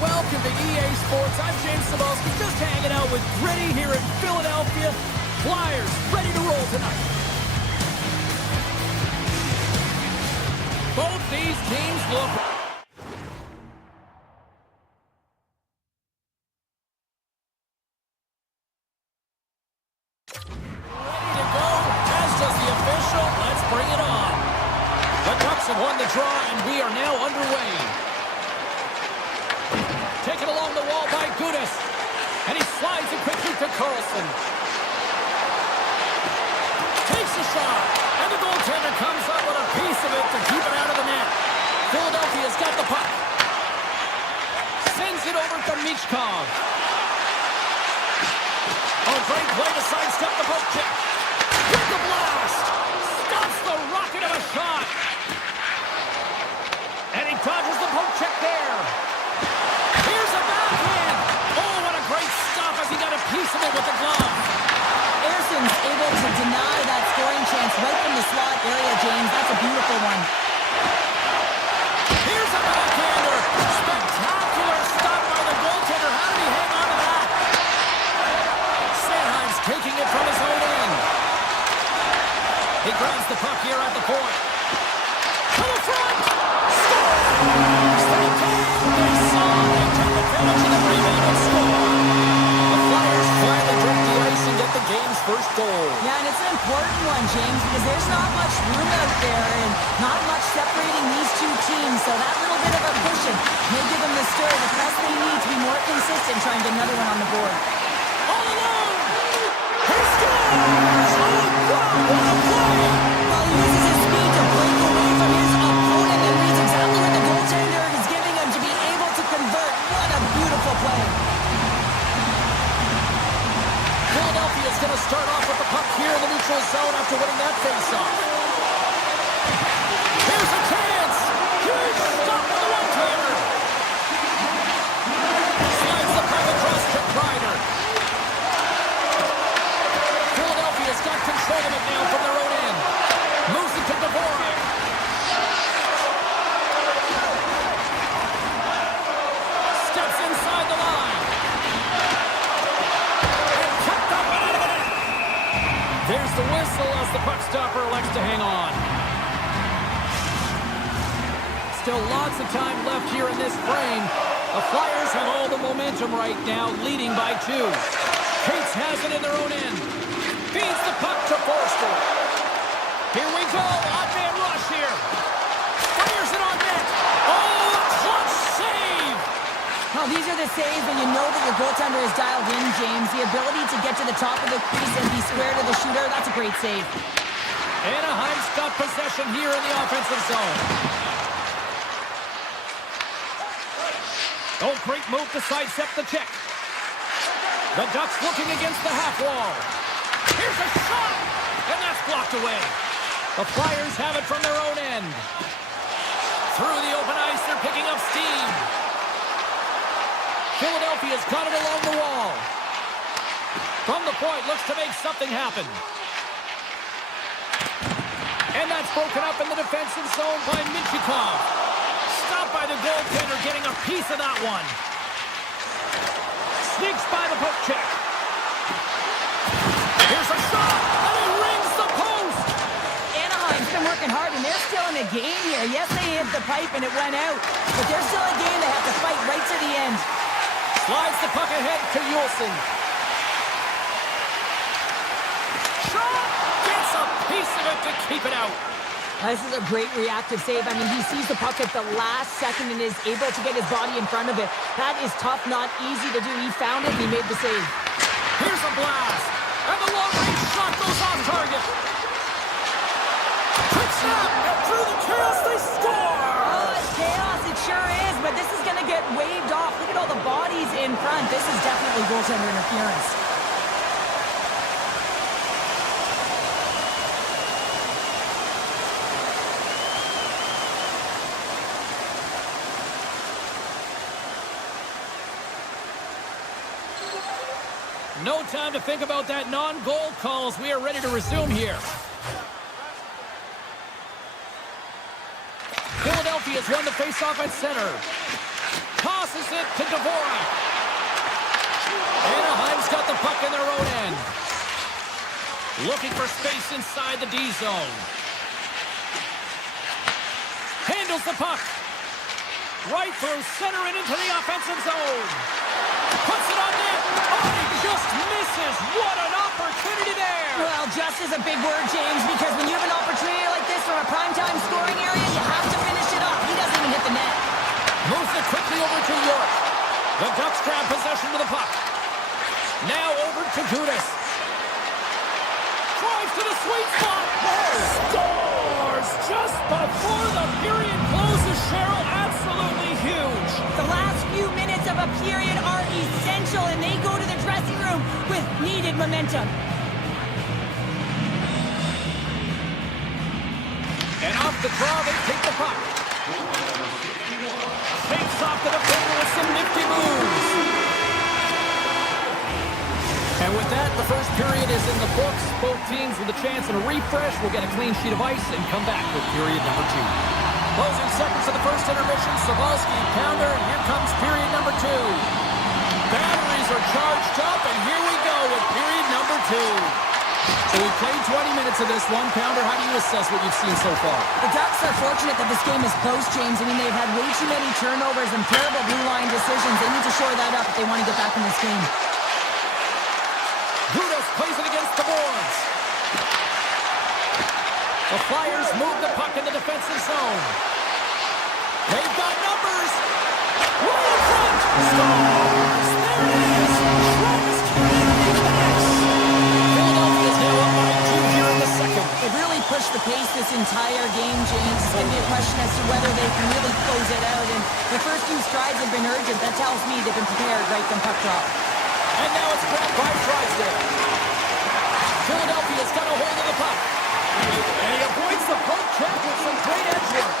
welcome to EA Sports. I'm James Cebulski, just hanging out with Gritty here in Philadelphia. Flyers ready to roll tonight. Both these teams look ready to go, as does the official. Let's bring it on. The Ducks have won the draw, and we are now underway. Taken along the wall by Gudas. And he slides it quickly to Carlson. Takes a shot. And the goaltender comes up with a piece of it to keep it out of the net. Philadelphia's got the puck. Sends it over to Michkov. Oh, great play to sidestep the poke check. With the blast. Stops the rocket of a shot. And he dodges the poke check there. Here's a backhand. Oh, what a great stop as he got a piece of it with the glove. Erson's able to deny that scoring chance right from the slot area, James. That's a beautiful one. Here's a backhander. Spectacular stop by the goaltender. How did he hang on to that? Sanheim's taking it from his own end. He grabs the puck here at the point. To the front. Scores! They came. They saw. They took advantage of the rebound and scored. The Flyers finally break the ice and get the game's first goal. Yeah, and it's an important one, James, because there's not much room out there and not much separating these two teams. So that little bit of a cushion may give them the stir, the press they need to be more consistent, trying to get another one on the board. All alone. He scores! Oh, wow, what a play! Well, he uses his speed to break away from his opponent and reads exactly what the goaltender is giving him to be able to convert. What a beautiful play. Philadelphia's going to start off with the puck here in the neutral zone after winning that faceoff. Here's a chance! Huge stop with the one-timer! Slides the puck across to Kreider. Philadelphia's got control of it now from their own end. Moves it to Dvorak. Steps inside the line. And kept up and out of the net. There's the whistle as the puck stopper elects to hang on. Still lots of time left here in this frame. The Flyers have all the momentum right now, leading by 2. Cates has it in their own end. Feeds the puck to Forster. Here we go. Odd man rush here. Fires it on net. Oh, clutch save. Well, these are the saves when you know that your goaltender is dialed in, James. The ability to get to the top of the crease and be square to the shooter, that's a great save. Anaheim's got possession here in the offensive zone. Oh, great move to sidestep the check. The Ducks looking against the half wall. Here's a shot! And that's blocked away. The Flyers have it from their own end. Through the open ice, they're picking up steam. Philadelphia's got it along the wall. From the point, looks to make something happen. And that's broken up in the defensive zone by Michkov. Stopped by the goaltender, getting a piece of that one. Sneaks by the poke check. Here's a shot, and he rings the post. Anaheim's been working hard, and they're still in a game here. Yes, they hit the pipe, and it went out. But they're still a game they have to fight right to the end. Slides the puck ahead to Yulson. Shot! Gets a piece of it to keep it out. This is a great reactive save. I mean, he sees the puck at the last second and is able to get his body in front of it. That is tough, not easy to do. He found it, and he made the save. Here's a blast. And the long-range shot goes off target. Quick snap, and through the chaos, they score! Oh, it's chaos. It sure is, but this is going to get waved off. Look at all the bodies in front. This is definitely goaltender interference. No time to think about that non-goal call as we are ready to resume here. Philadelphia's won the faceoff at center. Toss Tosses it to Dvorak. Anaheim's got the puck in their own end. Looking for space inside the D zone. Handles the puck. Right through center and into the offensive zone. Puts it on net. Oh, he just misses. What an opportunity there. Well, just is a big word, James, because when you have an opportunity like this from a primetime scoring area, you have to finish it off. He doesn't even hit the net. Moves it quickly over to York. The Ducks grab possession with the puck. Now over to Gudas. Drives to the sweet spot. Scores just before the period closes, Cheryl. Absolutely huge. The last few minutes of a period are essential, and they go to the dressing room with needed momentum. And off the draw, they take the puck. Shakes off the defender with some nifty moves. And with that, the first period is in the books. Both teams with a chance and a refresh will get a clean sheet of ice and come back for period number 2. Closing seconds of the first intermission, Savalsky, pounder, and here comes period number 2. Batteries are charged up, and here we go with period number 2. So we played 20 minutes of this one. Pounder, how do you assess what you've seen so far? The Ducks are fortunate that this game is close, James. I mean, they've had way too many turnovers and terrible blue line decisions. They need to shore that up if they want to get back in this game. Gudas plays it against the boards. The Flyers move the puck in the defensive zone. They've got numbers. Right in front. Scores! There it is. Travis Canadiens connects. Philadelphia is now up by 2 here in the second. They've really pushed the pace this entire game, James. It's going to be a question as to whether they can really close it out. And the first few strides have been urgent. That tells me they've been prepared right from puck drop. And now it's grabbed by Drysdale. Philadelphia's got a hold of the puck. And he avoids the poke check with some great edge work.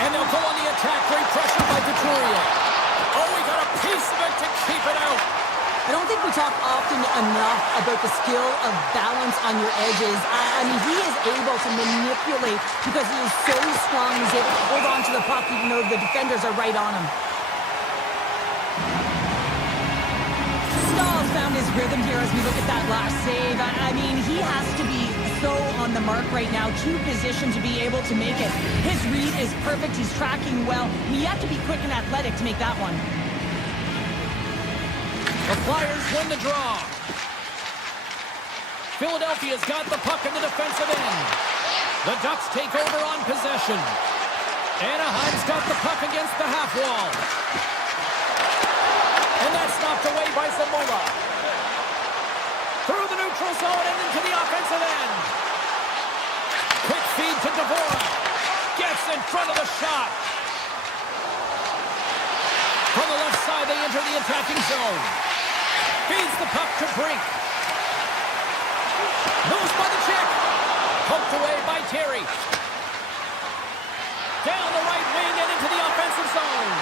And they'll go on the attack. Great pressure by Couturier. Oh, he got a piece of it to keep it out. I don't think we talk often enough about the skill of balance on your edges. I mean, he is able to manipulate because he is so strong. He's able to hold on to the puck even though the defenders are right on him. Found his rhythm here as we look at that last save. I mean, he has to be so on the mark right now, too positioned to be able to make it. His read is perfect. He's tracking well. And you have to be quick and athletic to make that one. The Flyers win the draw. Philadelphia's got the puck in the defensive end. The Ducks take over on possession. Anaheim's got the puck against the half wall. And that's knocked away by Zamula. Through the neutral zone and into the offensive end. Quick feed to Dvorak. Gets in front of the shot. From the left side, they enter the attacking zone. Feeds the puck to Brink. Moves by the check. Poked away by Terry. Down the right wing and into the offensive zone.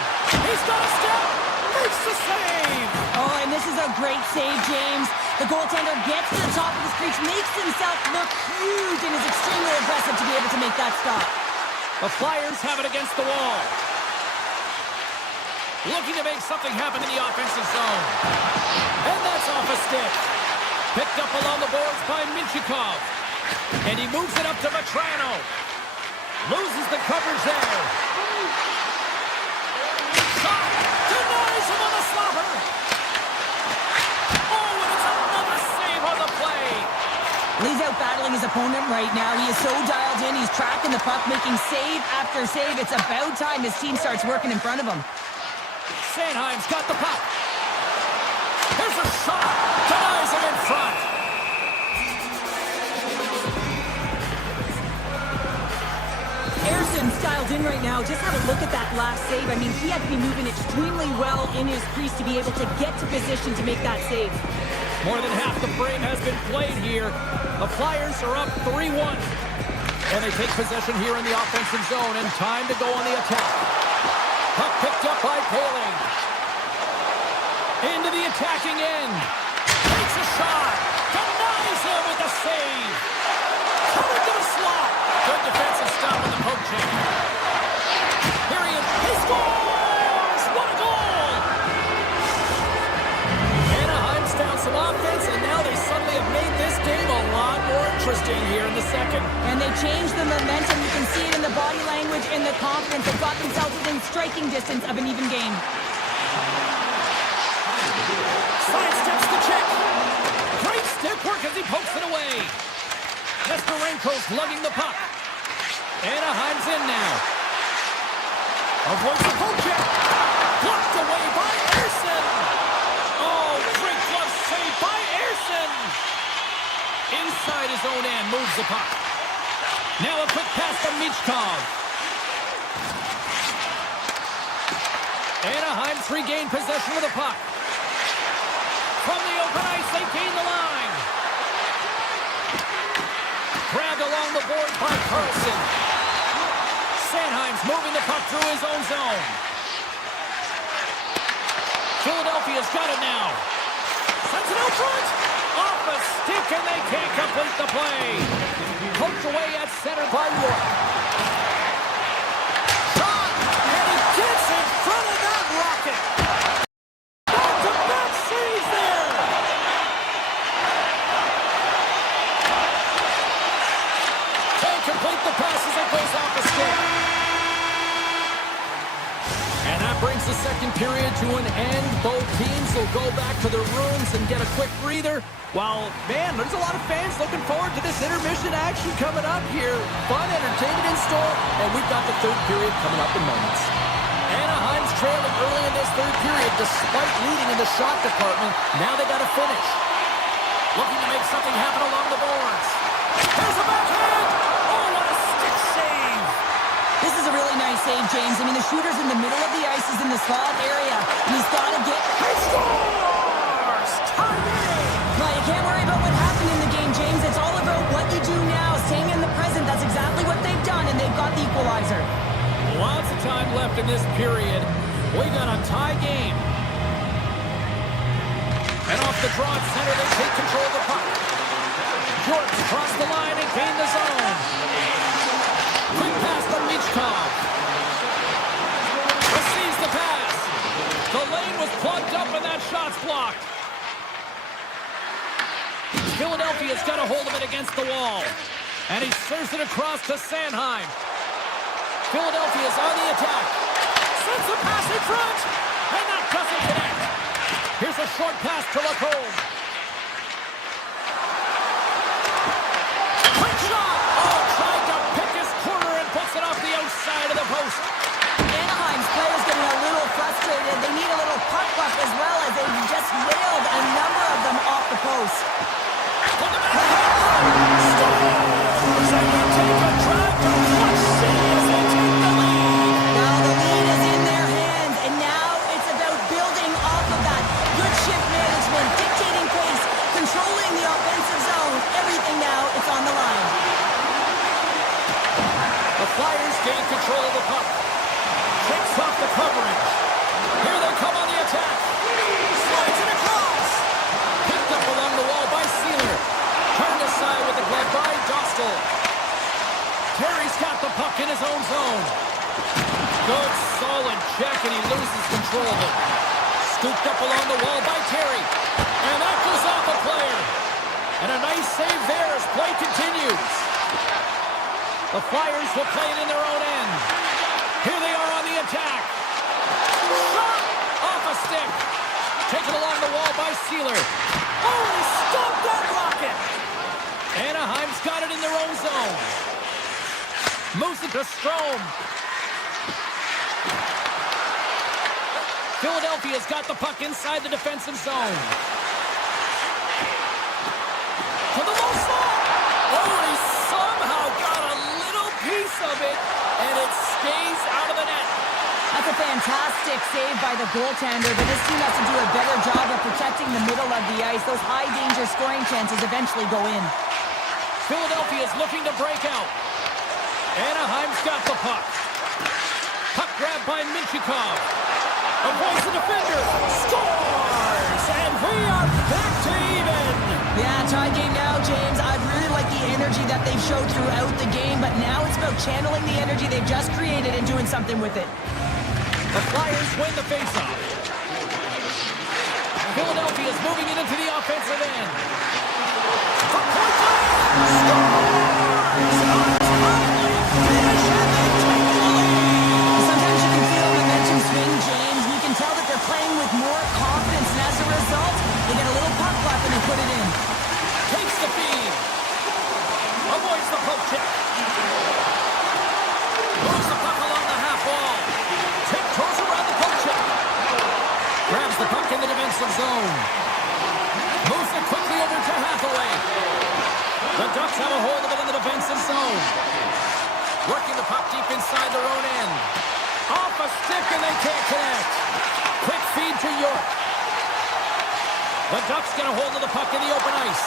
He's got a step. Makes the save. Oh, and this is a great save, James. The goaltender gets to the top of his crease, makes himself look huge, and is extremely aggressive to be able to make that stop. The Flyers have it against the wall. Looking to make something happen in the offensive zone. And that's off a stick. Picked up along the boards by Minchikov. And he moves it up to Vetrano. Loses the coverage there. Shot! Denies him on the slapper! Oh, and it's another save on the play! He's out battling his opponent right now. He is so dialed in. He's tracking the puck, making save after save. It's about time his team starts working in front of him. Sanheim's got the puck. Here's a shot. Denies him in front. Harrison's dialed in right now. Just have a look at that last save. I mean, he had to be moving extremely well in his crease to be able to get to position to make that save. More than half the frame has been played here. The Flyers are up 3-1. And they take possession here in the offensive zone, and time to go on the attack. Puck picked up by Poehling. Into the attacking end. Takes a shot. Denies him with the save. Covered to the slot. Good defensive stop with the poke check. Here he the body language and the confidence that got themselves within striking distance of an even game. Sidesteps the check. Great stick work as he pokes it away. Nestorenko's lugging the puck. Anaheim's in now. Avoids the poke check. Blocked away by Ersson. Oh, great glove save by Ersson. Inside his own end, moves the puck. Now a quick pass to Michkov. Anaheim's regained possession of the puck. From the open ice, they gain the line. Grabbed along the board by Carlson. Sanheim's moving the puck through his own zone. Philadelphia's got it now. Sends it out front. Off a stick, and they can't complete the play. Poked away at center by York. Shot, and he gets in front of that rocket. Back-to-back saves there. Can't complete the pass as it goes off the stick. And that brings the second period to an end. Both teams will go back to their rooms and get a quick breather. While, man, there's a lot of fans looking forward to this intermission action coming up here. Fun entertainment in store, and we've got the third period coming up in moments. Anaheim's trailing early in this third period despite leading in the shot department. Now they got to finish. Looking to make something happen along the boards. There's a backhand! Oh, what a stick save! This is a really nice save, James. I mean, the shooter's in the middle of the ice. He's in the slot area, and he's got to get... He scores! Tie game! Well, you can't worry about what happened in the game, James. It's all about what you do now, staying in the present. That's exactly what they've done, and they've got the equalizer. Lots of time left in this period. We got a tie game. And off the draw at center, they take control of the puck. Jorts across the line and gain the zone. Quick pass to Michkov. Receives the pass. The lane was plugged up and that shot's blocked. Philadelphia's got a hold of it against the wall. And he serves it across to Sanheim. Philadelphia's on the attack. Sends the pass in front. And that doesn't connect. Here's a short pass to Lacombe. Quick shot. Oh, tried to pick his corner and puts it off the outside of the post. Anaheim's players getting a little frustrated. They need a little puck luck as well as they've just railed a number of them off the post. Look at that. Scores! And they take a drive to Clutch City as they take the lead. Now the lead is in their hands, and now it's about building off of that. Good shift management, dictating pace, controlling the offensive zone. Everything now, it's on the line. The Flyers gain control of the puck. Takes off the coverage. Here they come on the attack. Slides it across. Picked up along the wall by Sealer. Turned aside with the glove by Dostal. Terry's got the puck in his own zone. Good, solid check, and he loses control of it. Scooped up along the wall by Terry. And that goes off a player. And a nice save there as play continues. The Flyers will play it in their own end. Here they are on the attack. Shot! Off a stick. Taken along the wall by Sealer. Oh, he stopped that rocket! Anaheim's got it in their own zone. Moves it to Strome. Philadelphia's got the puck inside the defensive zone. To the low slot. Oh, he somehow got a little piece of it, and it stays out of the net. That's a fantastic save by the goaltender, but this team has to do a better job of protecting the middle of the ice. Those high-danger scoring chances eventually go in. Philadelphia's looking to break out. Anaheim's got the puck. Puck grabbed by Minchikov. Avoids the defender. Scores! And we are back to even. Yeah, tie game now, James. I really like the energy that they've showed throughout the game, but now it's about channeling the energy they've just created and doing something with it. The Flyers win the faceoff. Philadelphia's moving it into the offensive end. From point blank. Scores! A timely finish, and they zone. Moves it quickly over to Hathaway. The Ducks have a hold of it in the defensive zone. Working the puck deep inside their own end. Off a stick and they can't connect. Quick feed to York. The Ducks get a hold of the puck in the open ice.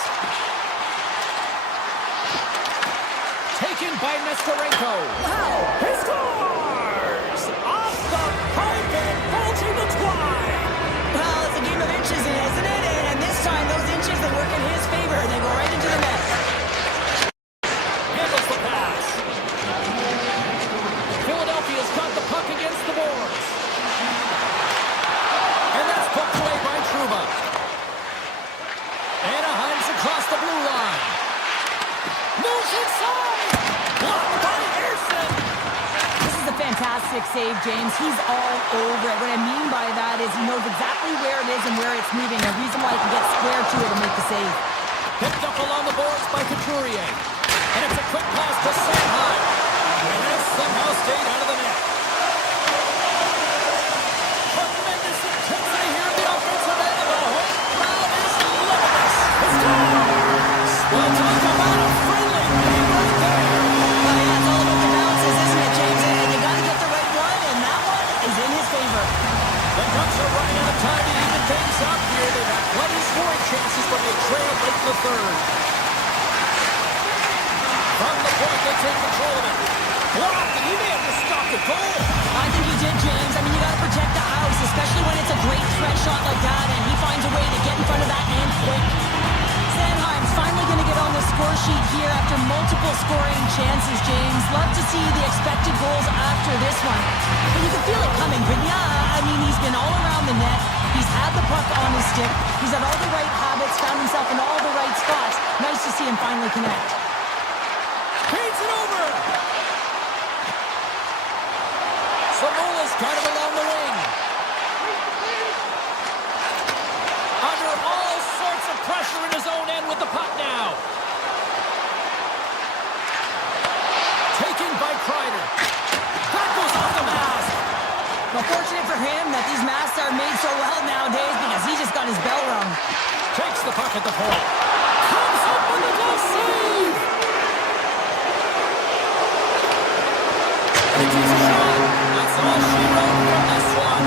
Taken by Nestorenko. Wow! He scores! Off the pipe and bulging the twine. Well, it's a game of inches, isn't it? And this time, those inches, they work in his favor. They go right into the net. Handles the pass. Philadelphia's got the puck against the boards. And that's poked away by Trouba. Anaheim's across the blue line. Moves inside. Blocked by Anderson. This is a fantastic save, James. He's all over it. What I mean by that is he knows exactly where it is and where it's moving. A reason why he can get square to it and make the save. Picked up along the boards by Couturier. And it's a quick pass to Sanheim. And that somehow stayed out of the net. Tremendous intensity here in the offensive end of the home crowd is loving this. It scores! Well, talk about a friendly game right there. Well, yeah, it's all about the bounces, isn't it, James? And you got to get the right one, and that one is in his favor. The Ducks are running out of time to even things up here. They've had plenty of scoring chances, but they trail late in the third. From the point, they take control of it. Blocked, and he may have to stop the goal. I think he did, James. I mean, you got to protect the house, especially when it's a great threat shot like that, and he finds a way to get in front of that and quick. Sanheim's finally going to get on the score sheet here after multiple scoring chances, James. Love to see the expected goals after this one. But you can feel it coming, but yeah, I mean, he's been all around the net. He's had the puck on his stick. He's had all the right habits, found himself in all the right spots. Nice to see him finally connect. Feeds it over. Samola's got him along the wing. Under all sorts of pressure in his own end with the puck now. Taken by Kreider. That goes off the mask. Well, fortunate for him that these masks are made so well nowadays because he just got his bell rung. Takes the puck at the point. Comes up with a glove save. And he takes a shot. That's all she wrote from this one.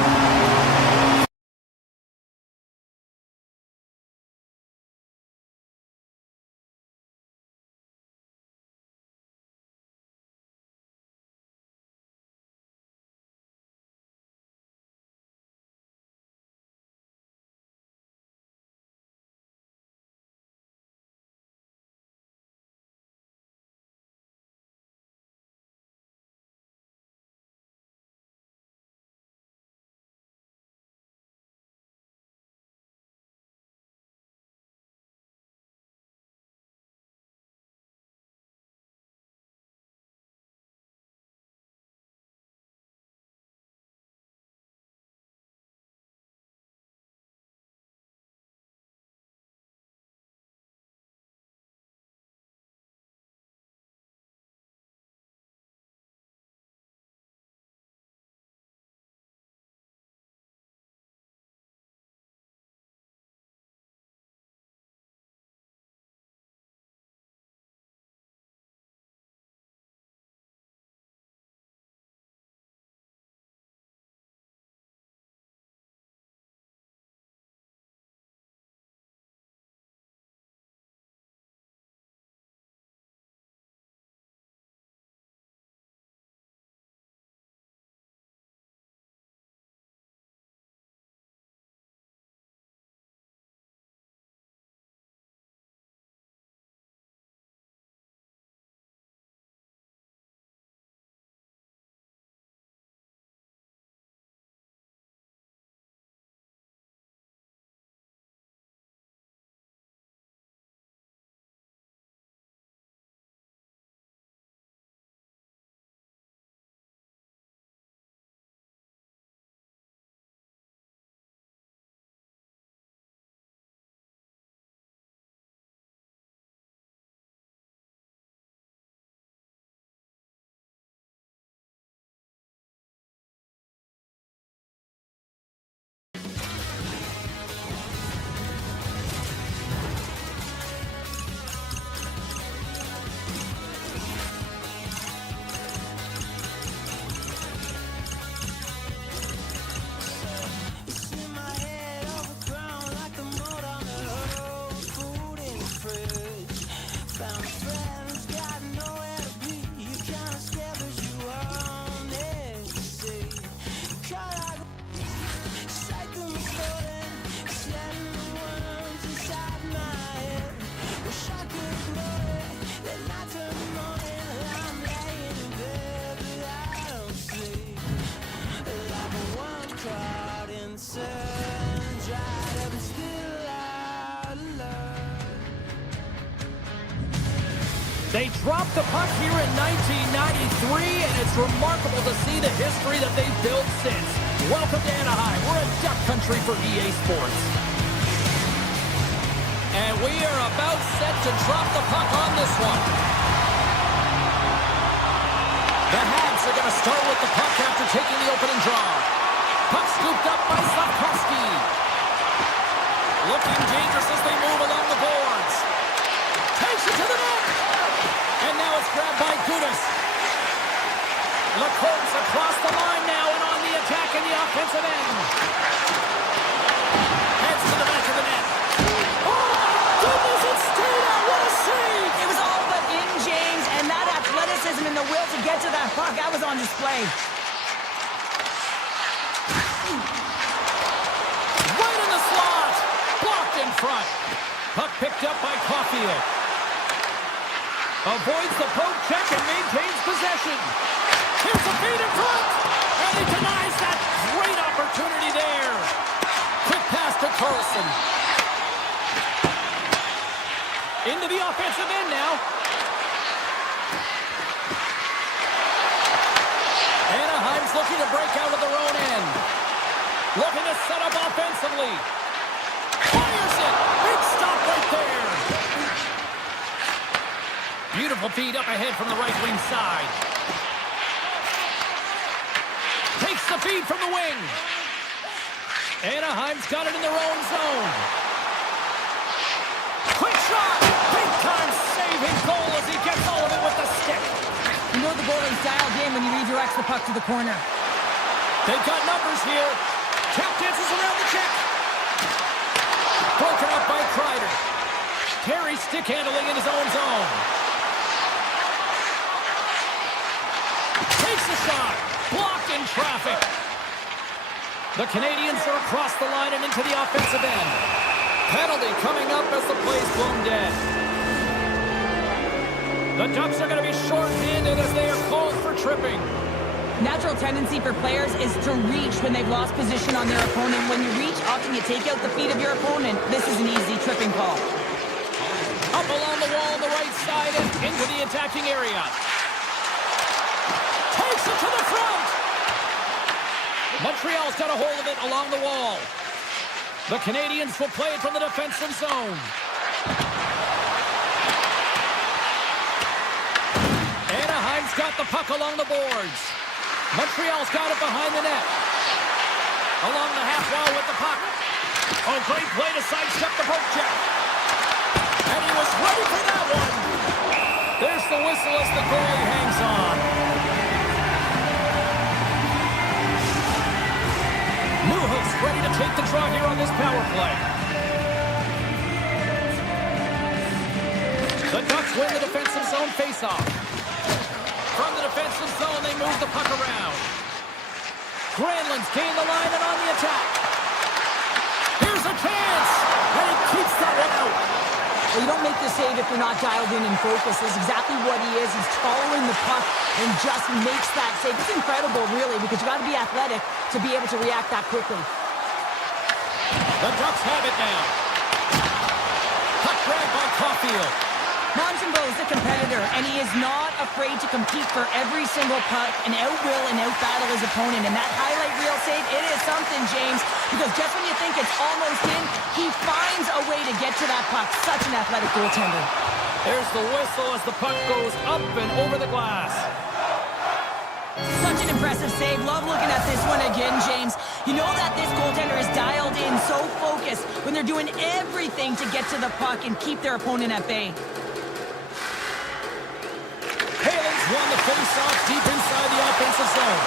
They dropped the puck here in 1993, and it's remarkable to see the history that they've built since. Welcome to Anaheim. We're in Duck Country for EA Sports. And we are about set to drop the puck on this one. The Habs are going to start with the puck after taking the opening draw. Puck scooped up by Slavkovsky. Looking dangerous as they move along the boards. Takes it to the net. And now it's grabbed by Gudas. LaCourte's across the line now and on the attack in the offensive end. Heads to the back of the net. Oh, goodness, it stayed out. What a save. It was all but in, James, and that athleticism and the will to get to that puck, that was on display. Right in the slot. Blocked in front. Puck picked up by Caulfield. Avoids the poke check and maintains possession. Here's a feed in front. And he denies that great opportunity there. Quick pass to Carlson. Into the offensive end now. Anaheim's looking to break out of their own end. Looking to set up offensively. Fires it. Big stop right there. Beautiful feed up ahead from the right wing side. Takes the feed from the wing. Anaheim's got it in their own zone. Quick shot. Big time saving goal as he gets all of it with the stick. You know the goalie's dialed in when he redirects the puck to the corner. They've got numbers here. Tap dances around the check. Broken up by Kreider. Terry stick handling in his own zone. Takes the shot. Blocked in traffic. The Canadiens are across the line and into the offensive end. Penalty coming up as the play's blown dead. The Ducks are going to be short-handed as they are called for tripping. Natural tendency for players is to reach when they've lost position on their opponent. When you reach, often you take out the feet of your opponent. This is an easy tripping call. Up along the wall on the right side and into the attacking area. Takes it to the front. Montreal's got a hold of it along the wall. The Canadiens will play it from the defensive zone. Anaheim's got the puck along the boards. Montreal's got it behind the net. Along the half wall with the puck. Oh, great play to sidestep the poke check. And he was ready for that one. There's the whistle as the goalie hangs on. Newhook's ready to take the draw here on this power play. The Ducks win the defensive zone faceoff. From the defensive zone, they move the puck around. Granlund's gained the line and on the attack. Here's a chance, and he keeps that one out. Well, you don't make the save if you're not dialed in and focused. That's exactly what he is. He's following the puck and just makes that save. It's incredible, really, because you got to be athletic to be able to react that quickly. The Ducks have it now. Puck grab by Caulfield. Montembeau's a competitor, and he is not afraid to compete for every single puck and outwill and outbattle his opponent. And that highlight reel save, it is something, James, because just when you think it's almost in, he finds a way to get to that puck. Such an athletic goaltender. There's the whistle as the puck goes up and over the glass. Such an impressive save. Love looking at this one again, James. You know that this goaltender is dialed in, so focused, when they're doing everything to get to the puck and keep their opponent at bay. Won the face-off deep inside the offensive zone.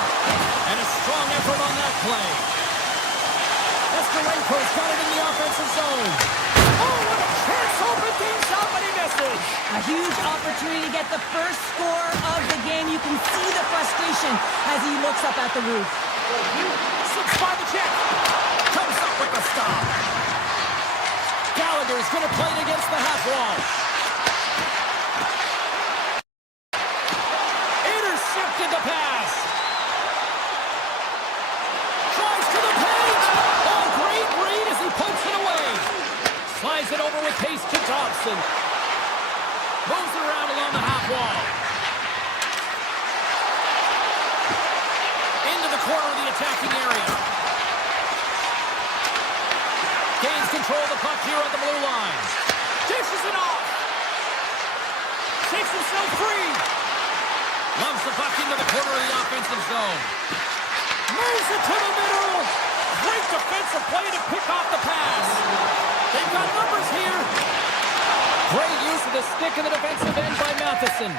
And a strong effort on that play. Escalenko's got it in the offensive zone. Oh, what a chance! Open things up, but he misses. A huge opportunity to get the first score of the game. You can see the frustration as he looks up at the roof. Slips by the check. Comes up with the stop. Gallagher's going to play it against the half wall. Intercepted the pass. Tries to the paint. Oh, great read as he pokes it away. Slides it over with pace to Thompson. Moves it around along the half wall. Into the corner of the attacking area. Gains control of the puck here on the blue line. Dishes it off. Takes himself free. Loves the puck into the corner of the offensive zone. Moves it to the middle. Great defensive play to pick off the pass. They've got numbers here. Great use of the stick in the defensive end by Matheson.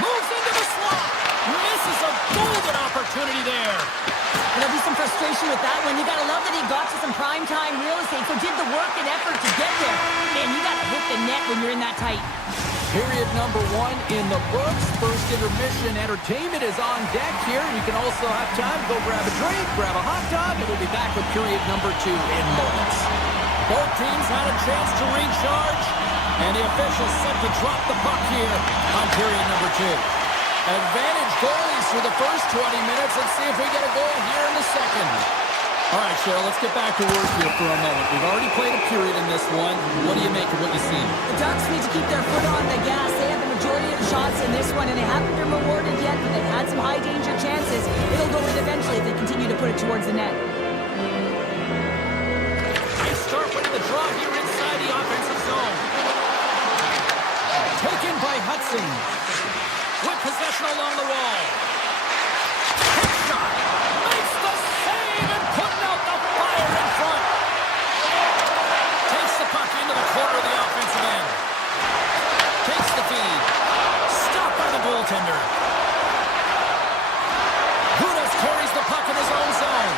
Moves into the slot. Misses a golden opportunity there. There'll be some frustration with that one. You got to love that he got to some primetime real estate, so did the work and effort to get there. Man, you got to hit the net when you're in that tight. Period number 1 in the books. First intermission entertainment is on deck here. You can also have time to go grab a drink, grab a hot dog, and we'll be back with period number 2 in moments. Both teams had a chance to recharge, and the officials set to drop the puck here on period number 2. Advantage goalies for the first 20 minutes. Let's see if we get a goal here in the second. All right, Cheryl, let's get back to work here for a moment. We've already played a period in this one. What do you make of what you see? The Ducks need to keep their foot on the gas. They have the majority of the shots in this one, and they haven't been rewarded yet, but they've had some high-danger chances. It'll go in eventually if they continue to put it towards the net. They start with the draw here inside the offensive zone. Taken by Hudson. With possession along the wall. Hit shot. Makes the save and putting out the fire in front. Takes the puck into the corner of the offensive end. Takes the feed. Stopped by the goaltender. Gudas carries the puck in his own zone.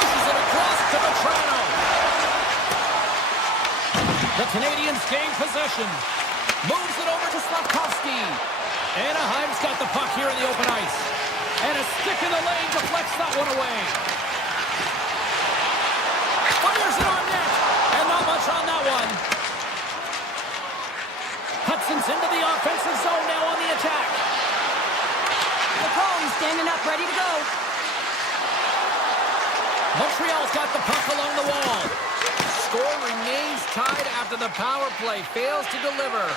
Pushes it across to Vetrano. The Canadiens gain possession. Moves it over to Slavkovsky. Anaheim's got the puck here in the open ice. And a stick in the lane deflects that one away. Fires it on net. And not much on that one. Hudson's into the offensive zone now on the attack. McCollum standing up, ready to go. Montreal's got the puck along the wall. Score remains tied after the power play fails to deliver.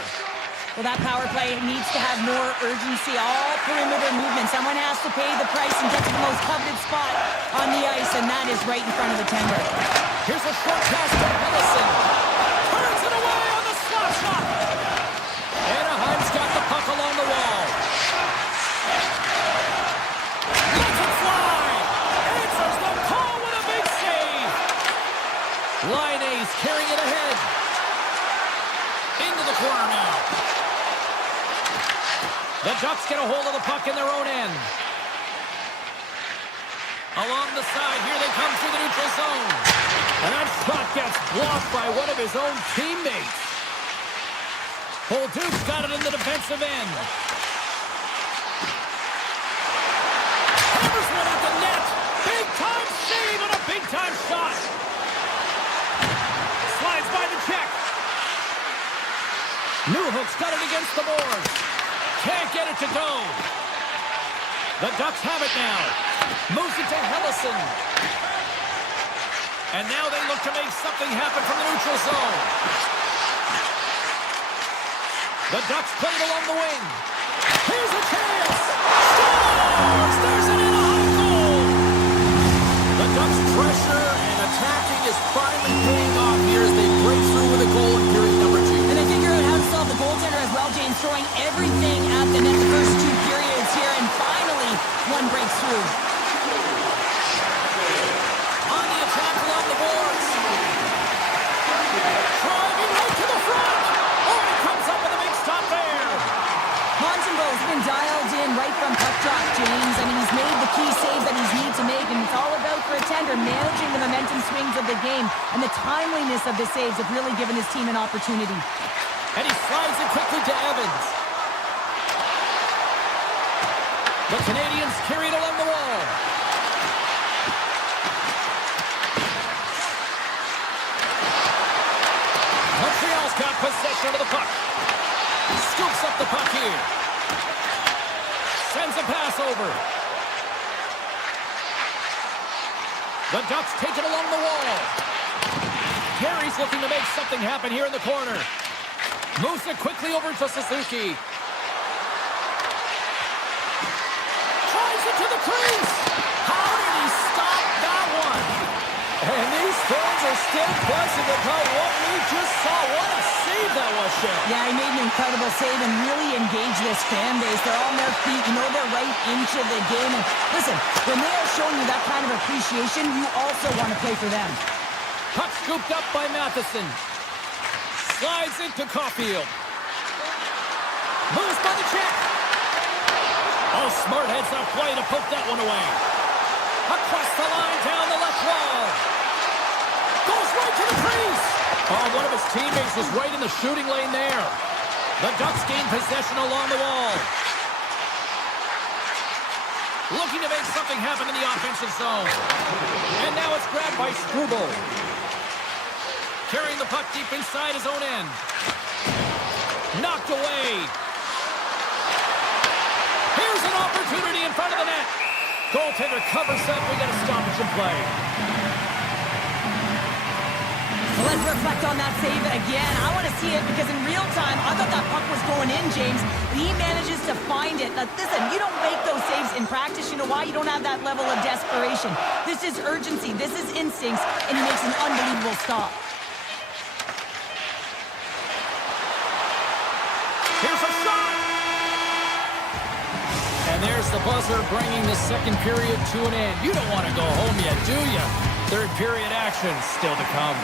Well, that power play needs to have more urgency, all perimeter movement. Someone has to pay the price and get to the most coveted spot on the ice, and that is right in front of the tender. Here's a short pass to Ellison. Turns it away on the slot shot. Anaheim's got the puck along the wall. Lets it fly. Answers the call with a big save. Line A's carrying it ahead. Into the corner now. The Ducks get a hold of the puck in their own end. Along the side, here they come through the neutral zone. And that shot gets blocked by one of his own teammates. Bolduc's got it in the defensive end. Hammers one at the net. Big-time save and a big-time shot. Slides by the check. Newhook's got it against the boards. Can't get it to go. The Ducks have it now. Moves it to Hellison. And now they look to make something happen from the neutral zone. The Ducks play it along the wing. Here's a chance. Scores! There's an Anaheim goal. The Ducks' pressure and attacking is finally paying off here as they break through with a goal in period number 2. And they figure out how to solve the goaltender as well, James, throwing everything at the net the first 2 periods here, and finally one breaks through. On the attack along the boards. Driving right to the front. Oh, he comes up with a big stop there. Montembeau's been dialed in right from puck drop, James. I mean, he's made the key saves that he's needed to make, and it's all about for a tender managing the momentum swings of the game, and the timeliness of the saves have really given his team an opportunity. And he slides it quickly to Evans. The Canadiens carry it along the wall. Montreal's got possession of the puck. Scoops up the puck here. Sends a pass over. The Ducks take it along the wall. Harry's looking to make something happen here in the corner. Moves it quickly over to Suzuki. Tries it to the crease. How did he stop that one? And these fans are still buzzing about what we just saw. What a save that was, Shane. Yeah, he made an incredible save and really engaged this fan base. They're on their feet. You know they're right into the game. And listen, when they are showing you that kind of appreciation, you also want to play for them. Puck scooped up by Matheson. Slides into Caulfield. Moves by the check. Oh, smart heads up play to poke that one away. Across the line, down the left wall. Goes right to the crease. Oh, one of his teammates was right in the shooting lane there. The Ducks gain possession along the wall. Looking to make something happen in the offensive zone. And now it's grabbed by Struble. Carrying the puck deep inside his own end. Knocked away. Here's an opportunity in front of the net. Goaltender covers up. We got a stoppage in play. Well, let's reflect on that save again. I want to see it because in real time, I thought that puck was going in, James. But he manages to find it. Now, listen, you don't make those saves in practice. You know why? You don't have that level of desperation. This is urgency. This is instincts. And he makes an unbelievable stop. Here's a shot! And there's the buzzer bringing the second period to an end. You don't want to go home yet, do you? Third period action still to come.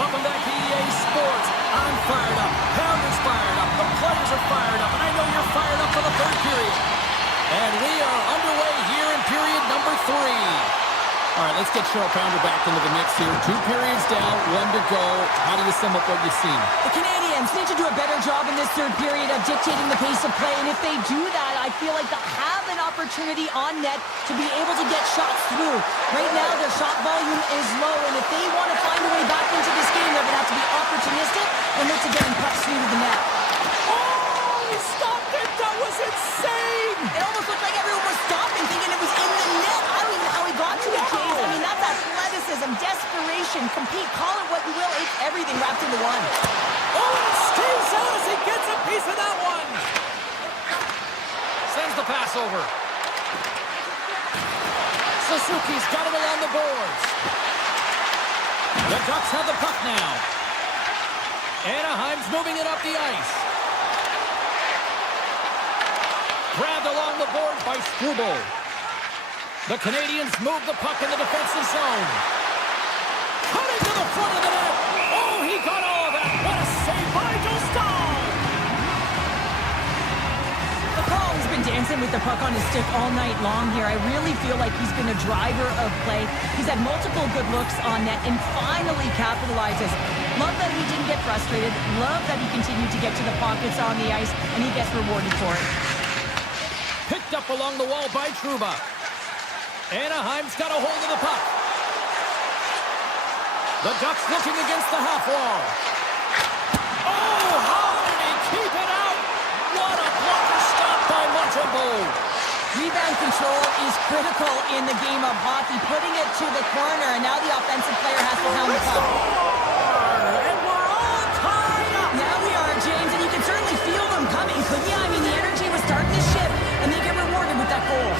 Welcome back to EA Sports. I'm fired up. Pounder's fired up. The players are fired up. And I know you're fired up for the third period. And we are underway here in period number 3. All right, let's get Cheryl Pounder back into the mix here. 2 periods down, 1 to go. How do you sum up what you've seen? The Canadiens need to do a better job in this third period of dictating the pace of play. And if they do that, I feel like they'll have an opportunity on net to be able to get shots through. Right now, their shot volume is low. And if they want to find a way back into this game, they're going to have to be opportunistic and look to getting pucks through to the net. Oh, he stopped it. That was insane. It almost looked like everyone was stopping, thinking it was in the net. I don't even know how he got to it, James. I mean, that's athleticism, desperation, compete, call it what you will. It's everything wrapped into one. Oh, and it stays out as he gets a piece of that one. Sends the pass over. Suzuki's got it along the boards. The Ducks have the puck now. Anaheim's moving it up the ice. Grabbed along the boards by Struble. The Canadiens move the puck in the defensive zone. Cutting to the front of the net. Oh, he got all of that. What a save by Dostal. The call has been dancing with the puck on his stick all night long here. I really feel like he's been a driver of play. He's had multiple good looks on net and finally capitalizes. Love that he didn't get frustrated. Love that he continued to get to the pockets on the ice, and he gets rewarded for it. Picked up along the wall by Trouba. Anaheim's got a hold of the puck. The Ducks looking against the half wall. Oh, how did he keep it out? What a blocker stop by Montembeault. Rebound control is critical in the game of hockey, putting it to the corner, and now the offensive player has to pound the puck. And we're all tied up. Now we are, James, and you can certainly feel them coming, couldn't you? I mean, the energy was starting to shift, and they get rewarded with that goal.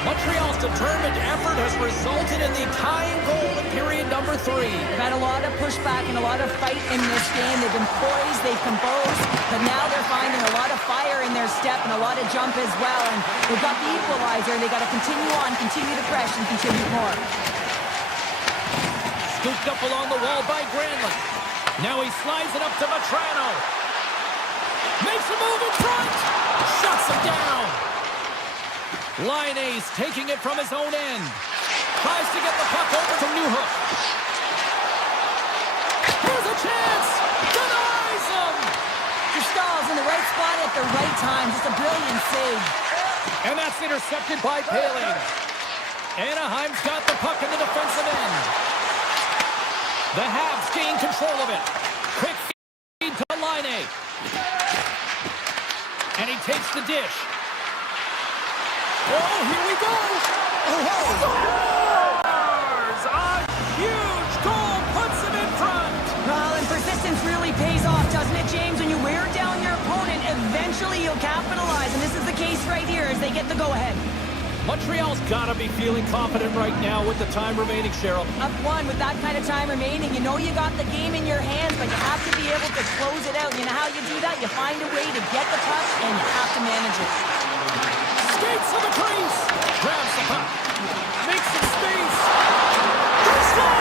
Montreal's determined effort has resulted in the tying goal in period number 3. They've had a lot of pushback and a lot of fight in this game. They've been poised, they've composed, but now they're finding a lot of fire in their step and a lot of jump as well. And they've got the equalizer. They've got to continue on, continue to press, and continue more. Scooped up along the wall by Granlund. Now he slides it up to Vetrano. Makes a move in front. Shuts him down. Line Ace taking it from his own end. Tries to get the puck over to Newhook. Here's a chance. Denies him. Dostal's in the right spot at the right time. Just a brilliant save. And that's intercepted by Paling. Anaheim's got the puck in the defensive end. The Habs gain control of it. Quick feed to Line A. And he takes the dish. Oh, here we go! Scores! A huge goal puts him in front! Well, and persistence capitalize, and this is the case right here as they get the go-ahead. Montreal's got to be feeling confident right now with the time remaining, Cheryl. Up one with that kind of time remaining. You know you got the game in your hands, but you have to be able to close it out. You know how you do that? You find a way to get the puck, and you have to manage it. Skates to the crease. Grabs the puck. Makes some space. They score!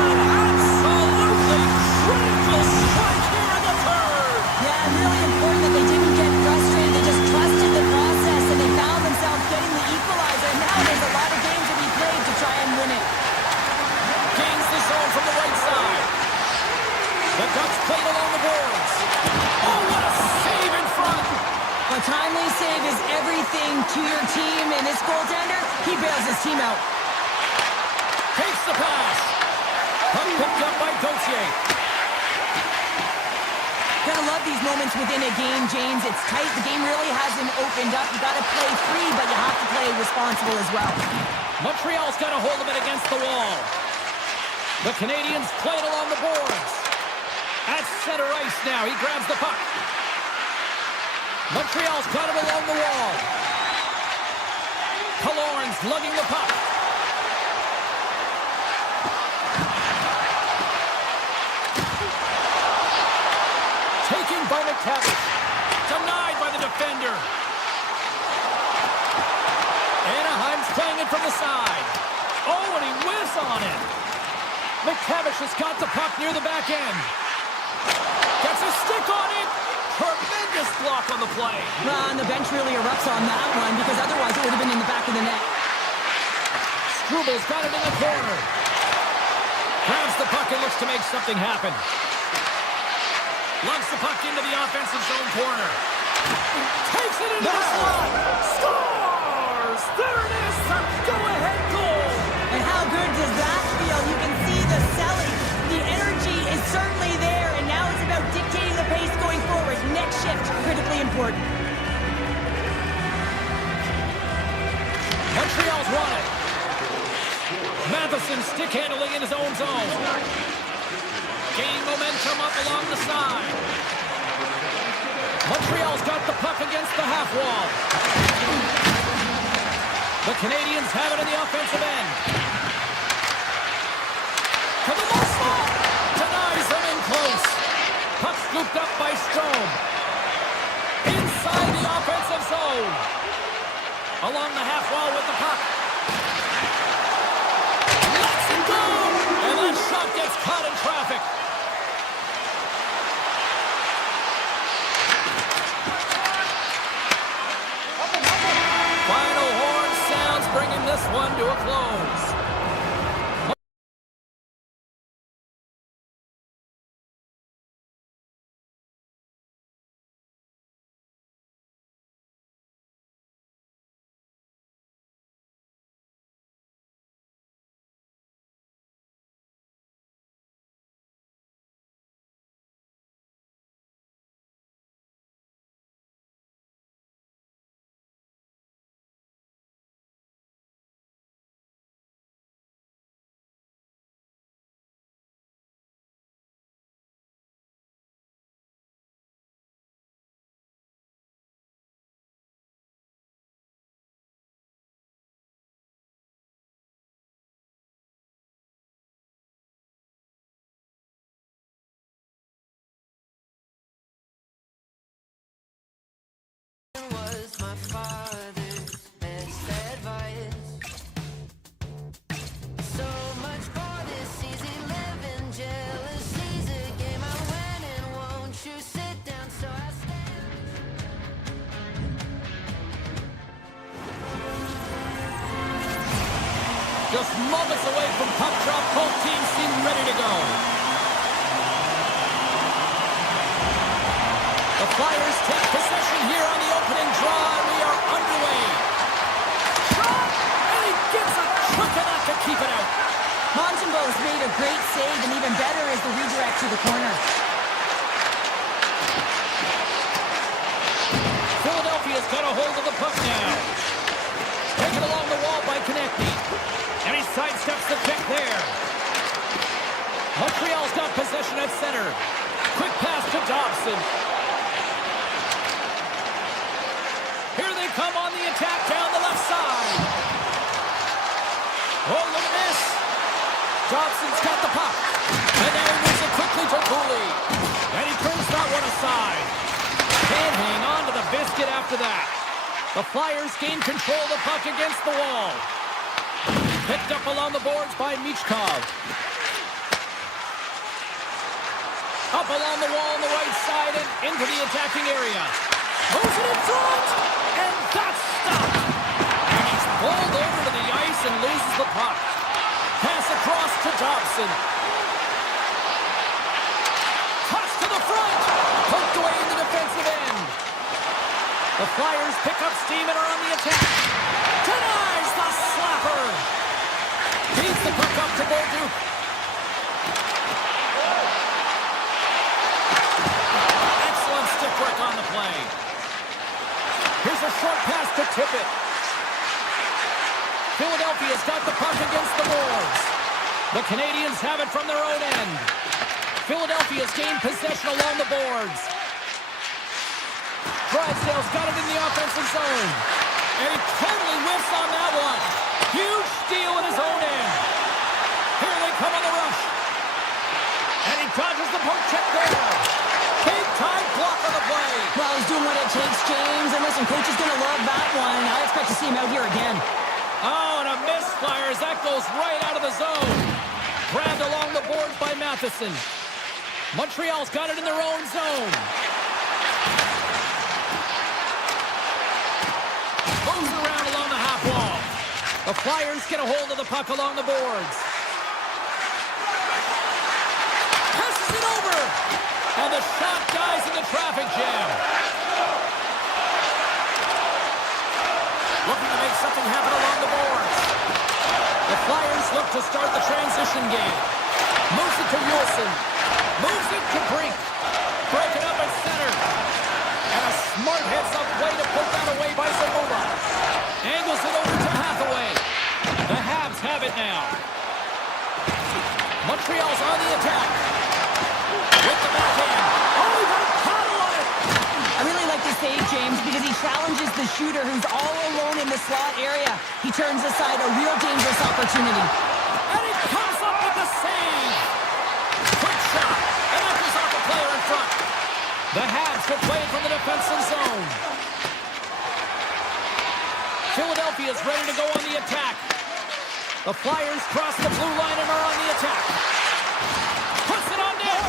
An absolutely critical strike here in the third. Yeah, really important that they didn't get frustrated. They just trusted the process, and they found themselves getting the equalizer. Now there's a lot of games to be played to try and win it. Gains the zone from the right side. The Ducks played along the boards. Oh, what a save in front. A timely save is everything to your team, and this goaltender, he bails his team out. Takes the pass. Puck picked up by Gauthier. Gotta love these moments within a game, James. It's tight. The game really hasn't opened up. You gotta play free, but you have to play responsible as well. Montreal's got a hold of it against the wall. The Canadiens play it along the boards. At center ice now. He grabs the puck. Montreal's got it along the wall. Killorn's lugging the puck. Taken by McTavish. Denied by the defender. Anaheim's playing it from the side. Oh, and he whiffs on it. McTavish has got the puck near the back end. Gets a stick on it. Tremendous block on the play. And the bench really erupts on that one because otherwise it would have been in the back of the net. Strubal's got it in the corner. Grabs the puck and looks to make something happen. Lugs the puck into the offensive zone corner. Takes it into the slot. Scores! There it is, the go-ahead goal. And how good does that feel? You can see the selling. The energy is certainly there, and now it's about dictating the pace going forward. Next shift, critically important. Montreal's won it. Matheson stick handling in his own zone. Gain momentum up along the side. Montreal's got the puck against the half wall. The Canadiens have it in the offensive end. To the low slot. Denies them in close. Puck scooped up by Strome. Inside the offensive zone. Along the half wall with the puck. Lets it go! And that shot gets caught in traffic. Final horn sounds, bringing this one to a close. Just moments away from puck drop, both teams seem ready to go. The Flyers take possession here on the opening draw, and we are underway. Shot! And he gets a trick of that to keep it out. Montembeau's made a great save, and even better is the redirect to the corner. Philadelphia's got a hold of the puck now. Taken along the wall by Konecny. And he sidesteps the pick there. Montreal's got possession at center. Quick pass to Dobson. it after that. The Flyers gain control of the puck against the wall. Picked up along the boards by Michkov. Up along the wall on the right side and into the attacking area. Moves it in front, and that's stopped. And he's pulled over to the ice and loses the puck. Pass across to Dobson. Toss to the front. Poked away in the defensive end. The Flyers pick up steam and are on the attack. Denies the slapper. Feeds the puck up to Bolduc. Excellent stick work on the play. Here's a short pass to Tippett. Philadelphia's got the puck against the boards. The Canadiens have it from their own end. Philadelphia's gained possession along the boards. Drysdale's got it in the offensive zone. And he totally whiffs on that one. Huge steal in his own end. Here they come on the rush. And he dodges the poke check there. Big time block on the play. Well, he's doing what it takes, James. And listen, coach is going to love that one. I expect to see him out here again. Oh, and a miss, Flyers. That goes right out of the zone. Grabbed along the boards by Matheson. Montreal's got it in their own zone. Moves around along the half wall. The Flyers get a hold of the puck along the boards. Passes it over. And the shot dies in the traffic jam. Looking to make something happen along the boards. The Flyers look to start the transition game. Moves it to Wilson. Moves it to Brink. Break it up at center. And a smart heads-up play to put that away by Zamula. Angles it over to Hathaway. The Habs have it now. Montreal's on the attack. With the backhand. Oh, he got a paddle on it. I really like this save, James, because he challenges the shooter who's all alone in the slot area. He turns aside a real dangerous opportunity. And he comes up with the save. Quick shot. And enters off the player in front. The Habs will play it from the defensive zone. Philadelphia's ready to go on the attack. The Flyers cross the blue line and are on the attack. Puts it on net.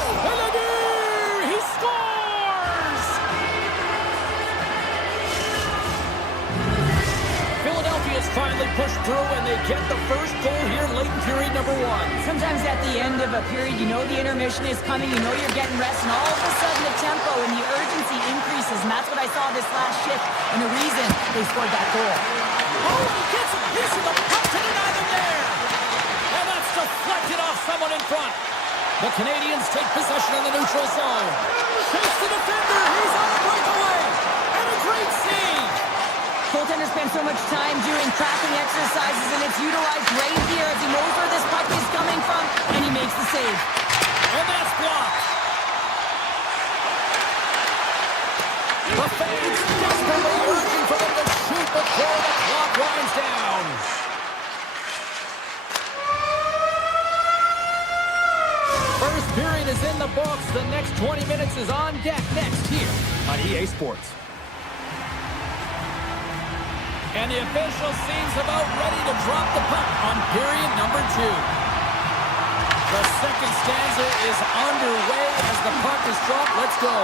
He scores! Philadelphia's finally pushed through, and they get the first goal here late in period number one. Sometimes at the end of a period, you know the intermission is coming, you know you're getting rest, and all of a sudden the tempo and the urgency increases, and that's what I saw this last shift, and the reason they scored that goal. Oh, he gets a piece of the puck to deny them there! And that's deflected off someone in front. The Canadiens take possession in the neutral zone. Chase the defender, he's on a breakaway! And a great save! Goaltender spends so much time doing tracking exercises, and it's utilized right here as he knows where this puck is coming from, and he makes the save. And that's blocked. The fans desperately urging for them to shoot before the clock winds down. First period is in the books. The next 20 minutes is on deck next here on EA Sports. And the official seems about ready to drop the puck on period number 2. The second stanza is underway as the puck is dropped. Let's go.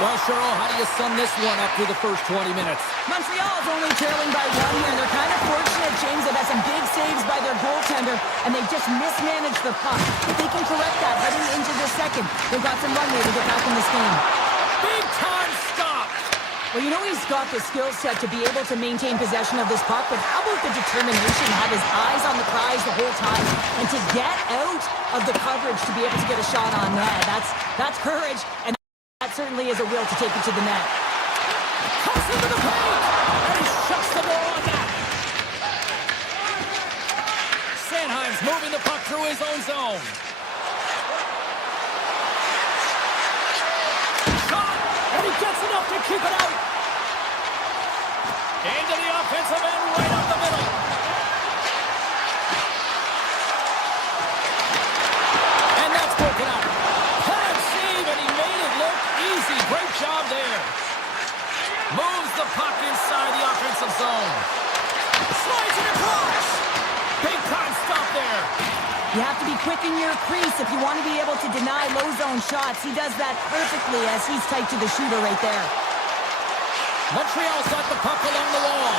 Well, Cheryl, how do you sum this one up through the first 20 minutes? Montreal is only trailing by 1 here. They're kind of fortunate, James. They've had some big saves by their goaltender, and they've just mismanaged the puck. If they can correct that heading into the second, they've got some runway to get back in this game. Big time stop! Well, you know he's got the skill set to be able to maintain possession of this puck, but how about the determination, have his eyes on the prize the whole time, and to get out of the coverage to be able to get a shot on net. That's courage, and that certainly is a will to take it to the net. Comes into the paint, and he shuts the ball on that. Sanheim's moving the puck through his own zone. Shot, and he gets enough to keep it out. Into the offensive end, right up the middle. And that's broken up. Hard save, and he made it look easy. Great job there. Move quicken your crease if you want to be able to deny low zone shots. He does that perfectly as he's tight to the shooter right there. Montreal's got the puck along the wall.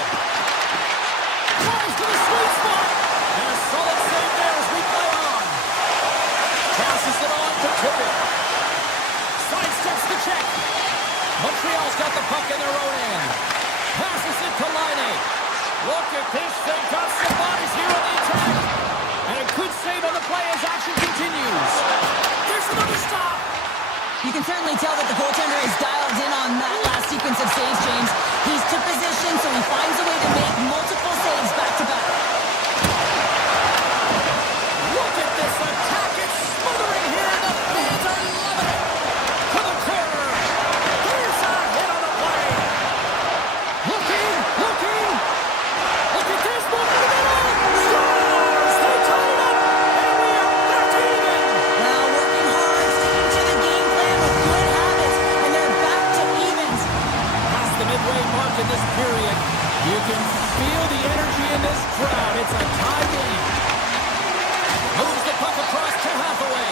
Tries to the sweet spot. And a solid save there as we play on. Passes it on to Tippett. Sidesteps the check. Montreal's got the puck in their own end. Passes it to Laine. Look at this. They've got some bodies here on the attack. And a good save on the play as action continues. Here's another stop. You can certainly tell that the goaltender is dialed in on that last sequence of saves, James. He's to position, so he finds a way to make multiple saves back-to-back. Look at this attack. It's smothering here, and the fans are loving it. To the corner. Here's a hit on the play. Looking. Look at this. Moving to the middle. Scores. They tie it up, and we are back even. Now working hard, sticking to the game plan with good habits, and they're back to evens. Past the midway mark in this period. You can feel the energy in this crowd. It's a tie game. Moves the puck across to Hathaway.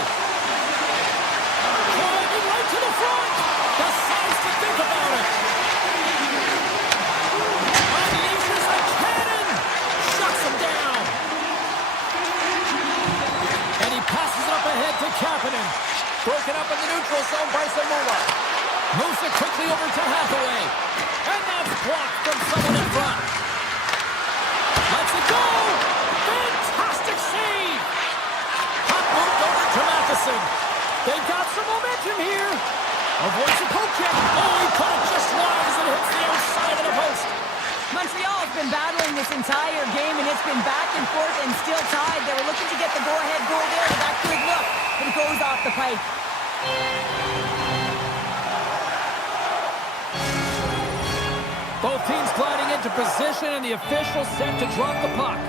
Driving right to the front. Decides to think about it. Unleashes a cannon. Shuts him down. And he passes it up ahead to Kapanen. Broken up in the neutral zone by Zamula. Moves it quickly over to Hathaway. And that's blocked from someone in front. Lets it go. Fantastic save. Puck moved over to Matheson. They've got some momentum here. Avoids a poke check. Oh, he put it just wide as it hits the outside of the post. Montreal has been battling this entire game, and it's been back and forth and still tied. They were looking to get the go-ahead goal there with that good look, but it goes off the pipe. Both teams gliding into position, and the official set to drop the puck.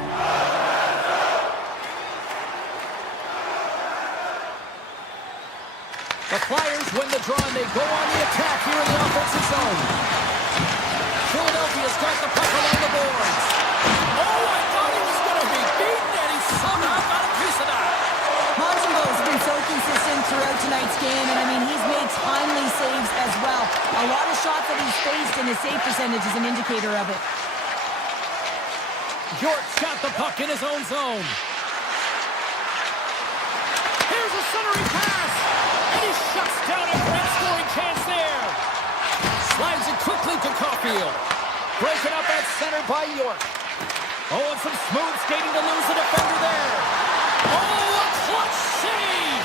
The Flyers win the draw, and they go on the attack here in the offensive zone. Philadelphia's got the puck along the boards. Oh, I thought he was going to be beaten, and he somehow got a piece of that. Montreal has been so consistent throughout tonight's game, and I mean, he's made timely saves as well. A lot of shots that he's faced, and his save percentage is an indicator of it. York's got the puck in his own zone. Here's a centering pass, and he shuts down a great scoring chance there. Slides it quickly to Caulfield. Breaking up at center by York. Oh, and some smooth skating to lose the defender there. Oh, a clutch save!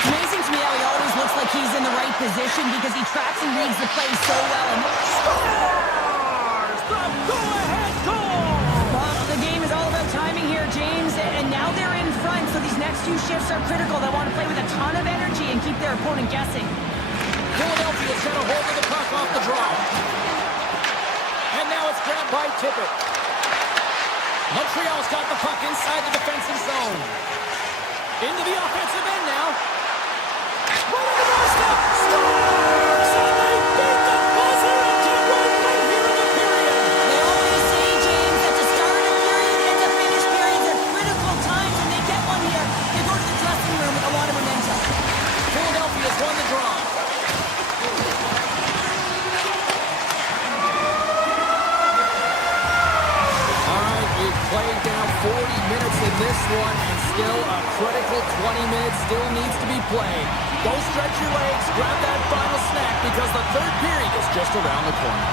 It's amazing to me how he always looks like he's in the right position because he tracks and reads the play so well. And scores! The go-ahead goal! Well, the game is all about timing here, James, and now they're in front, so these next few shifts are critical. They want to play with a ton of energy and keep their opponent guessing. Philadelphia's got a hold of the puck off the draw. And now it's grabbed by Tippett. Montreal's got the puck inside the defensive zone. Into the offensive end now. Right on the doorstep. Scores! And they beat the buzzer and get right here in the period. They always say, James, that the start of a period and the finish periods are critical times, and they get one here. They go to the dressing room with a lot of momentum. Philadelphia's won the draw. Playing down 40 minutes in this one, and still a critical 20 minutes still needs to be played. Go stretch your legs, grab that final snack, because the third period is just around the corner.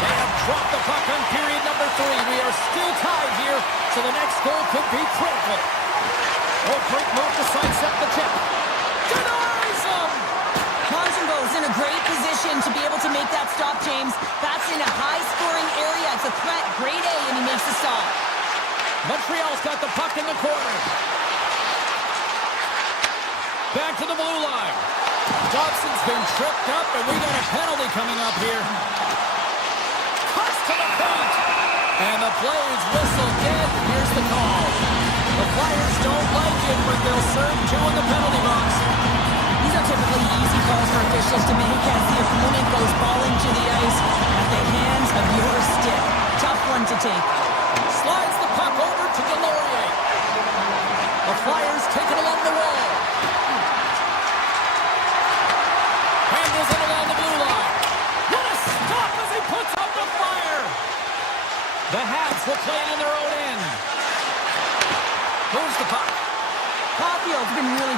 They have dropped the puck on period number 3. We are still tied here, so the next goal could be critical. Oh, great move to sidestep the check. Denies him! Montembeau's in a great position to be able to make that stop, James. That's in a high-scoring area. It's a threat, grade A, and he makes the stop. Montreal's got the puck in the corner. Back to the blue line. Dobson's been tripped up, and we got a penalty coming up here. Cuts to the paint. And the play's whistle dead. Here's the call. The Flyers don't like it, but they'll serve Joe in the penalty box. These are typically easy calls for officials to make as the opponent goes falling to the ice at the hands of your stick. Tough one to take. Slides the puck over to Delorier. The Flyers take it away.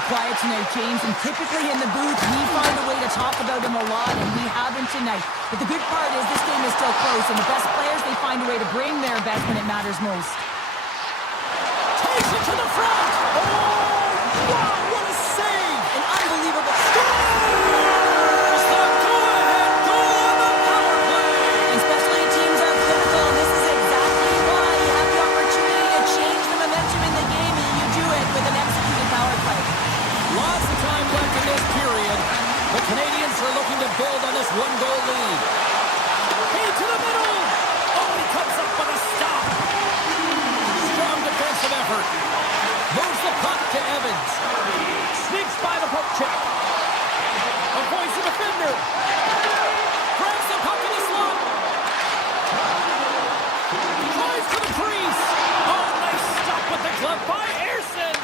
quiet tonight, James, and typically in the booth, we find a way to talk about him a lot, and we haven't tonight. But the good part is this game is still close, and the best players, they find a way to bring their best when it matters most. Takes it to the front! Oh, wow, what a save! An unbelievable Scores the go-ahead goal on the power play! And specialty teams are critical, and this is exactly why you have the opportunity to change the momentum in the game, and you do it with an executed power play. Lots of time left in this period. The Canadiens are looking to build on this one-goal lead. Hey, to the middle! Oh, he comes up with a stop! Strong defensive effort. Moves the puck to Evans. Sneaks by the poke check. Avoids the defender. Grabs the puck in the slot. Drives to the crease. Oh, nice stop with the glove by Airson.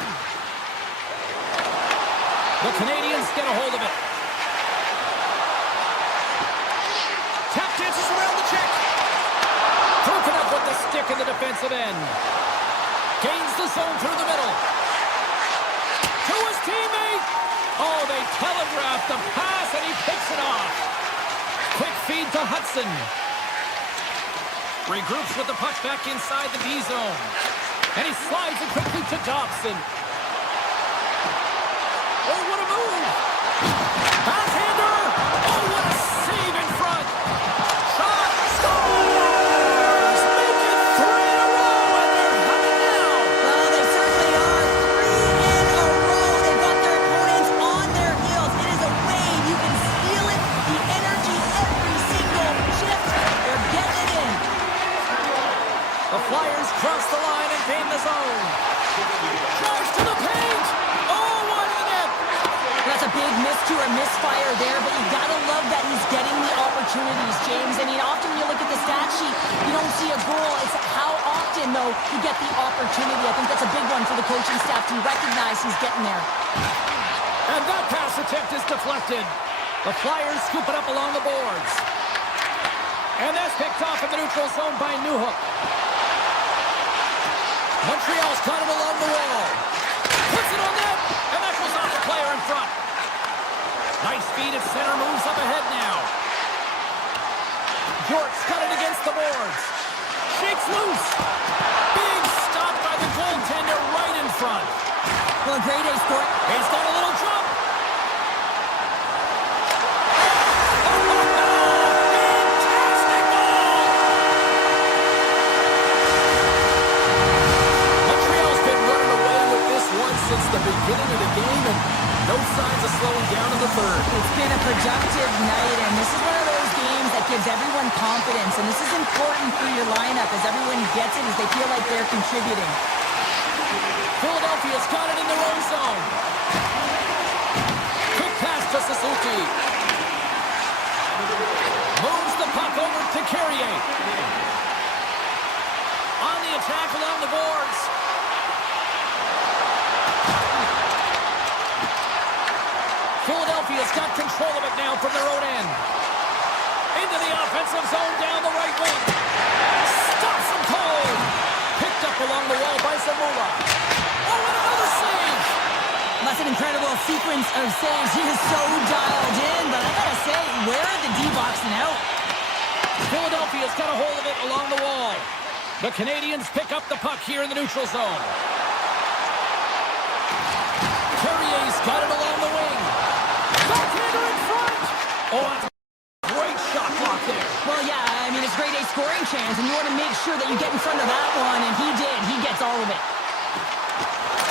The Canadiens get a hold of it. Tap dances around the check. Broken up with the stick in the defensive end. Gains the zone through the middle. To his teammate. Oh, they telegraphed the pass, and he picks it off. Quick feed to Hudson. Regroups with the puck back inside the D zone. And he slides it quickly to Dobson. Oh, what a move! Backhander! Oh, what a save in front! Shot! Scores! Make it 3 in a row, and they're humming now! Well, they certainly are. 3 in a row. They've got their opponents on their heels. It is a wave. You can feel it. The energy every single shift. They're getting it in. The Flyers cross the line and gain the zone. Drives to the paint! Oh, what a net! That's a big miscue or misfire there, but you gotta love that he's getting the opportunities, James. I mean, often when you look at the stat sheet, you don't see a goal. It's how often, though, you get the opportunity. I think that's a big one for the coaching staff to recognize he's getting there. And that pass attempt is deflected. The Flyers scoop it up along the boards. And that's picked off in the neutral zone by Newhook. Montreal's caught him along the wall. Puts it on net, and that goes off the player in front. Nice feed at center, moves up ahead now. York's got it against the boards. Shakes loose. Big stop by the goaltender right in front. Well, a great A score. He's got a little jump. Fantastic goal! Montreal's been running away with this one since the beginning of the game, and no signs of slowing down in the third. It's been a productive night, and this is one of those games that gives everyone confidence, and this is important for your lineup as everyone gets it, as they feel like they're contributing. Philadelphia's got it in their own zone. Quick pass to Suzuki. Moves the puck over to Carrier. On the attack along the boards. Philadelphia's got control of it now from their own end. Into the offensive zone down the right wing. Stops him cold. Picked up along the wall by Zamula. Oh, and another save. That's an incredible sequence of saves. He is so dialed in, but I gotta say, where are the D-boxing out? Philadelphia's got a hold of it along the wall. The Canadiens pick up the puck here in the neutral zone. Carrier's got it along the wing. Backhander in front. Oh, that's a great shot block there. Well, yeah, I mean, it's grade A scoring chance, and you want to make sure that you get in front of that one, and he did. He gets all of it.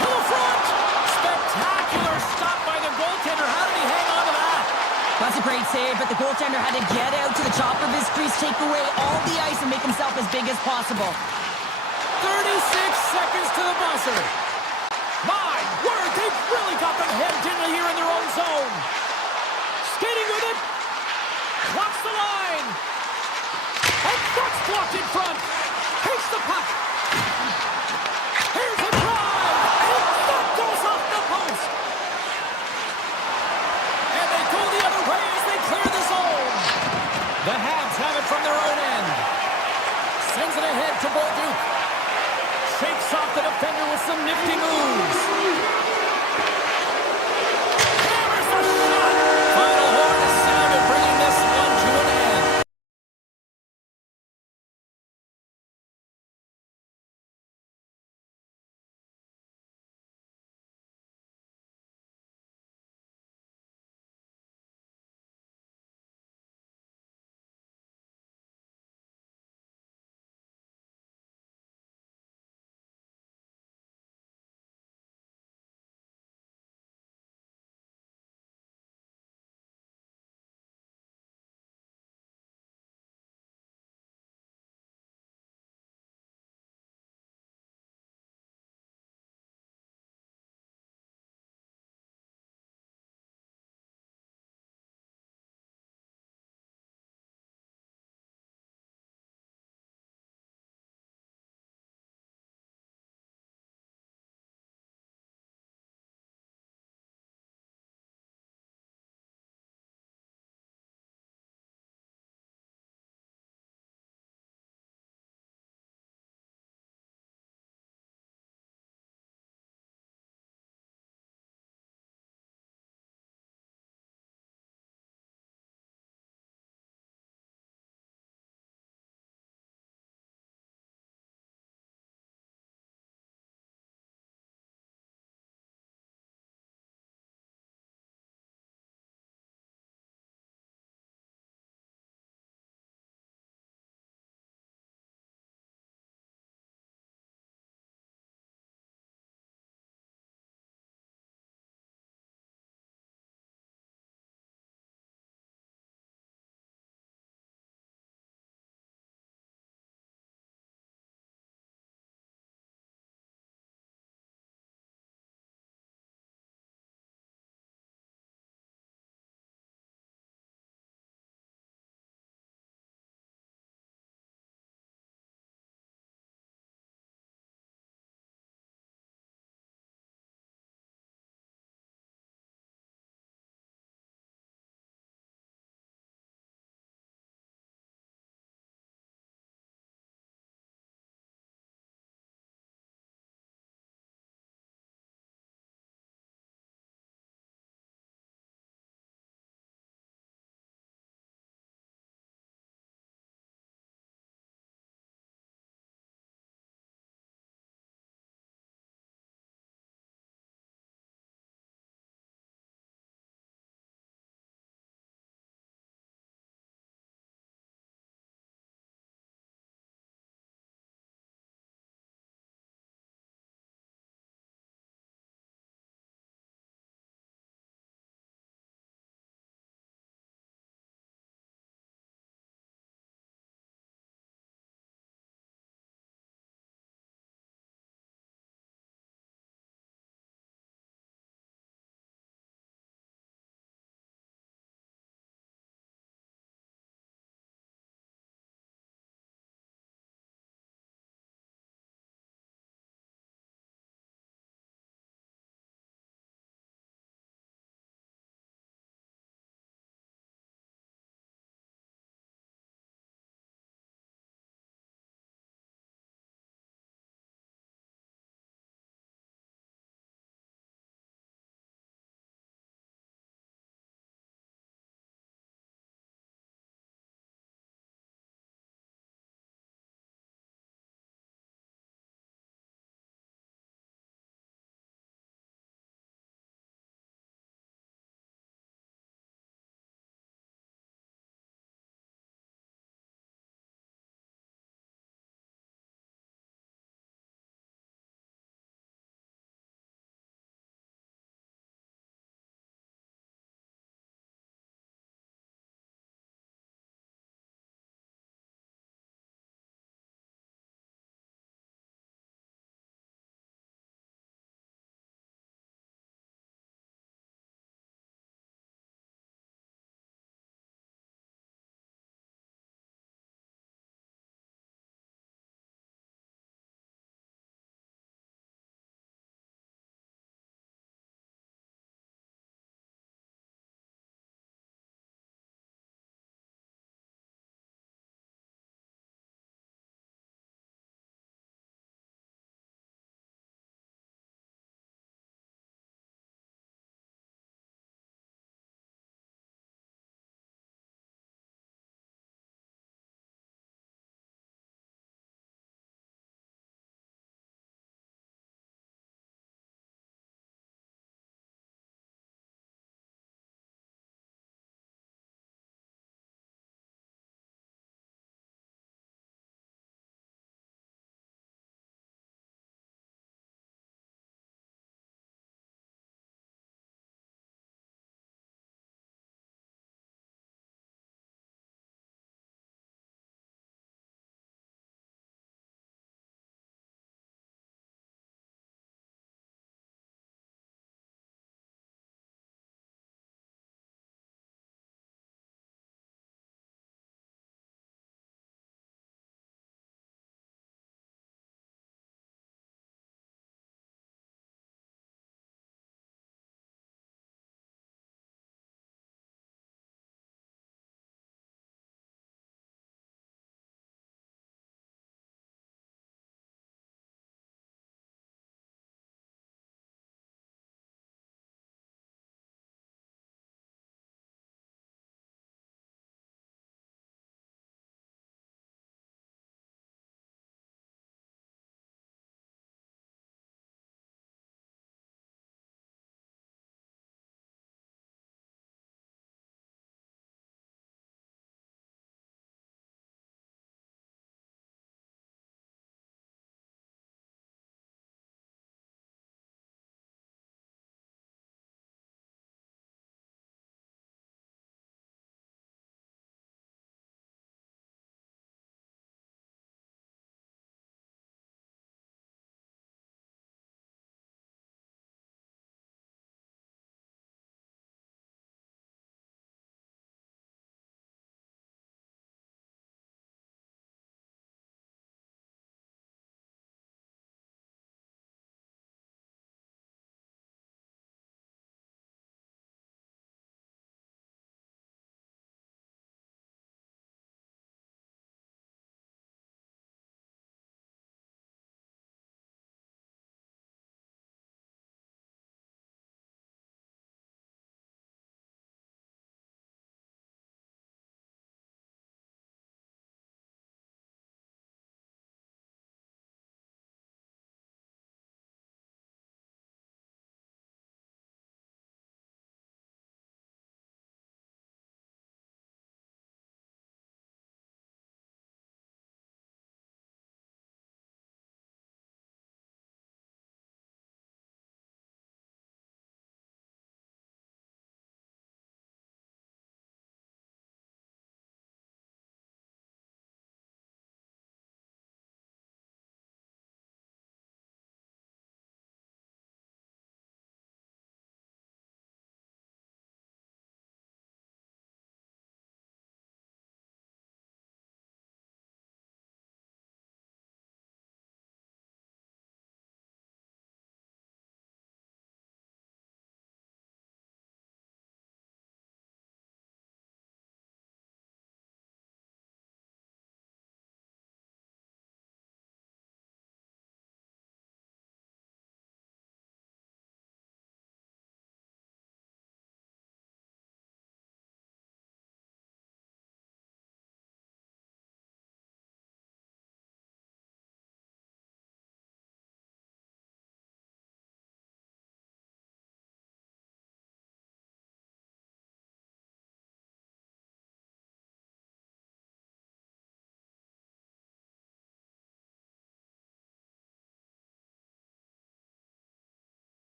To the front. Spectacular stop by the goaltender. How did he hang on to that? That's a great save, but the goaltender had to get out to the top of his crease, take away all the ice, and make himself as big as possible. 36 seconds to the buzzer. My word, they've really got them headed in here in their own zone. Skating with it. Walks the line. And that's blocked in front. Takes the puck. Here's a drive. And that goes off the post. And they go the other way as they clear the zone. The Habs have it from their own end. Sends it ahead to Bolduc. Shakes off the defender with some nifty moves.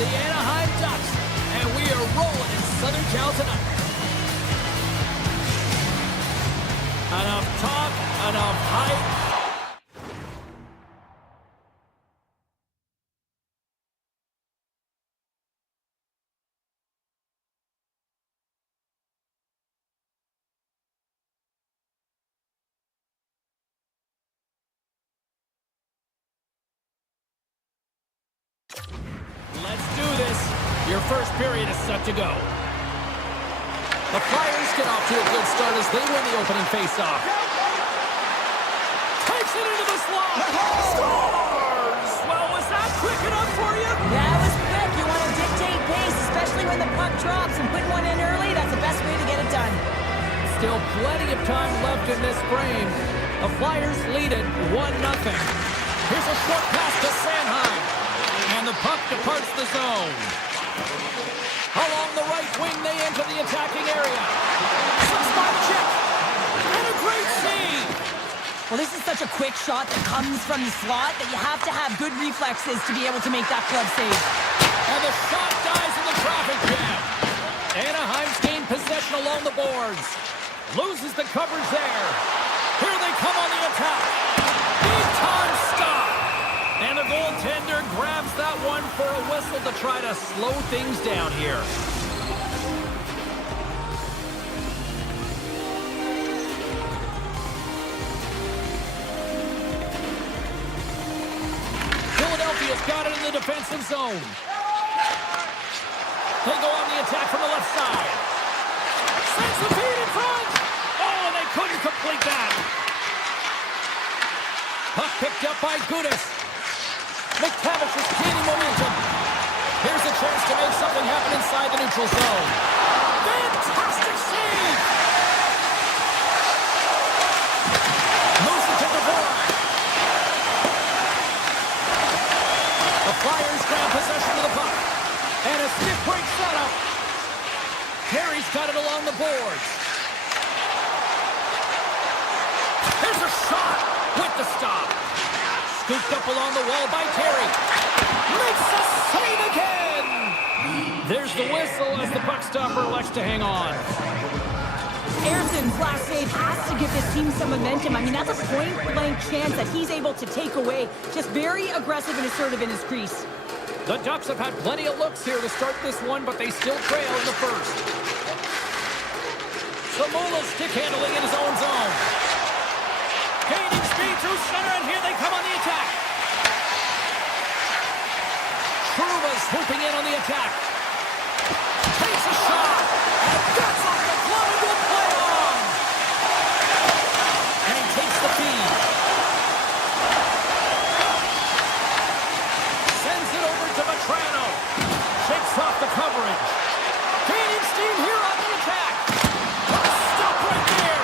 the Anaheim Ducks, and we are rolling in Southern Cal tonight. Enough talk, enough hype. Let's do this. Your first period is set to go. The Flyers get off to a good start as they win the opening faceoff. Takes it into the slot. Scores! Well, was that quick enough for you? That was quick. You want to dictate pace, especially when the puck drops, and putting one in early, that's the best way to get it done. Still plenty of time left in this frame. The Flyers lead it 1-0. Here's a short pass to Sanheim. And the puck departs the zone. Along the right wing, they enter the attacking area. Some spot check. And a great save. Well, this is such a quick shot that comes from the slot that you have to have good reflexes to be able to make that glove save. And the shot dies in the traffic jam. Anaheim's gained possession along the boards. Loses the coverage there. Here they come on the attack. Big time stop. And the goaltender grabs that one for a whistle to try to slow things down here. Philadelphia's got it in the defensive zone. They go on the attack from the left side. Sends the feed in front. Oh, and they couldn't complete that. Puck picked up by Gudas. McTavish is gaining momentum. Here's a chance to make something happen inside the neutral zone. Fantastic save! Moves it to Dvorak. The Flyers grab possession of the puck. And a stiff break setup. Terry's got it along the boards. There's a shot with the stop. Scooped up along the wall by Terry. Makes the save again! There's the whistle as the puck stopper elects to hang on. Ayrton's last save has to give this team some momentum. I mean, that's a point-blank chance that he's able to take away. Just very aggressive and assertive in his crease. The Ducks have had plenty of looks here to start this one, but they still trail in the first. Samula's stick handling in his own zone. Gaining speed through center, and here they come on the attack. Truba's swooping in on the attack. Takes a shot, and gets off the glove and will play on. And he takes the feed. Sends it over to Vetrano. Shakes off the coverage. Gaining steam here on the attack. Stop right there.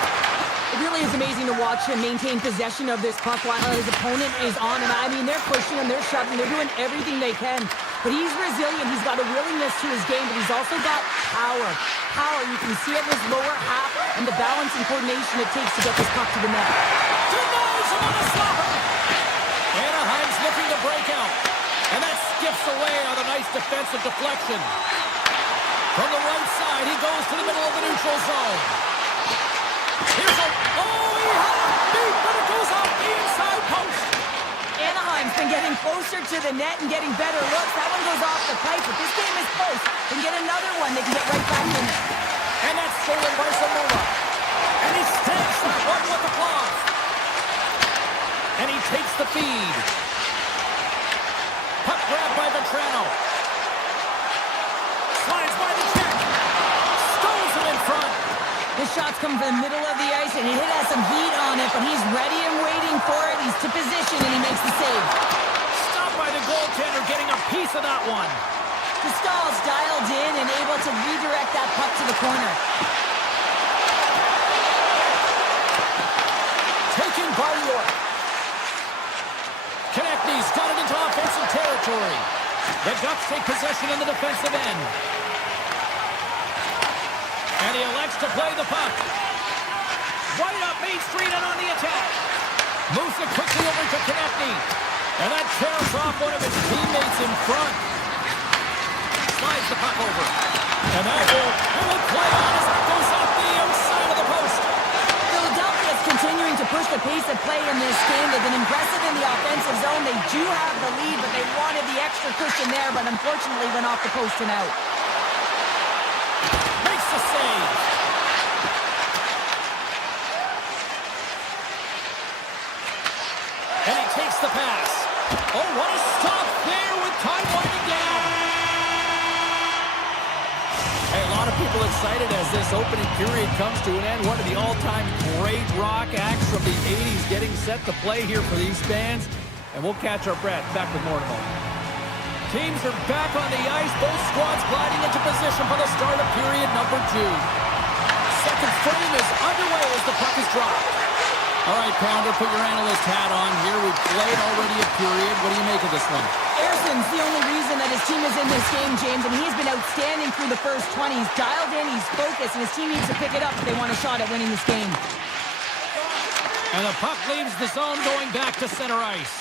It really is amazing to watch him maintain possession of this puck while his opponent is on him. I mean, they're pushing him, they're shoving, they're doing everything they can. But he's resilient. He's got a willingness to his game, but he's also got power. Power, you can see it in his lower half and the balance and coordination it takes to get this puck to the net. Denies him on a slapper. Anaheim's looking to break out. And that skips away on a nice defensive deflection. From the right side, he goes to the middle of the neutral zone. Here's a... Oh, he had it beat, but it goes off the inside post. Anaheim's been getting closer to the net and getting better looks. That one goes off the pipe, but this game is close. They can get another one. They can get right back in it. And that's stolen by Zamora. And he stamps that one with applause. And he takes the feed. Puck grab by Vetrano. Slides by the check. Stones him in front. His shots come from the middle of the ice, and he has some heat on it, but he's ready and waiting for it. He's to position, and he makes the save. Stopped by the goaltender, getting a piece of that one. Stahl's dialed in and able to redirect that puck to the corner. Taken by York. Konechny's got it into offensive territory. The Ducks take possession in the defensive end. And he elects to play the puck. Right up Main Street and on the attack. Moves it quickly over to Konechny. And that tears off one of his teammates in front. slides the puck over. And that will play on as that goes off the outside of the post. Philadelphia is continuing to push the pace of play in this game. They've been impressive in the offensive zone. They do have the lead, but they wanted the extra cushion there, but unfortunately went off the post and out. Makes the save. And he takes the pass. Oh, what a stop there with time winding down. Hey, a lot of people excited as this opening period comes to an end. One of the all-time great rock acts from the 80s getting set to play here for these fans. And we'll catch our breath. Back with more in a moment. Teams are back on the ice. Both squads gliding into position for the start of period number 2. Second frame is underway as the puck is dropped. All right, Pounder, put your analyst hat on here. We've played already a period. What do you make of this one? Erson's the only reason that his team is in this game, James, and he's been outstanding through the first 20. He's dialed in, he's focused, and his team needs to pick it up if they want a shot at winning this game. And the puck leaves the zone going back to center ice.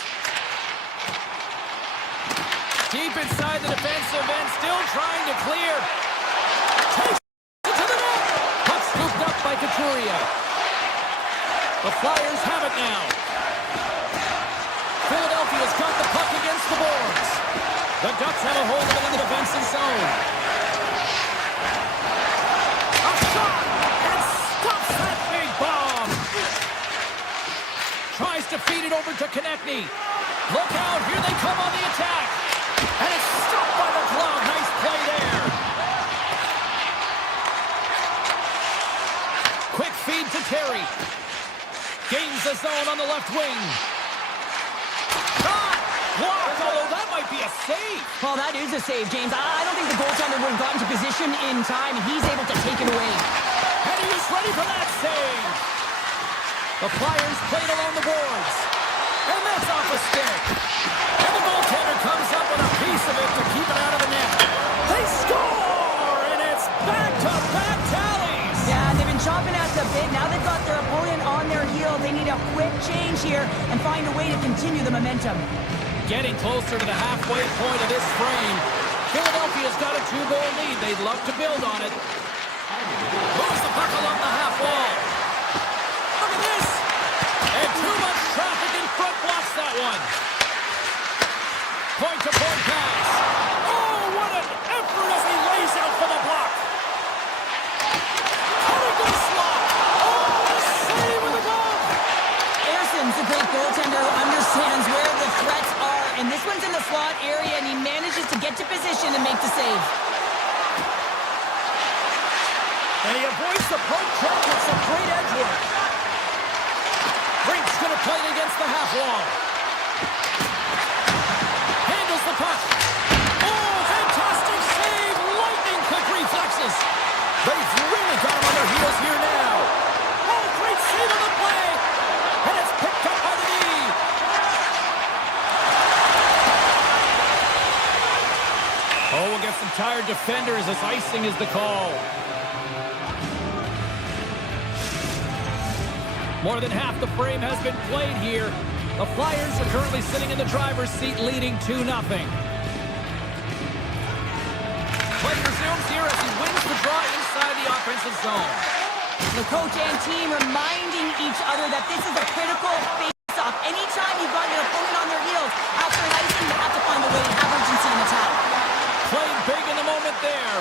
Deep inside the defensive end, still trying to clear. Takes it to the net. Puck scooped up by Couturier. The Flyers have it now. Philadelphia's got the puck against the boards. The Ducks have a hold of it in the defensive zone. A shot! And stops that big bomb. Tries to feed it over to Konechny. Look out, here they come on the attack. And it's stopped by the glove. Nice play there. Quick feed to Terry. Gains the zone on the left wing. Shot! Blocked, although that might be a save. Well, that is a save, James. I don't think the goaltender would have gotten to position in time, and he's able to take it away. And he was ready for that save. The Flyers played along the boards. And that's off a stick. And the goaltender comes up with a piece of it to keep it out of the net. They score! And it's back-to-back tallies. Yeah, they've been chopping at the bit. Now they've got their opponent on their heel. They need a quick change here and find a way to continue the momentum. Getting closer to the halfway point of this frame. Philadelphia's got a 2-goal lead. They'd love to build on it. Moves the puck along the half wall. Look at this. And too much traffic in front blocks that one. Point-to-point pass. Oh, what an effort as he lays out for the block. Critical slot. Oh, what a save with the glove. Erson's a great goaltender who understands where the threats are. And this one's in the slot area, and he manages to get to position and make the save. And he avoids the poke check with some great edge work. Brink's going to play it against the half wall. Handles the puck. Oh, fantastic save. Lightning quick reflexes. They've really got him on their heels here now. Oh, great save on the play. And it's picked up by the knee. Oh, we'll get some tired defenders as icing is the call. More than half the frame has been played here. The Flyers are currently sitting in the driver's seat, leading 2-0. Play resumes here as he wins the draw inside the offensive zone. The coach and team reminding each other that this is a critical face-off. Anytime you've got your opponent on their heels after an icing, you have to find a way to have urgency in attack. Playing big in the moment there.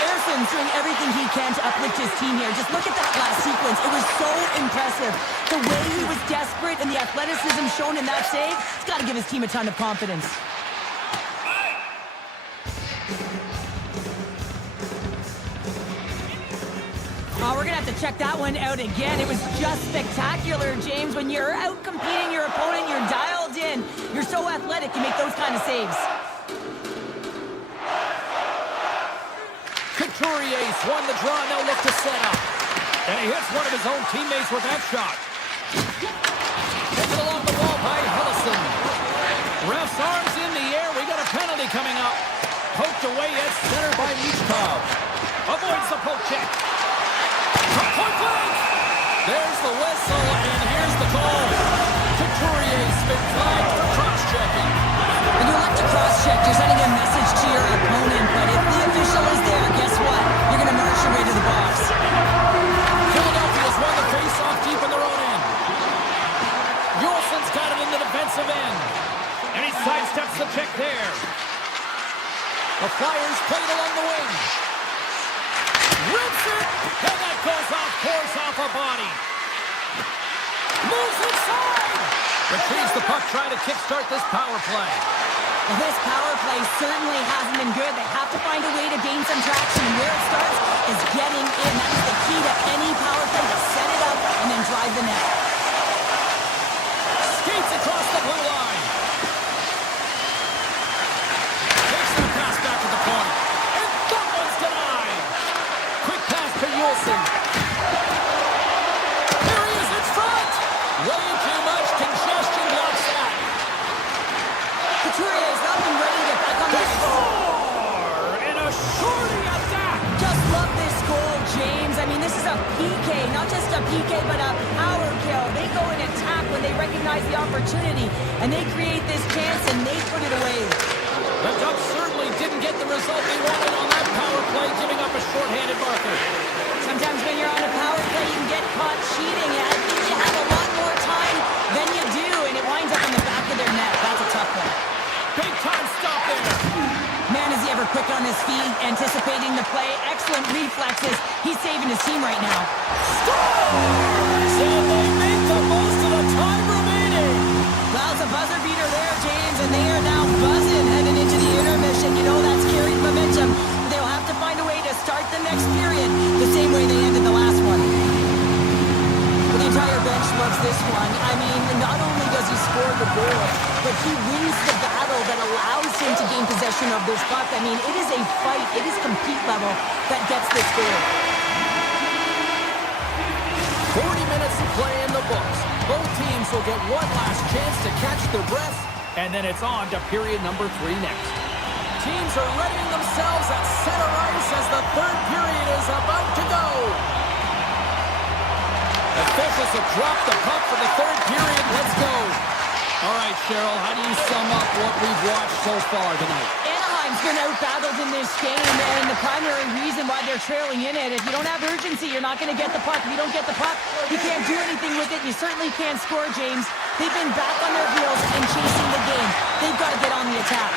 Erson's doing everything he can to uplift his team here. Just look at that last sequence. It was so impressive. The way he was desperate and the athleticism shown in that save, it's got to give his team a ton of confidence. Oh, we're going to have to check that one out again. It was just spectacular, James. When you're out competing your opponent, you're dialed in. You're so athletic, you make those kind of saves. Couturier's won the draw, now look to set up. And he hits one of his own teammates with that shot. Taken along the wall by Hellison. Ref's arms in the air. We got a penalty coming up. Poked away at center by Michkov. Avoids the poke check. From point blank. There's the whistle, and here's the goal. Couturier's been flagged for cross-checking. When you like to cross-check, you're sending a message to your opponent, but if Rips it! And that goes off, pours off a body. Moves inside! Retrieves the puck, trying to kickstart this power play. Well, this power play certainly hasn't been good. They have to find a way to gain some traction. And where it starts is getting in. That is the key to any power play, to set it up and then drive the net. Skates across the blue line. Takes the pass back to the point. And that one's denied. Quick pass to Yulson. There he is in front. Way too much congestion blocks that. Couturier has not been ready to get back on the Score! And a shorty at that. Just love this goal, James. I mean, this is a PK, not just a PK, but a power kill. They go and attack when they recognize the opportunity, and they create this chance, and they put it away. The Ducks certainly didn't get the result they wanted on that power play, giving up a shorthanded marker. Sometimes when you're on a power play, you can get caught cheating. I think you have a lot more time than you do, and it winds up in the back of their net. That's a tough one. Big time stop there. Man, is he ever quick on his feet, anticipating the play. Excellent reflexes. He's saving his team right now. Scores! And they make the most of the time remaining. Well, it's a buzzer beater there, James, and they are now buzzing heading into the intermission. You know that's carried momentum. They'll have to find a way to start the next period the same way they ended the last one. The entire bench loves this one. I mean, not only does he score the goal, but he wins the battle that allows him to gain possession of this puck. I mean, it is a fight. It is compete level that gets this goal. 40 minutes to play in the books. Both teams will get one last chance to catch their breath, and then it's on to period number 3 next. Teams are readying themselves at center ice as the third period is about to go. Officials have dropped the puck for the third period. Let's go. All right, Cheryl, how do you sum up what we've watched so far tonight? Anaheim's been out-battled in this game, and the primary reason why they're trailing in it, if you don't have urgency, you're not going to get the puck. If you don't get the puck, you can't do anything with it. You certainly can't score, James. They've been back on their heels and chasing the game. They've got to get on the attack.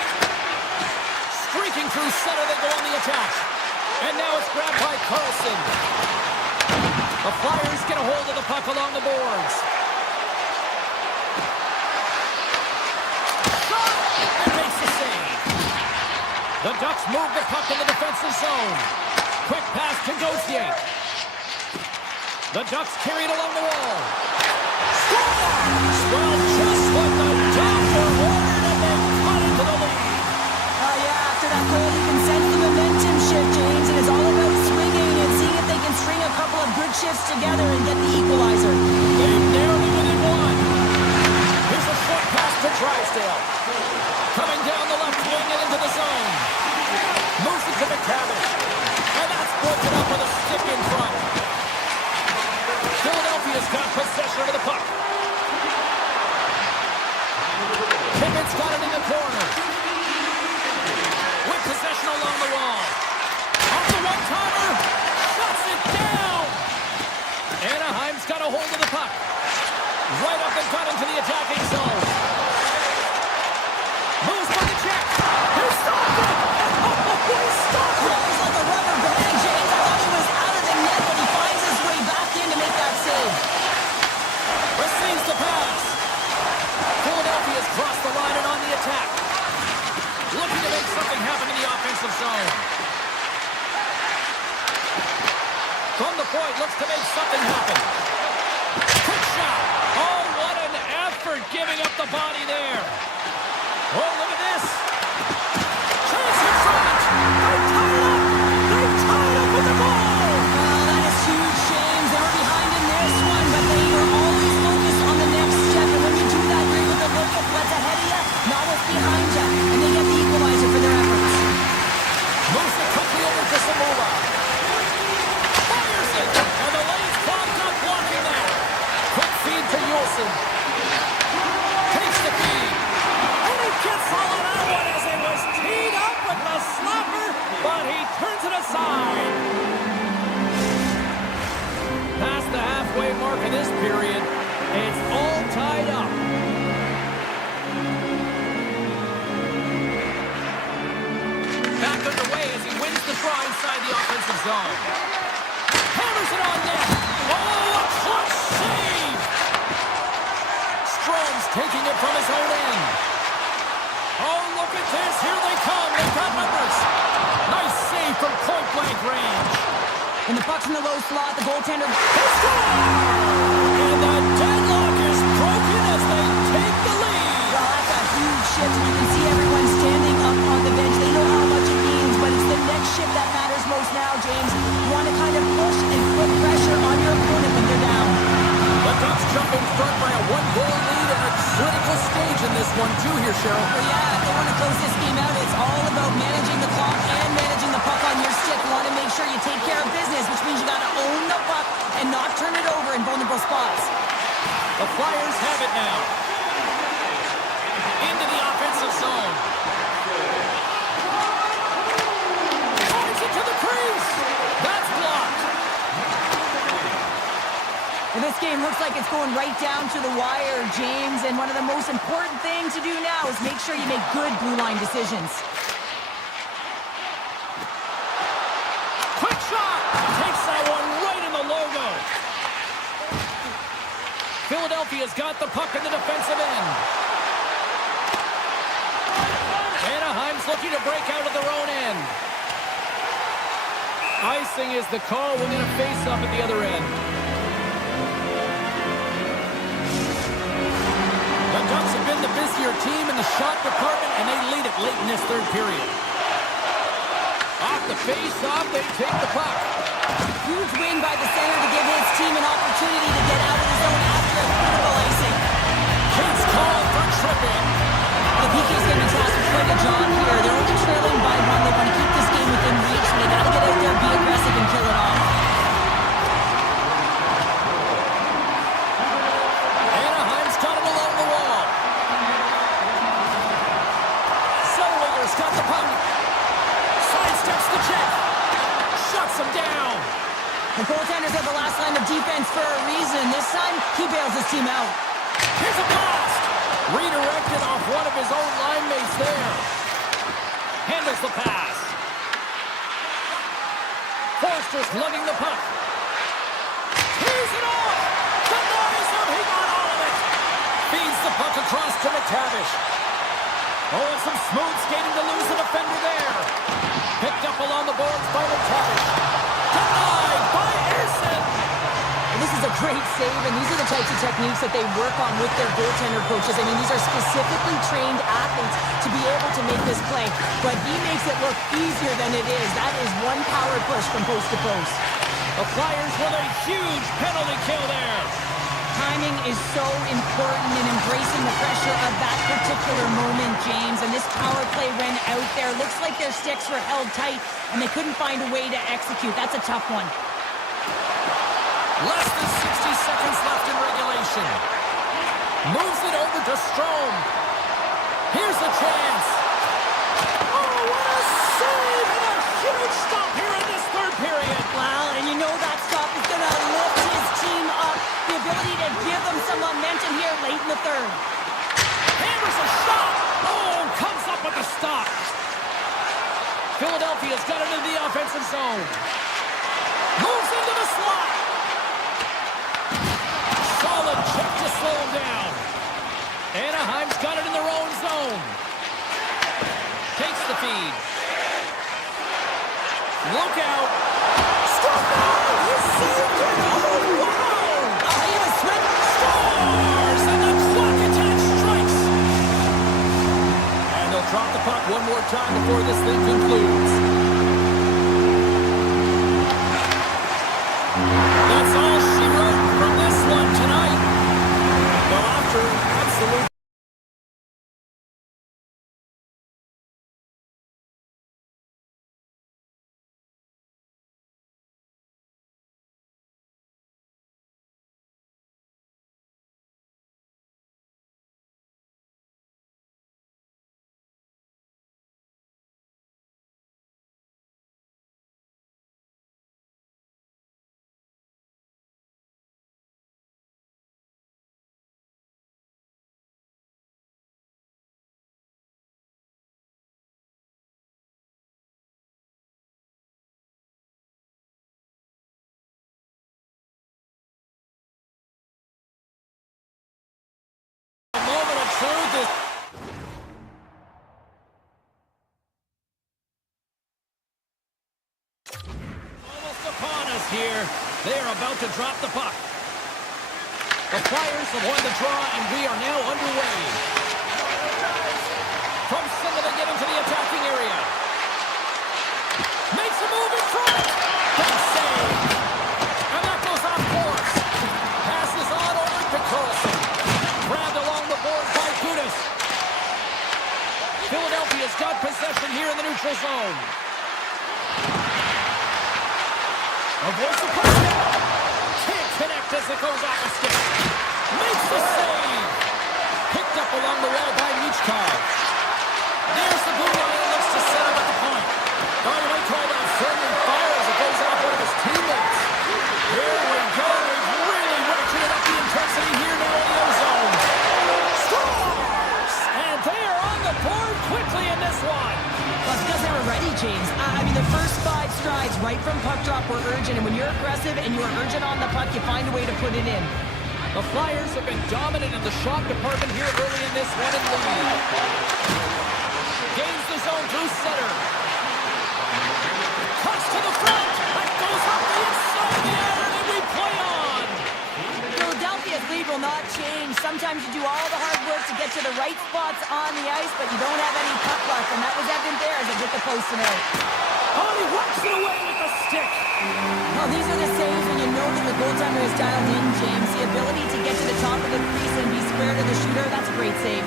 Streaking through center, they go on the attack. And now it's grabbed by Carlson. The Flyers get a hold of the puck along the boards. Shot! And makes the save. The Ducks move the puck in the defensive zone. Quick pass to Gauthier. The Ducks carry it along the wall. Scores! Well, just what the Ducks were ordered, and they cut into the lead. Yeah, after that goal, you can sense the momentum shift, James, and it's all about swinging and seeing if they can string a couple of good shifts together and get the equalizer. They've narrowly within one. Here's a short pass to Drysdale. Coming down the left wing and into the zone. Moves it to McTavish. And that's broken up with a stick in front. Philadelphia's got possession of the puck. Pickett's got it in the corner. With possession along the wall. Off the one-timer. Shuts it down. Anaheim's got a hold of the puck. Right up and cut into the attacking zone. Moves for the check. He stopped it. He stopped it. It was like a rubber band, James. I thought he was out of the net, but he finds his way back in to make that save. Receives the pass. Philadelphia's crossed the line and on the attack. Looking to make something happen in the offensive zone. From the point, looks to make something happen. Quick shot. Oh, what an effort giving up the body there. Oh, look at this. Chase in front. They tie it up. They tie it up with the goal. Well, that is huge, James. They were behind in this one, but they were always focused on the next step. And when you do that, you're able to look at what's ahead of you, not what's behind you. And they get the equalizer for their efforts. Moves it quickly over to Samoa. Fires it. And the lane's clogged up blocking that. Quick feed to Yulson. Takes the feed. And he gets all of that one as it was teed up with the slapper, but he turns it aside. Past the halfway mark of this period, it's all tied up. Back underway as he wins the draw inside the offensive zone. point-blank range. And the puck's in the low slot. The goaltender... They score! And the deadlock is broken as they take the lead. Well, that's a huge shift. You can see everyone standing up on the bench. They know how much it means, but it's the next shift that matters most now, James. You want to kind of push and put pressure on your opponent when they're down. The Ducks jump in front by a one-goal lead at a critical stage in this one, too, here, Cheryl. Well, yeah, if they want to close this game out, it's all about managing the clock and managing the puck on your stick. You want to make sure you take care of business, which means you got to own the puck and not turn it over in vulnerable spots. The Flyers have it now. Into the offensive zone. Points it to the crease. That's blocked. Well, this game looks like it's going right down to the wire, James, and one of the most important things to do now is make sure you make good blue line decisions. Quick shot! Takes that one right in the logo. Philadelphia's got the puck in the defensive end. Anaheim's looking to break out of their own end. Icing is the call. We're going to face up at the other end. The Ducks have been the busier team in the shot department, and they lead it late in this third period. Off the face-off, they take the puck. Huge win by the center to give his team an opportunity to get out of the zone after a critical icing. Kate's called for tripping. The PK's going to be tasked with quite a job here. They're only trailing by one. They want to keep this game within reach, and they got to get out there, be aggressive, and kill it off. Anaheim's got him along the wall. Zellweger's got the puck. Sidesteps the check. Shuts him down. The goaltenders are the last line of defense for a reason. This time, he bails his team out. Here's a blast. Redirected off one of his own line mates there. Handles the pass. Forster's lugging the puck. Tees it off. Denies him. He got all of it. Feeds the puck across to McTavish. Oh, and some smooth skating to lose the defender there. Picked up along the boards by McTavish. Denied by Ersson. This is a great save, and these are the types of techniques that they work on with their goaltender coaches. I mean, these are specifically trained athletes to be able to make this play, but he makes it look easier than it is. That is one power push from post to post. The Flyers with a huge penalty kill there. Timing is so important in embracing the pressure of that particular moment, James, and this power play went out there. Looks like their sticks were held tight, and they couldn't find a way to execute. That's a tough one. Less than 60 seconds left in regulation. Moves it over to Strome. Here's a chance. Oh, what a save! And a huge stop here in this third period. Wow, and you know that stop is going to lift his team up. The ability to give them some momentum here late in the third. Hammers a shot. Oh, comes up with a stop. Philadelphia's got it into the offensive zone. Moves into the slot. Solid check to slow him down. Anaheim's got it in their own zone. Takes the feed. Look out. Score! He saved it! Oh, wow! He was swift. Scores! And the clock attack strikes! And they'll drop the puck one more time before this thing concludes. here. They are about to drop the puck. The Flyers have won the draw, and we are now underway. From center, they get into the attacking area. Makes a move in front. Big save. And that goes off course. Passes on over to Carlson. Grabbed along the board by Kudus. Philadelphia's got possession here in the neutral zone. Avoids the puck. Can't connect as it goes off a stick. Makes the save. Picked up along the wall by Michkov. There's the blue line and looks to set up at the point. By the way, called out friendly fire as it goes off one of his teammates. Here we go. We've really ratcheted up the intensity here now in the ozone. Scores! And they are on the board quickly in this one. Well, it's because they were ready, James. I mean, the first 5 strides right from puck drop were urgent, and when you're aggressive and you're urgent on the puck, you find a way to put it in. The Flyers have been dominant in the shot department here early in this one and lead. Gains the zone through center. Cuts to the front. That goes up the inside of the iron, and we play on. Philadelphia's lead will not change. Sometimes you do all the hard work to get to the right spots on the ice, but you don't have any puck luck, and that was evident there as it hit the post tonight. Oh, he whacks it away with the stick. Well, these are the saves when you know that the goaltender is dialed in, James. The ability to get to the top of the crease and be square to the shooter, that's a great save.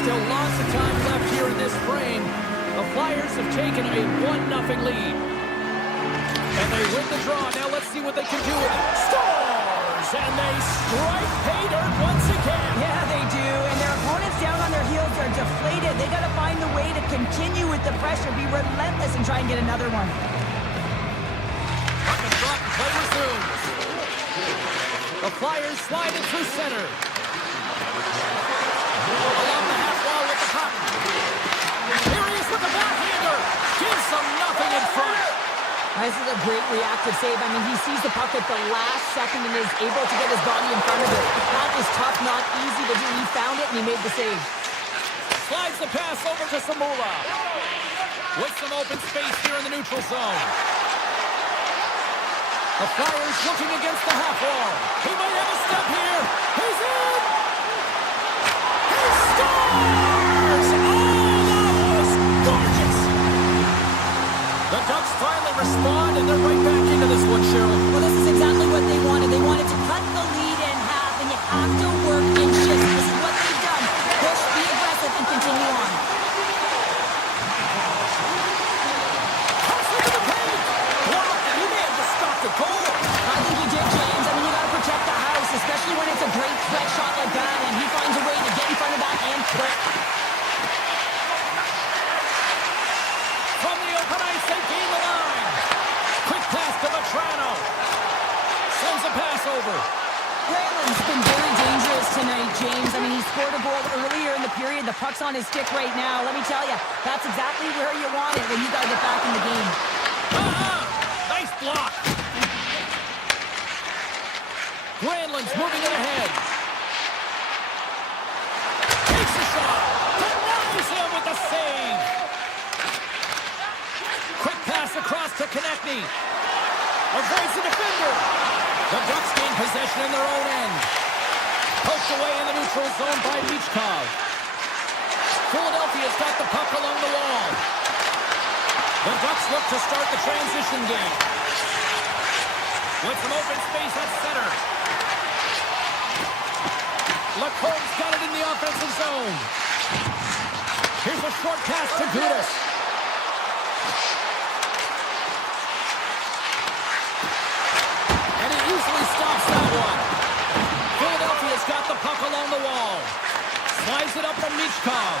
Still lots of time left here in this frame. The Flyers have taken a 1-0 lead. And they win the draw. Now let's see what they can do with it. Scores! And they strike pay dirt once again. Yeah, they do. And their opponents down on their heels are deflated. They got to find the way to continue with the pressure, be relentless, and try and get another one. Puck and drop, play resumes. The Flyers slide it through center. Along the half wall with the puck. Here he is with the backhander. Gives them nothing in front. This is a great reactive save. I mean, he sees the puck at the last second and is able to get his body in front of it. That is tough, not easy to do. He found it and he made the save. Slides the pass over to Samula. With some open space here in the neutral zone. The Flyers looking against the half wall. He might have a step here. He's in! He scores! Oh, that was gorgeous! The Ducks finally respond, and they're right back into this one, Cheryl. Well, this is exactly what they wanted. They wanted to cut the lead in half, and you have to work in shifts. This is what they've done. Push, be aggressive, and continue on. Comes into the paint! Wow, he may have just stopped the goal. I think he did, James. I mean, you got to protect the house, especially when it's a great threat shot like that, and he finds a way to get in front of that and quick. From the open ice, they gain the line. Quick pass to Vetrano. Sends a pass over. Granlund's been very dangerous tonight, James. I mean, he scored a goal earlier in the period. The puck's on his stick right now. Let me tell you, that's exactly where you want it when you got to get back in the game. Nice block. Granlund's moving it ahead. Takes a shot. Denies him with the save. Quick pass across to Konechny. Avoids the defender. The Ducks gain possession in their own end. Poked away in the neutral zone by Michkov. Philadelphia's got the puck along the wall. The Ducks look to start the transition game. With some open space at center. Lacombe's got it in the offensive zone. Here's a short pass to Kudus. And he easily stops that one. Philadelphia's got the puck along the wall. Slides it up from Michkov.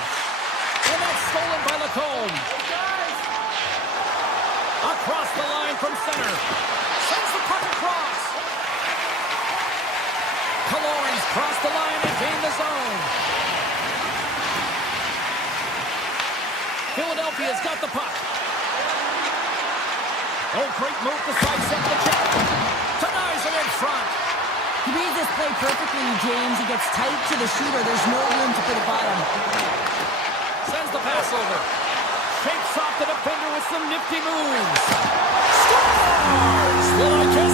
And that's stolen by Lacombe. Across the line from center. Sends the puck across. Kaloran's crossed the line and gained the zone. Philadelphia's got the puck. Oh, great move to sidestep the check. Denies him in front. He reads this play perfectly, James. He gets tight to the shooter. There's no room to put it by him. Sends the pass over. Shakes off the defender with some nifty moves. Scores! Well, I guess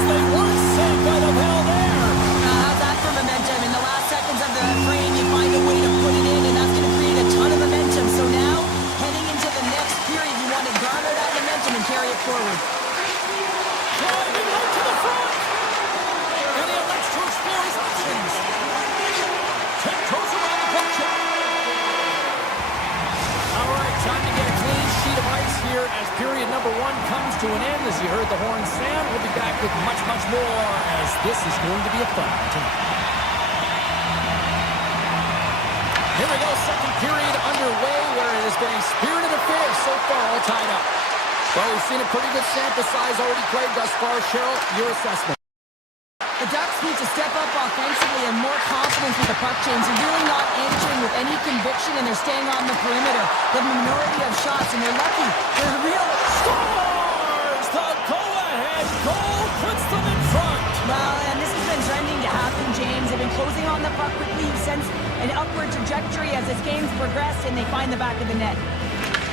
with much, much more, as this is going to be a fun one tonight. Here we go, second period underway, where it has been a spirited affair so far, all tied up. Well, we've seen a pretty good sample size already played thus far. Cheryl, your assessment. The Ducks need to step up offensively and more confidence with the puck chains. They're really not entering with any conviction, and they're staying on the perimeter. The minority of shots, and they're lucky. They're real. Scores! The go-ahead goal puts them in front. Well, and this has been trending to happen, James. They've been closing on the puck quickly. You sense an upward trajectory as this game's progressed, and they find the back of the net.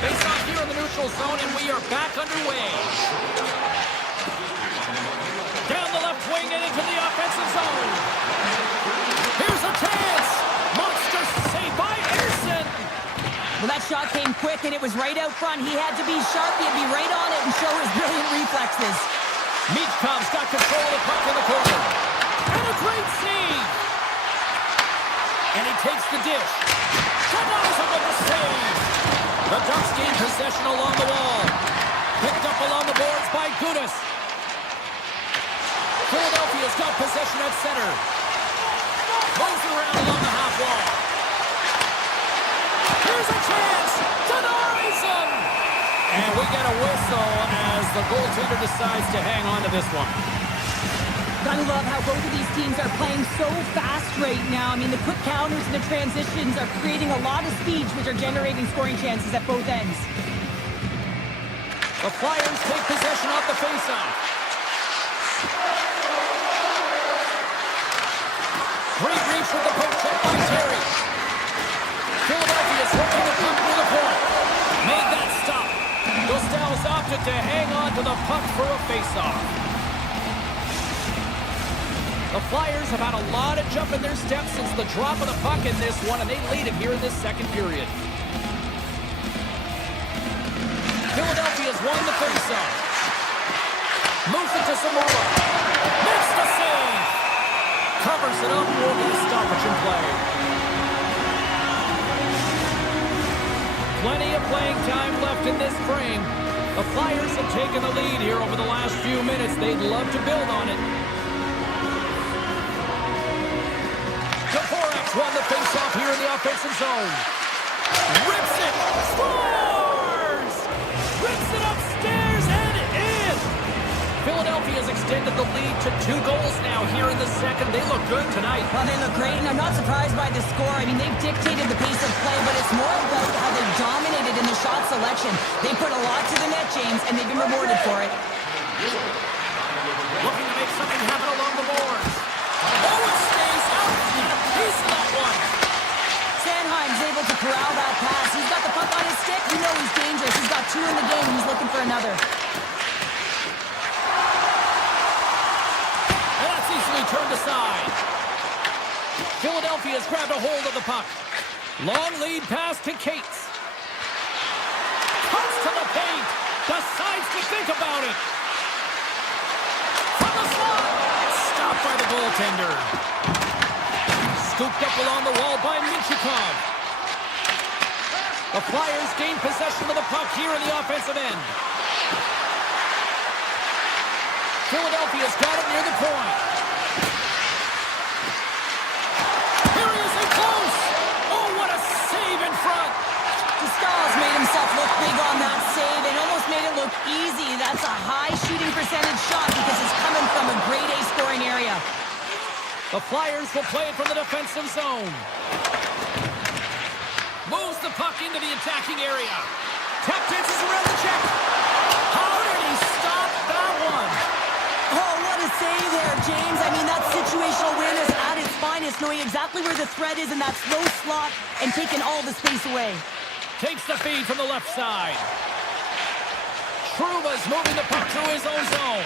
Face off here in the neutral zone, and we are back underway. Down the left wing and into the offensive zone. Here's a chance. Monster save by Anderson. Well, that shot came quick, and it was right out front. He had to be sharp. He had to be right on it and show his brilliant reflexes. Michkov's got control of the puck in the corner. And a great save. And he takes the dish. Denies him with the save. The Ducks gain possession along the wall. Picked up along the boards by Gudas. Philadelphia's got possession at center. Moves it around along the half wall. Here's a chance. Denies him. And we get a whistle as the goaltender decides to hang on to this one. I love how both of these teams are playing so fast right now. I mean, the quick counters and the transitions are creating a lot of speeds, which are generating scoring chances at both ends. The Flyers take possession off the faceoff. Great reach with the poke check by Terry. Philadelphia's working the puck near the point. Made that stop. Dostal's opted to hang on to the puck for a faceoff. The Flyers have had a lot of jump in their steps since the drop of the puck in this one, and they lead it here in this second period. Philadelphia's won the faceoff. Moves it to Zamora. Makes the save. Covers it up. We'll get a stoppage in play. Plenty of playing time left in this frame. The Flyers have taken the lead here over the last few minutes. They'd love to build on it. Dvorak won the faceoff here in the offensive zone. Rips it. Scores! Rips it upstairs and in. Philadelphia's extended the lead to 2 goals now here in the second. They look good tonight. Well, they look great, and I'm not surprised by the score. I mean, they've dictated the pace of play, but it's more about how they've dominated in the shot selection. They put a lot to the net, James, and they've been rewarded for it. Looking to make something happen along the boards. Oh, it stays out. Piece of that one. Sanheim's able to corral that pass. He's got the puck on his stick. You know he's dangerous. He's got 2 in the game. He's looking for another. And that's easily turned aside. Philadelphia's grabbed a hold of the puck. Long lead pass to Cates. Cuts to the paint. Decides to think about it. From the slot. Stopped by the goaltender. Scooped up along the wall by Michkov. The Flyers gain possession of the puck here in the offensive end. Philadelphia's got it near the point. Here he is in close. Oh, what a save in front. Dostal's made himself look big on that save and almost made it look easy. That's a high shooting percentage shot because it's coming from a grade A scoring area. The Flyers will play it from the defensive zone. Moves the puck into the attacking area. Tap dances around the check. How did he stop that one? Oh, what a save there, James. I mean, that's situational awareness at its finest, knowing exactly where the threat is in that slow slot and taking all the space away. Takes the feed from the left side. Trouba's moving the puck through his own zone.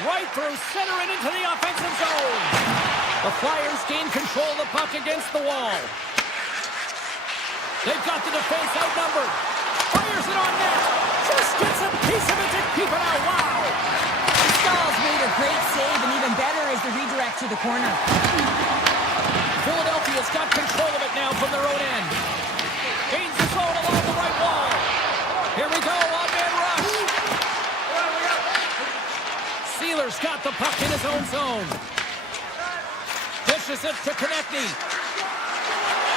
Right through center and into the offensive zone. The Flyers gain control of the puck against the wall. They've got the defense outnumbered. Fires it on net. Just gets a piece of it to keep it out. Wow. Dostal's made a great save, and even better is the redirect to the corner. Philadelphia's got control of it now from their own end. Gains the zone along the right wall. Here we go, one-man rush. Sealer's got the puck in his own zone. Dishes it to Konechny.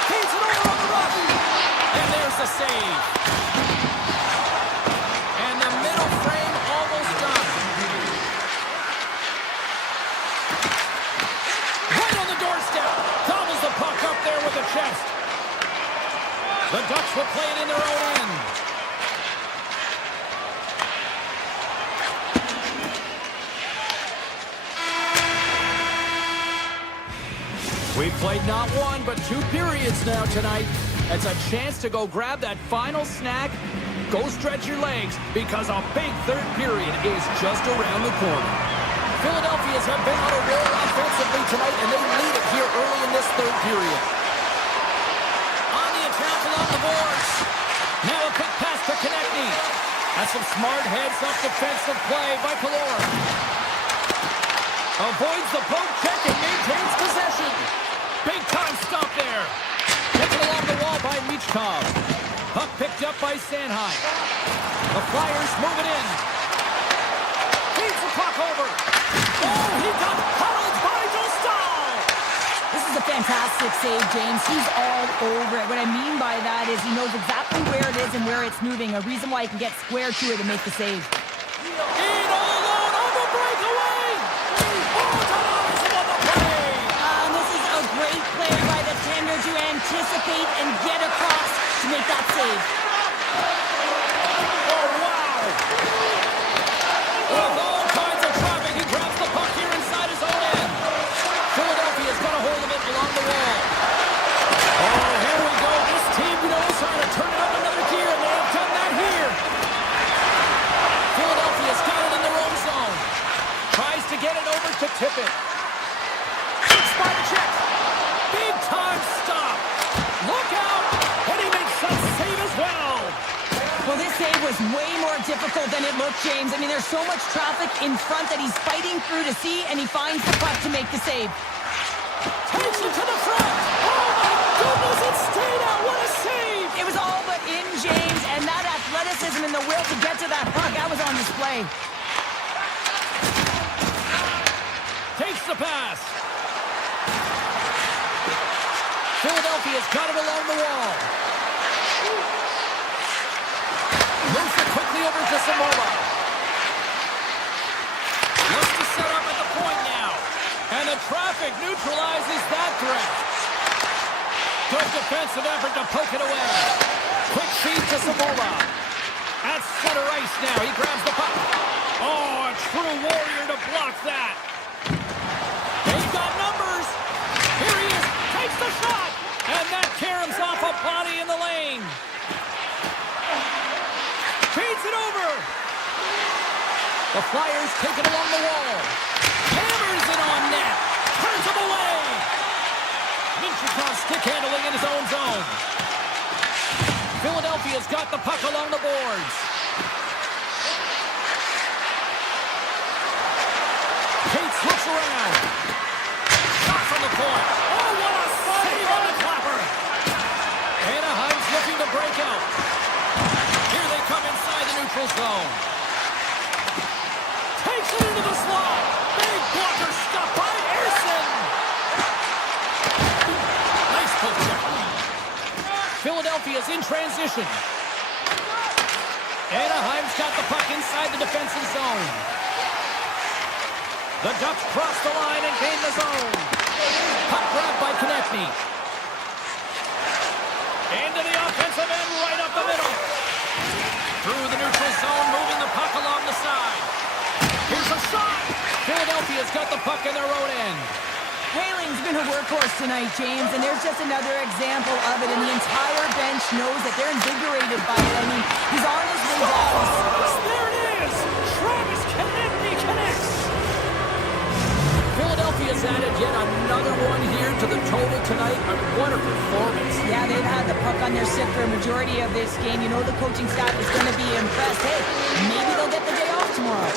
Feeds it over on the rush. And there's the save. And the middle frame almost done. Right on the doorstep. Gobbles the puck up there with the chest. The Ducks will play it in their own end. We've played not one, but 2 periods now tonight. It's a chance to go grab that final snack. Go stretch your legs, because a big third period is just around the corner. Philadelphia's have been on a roll offensively tonight, and they lead it here early in this third period. On the attack along the boards. Now a quick pass to Konechny. That's some smart heads-up defensive play by Killorn. Avoids the poke check and maintains possession. Big-time stop there. Taken along the wall by Michkov. Puck picked up by Sanheim. The Flyers move it in. Feeds the puck over. Oh, he got hurled by Dostal. This is a fantastic save, James. He's all over it. What I mean by that is he knows exactly where it is and where it's moving. A reason why he can get square to it and make the save. In all alone on the breakaway. Oh, Tavares on the play. This is a great play by the tender to anticipate and get across to make that save. Oh, wow. With all kinds of traffic, he grabs the puck here inside his own end. Philadelphia's got a hold of it along the wall. Oh, here we go. This team knows how to turn it up another gear, and they have done that here. Philadelphia's got it in their own zone. Tries to get it over to Tippett. Shoots by the check. Big time stop. Look out. And he makes that save as well. Well, this save was way more difficult than it looked, James. I mean, there's so much traffic in front that he's fighting through to see, and he finds the puck to make the save. Takes it to the front. Oh, my goodness, it stayed out. What a save. It was all but in, James, and that athleticism and the will to get to that puck, that was on display. Takes the pass. Philadelphia's got it along the wall. Moves it quickly over to Samoa. Looks to set up at the point now. And the traffic neutralizes that threat. Good defensive effort to poke it away. Quick feed to Samoa. At center ice now. He grabs the puck. Oh, a true warrior to block that. He's got numbers. Here he is. Takes the shot. And that caroms off a body in the lane. Feeds it over. The Flyers take it along the wall. Hammers it on net. Turns him away. Minchikov stick handling in his own zone. Philadelphia's got the puck along the boards. Cates looks around. Shot from the point. Oh, what a save on the clapper. Anaheim's looking to break out. Here they come inside the neutral zone. Takes it into the slot. Big blocker stop by Ersson. Nice poke check. Philadelphia's in transition. Anaheim's got the puck inside the defensive zone. The Ducks cross the line and gain the zone. Puck grabbed by Konechny. Into the offensive end, right up the middle. Through the neutral zone, moving the puck along the side. Here's a shot. Philadelphia's got the puck in their own end. Haling's been a workhorse tonight, James, and there's just another example of it, and the entire bench knows that they're invigorated by it. I mean, he's on his way down. There it is. Travis Konechny connects. Philadelphia's added yet another one here to the total tonight. What a performance. Yeah, they've had the puck on their stick for a majority of this game. You know the coaching staff is going to be impressed. Hey, maybe they'll get the day off tomorrow.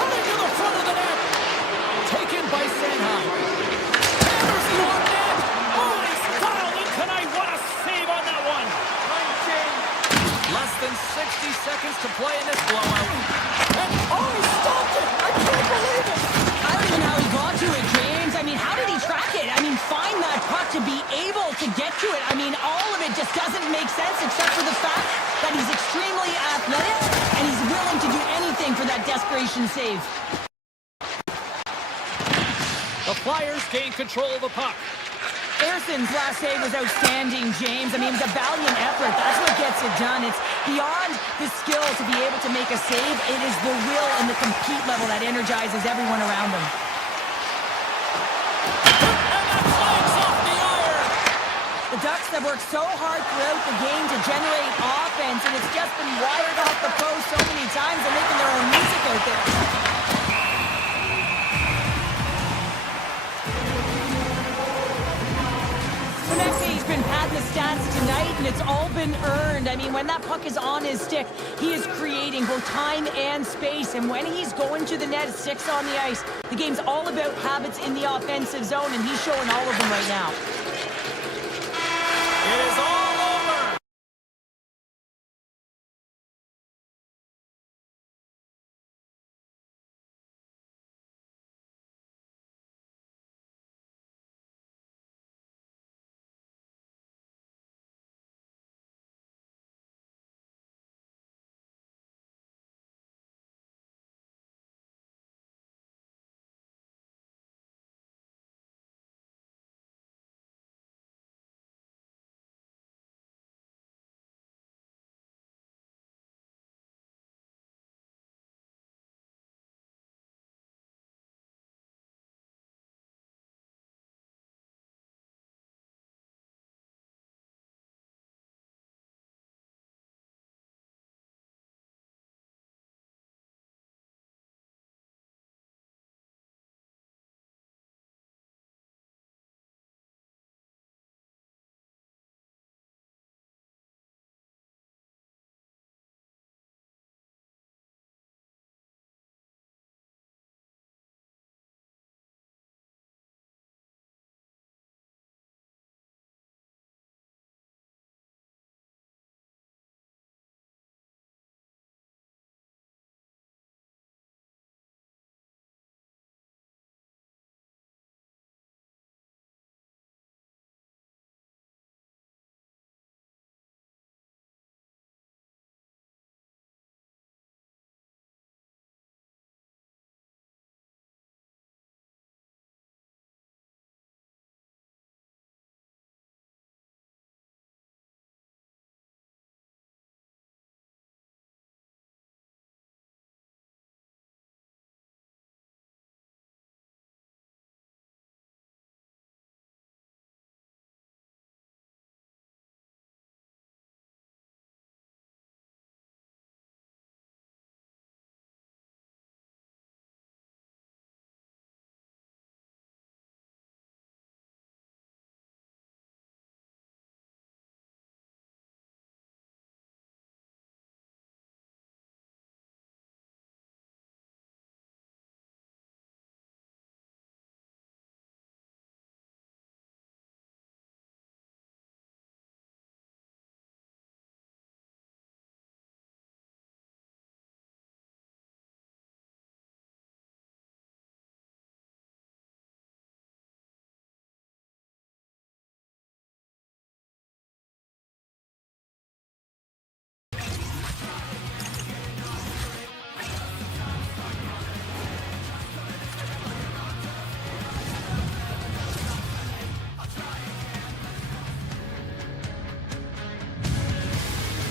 Coming to the front of the net. Taken by Sanheim. Hammers the on net. Oh, he's dialed in tonight. What a save on that one. Less than 60 seconds to play in this blowout. And except for the fact that he's extremely athletic and he's willing to do anything for that desperation save. The Flyers gain control of the puck. Erson's last save was outstanding, James. I mean, it was a valiant effort. That's what gets it done. It's beyond the skill to be able to make a save. It is the will and the compete level that energizes everyone around them. The Ducks have worked so hard throughout the game to generate offense, and it's just been wired off the post so many times. They're making their own music out there. Konechny's been padding the stats tonight, and it's all been earned. I mean, when that puck is on his stick, he is creating both time and space, and when he's going to the net, 6 on the ice, the game's all about habits in the offensive zone, and he's showing all of them right now. It is all over.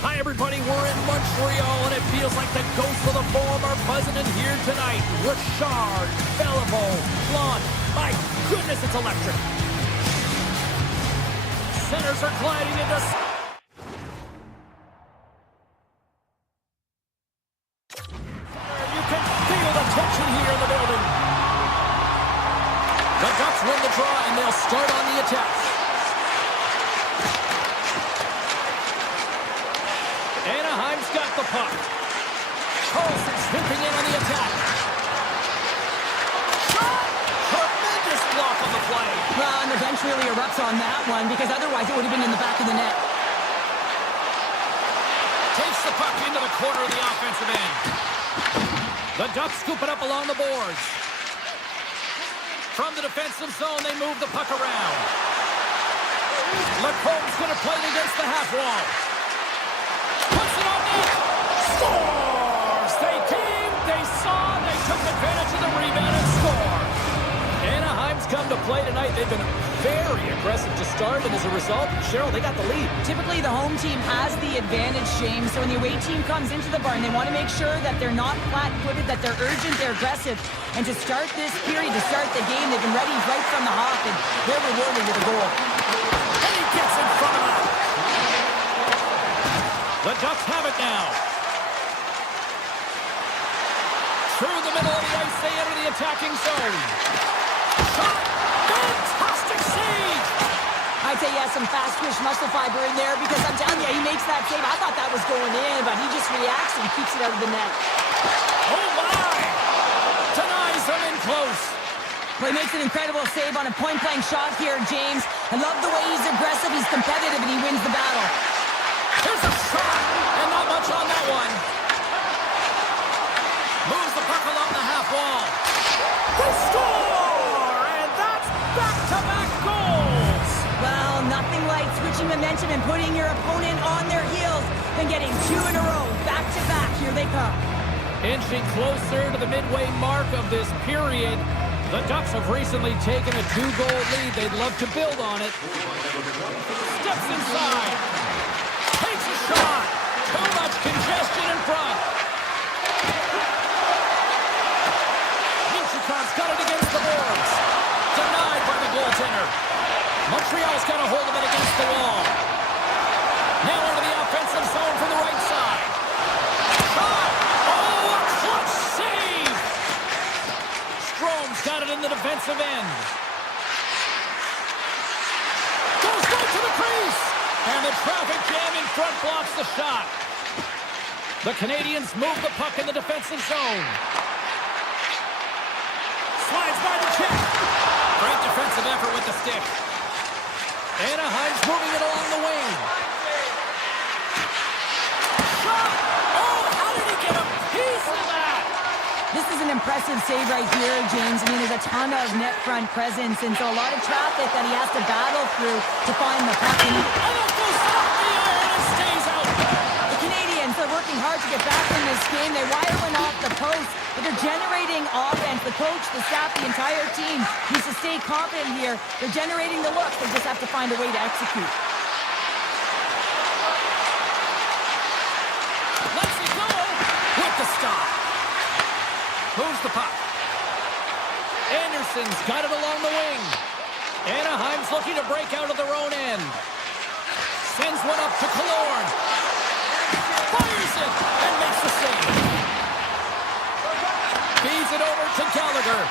Hi, everybody. We're in Montreal, and it feels like the ghosts of the Forum are buzzing in here tonight. Richard, Beliveau, Blanc. My goodness, it's electric. Centers are gliding into... You can feel the tension here in the building. The Ducks win the draw, and they'll start on the attack. Anaheim's got the puck. Carlson sweeping in on the attack. Shot! Tremendous block on the play. Well, and the bench really erupts on that one because otherwise it would have been in the back of the net. Takes the puck into the corner of the offensive end. The Ducks scoop it up along the boards. From the defensive zone, they move the puck around. Lacomb's going to play it against the half wall. scores! They came, they saw, they took advantage of the rebound and scored. Anaheim's come to play tonight. They've been very aggressive to start, and as a result, Cheryl, they got the lead. Typically, the home team has the advantage, James. So when the away team comes into the barn, they want to make sure that they're not flat-footed, that they're urgent, they're aggressive. And to start this period, to start the game, they've been ready right from the hop, and they're rewarded with a goal. And he gets in front of it. The Ducks have it now. Through the middle of the ice, they enter the attacking zone. Shot! Fantastic save! I'd say he has some fast-twitch muscle fiber in there because I'm telling you, he makes that save. I thought that was going in, but he just reacts and keeps it out of the net. Oh, my! Denies them in close. Well, he makes an incredible save on a point-blank shot here, James. I love the way he's aggressive, he's competitive, and he wins the battle. Here's a shot, and not much on that one. Moves the puck along the half wall. They score! And that's back-to-back goals! Well, nothing like switching momentum and putting your opponent on their heels than getting two in a row, back-to-back. Here they come. Inching closer to the midway mark of this period. The Ducks have recently taken a 2-goal lead. They'd love to build on it. Steps inside. Takes a shot. Too much congestion in front. Minchuk's got it against the boards. Denied by the goaltender. Montreal's got a hold of it against the wall. Now into the offensive zone from the right side. Shot! Oh, a clutch save! Strome's got it in the defensive end. Goes right to the crease! And the traffic jam in front blocks the shot. The Canadiens move the puck in the defensive zone. Slides by the check. Great defensive effort with the stick. Anaheim's moving it along the wing. Shot! Oh, how did he get a piece of that? This is an impressive save right here, James. I mean, there's a ton of net front presence, and so a lot of traffic that he has to battle through to find the puck. And it goes off the iron and stays out. The Canadiens are working hard to get back in this game. They wire one off the post, but they're generating offense. The coach, the staff, the entire team needs to stay confident here. They're generating the looks. They just have to find a way to execute. Lets it go with the stop. Moves the puck. Anderson's got it along the wing. Anaheim's looking to break out of their own end. Sends one up to Killorn. Fires it and makes the save. Feeds it over to Gallagher.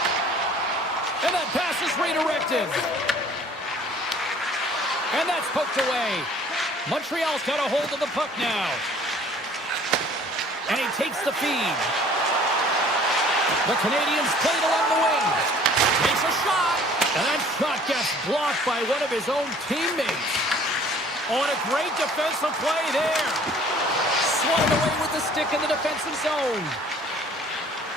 And that pass is redirected. And that's poked away. Montreal's got a hold of the puck now. And he takes the feed. The Canadiens played along the wing. Takes a shot. And that shot gets blocked by one of his own teammates. Oh, and a great defensive play there. Swatted away with the stick in the defensive zone.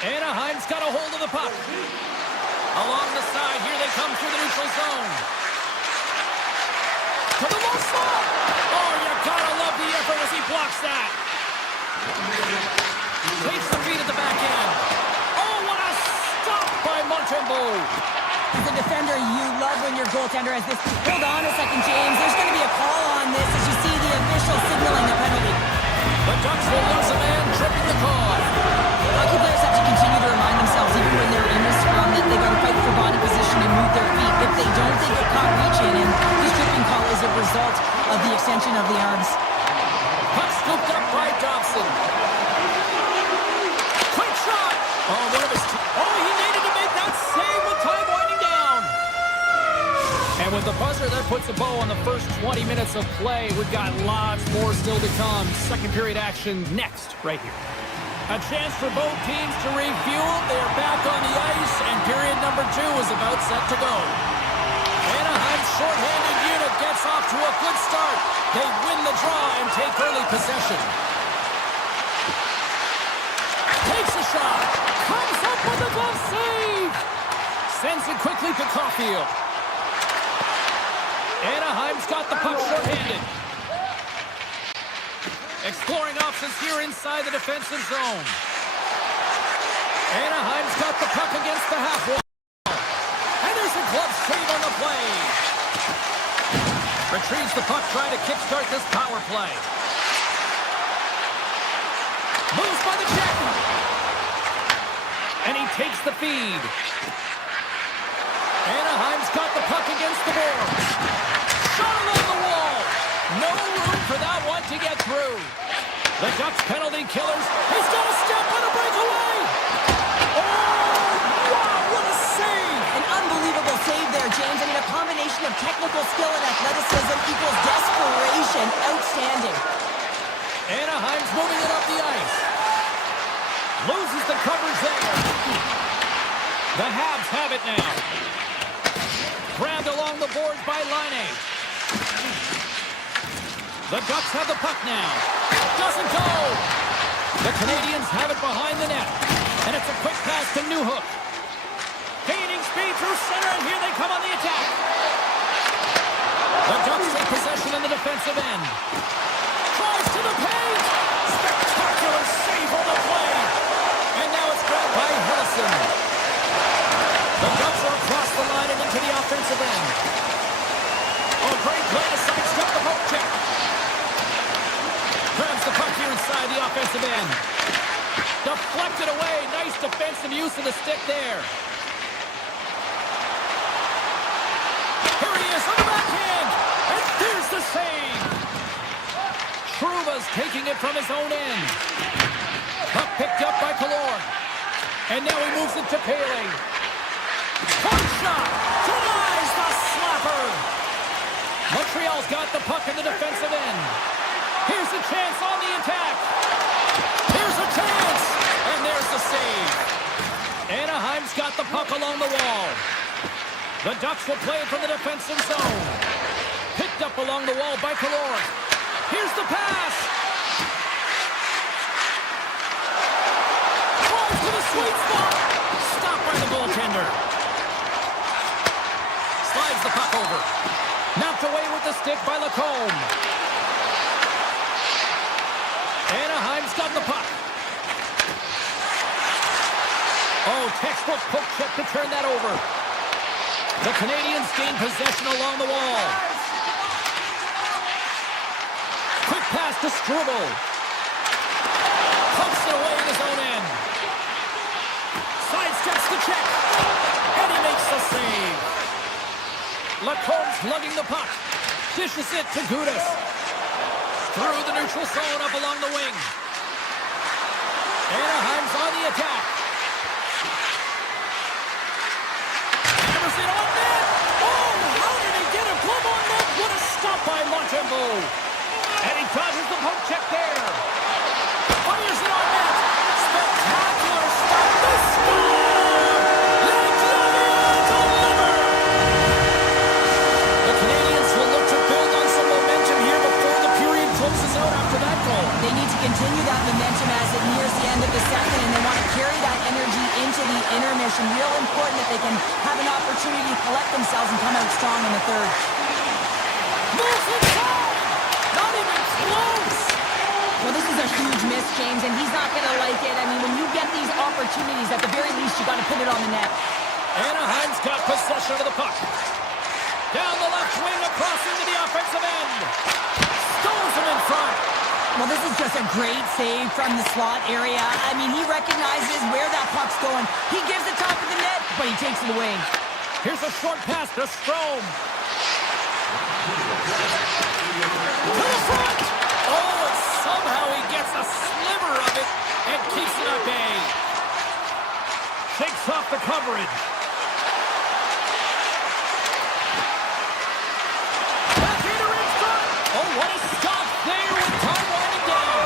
Anaheim's got a hold of the puck. Along the side, here they come through the neutral zone. To the low slot. Oh, you gotta love the effort as he blocks that. Takes the feed at the back end. Oh, what a stop by Montembeault. As a defender, you love when your goaltender has this. Hold on a second, James. There's going to be a call on this as you see the official signaling a penalty. The Ducks will lose a man, tripping the call. Hockey players have to continue to remind themselves, even when they're in the scrum, that they got to fight for body position and move their feet. If they don't, they get caught reaching, and this tripping call is a result of the extension of the arms. Puck scooped up by Dobson. Quick shot! Oh, one of his he needed to make that save with time winding down. And with the buzzer, that puts a bow on the first 20 minutes of play. We've got lots more still to come. Second period action next, right here. A chance for both teams to refuel. They're back on the ice, and period number 2 is about set to go. Anaheim's shorthanded unit gets off to a good start. They win the draw and take early possession. Takes a shot. Comes up with a glove save. Sends it quickly to Caulfield. Anaheim's got the puck shorthanded. Exploring options here inside the defensive zone. Anaheim's got the puck against the half wall. And there's a glove save on the play. Retrieves the puck, trying to kickstart this power play. Moves by the check. And he takes the feed. Anaheim's got the puck against the boards. Shot along the wall. No room for that one to get through. The Ducks penalty killers. He's got a step on a breakaway. Oh, wow, what a save. An unbelievable save there, James. I mean, a combination of technical skill and athleticism equals desperation. Outstanding. Anaheim's moving it up the ice. Loses the coverage there. The Habs have it now. Grabbed along the boards by Laine. The Ducks have the puck now. Doesn't go. The Canadiens have it behind the net. And it's a quick pass to Newhook. Gaining speed through center, and here they come on the attack. The Ducks take possession in the defensive end. Tries to the paint. Spectacular save on the play. And now it's grabbed by Hillison. The Ducks are across the line and into the offensive end. Oh, great play to sidestep the poke check. Grabs the puck here inside the offensive end. Deflected away. Nice defensive use of the stick there. Here he is on the backhand. And there's the save. Trouba's taking it from his own end. Puck picked up by Killorn. And now he moves it to Paley. One shot. Denies the slapper. Montreal's got the puck in the defensive end. Here's a chance on the attack. Here's a chance. And there's the save. Anaheim's got the puck along the wall. The Ducks will play it from the defensive zone. Picked up along the wall by Killorn. Here's the pass. Falls to the sweet spot. Stopped by the goaltender. Slides the puck over. Knocked away with the stick by Lacombe. Anaheim's got the puck. Oh, textbook poke check to turn that over. The Canadiens gain possession along the wall. Quick pass to Struble. Pumps it away in his own end. Sidesteps the check. And he makes the save. Lacombe's lugging the puck. Dishes it to Gudas. Through the neutral zone up along the wing. Anaheim's on the attack. Anderson on net. Oh, how did he get a glove on net? What a stop by Montembeault. And he dodges the poke check there. Fires it on net. Spectacular stop. The score! The Canadiens will look to build on some momentum here before the period closes out after that goal. They need to continue that momentum as it nears the end of the second, and they want to carry that energy into the intermission. Real important that they can have an opportunity to collect themselves and come out strong in the third. Moves inside! Not even close! Well, this is a huge miss, James, and he's not going to like it. I mean, when you get these opportunities, at the very least, you got to put it on the net. Anaheim's got possession of the puck. Down the left wing, across into the offensive end. Stones him in front. Well, this is just a great save from the slot area. I mean, he recognizes where that puck's going. He gives it top of the net, but he takes it away. Here's a short pass to Strome. To the front. Oh, and somehow he gets a sliver of it and keeps it at bay. Shakes off the coverage. Backhander in front. Oh, what a stop there with time winding down.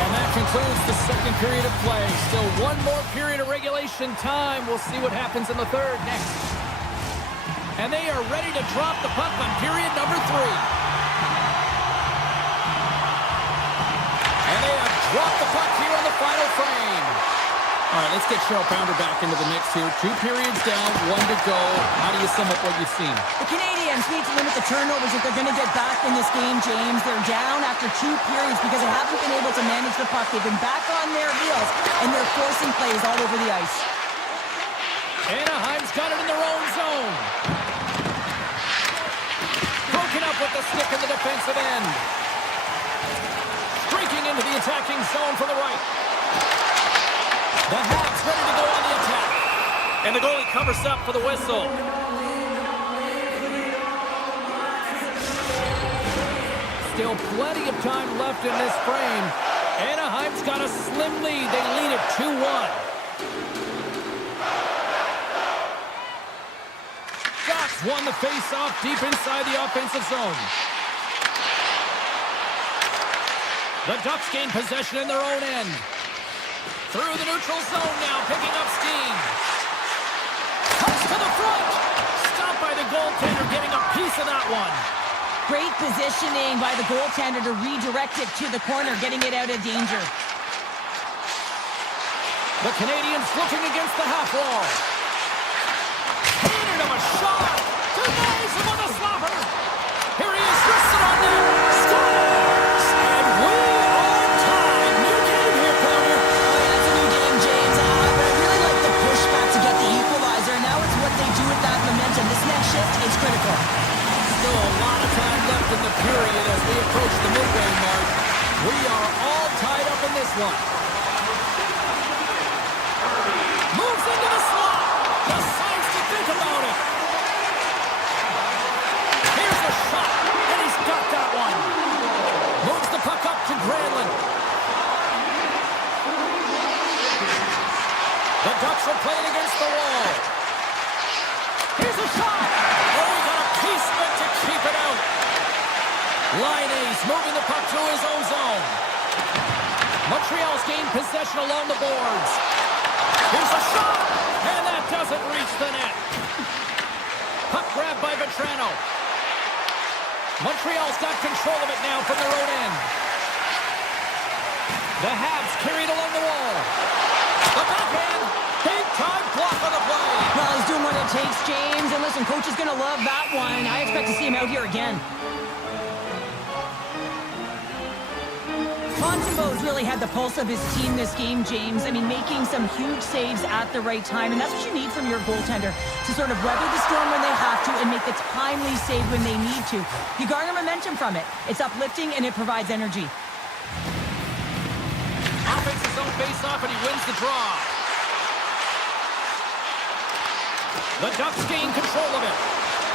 And that concludes the second period of play. Still one more period of regulation time. We'll see what happens in the third next. And they are ready to drop the puck on period number 3. And they have dropped the puck here on the final frame. Oh, All right, let's get Cheryl Pounder back into the mix here. 2 periods down, 1 to go. How do you sum up what you've seen? The Canadiens need to limit the turnovers if they're going to get back in this game, James. They're down after 2 periods because they haven't been able to manage the puck. They've been back on their heels, and they're forcing plays all over the ice. Anaheim's got it in their own zone. Broken up with the stick in the defensive end. Streaking into the attacking zone for the right. The Habs ready to go on the attack. And the goalie covers up for the whistle. Still plenty of time left in this frame. Anaheim's got a slim lead. They lead it 2-1. Ducks won the face-off deep inside the offensive zone. The Ducks gain possession in their own end. Through the neutral zone now, picking up steam. Cuts to the front. Stopped by the goaltender, getting a piece of that one. Great positioning by the goaltender to redirect it to the corner, getting it out of danger. The Canadiens looking against the half wall. Handed him a shot. Denies him on the slapper. Here he is, wristed on net. Scores! And we are tied. New game here, Pounder. That's a new game, James. But I really like the pushback to get the equalizer. Now it's what they do with that momentum. This next shift is critical. Still a lot of time left in the period as we approach the midway mark. We are all tied up in this one. Moves into the slot. Decides to think about it. Here's the shot, and he's got that one. Moves the puck up to Granlund. The Ducks are playing against the wall. Here's a shot. Oh, he got a piece of it to keep it out. Line Ace moving the puck through his own zone. Montreal's gained possession along the boards. Here's a shot, and that doesn't reach the net. Puck grabbed by Vetrano. Montreal's got control of it now from their own end. The Habs carried along the wall. The backhand, big time block on the play. Well, he's doing what it takes, James. And listen, coach is going to love that one. I expect to see him out here again. Montembeau's really had the pulse of his team this game, James. I mean, making some huge saves at the right time, and that's what you need from your goaltender, to sort of weather the storm when they have to and make the timely save when they need to. You garner momentum from it. It's uplifting, and it provides energy. Offensive zone face-off, and he wins the draw. The Ducks gain control of it.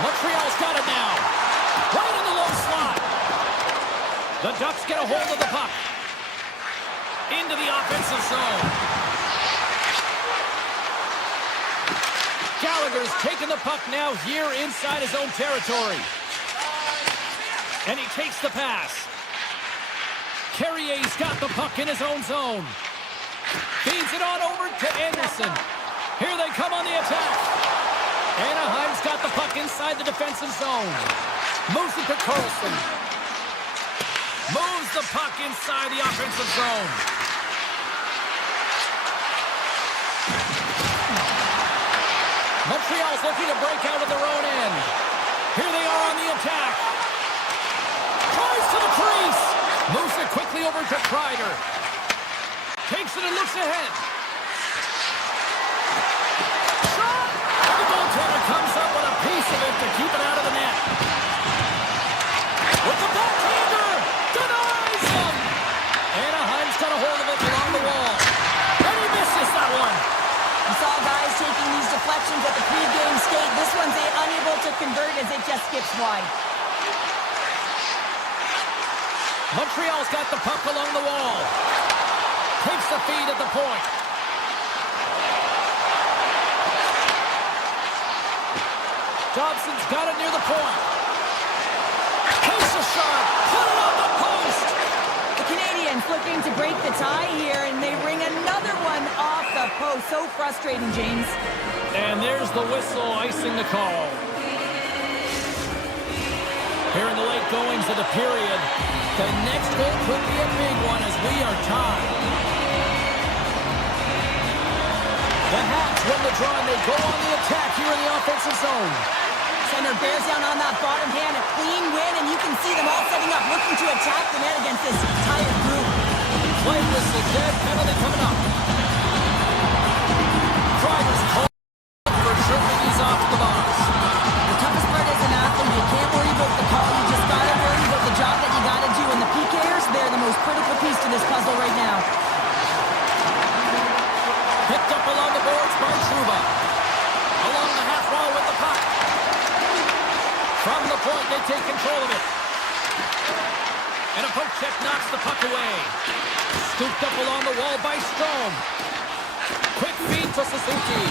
Montreal's got it now. Right in the low slot. The Ducks get a hold of the puck. Into the offensive zone. Gallagher's taking the puck now here inside his own territory. And he takes the pass. Carrier's got the puck in his own zone. Feeds it on over to Anderson. Here they come on the attack. Anaheim's got the puck inside the defensive zone. Moves it to Carlson. Moves the puck inside the offensive zone. Montreal's looking to break out of their own end. Here they are on the attack. Tries to the crease. Moves it quickly over to Kreider. Takes it and looks ahead. Shot! And the goaltender comes up with a piece of it to keep it out of the net. With the backhander! Denies him! Anaheim's got a hold of it along the wall. And he misses that one. You saw guys taking these deflections at the pregame skate. This one's unable to convert as it just skips wide. Montreal's got the puck along the wall. Takes the feed at the point. Dobson's got it near the point. Takes a shot. Put it on the post. The Canadiens looking to break the tie here, and they ring another one off the post. So frustrating, James. And there's the whistle icing the call. Here in the late goings of the period, the next goal could be a big one as we are tied. win the draw, and they go on the attack here in the offensive zone. Center bears down on that bottom hand, a clean win, and you can see them all setting up, looking to attack the net against this tired group. Play whistle dead, penalty coming up. Drivers called for tripping these off the box. The toughest part as an athlete, you can't worry about the call, you just gotta worry about the job that you gotta do, and the PKers, they're the most critical piece to this puzzle right now. Picked up along the boards by Trouba. Along the half wall with the puck. From the point, they take control of it. And a poke check knocks the puck away. Scooped up along the wall by Strome. Quick feed to Suzuki.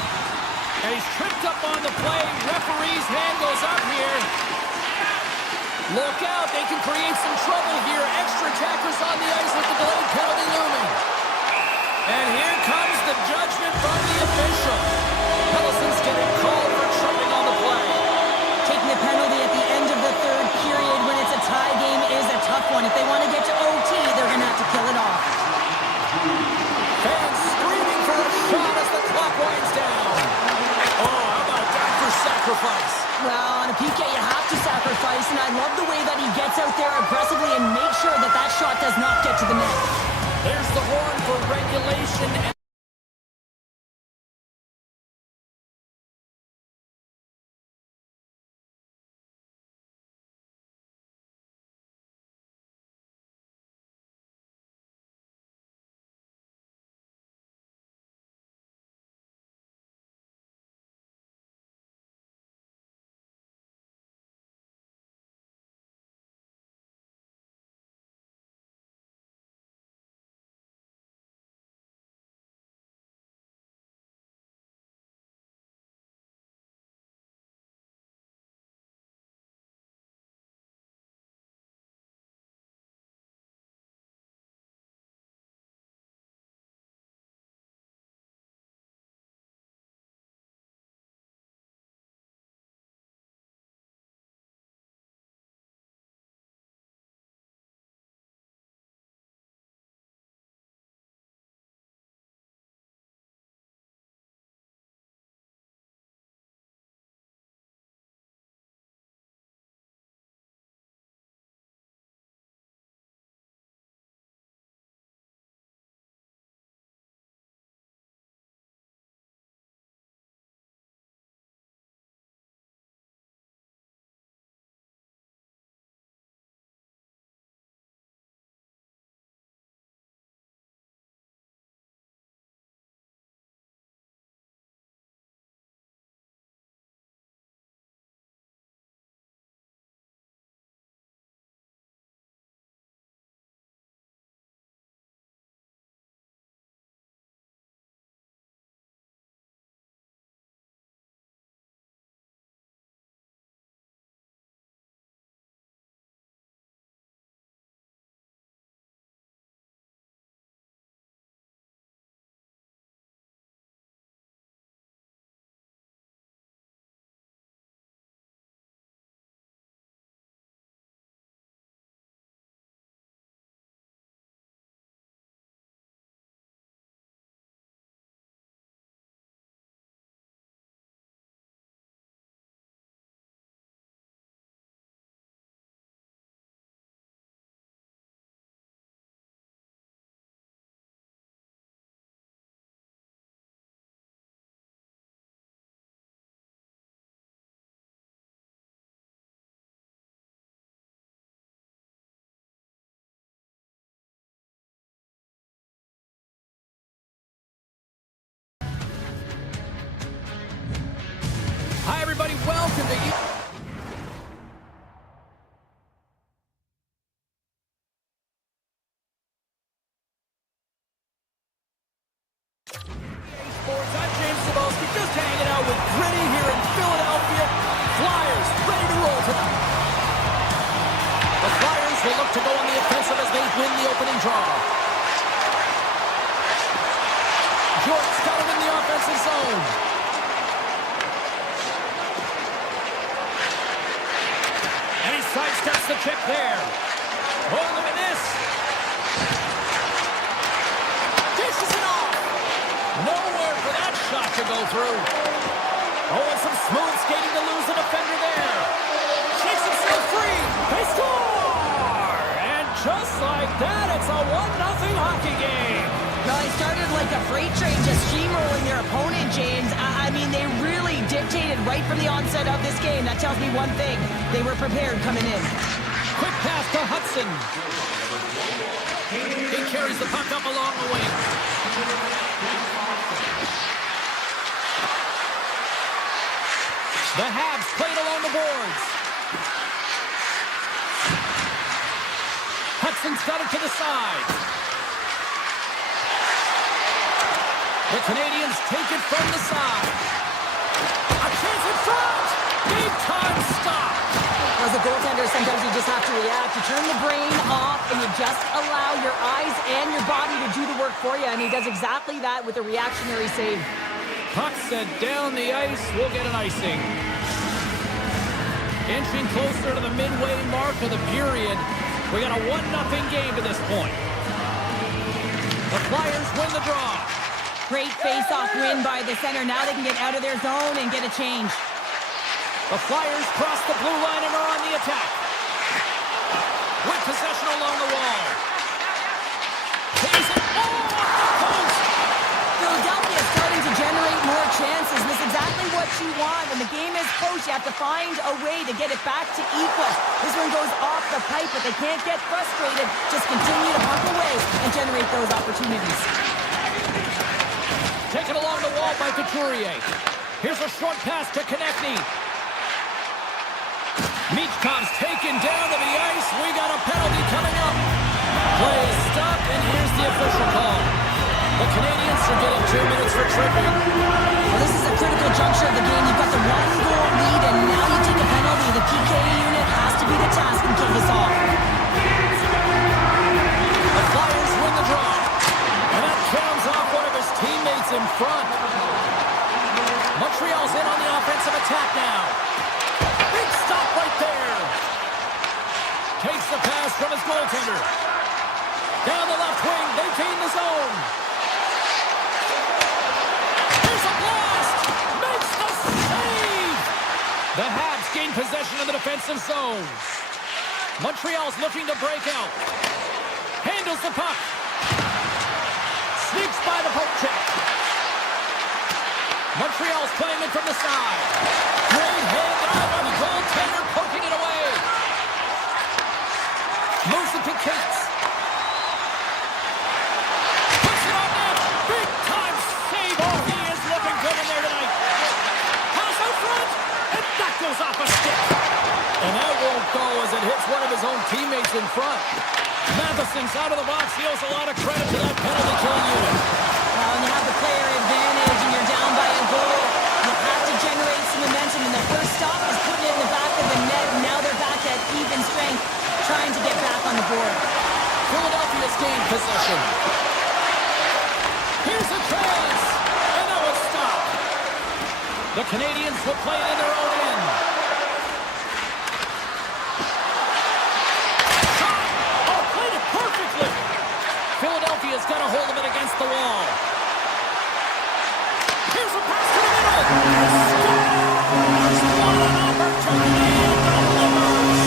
And he's tripped up on the play. Referee's hand goes up here. Look out, they can create some trouble here. Extra attackers on the ice with the delayed penalty looming. And here comes the judgment from the official. Pellison's getting called for tripping on the play. Taking a penalty at the end of the third period when it's a tie game is a tough one. If they want to get to OT, they're going to have to kill it off. Fans screaming for a shot as the clock winds down. Oh, how about that for sacrifice? Well, on a PK, you have to sacrifice, and I love the way that he gets out there aggressively and makes sure that that shot does not get to the net. There's the horn for regulation. Hi, everybody. Welcome to you. Sports, I'm James Cebulski, just hanging out with Gritty here in Philadelphia. Flyers ready to roll tonight. The Flyers will look to go on the offensive as they win the opening draw. Jordan's got him in the offensive zone. And he sidesteps the kick there. Oh, look at this. Dishes it off. Nowhere for that shot to go through. Oh, and some smooth skating to lose the defender there. Shakes himself free. They score! And just like that, it's a 1-0 hockey game. Well, they started like a freight train just steamrolling their opponent, James. I mean, they really dictated right from the onset of this game. That tells me one thing. They were prepared coming in. Quick pass to Hudson. He carries the puck up along the wing. The Habs played along the boards. Hudson's got it to the side. The Canadiens take it from the side. A chance in front! Big time stop! As a goaltender, sometimes you just have to react. You turn the brain off and you just allow your eyes and your body to do the work for you. And he does exactly that with a reactionary save. Puck sent down the ice. We'll get an icing. Inching closer to the midway mark of the period. We got a 1-0 game to this point. The Flyers win the draw. Great face-off win by the center. Now they can get out of their zone and get a change. The Flyers cross the blue line and are on the attack. With possession along the wall. Pays it all off the post. Philadelphia is starting to generate more chances. This is exactly what you want. When the game is close, you have to find a way to get it back to equal. This one goes off the pipe, but they can't get frustrated. Just continue to pump away and generate those opportunities. Taken along the wall by Couturier. Here's a short pass to Konechny. Michkov's taken down to the ice. We got a penalty coming up. Play is stopped, and here's the official call. The Canadiens are getting 2 minutes for tripping. Well, this is a critical juncture of the game. You've got the 1-goal lead, and now you take a penalty. The PK unit has to be the task and kill this off. The Flyers win the draw. And that counts off one of his teammates in front. Montreal's in on the offensive attack now. Big stop right there. Takes the pass from his goaltender. Down the left wing, they gain the zone. Here's a blast. Makes the save. The Habs gain possession of the defensive zone. Montreal's looking to break out. Handles the puck. Sneaks by the poke check. Montreal's playing it from the side. Great hand out on the goaltender, poking it away. Moves it to Cates. Puts it on net. Big time save. Oh, he is looking good in there tonight. Pass out front. And that goes off a stick. And that won't go as it hits one of his own teammates in front. Matheson's out of the box. He owes a lot of credit to that penalty kill unit. Well, when you have the player advantage and you're down by a goal, you have to generate some momentum. And the first stop is putting it in the back of the net. And now they're back at even strength, trying to get back on the board. Philadelphia's gained possession. Here's a chance. And now it's stopped. The Canadiens will play it in their own end. Philadelphia's got a hold of it against the wall. Here's a pass to the middle. Scores! What an opportunity and delivers!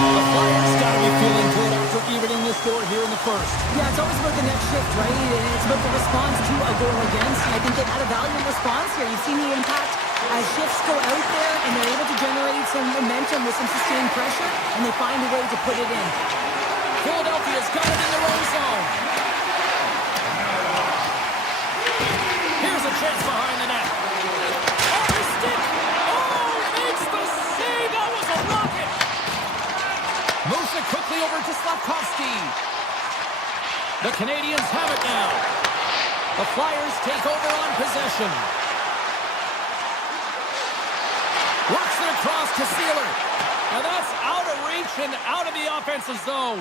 The Flyers got to be feeling good after evening this score here in the first. Yeah, it's always about the next shift, right? And it's about the response to a goal against. And I think they've had a valiant response here. You've seen the impact as shifts go out there and they're able to generate some momentum with some sustained pressure, and they find a way to put it in. Philadelphia's got it in their own zone. Here's a chance behind the net. Oh, the stick! Oh, makes the save! That was a rocket! Moves it quickly over to Slavkovsky. The Canadiens have it now. The Flyers take over on possession. Works it across to Sealer. Now that's out of reach and out of the offensive zone.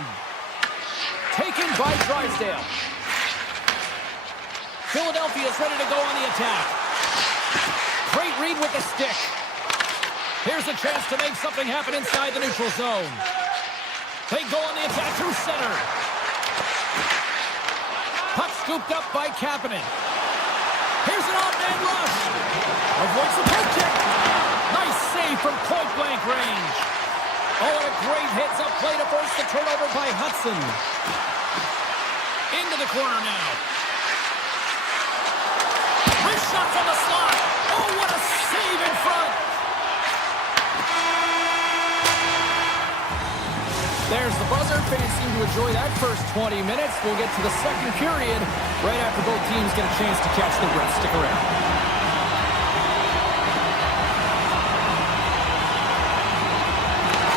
Taken by Drysdale. Philadelphia's ready to go on the attack. Great read with the stick. Here's a chance to make something happen inside the neutral zone. They go on the attack through center. Puck scooped up by Kapanen. Here's an off-man rush. Avoids the poke check. Nice save from point-blank range. Oh, and a great heads-up play to force the turnover by Hudson. Into the corner now. Wrist shot from the slot. Oh, what a save in front. There's the buzzer. Fans seem to enjoy that first 20 minutes. We'll get to the second period right after both teams get a chance to catch their breath. Stick around.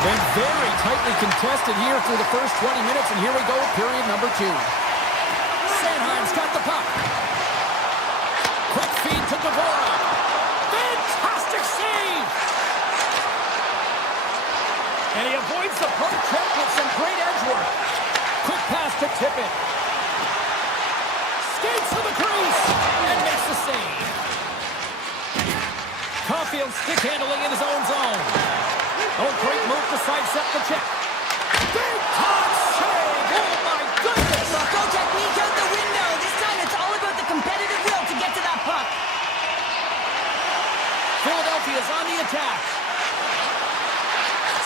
Been very tightly contested here through the first 20 minutes, and here we go, period number 2. Sanheim's got the puck. Quick feed to Dvorak. Fantastic save! And he avoids the poke check with some great edge work. Quick pass to Tippett. Skates to the crease and makes the save. Caulfield stick handling in his own zone. Oh, great move to sidestep the check. Big time save! Oh, my goodness! Go technique out the window. This time it's all about the competitive will to get to that puck. Philadelphia's on the attack.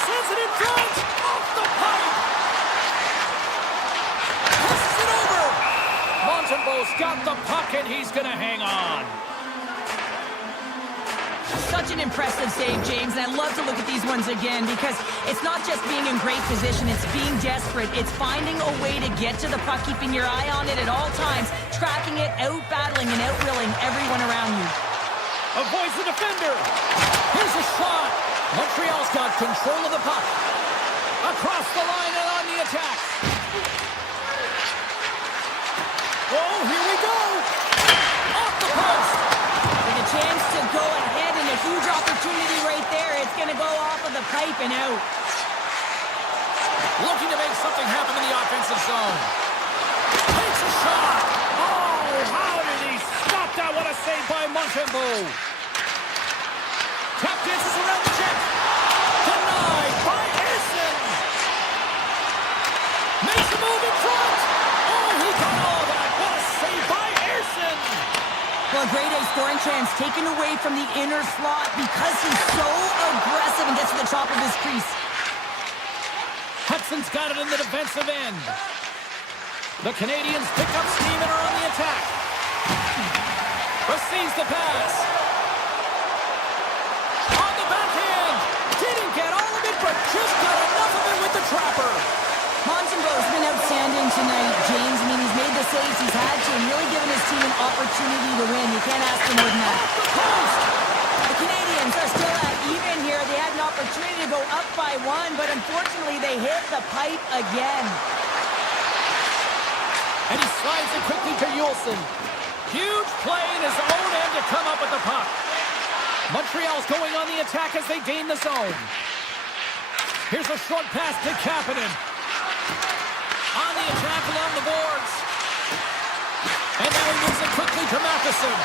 Sends it in front! Off the pipe! Passes it over! Montembeau's got the puck, and he's going to hang on. Such an impressive save, James, and I love to look at these ones again because it's not just being in great position, it's being desperate. It's finding a way to get to the puck, keeping your eye on it at all times, tracking it, out-battling and out-willing everyone around you. Avoids the defender. Here's a shot. Montreal's got control of the puck. Across the line and on the attack. Oh, here we go. Off the post. With a chance to go ahead and a huge opportunity right there. It's going to go off of the pipe and out. Looking to make something happen in the offensive zone. Takes a shot. Oh, how did he stop that? What a save by Montembeau. Tap dances around the check. Denied by Ersson. Makes a move in front. Oh, he got all that. What a save by Ersson. Well, grade A scoring chance taken away from the inner slot because he's so aggressive and gets to the top of his crease. Hudson's got it in the defensive end. The Canadiens pick up steam and are on the attack. Receives the pass. On the backhand. Didn't get all of it, but just got enough of it with the trapper. Montembeau's been outstanding tonight, James. I mean, he's made the saves he's had to and really given his team an opportunity to win. You can't ask for more than that. Off the post. The Canadiens are still at even here. They had an opportunity to go up by 1, but unfortunately they hit the pipe again. And he slides it quickly to Juleson. Huge play in his own end to come up with the puck. Montreal's going on the attack as they gain the zone. Here's a short pass to Kapanen. On the attack along the boards. And now he moves it quickly to Matheson.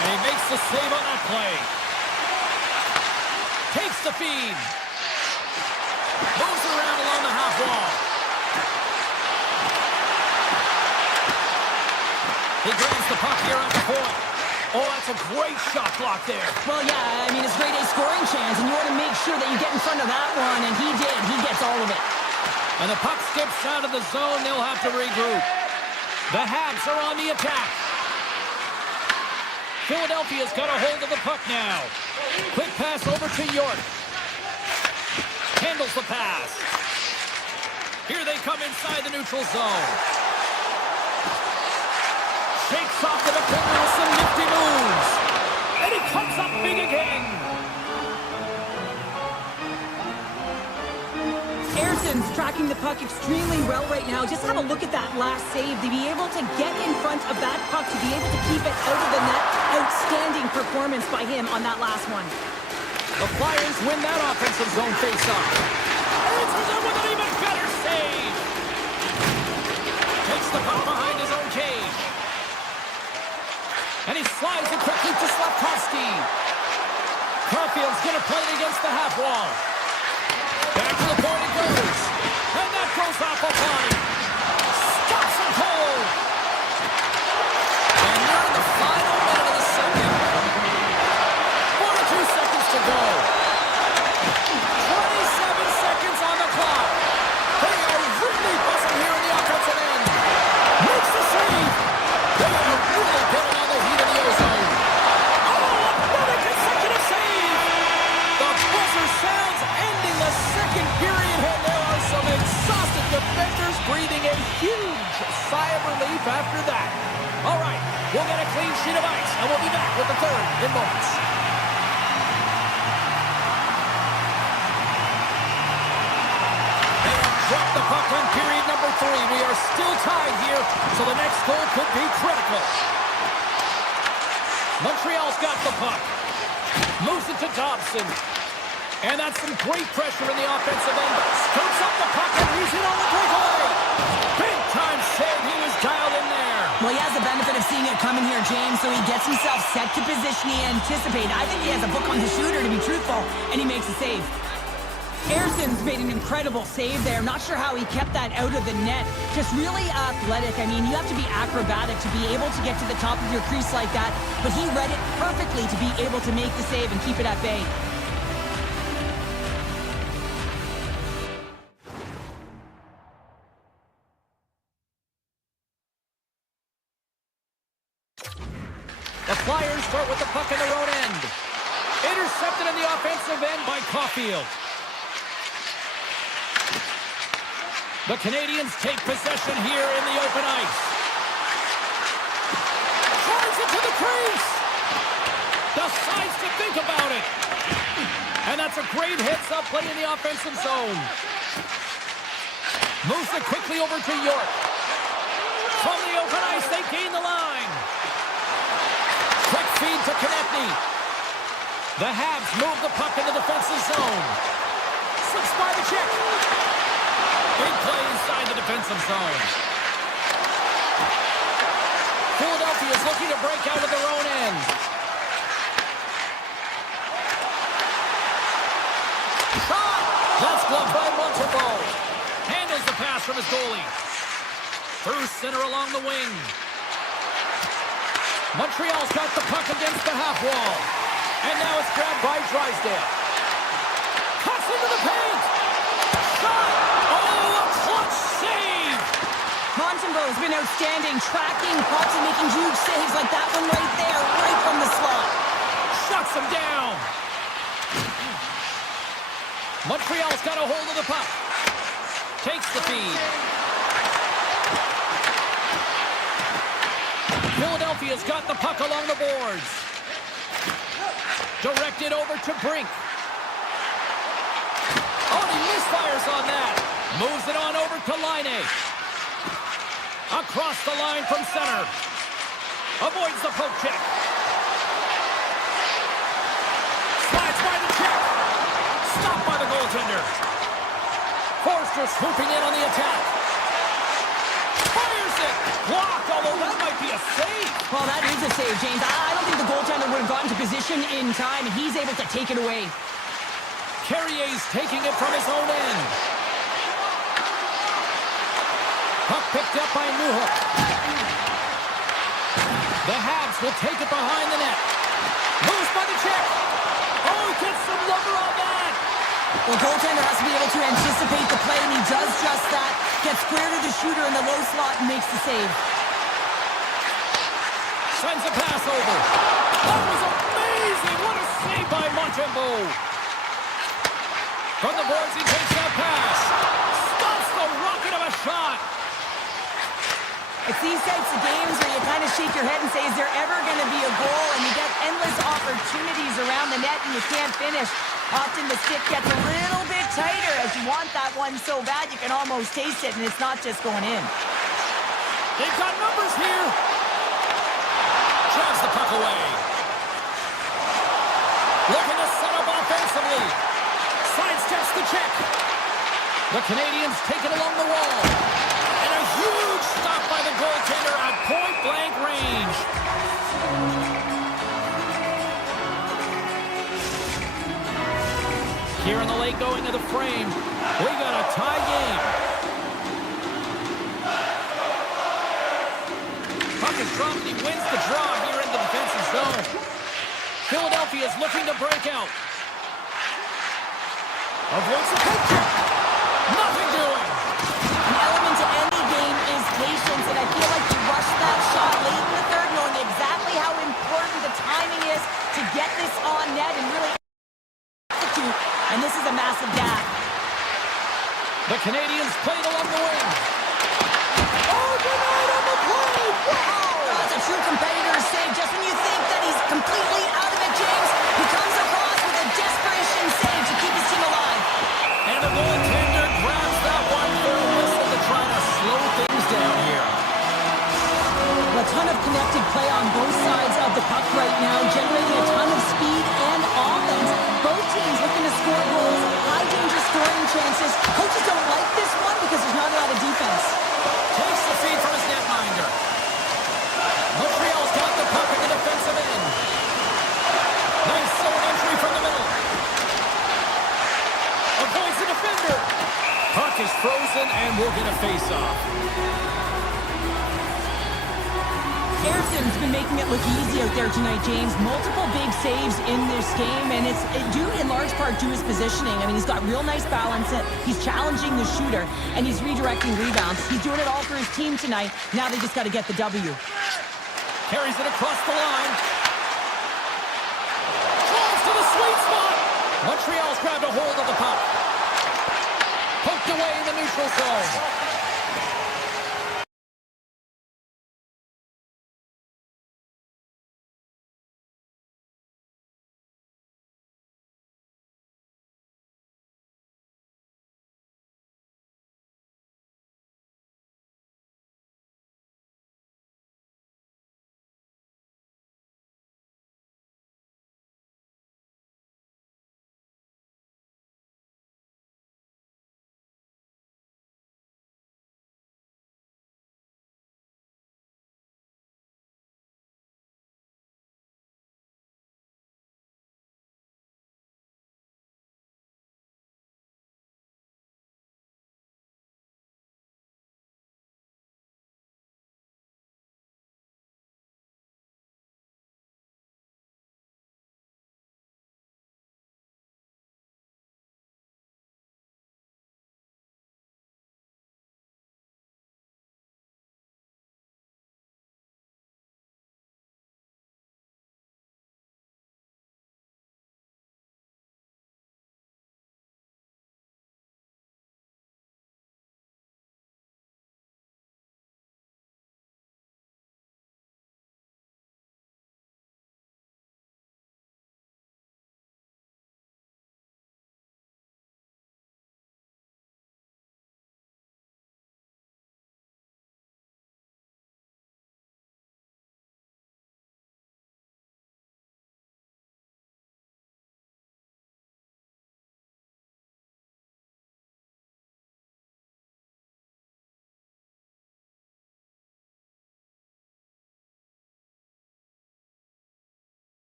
And he makes the save on that play. Takes the feed. Moves around along the half wall. He grabs the puck here on the point. Oh, that's a great shot block there. Well, yeah, I mean, it's grade A scoring chance, and you want to make sure that you get in front of that one, and he did. He gets all of it. And the puck skips out of the zone. They'll have to regroup. The Habs are on the attack. Philadelphia's got a hold of the puck now. Quick pass over to York. Handles the pass. Here they come inside the neutral zone. Shakes off the defender with some nifty moves. And he comes up big again. Ersson's tracking the puck extremely well right now. Just have a look at that last save. To be able to get in front of that puck, to be able to keep it out of the net. Outstanding performance by him on that last one. The Flyers win that offensive zone face-off. Ersson's with an even better save. Takes the puck behind his own cage. And he slides it quickly to Slavkovsky. Caulfield's going to play it against the half wall. Back to the point it goes. And that goes off a body. Stops him cold. And we're in the final minute of the second. with the third in moments. They have dropped the puck on period number 3. We are still tied here, so the next goal could be critical. Montreal's got the puck. Moves it to Dobson. And that's some great pressure in the offensive end. Scoops up the puck and he's in on the breakaway. Big time save. He was dialed in there. Well, he has the benefit of seeing it coming here, James, so he gets himself set to position he anticipated. I think he has a book on the shooter, to be truthful, and he makes a save. Erson's made an incredible save there. Not sure how he kept that out of the net. Just really athletic. I mean, you have to be acrobatic to be able to get to the top of your crease like that, but he read it perfectly to be able to make the save and keep it at bay. The Flyers start with the puck in their own end. Intercepted in the offensive end by Caulfield. The Canadiens take possession here in the open ice. Drives it to the crease. Decides to think about it. And that's a great heads-up play in the offensive zone. Moves it quickly over to York. From the open ice, they gain the line. Quick feed to Konechny. The Habs move the puck in the defensive zone. Slips by the check. Big play inside the defensive zone. Philadelphia is looking to break out of their own end. Shot! That's blocked by Montreal. Handles the pass from his goalie. Through center along the wing. Montreal's got the puck against the half wall. And now it's grabbed by Drysdale. Cuts into the paint. Shot! Oh, a clutch save! Montembeau's been outstanding, tracking pucks and making huge saves like that one right there, right from the slot. Shuts him down. Montreal's got a hold of the puck. Takes the feed. Philadelphia's got the puck along the boards. Directed over to Brink. Oh, he misfires on that. Moves it on over to Laine. Across the line from center. Avoids the poke check. Slides by the check. Stopped by the goaltender. Forster swooping in on the attack. Fires it. Blocked, although that might be a save. Well, that is a save, James. I don't think the goaltender would have gotten to position in time, and he's able to take it away. Carrier's taking it from his own end. Puck picked up by Newhook. The Habs will take it behind the net. Moves by the check. Oh, he gets some lumber on that. Well, goaltender has to be able to anticipate the play, and he does just that. Gets square to the shooter in the low slot and makes the save. Sends a pass over. That was amazing. What a save by Montembeau. From the boards, he takes that pass. Stops the rocket of a shot. It's these types of games where you kind of shake your head and say, is there ever going to be a goal? And you get endless opportunities around the net and you can't finish. Often the stick gets a little bit tighter as you want that one so bad you can almost taste it, and it's not just going in. They've got numbers here. Drives the puck away. Looking to set up offensively. Sidesteps the check. The Canadiens take it along the wall. And a huge stop by the goaltender at point-blank range. Here in the late going of the frame, we got a tie game. Puck is dropped and he wins the draw here in the defensive zone. Philadelphia is looking to break out. Avoids the picture. Nothing doing. An element to any game is patience, and I feel like you rushed that shot late in the third, knowing exactly how important the timing is to get this on net and really execute, and this is a massive gap. The Canadiens played along the wing. Oh, denied on the play! Wow! That's a true competitor's save. Just when you think that he's completely faceoff. Harrison's been making it look easy out there tonight, James. Multiple big saves in this game, and it's due in large part to his positioning. I mean, he's got real nice balance. He's challenging the shooter, and he's redirecting rebounds. He's doing it all for his team tonight. Now they just got to get the W. Carries it across the line. Drives to the sweet spot. Montreal's grabbed a hold of the puck. Poked away in the neutral zone.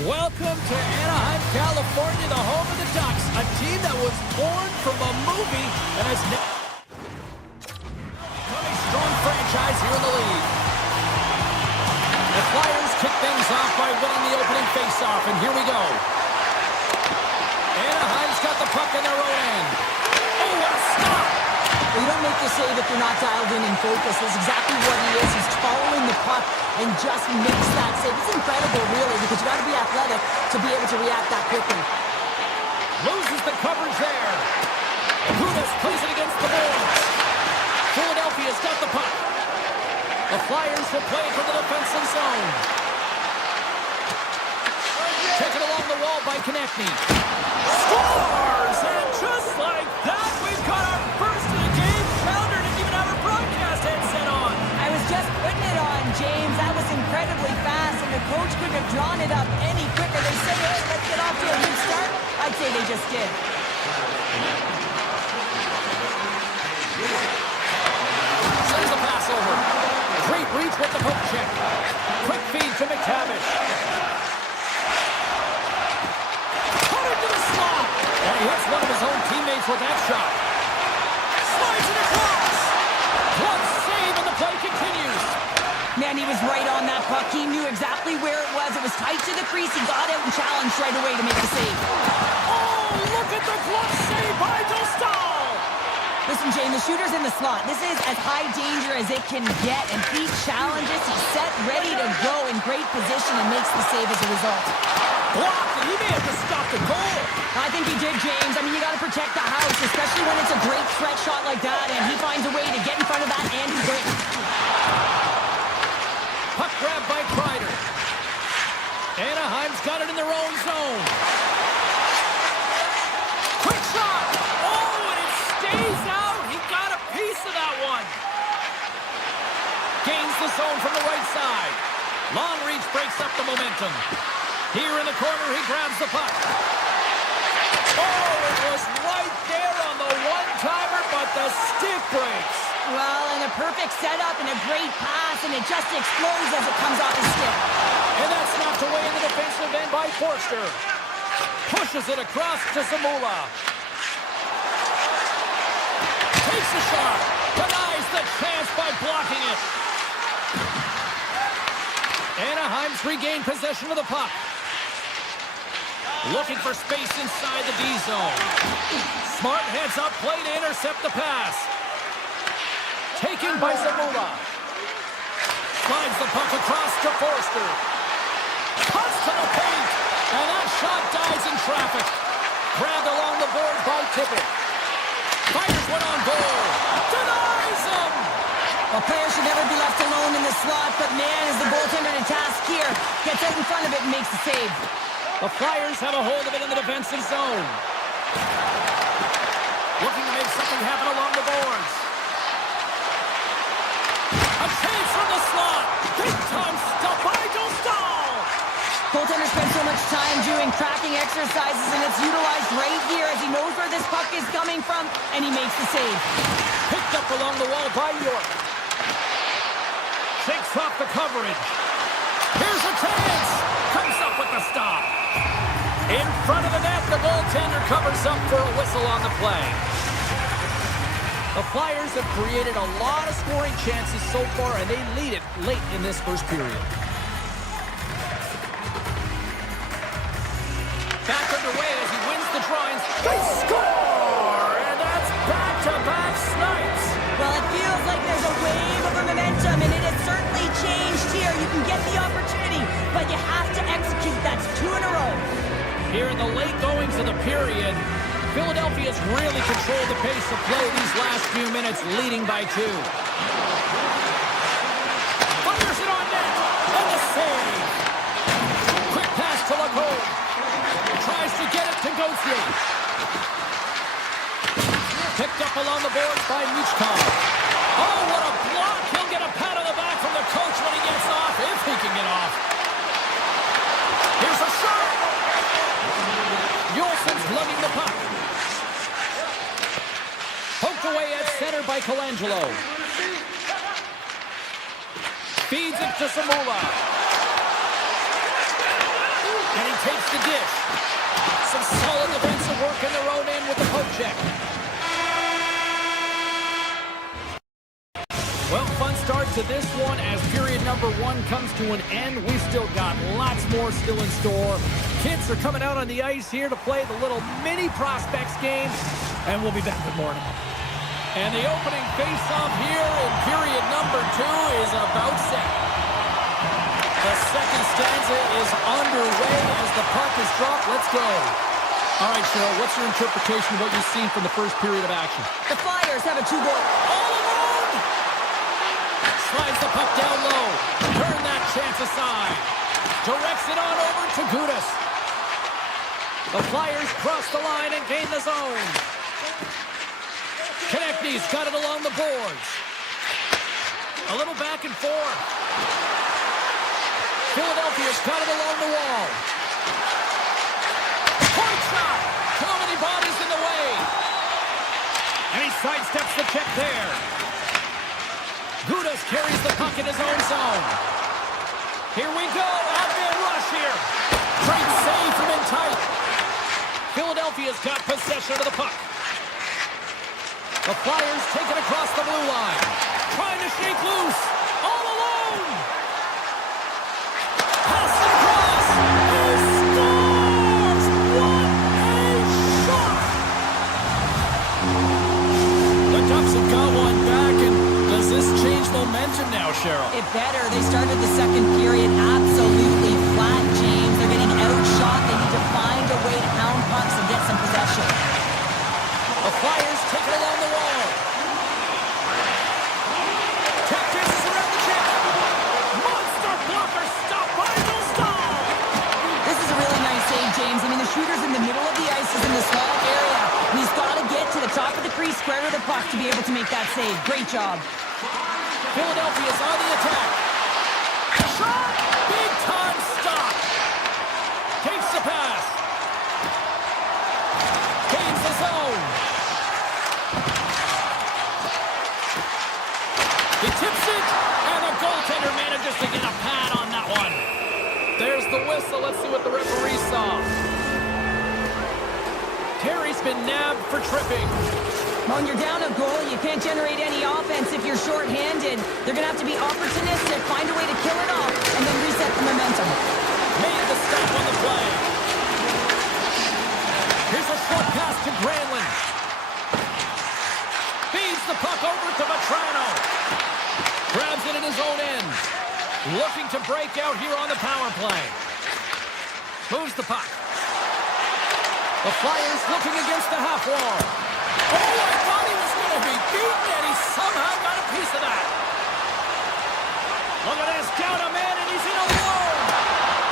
Welcome to Anaheim, California, the home of the Ducks, a team that was born from a movie and has become a strong franchise here in the league. The Flyers kick things off by winning the opening faceoff, and here we go. Anaheim's got the puck in their own end. Oh, what a stop! Well, you don't make the save if you're not dialed in and focused. That's exactly what he is. He's following the puck and just makes that save. It's incredible, really, because you got to be athletic to be able to react that quickly. Loses the coverage there. Pudas plays it against the boards. Philadelphia's got the puck. The Flyers will play it to the defensive zone. Taken along the wall by Konechny. Scores! And just like that, we've got our first of the game. Pounder didn't even have her broadcast headset on. I was just putting it on, James. That was incredibly fast, and the coach couldn't have drawn it up any quicker. They say, hey, let's get off to a good start. I'd say they just did. Sends the pass over. Great reach with the poke check. Quick feed to McTavish. Cutter to the slot. And he hits one of his own teammates with that shot. Slides it across. One save and the play continues. Man, he was right on that puck. He knew exactly where it was. It was tight to the crease. He got out and challenged right away to make the save. Oh, look at the glove save by Dostal. Listen, Jane, the shooter's in the slot. This is as high danger as it can get, and he challenges. He's set, ready to go in great position, and makes the save as a result. Blocked, and he may have to stop the goal. I think he did, James. I mean, you got to protect the house, especially when it's a great threat shot like that, and he finds a way to get in front of that, and he breaks. Puck grab by Kreider. Anaheim's got it in their own zone. Quick shot. Oh, and it stays out. He got a piece of that one. Gains the zone from the right side. Long reach breaks up the momentum. Here in the corner, he grabs the puck. Oh, it was right there on the one-timer, but the stick breaks. Well, and a perfect setup and a great pass, and it just explodes as it comes off his stick. And that's knocked away in the defensive end by Forster. Pushes it across to Zamula. Takes the shot. Denies the chance by blocking it. Anaheim's regained possession of the puck. Looking for space inside the D zone. Smart heads up play to intercept the pass. Taken by Zamula. Slides the puck across to Forster. Cuts to the paint. And that shot dies in traffic. Grabbed along the boards by Tippett. Fires one on goal. Denies him. A player should never be left alone in the slot, but man, is the goaltender to task here. Gets out in front of it and makes the save. The Flyers have a hold of it in the defensive zone. Looking to make something happen along the boards. A chance from the slot. Big time stop by Dostal. Goaltender spends so much time doing tracking exercises, and it's utilized right here as he knows where this puck is coming from, and he makes the save. Picked up along the wall by York. Shakes off the coverage. Here's a chance. Comes up with the stop. In front of the net, the goaltender covers up for a whistle on the play. The Flyers have created a lot of scoring chances so far, and they lead it late in this first period. Back underway as he wins the drawings. They score! And that's back-to-back snipes. Well, it feels like there's a wave of momentum, and it has certainly changed here. You can get the opportunity, but you have to execute. That's 2 in a row. Here in the late goings of the period, Philadelphia's really controlled the pace of play these last few minutes, leading by 2. Fires it on net, and the save. Quick pass to Lacombe. tries to get it to Gauthier. Picked up along the boards by Michkov. Oh, what a block. He'll get a pat on the back from the coach when he gets off, if he can get off. Here's a shot. Yolson's lugging the puck. Poked away at center by Colangelo. Feeds it to Samula. And he takes the dish. Some solid defensive work in their own end with the poke check. Well, fun start to this one as period number 1 comes to an end. We've still got lots more still in store. Kids are coming out on the ice here to play the little mini prospects game, and we'll be back with more in a moment. And the opening face-off here in period number 2 is about set. The second stanza is underway as the puck is dropped. Let's go. All right, Cheryl, what's your interpretation of what you've seen from the first period of action? The Flyers have a 2-goal. All alone! Slides the puck down low. Turn that chance aside. Directs it on over to Gudas. The Flyers cross the line and gain the zone. Konechny's got it along the boards. A little back and forth. Philadelphia's got it along the wall. Point shot! Too many bodies in the way. And he sidesteps the check there. Gudas carries the puck in his own zone. Here we go. Out-man rush here. Great save from in tight. Philadelphia's got possession of the puck. The Flyers take it across the blue line. Trying to shake loose. All alone. Pass it across. He scores. What a shot. The Ducks have got one back, and does this change momentum now, Cheryl? It better. They started the second period absolutely flat, James. They're getting outshot. They need to find a way to pound pucks and get some possession. The Flyers take it along the wall. Tech chases around the check. Monster blocker stopped by Stahl. This is a really nice save, James. I mean, the shooter's in the middle of the ice, is in the small area. And he's got to get to the top of the crease, square of the puck to be able to make that save. Great job. Philadelphia's on the attack. Shot! Big time stop. Takes the pass. Gains the zone. He tips it, and the goaltender manages to get a pad on that one. There's the whistle. Let's see what the referee saw. Terry's been nabbed for tripping. When you're down a goal, you can't generate any offense if you're shorthanded. They're going to have to be opportunistic, find a way to kill it off, and then reset the momentum. Made the stop on the play. Here's a short pass to Granlund. Feeds the puck over to Vetrano. Grabs it in his own end. Looking to break out here on the power play. Moves the puck. The Flyers looking against the half wall. Oh, I thought he was going to be beaten, and he somehow got a piece of that. Look at this, down a man, and he's in alone.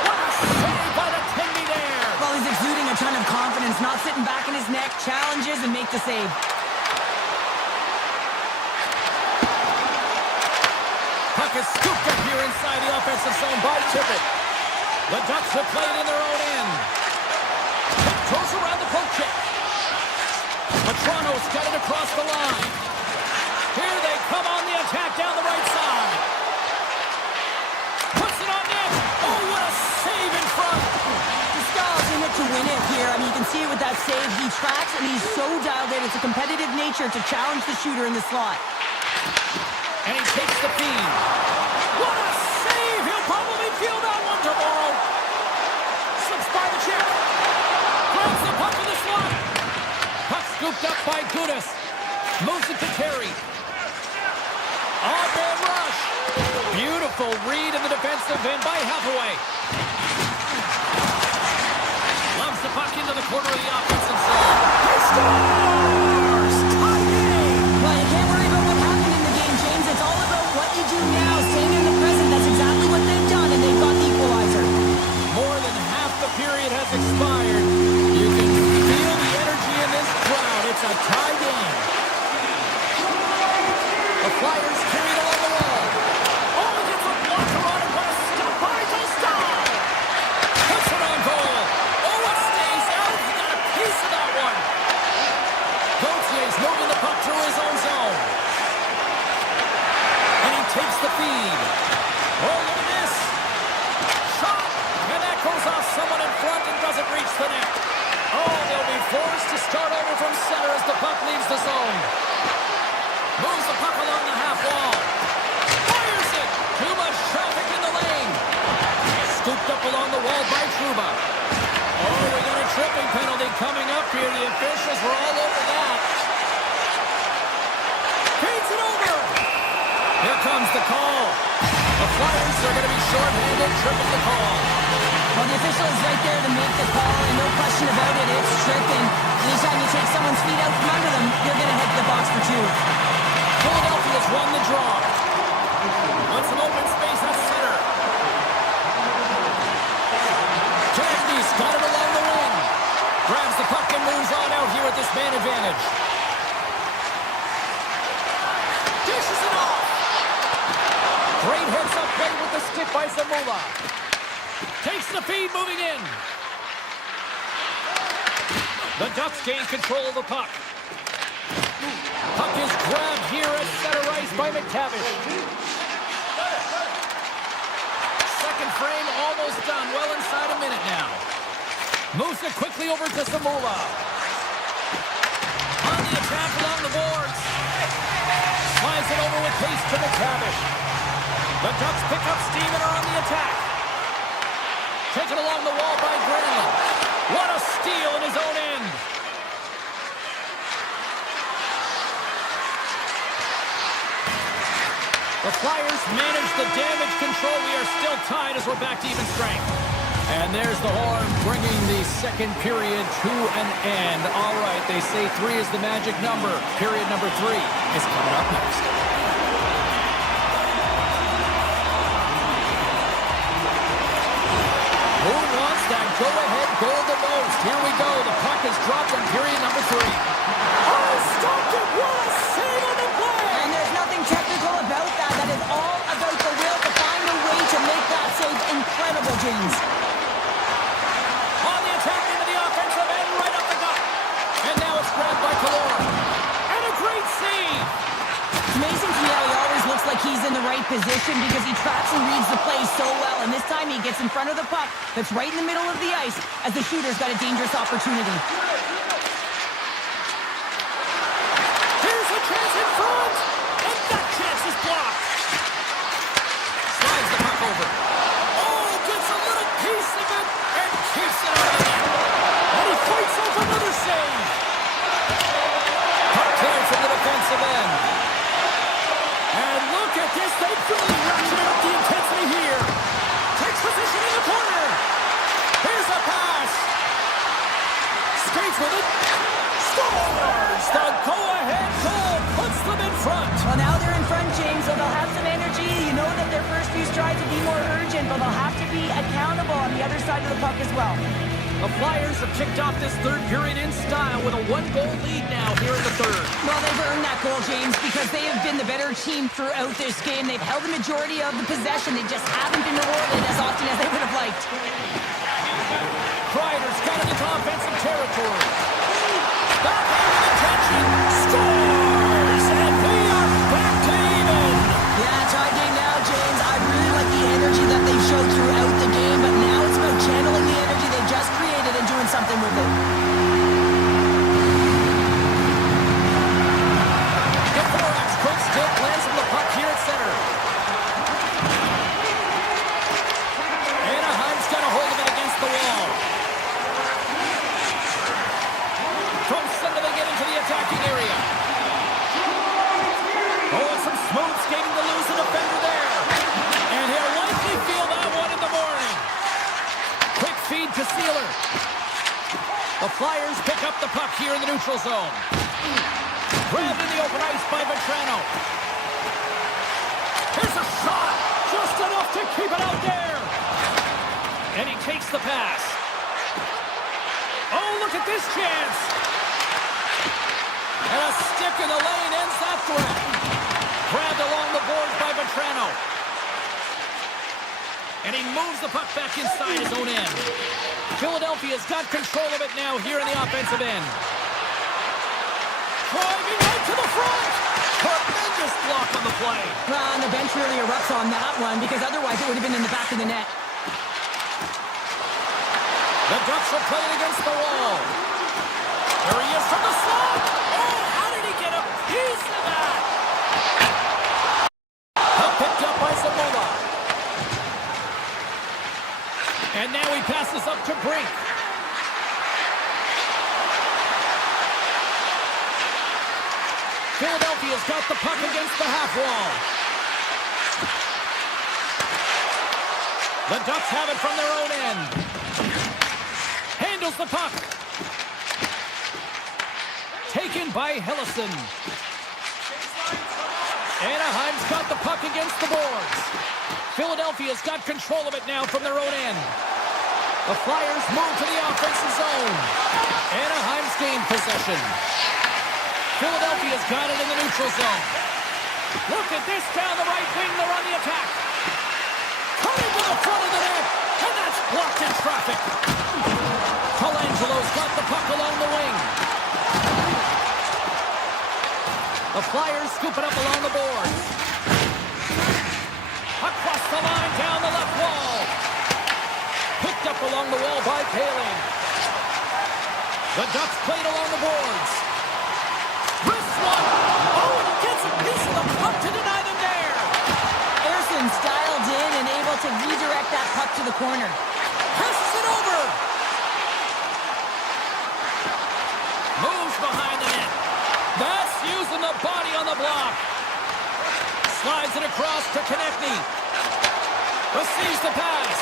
What a save by the Tenby there. Well, he's exuding a ton of confidence, not sitting back in his neck, challenges, and make the save. Puck is scooped up here inside the offensive zone by Tippett. The Ducks have played in their own end. Puck goes around the poke check. Vetrano's got it across the line. Here they come on the attack down the right side. Puts it on net. Oh, what a save in front. Stahl's in it to win it here. I mean, you can see it with that save. He tracks, and he's so dialed in. It's a competitive nature to challenge the shooter in the slot. And he takes the feed. What a save. He'll probably feel that one tomorrow. Slips by the check. Grabs the puck in the slot. Puck scooped up by Gudas. Moves it to Terry. On-man rush. Beautiful read in the defensive end by Hathaway. Loves the puck into the corner of the offensive zone. He scores! Tie game! Well, you can't worry about what happened in the game, James. It's all about what you do now, staying in the present. That's exactly what they've done, and they've got the equalizer. More than half the period has expired. feed. Oh, look at this. Shot. And that goes off someone in front and doesn't reach the net. Oh, they'll be forced to start over from center as the puck leaves the zone. Moves the puck along the half wall. Fires it. Too much traffic in the lane. Scooped up along the wall by Trouba. Oh, we got a tripping penalty coming up here. The officials were all over that. Feeds it over. Here comes the call. The Flyers are going to be shorthanded, tripping the call. Well, the official is right there to make the call, and no question about it, it's tripping. Anytime you take someone's feet out from under them, you're going to head to the box for two. Philadelphia's won the draw. On some open space at center. Cagney's got it along the wing. Grabs the puck and moves on out here at this man advantage. Dishes it off. Great heads-up play with the stick by Zamula. Takes the feed, moving in. The Ducks gain control of the puck. Puck is grabbed here at center ice by McTavish. Second frame almost done. Well inside a minute now. Moves it quickly over to Zamula. On the attack along the boards. Slides it over with pace to McTavish. The Ducks pick up steam and are on the attack. Taken along the wall by Granlund. What a steal in his own end. The Flyers manage the damage control. We are still tied as we're back to even strength. And there's the horn bringing the second period to an end. All right, they say 3 is the magic number. Period number 3 is coming up next. Who wants that go-ahead goal the most? Here we go. The puck is dropped in period number 3. Oh, stopped it. What a save on the play. And there's nothing technical about that. That is all about the will to find a way to make that save incredible, James. On the attack into the offensive end, right up the gut. And now it's grabbed by Killorn. And a great save. It's amazing to me how he always looks like he's in the right position because he tracks and reads the play so well. And this time he gets in front of the puck that's right in the middle of the ice as the shooter's got a dangerous opportunity. Here's a chance in front. And that chance is blocked. Slides the puck over. Oh, gets a little piece of it and keeps it out of the net. And he fights off another save. Puck cleared from the defensive end. And look at this. They've really ratcheted up the intensity here. Takes position in the corner. Here's a pass. Skates with it. Scores! The go-ahead goal puts them in front. Well, now they're in front, James, so they'll have some energy. You know that their first few strides will be more urgent, but they'll have to be accountable on the other side of the puck as well. The Flyers have kicked off this third period in style with a 1-goal lead now here in the third. Well, they've earned that goal, James, because they have been the better team throughout this game. They've held the majority of the possession. They just haven't been rewarded as often as they would have liked. Kreider's got it into offensive territory. Backhand attention. Scores! And we are back to even. Yeah, tie game now, James. I really like the energy that they showed throughout the game, but now it's about channeling the energy they just created and doing something with it. Dvorak's quick stick lands from the puck here at center. Anaheim's got a hold of it against the wall. From center they get into the attacking area. Oh, and some smooth skating to lose the defender there. And he'll likely feel that one in the morning. Quick feed to Sealer. The Flyers pick up the puck here in the neutral zone. Grabbed in the open ice by Vetrano. Here's a shot. Just enough to keep it out there. And he takes the pass. Oh, look at this chance. And a stick in the lane ends that threat. Grabbed along the boards by Vetrano. And he moves the puck back inside his own end. Philadelphia's got control of it now here in the offensive end. Driving right to the front. Tremendous block on the play. Well, and the bench really erupts on that one because otherwise it would have been in the back of the net. The Ducks will play it against the wall. There he is from the slot. Oh, how did he get a piece of that? Picked up by Zamola. And now he passes up to Brink. Philadelphia's got the puck against the half wall. The Ducks have it from their own end. Handles the puck. Taken by Hellison. Anaheim's got the puck against the boards. Philadelphia's got control of it now from their own end. The Flyers move to the offensive zone. Anaheim's gained possession. Philadelphia's got it in the neutral zone. Look at this down the right wing. They're on the attack. Coming to the front of the net. And that's blocked in traffic. Colangelo's got the puck along the wing. The Flyers scoop it up along the boards. Across the line, down the left wall. Picked up along the wall by Paling. The Ducks played along the boards. Wrist one. Oh, and he gets a piece of the puck to deny them there. Erson's dialed in and able to redirect that puck to the corner. Passes it over. Moves behind the net. That's using the body on the block. Slides it across to Konechny. Receives the pass.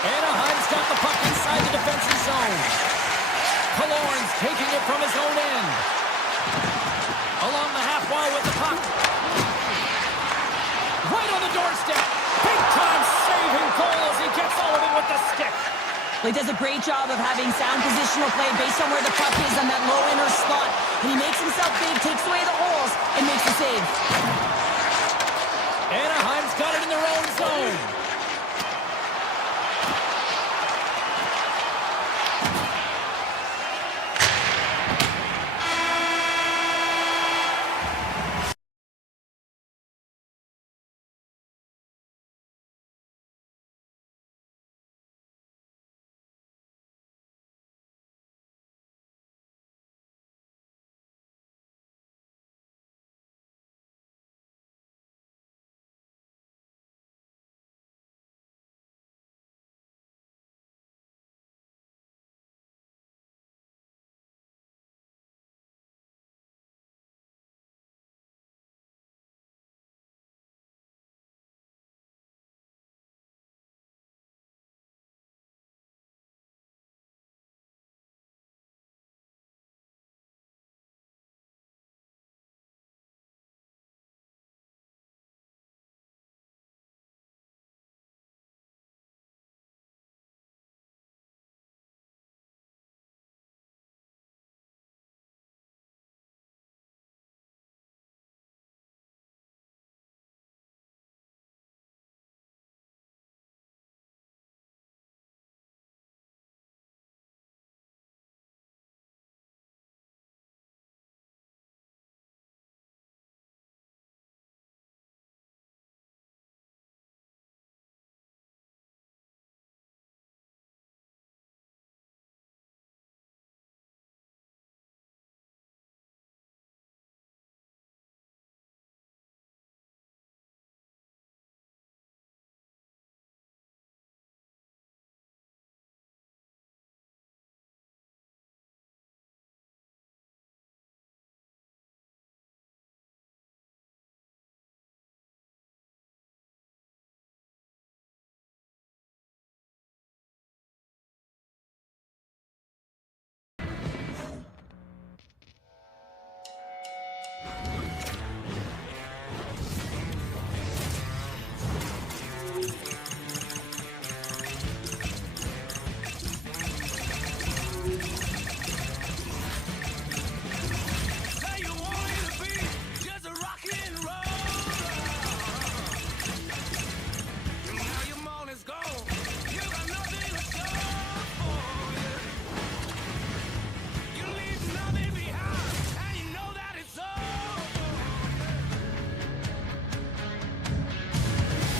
Anaheim's got the puck inside the defensive zone. Killorn's taking it from his own end. Along the half wall with the puck. Right on the doorstep. Big time saving goal as he gets all of it with the stick. Well, he does a great job of having sound positional play based on where the puck is on that low inner slot. And he makes himself big, takes away the holes, and makes the save. Anaheim's got it in their own zone.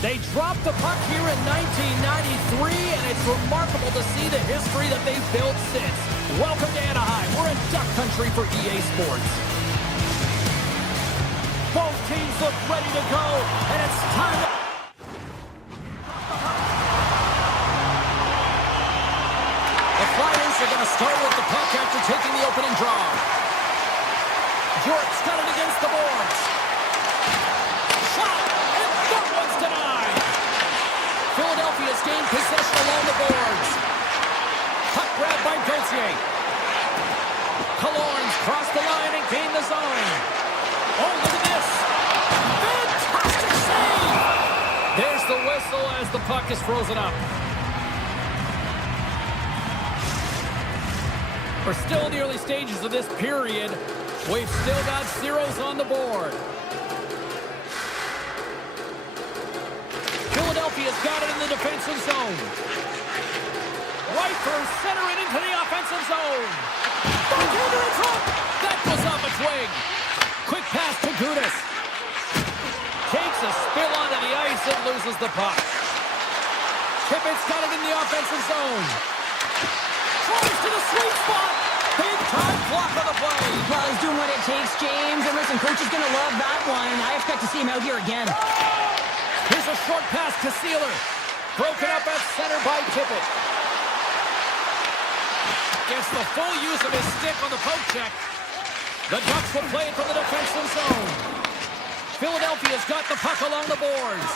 They dropped the puck here in 1993, and it's remarkable to see the history that they've built since. Welcome to Anaheim. We're in Duck Country for EA Sports. Both teams look ready to go, and it's time to... The Flyers are going to start with the puck after taking the opening draw. Jort's got it against the boards. Shot, and that one's denied. Philadelphia's gained possession along the boards. Puck grab by Gauthier. Killorn's crossed the line and gained the zone. Oh, look at this. Fantastic save. There's the whistle as the puck is frozen up. We're still in the early stages of this period. We've still got zeros on the board. Philadelphia's got it in the defensive zone. Right through center and into the offensive zone. Bartender in front. That goes off its wing. Quick pass to Gudas. Takes a spill onto the ice and loses the puck. Tippett's got it in the offensive zone. Tries to the sweet spot. Big time block on the play. Well, he's doing what it takes, James. And listen, coach is going to love that one. I expect to see him out here again. Here's a short pass to Sealer. Broken up at center by Tippett. Gets the full use of his stick on the poke check. The Ducks will play it from the defensive zone. Philadelphia's got the puck along the boards.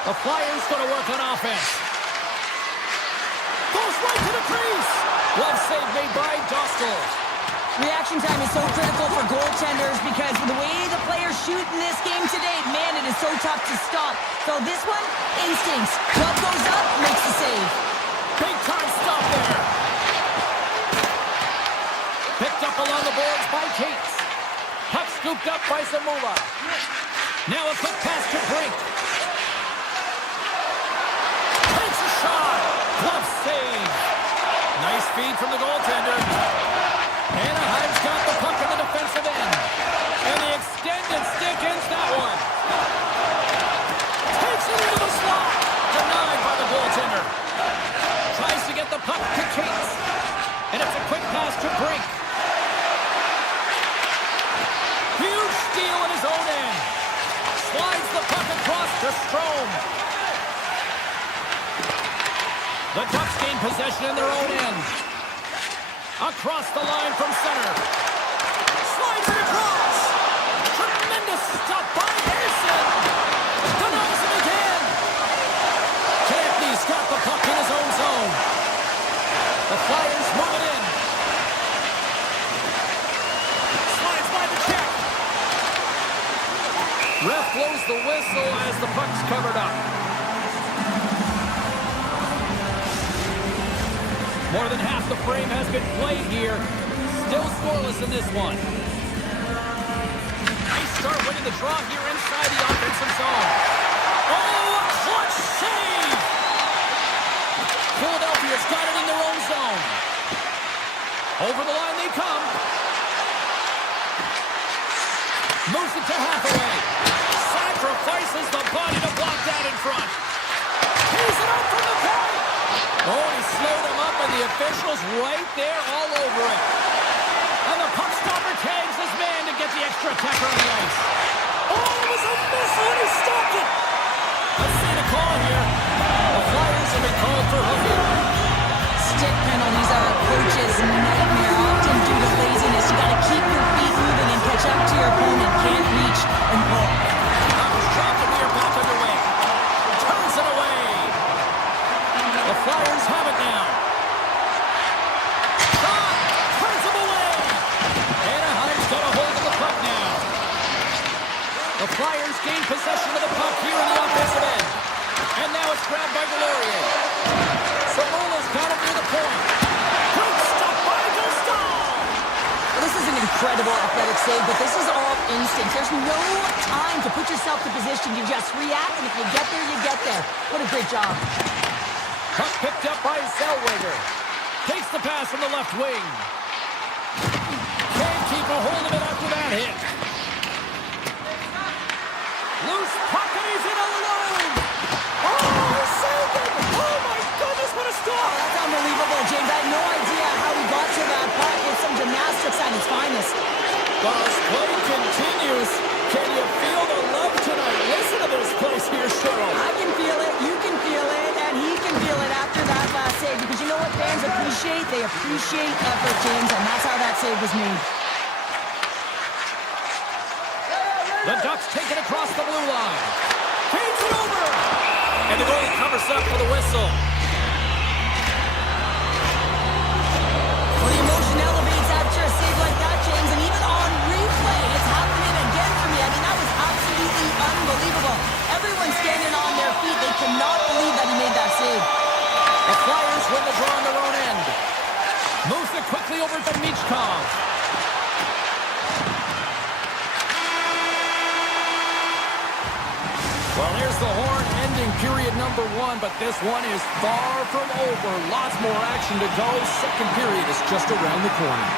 The Flyers going to work on offense. Goes right to the crease. Glove save made by Dostal. Reaction time is so critical for goaltenders because the way the players shoot in this game today, man, it is so tough to stop. So this one, instincts. Glove goes up, makes the save. Big time stop there. Picked up along the boards by Cates. Puck scooped up by Zamula. Now a quick pass to Brink. Takes a shot. Glove save. Nice feed from the goaltender. Anaheim's got the puck in the defensive end. And the extended stick ends that one. Takes it into the slot. Denied by the goaltender. Tries to get the puck to Cates. And it's a quick pass to Brink. Huge steal in his own end. Slides the puck across to Strome. The Ducks gain possession in their own end. Across the line from center. Slides it across. Tremendous stop by Harrison. Denies him again. Campney's got the puck in his own zone. The Flyers move it in. Slides by the check. Ref blows the whistle as the puck's covered up. More than half the frame has been played here. Still scoreless in this one. They start winning the draw here inside the offensive zone. Oh, a clutch save! Philadelphia's got it in their own zone. Over the line they come. Moves it to Hathaway. Sacrifices the body to block that in front. He's it out from the point. Oh, he slowed him up, and the official's right there all over it. And the puck stopper tags his man to get the extra attacker on the ice. Oh, it was a missile, and he stopped it. Let's see the call here. The Flyers have been called for hooking. Stick penalties are a coach's nightmare, often due to laziness. You got to keep your feet moving and catch up to your opponent. Can't reach and pull. Puck is dropped, and we are back underway. Turns it away. The Flyers have it now. Shot! Turns him away! Anaheim's got a hold of the puck now. The Flyers gain possession of the puck here in the offensive end. And now it's grabbed by Delorier. Samola's got it near the point. Great stop by Dostal! Well, this is an incredible athletic save, but this is all instinct. There's no time to put yourself to position. You just react, and if you get there, you get there. What a great job. Puck picked up by Zellweger. Takes the pass from the left wing. Can't keep a hold of it after that shot hit. Loose puck, and he's in alone. Oh, saved it. Oh, my goodness, what a stop. That's unbelievable, James. I had no idea how he got to that puck. It's some gymnastics at its finest. Boss play continues. Can you feel the love tonight? Listen to this place here, Cheryl. I can feel it, you can feel it, and he can feel it after that last save. Because you know what fans appreciate? They appreciate effort, James, and that's how that save was made. The Ducks take it across the blue line. Feeds it over. And the goalie covers up for the whistle. Well, the emotion elevates after a save like that, James, and even on replay, it's happening again for me. I mean, that was absolutely unbelievable. Everyone's standing on their feet. They cannot believe that he made that save. The Flyers win the draw on their own end. Moves it quickly over to Michkov. Well, here's the horn ending period number 1, but this one is far from over. Lots more action to go. Second period is just around the corner.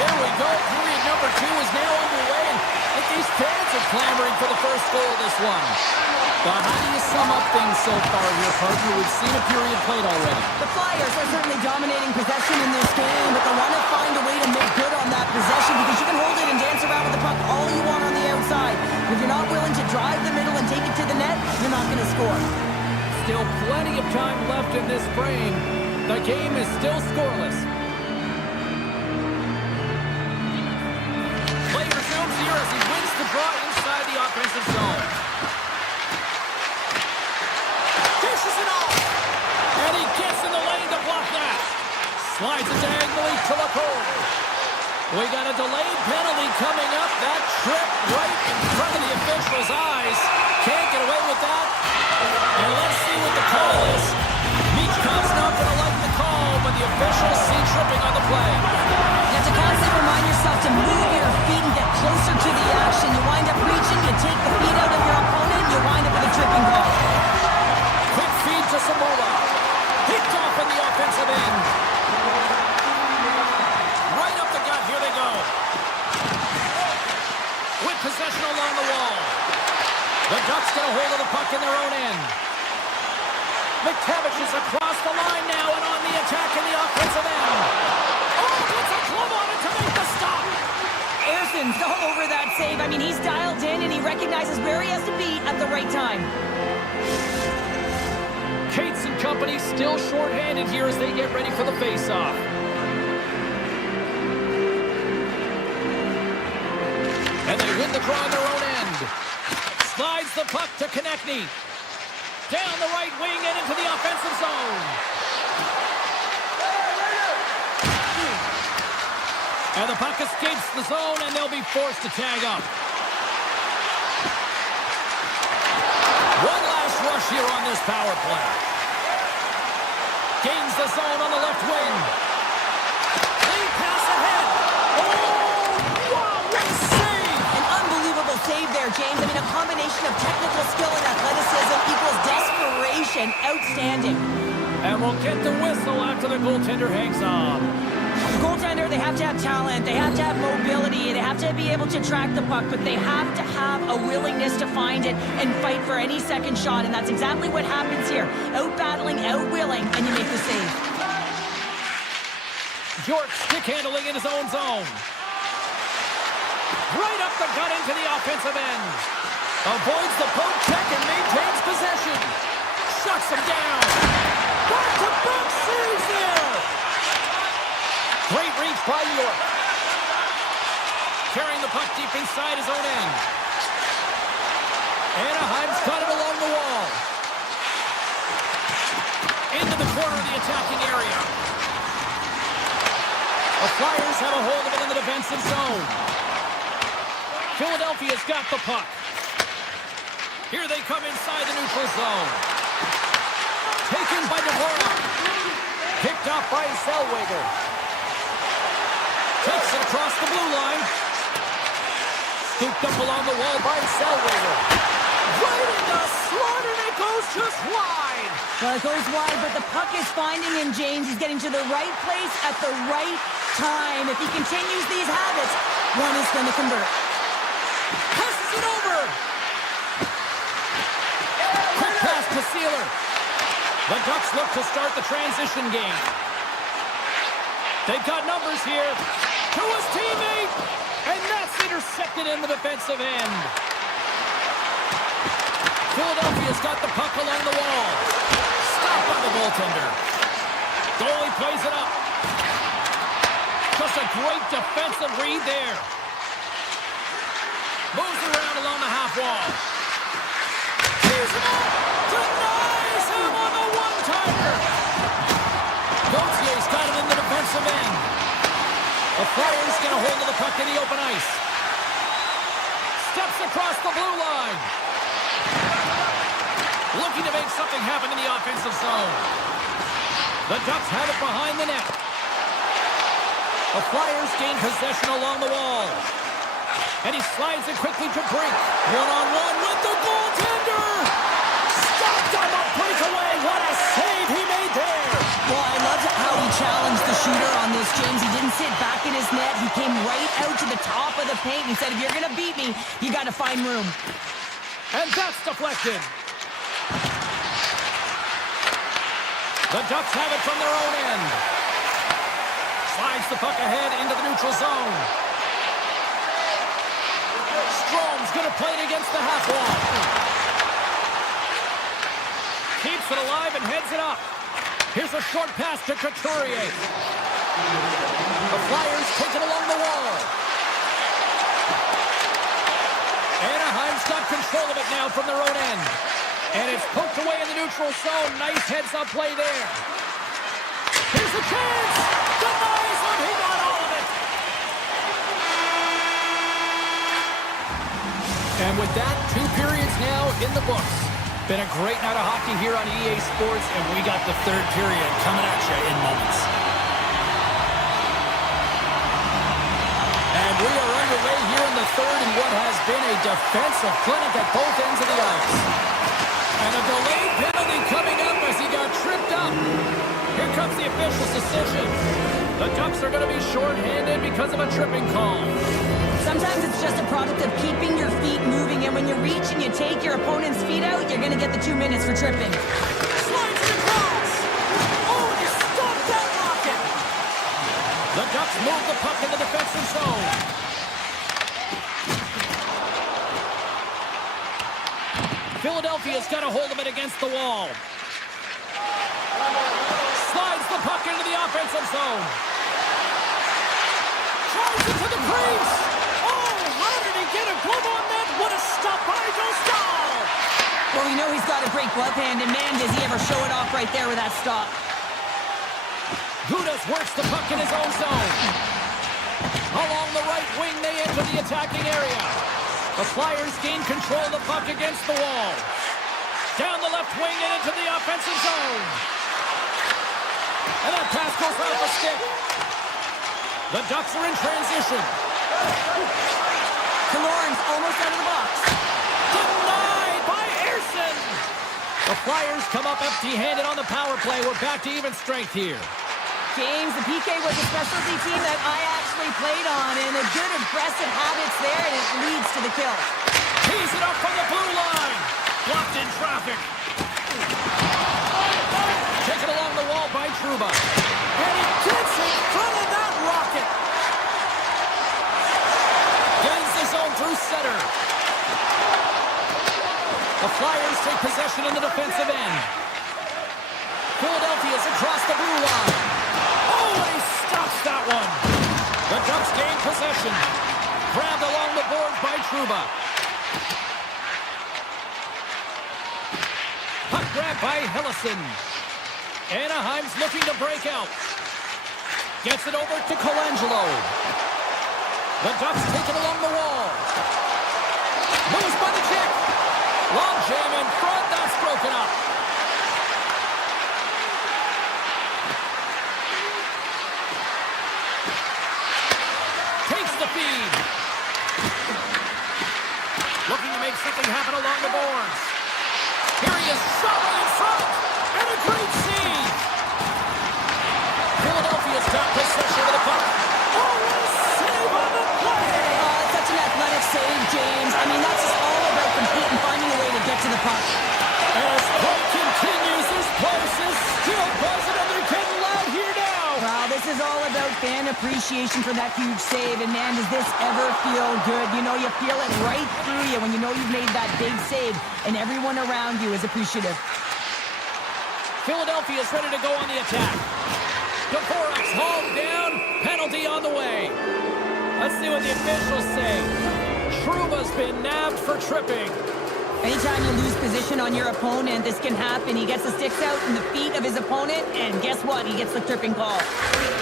Here we go. Period number 2 is now underway, and I think these fans are clamoring for the first goal of this one. But how do you sum up things so far here, partner? We've seen a period played already. The Flyers are certainly dominating possession in this game, but they want to find a way to make good on that possession because you can hold it and dance around with the puck all you want on the outside. But if you're not willing to drive the middle and take it to the net, you're not going to score. Still plenty of time left in this frame. The game is still scoreless. Play resumes here as he wins the draw inside the offensive zone. Dishes it off. And he gets in the lane to block that. Slides it diagonally to Lacour. We got a delayed penalty coming up. That trip right in front of the official's eyes. Can't get away with that. And let's see what the call is. Michkov's not going to like the call, but the officials see tripping on the play. You have to constantly remind yourself to move your feet and get closer to the action. You wind up reaching, you take the feet out of your opponent, and you wind up with a tripping call. Quick feed to Samoa. Picked off in the offensive end. Right up the gut. Here they go. With possession along the wall. The Ducks get a hold of the puck in their own end. McTavish is across the line now and on the attack in the offensive end. Oh, puts a glove on it to make the stop. Erson's all over that save. I mean, he's dialed in and he recognizes where he has to be at the right time. Cates and company still shorthanded here as they get ready for the face-off. And they win the draw on their own end. Slides the puck to Konechny. Down the right wing and into the offensive zone. And the puck escapes the zone, and they'll be forced to tag up. One last rush here on this power play. Gains the zone on the left wing. Lead pass ahead. Oh, wow, what a save! An unbelievable save there, James. I mean, a combination of technical skill and athleticism equals desperation. Outstanding. And we'll get the whistle after the goaltender hangs on. The goaltender, they have to have talent, they have to have mobility, they have to be able to track the puck, but they have to have a willingness to find it and fight for any second shot, and that's exactly what happens here. Out-battling, out-willing, and you make the save. York stick handling in his own zone. Right up the gut into the offensive end. Avoids the poke check and maintains possession. Shuts him down. Back-to-back saves there. Great reach by York. Carrying the puck deep inside his own end. Anaheim's got it along the wall. Into the corner of the attacking area. The Flyers have a hold of it in the defensive zone. Philadelphia's got the puck. Here they come inside the neutral zone. Taken by Dvorak. Picked up by Zellweger. Takes it across the blue line. Scooped up along the wall by Zellweger. Right in the slot, and it goes just wide. Well, it goes wide, but the puck is finding him, James. He's getting to the right place at the right time. If he continues these habits, one is going to convert. Passes it over. Quick pass to Sealer. The Ducks look to start the transition game. They've got numbers here. To his teammate. And that's intercepted in the defensive end. Philadelphia's got the puck along the wall. Stopped by the goaltender. Goalie plays it up. Just a great defensive read there. Moves around along the half wall. He's up. Denies him on the one-timer. Gautier's got it in the defensive end. The Flyers get a hold of the puck in the open ice. Steps across the blue line. Looking to make something happen in the offensive zone. The Ducks have it behind the net. The Flyers gain possession along the wall. And he slides it quickly to Brink. One-on-one with the goaltender. Stopped on the breakaway. What a save he made there. Well, I loved how he challenged the shooter on this, James. He didn't sit back in his net. He came right out to the top of the paint and said, if you're going to beat me, you got to find room. And that's deflected. The Ducks have it from their own end. Slides the puck ahead into the neutral zone. Strom's going to play it against the half wall. Keeps it alive and heads it up. Here's a short pass to Couturier. The Flyers take it along the wall. Anaheim's got control of it now from their own end. And it's poked away in the neutral zone. Nice heads-up play there. Here's a chance. Denies him. He got all of it. And with that, 2 periods now in the books. Been a great night of hockey here on EA Sports, and we got the 3rd period coming at you in moments. And we are underway here in the 3rd in what has been a defensive clinic at both ends of the ice. And a delayed penalty coming up as he got tripped up. Here comes the official's decision. The Ducks are going to be shorthanded because of a tripping call. Sometimes it's just a product of keeping your feet moving, and when you reach and you take your opponent's feet out, you're going to get the 2 minutes for tripping. Slides it across. Oh, and he stopped that rocket. The Ducks move the puck in the defensive zone. Philadelphia's got a hold of it against the wall. Slides the puck into the offensive zone. Tries it to the crease. Oh, how did he get a glove on that? What a stop by Dostal. Well, we know he's got a great glove hand, and man, does he ever show it off right there with that stop. Gudas works the puck in his own zone. Along the right wing, they enter the attacking area. The Flyers gain control of the puck against the wall. Down the left wing and into the offensive zone. And that pass goes off the stick. The Ducks are in transition. Killorn's almost out of the box. Denied by Ersson. The Flyers come up empty-handed on the power play. We're back to even strength here. James, the PK was a specialty team that I actually played on, and a good aggressive habits there, and it leads to the kill. Tees it up from the blue line. Blocked in traffic. Taken along the wall by Trouba. And he gets in front of that rocket. Gains the zone through center. The Flyers take possession in the defensive end. Philadelphia's across the blue line. Oh, and he stops that one. The Ducks gain possession. Grabbed along the boards by Trouba. Puck grab by Hellison. Anaheim's looking to break out. Gets it over to Colangelo. The Ducks take it along the wall. Moves by the kick. Long jam in front. That's broken up. Takes the feed. Looking to make something happen along the boards. Here he is, solid in front. And a great save. Philadelphia's got possession of the puck. fan appreciation for that huge save, and man, does this ever feel good. You know, you feel it right through you when you know you've made that big save, and everyone around you is appreciative. Philadelphia's ready to go on the attack. Dvorak's hauled down. Penalty on the way. Let's see what the officials say. Trouba's been nabbed for tripping. Anytime you lose position on your opponent, this can happen. He gets the sticks out in the feet of his opponent, and guess what? He gets the tripping call.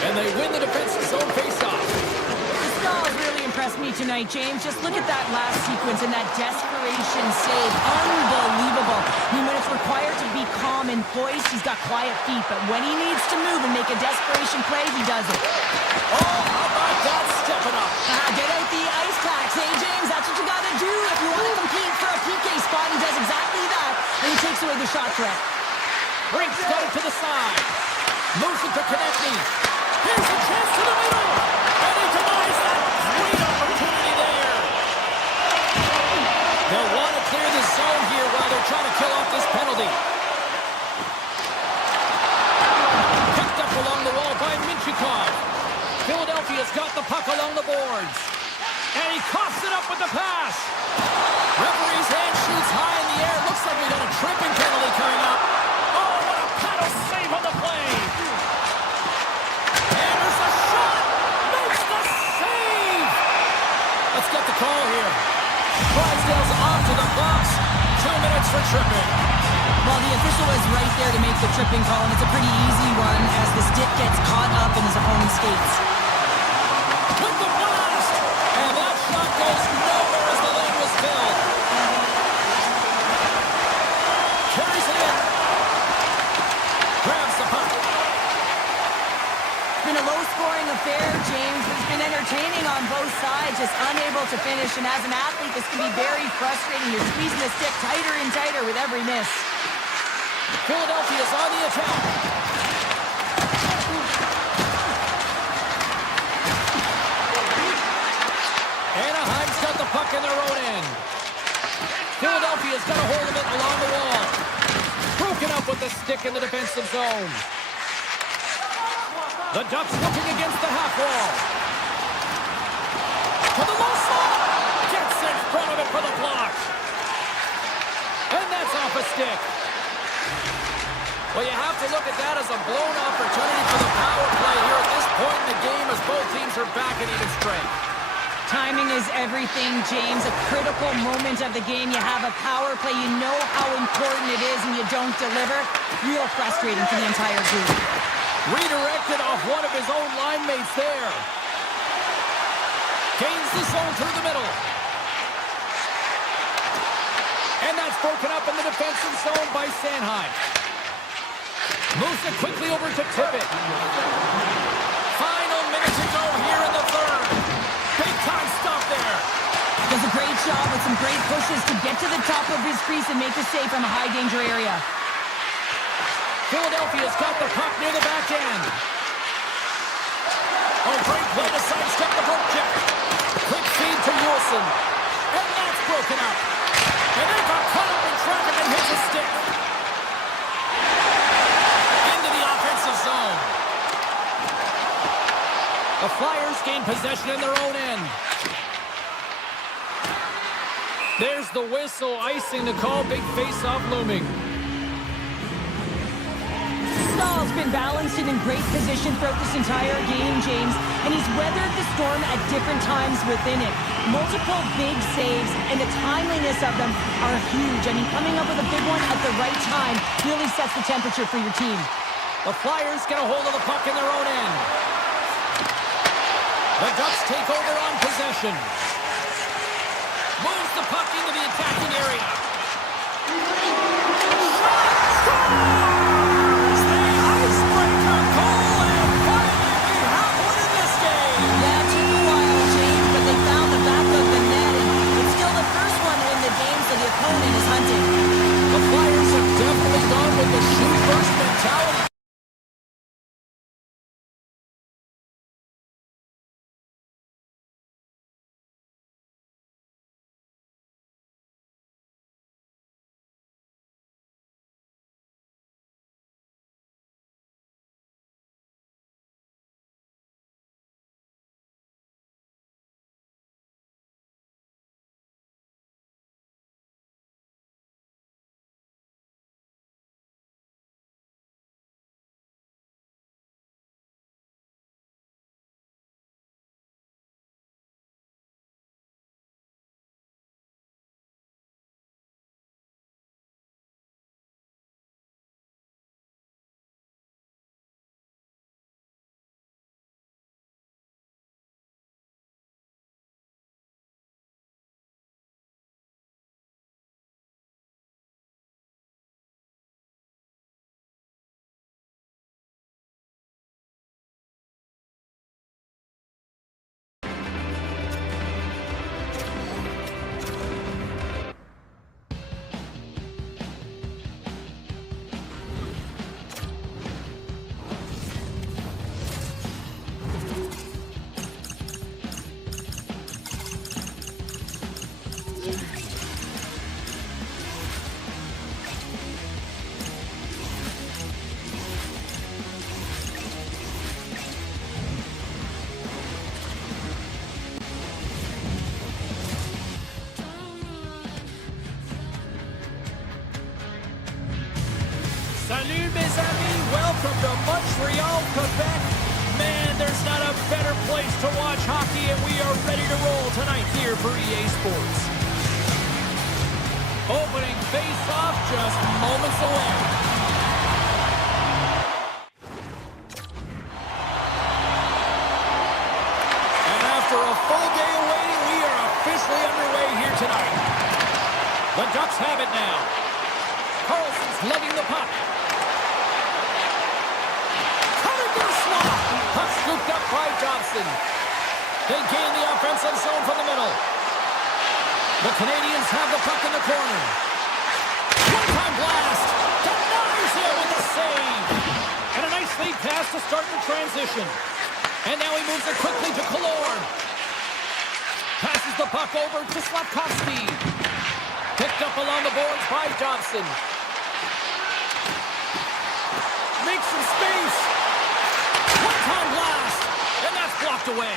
And they win the defensive zone faceoff. The Stalls really impressed me tonight, James. Just look at that last sequence and that desperation save. Unbelievable. I mean, when it's required to be calm and poised, he's got quiet feet. But when he needs to move and make a desperation play, he does it. Oh, how about that stepping up? Get out the ice packs, hey, James? That's what you got to do if you want to compete for a PK spot. He does exactly that, and he takes away the shot threat. Breaks down to the side. Moves it to Konechny. Here's a chance to the middle. And he denies that great opportunity there. They'll want to clear the zone here while they're trying to kill off this penalty. Picked up along the wall by Minchikov. Philadelphia's got the puck along the boards. And he coughs it up with the pass. Referee's hand shoots high in the air. Looks like we got a tripping penalty coming up. Oh, what a paddle save on the play. And there's a shot. Makes the save. Let's get the call here. Clydesdale's off to the box. 2 minutes for tripping. Well, the official is right there to make the tripping call, and it's a pretty easy one as the stick gets caught up in his opponent's skates. With the blast. And that shot goes nowhere as the lane was filled. Carries it in. Grabs the puck. It's been a low-scoring affair, James. It's been entertaining on both sides, just unable to finish. And as an athlete, this can be very frustrating. You're squeezing the stick tighter and tighter with every miss. Philadelphia's on the attack. Anaheim's got the puck in their own end. Philadelphia's got a hold of it along the wall. Broken up with the stick in the defensive zone. The Ducks looking against the half wall. To the low slot. Gets in front of it for the block. And that's off a stick. Well, you have to look at that as a blown opportunity for the power play here at this point in the game as both teams are back at even strength. Timing is everything, James. A critical moment of the game. You have a power play. You know how important it is, and you don't deliver. Real frustrating for the entire group. Redirected off one of his own line mates there. Gains the zone through the middle. And that's broken up in the defensive zone by Sanheim. Moves it quickly over to Tippett. Final minute to go here in the third. Big time stop there. Does a great job with some great pushes to get to the top of his crease and make the save from a high danger area. Philadelphia's got the puck near the back end. Oh, great play to sidestep the poke check. Quick feed to Wilson. And that's broken up. And they got caught up in traffic and hits a stick. Into the offensive zone. The Flyers gain possession in their own end. There's the whistle, icing the call. Big face-off looming. Stahl's been balanced and in great position throughout this entire game, James, and he's weathered the storm at different times within it. Multiple big saves, and the timeliness of them are huge. I mean, coming up with a big one at the right time really sets the temperature for your team. The Flyers get a hold of the puck in their own end. The Ducks take over on possession. Moves the puck into the attacking area. Shot! Scores! The icebreaker goal, and finally we have one in this game. Yeah, it took a while, James, but they found the back of the net, and it's still the first one in the game, so the opponent is hunting. The Flyers have definitely gone with the shoot first mentality. better place to watch hockey, and we are ready to roll tonight here for EA Sports. Opening face-off just moments away. And after a full day of waiting, we are officially underway here tonight. The Ducks have it now. Carlson's lugging the puck. Puck scooped up by Johnson. They gain the offensive zone from the middle. The Canadiens have the puck in the corner. One-time blast. Denies him with the save. And a nice lead pass to start the transition. And now he moves it quickly to Killorn. Passes the puck over to Slafkovsky. Picked up along the boards by Johnson. Makes some space. One-time blast, and that's blocked away.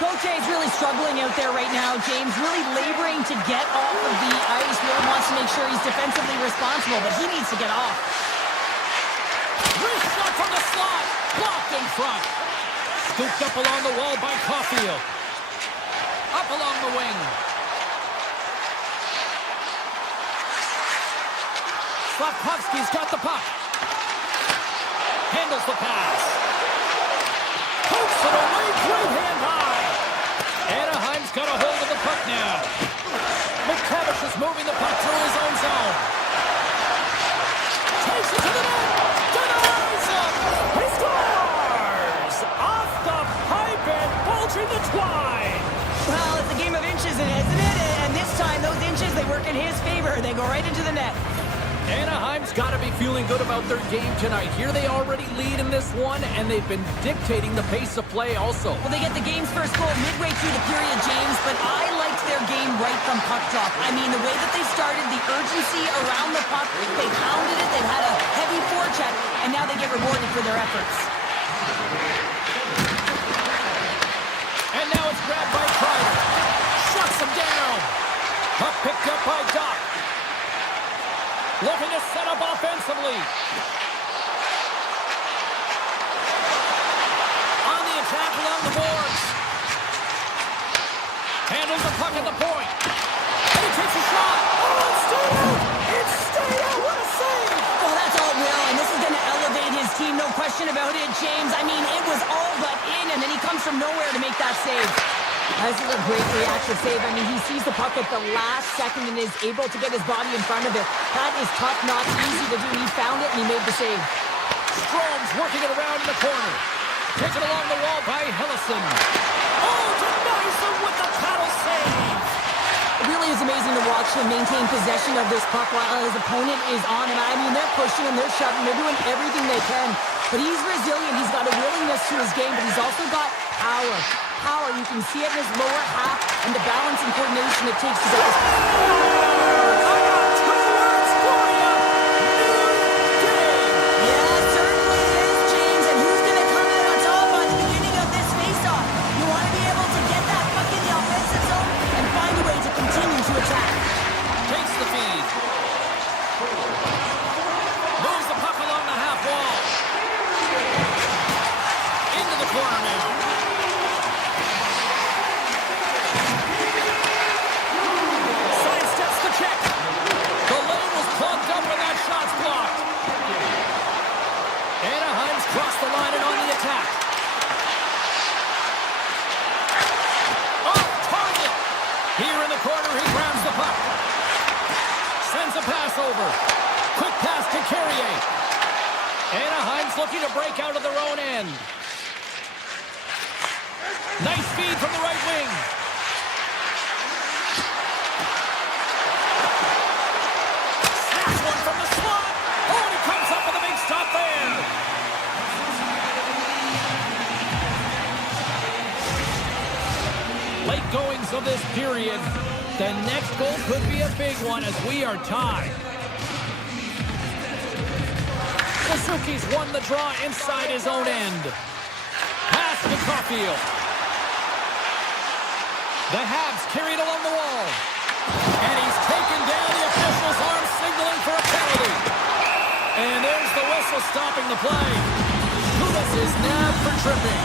Gauthier is really struggling out there right now, James. Really laboring to get off of the ice. Really wants to make sure he's defensively responsible, but he needs to get off. Wrist shot from the slot. Blocked in front. Scooped up along the wall by Caulfield. Up along the wing. Slafkovsky's got the puck. Handles the pass. Pokes it away, great hand high. Anaheim's got a hold of the puck now. McTavish is moving the puck through his own zone. Takes it to the net. Denies him. He scores! Off the pipe and bulging the twine. Well, it's a game of inches, isn't it? And this time, those inches, they work in his favor. They go right into the net. Anaheim's got to be feeling good about their game tonight. Here they already lead in this one, and they've been dictating the pace of play also. Well, they get the game's first goal midway through the period, James, but I liked their game right from puck drop. I mean, the way that they started, the urgency around the puck, they pounded it, they've had a heavy forecheck, and now they get rewarded for their efforts. And now it's grabbed by Kreider. Shuts him down. Puck picked up by Doc. Looking to set up offensively. On the attack along the boards. Handles the puck at the point. And he takes a shot. Oh, it's stayed out. It's stayed out. What a save. Well, that's all Will, and this is going to elevate his team, no question about it, James. I mean, it was all but in, and then he comes from nowhere to make that save. This is a great reactive save. I mean, he sees the puck at the last second and is able to get his body in front of it. That is tough, not easy to do. He found it, and he made the save. Strom's working it around in the corner. Taken along the wall by Hellison. Oh, denies him with the paddle save. It really is amazing to watch him maintain possession of this puck while his opponent is on him. I mean, they're pushing him, they're shoving, they're doing everything they can. But he's resilient. He's got a willingness to his game, but he's also got power. Power, you can see it in his lower half and the balance and coordination it takes to get this. I got 2 words for you. New game. Yeah, certainly is, James. And who's going to come out on top on the beginning of this face-off? You want to be able to get that puck in the offensive zone and find a way to continue to attack. Takes the feed. Moves the puck along the half wall. Into the corner now. Check. The lane was plugged up and that shot's blocked. Anaheim's crossed the line and on the attack. Off target. Here in the corner, he grabs the puck. Sends a pass over. Quick pass to Carrier. Anaheim's looking to break out of their own end. Nice feed from the right wing. From the slot. Oh, and he comes up with a big stop there. Late goings of this period. The next goal could be a big one as we are tied. Suzuki's won the draw inside his own end. Pass to Caulfield. The Habs carried along the wall. And he's taken down. The official's arm signaling for a penalty. And there's the whistle stopping the play. Kudas is nabbed for tripping.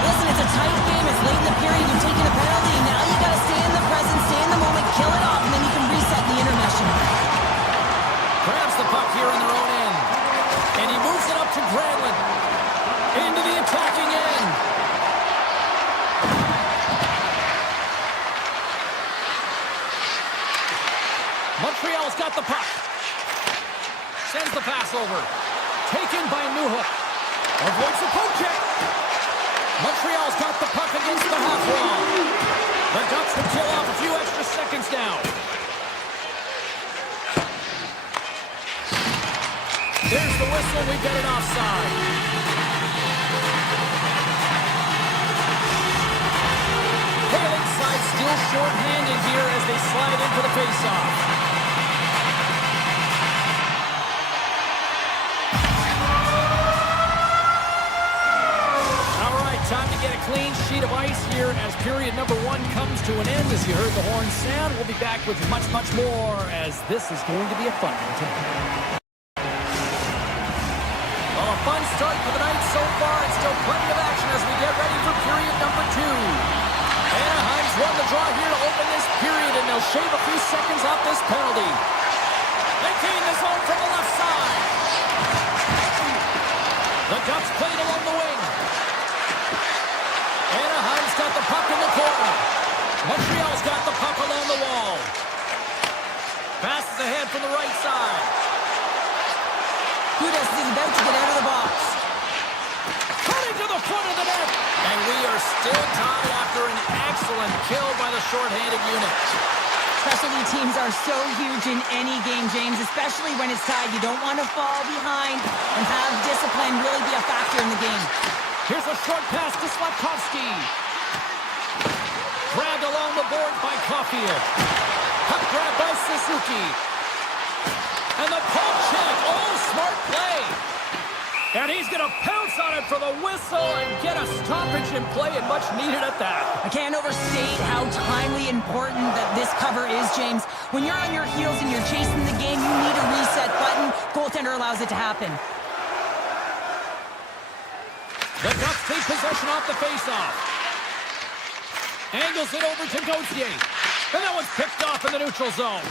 Listen, it's a tight game. It's late in the period. You've taken a penalty. Now you got to stay in the present, stay in the moment, kill it off, and then you can reset the intermission. Grabs the puck here in their own end. And he moves it up to Granlund. Into the attacking end. Montreal's got the puck. Sends the pass over. Taken by Newhook. Avoids the poke check. Montreal's got the puck against the half wall. The Ducks will kill off a few extra seconds now. There's the whistle. We get it offside. Hailing side still short-handed here as they slide in for the face-off. All right, time to get a clean sheet of ice here as period number 1 comes to an end. As you heard the horn sound, we'll be back with much, much more as this is going to be a fun one. Fun start for the night so far, and still plenty of action as we get ready for period number 2. Anaheim's won the draw here to open this period, and they'll shave a few seconds off this penalty. They gain the zone from the left side. The Ducks played along the wing. Anaheim's got the puck in the corner. Montreal's got the puck along the wall. Passes ahead from the right side. Gudas is about to get out of the box. Cutting to the front of the net. And we are still tied after an excellent kill by the shorthanded unit. Specialty teams are so huge in any game, James, especially when it's tied. You don't want to fall behind and have discipline really be a factor in the game. Here's a short pass to Slavkovsky. Grabbed along the board by Caulfield. Puck grab by Suzuki. And the poke check. Oh, smart play. And he's going to pounce on it for the whistle and get a stoppage in play, and much needed at that. I can't overstate how timely important that this cover is, James. When you're on your heels and you're chasing the game, you need a reset button. Goaltender allows it to happen. The Ducks take possession off the faceoff. Angles it over to Gauthier. And that one's picked off in the neutral zone.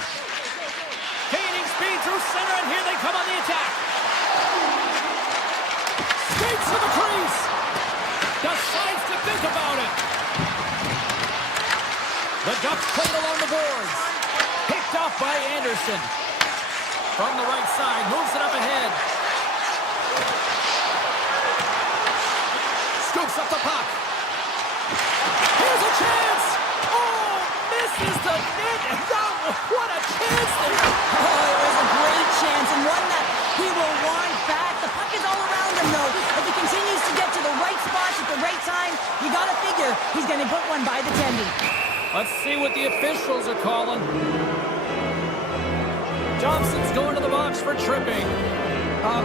Gaining speed through center, and here they come on the attack. Skates to the crease. Decides to think about it. The Ducks played along the boards. Picked off by Anderson. From the right side, moves it up ahead. Scoops up the puck. Here's a chance. Oh, misses the net. What a chance there. Oh, it was a great chance, and one that he will want back. The puck is all around him, though. If he continues to get to the right spots at the right time, you got to figure he's going to put one by the tendy. Let's see what the officials are calling. Johnson's going to the box for tripping.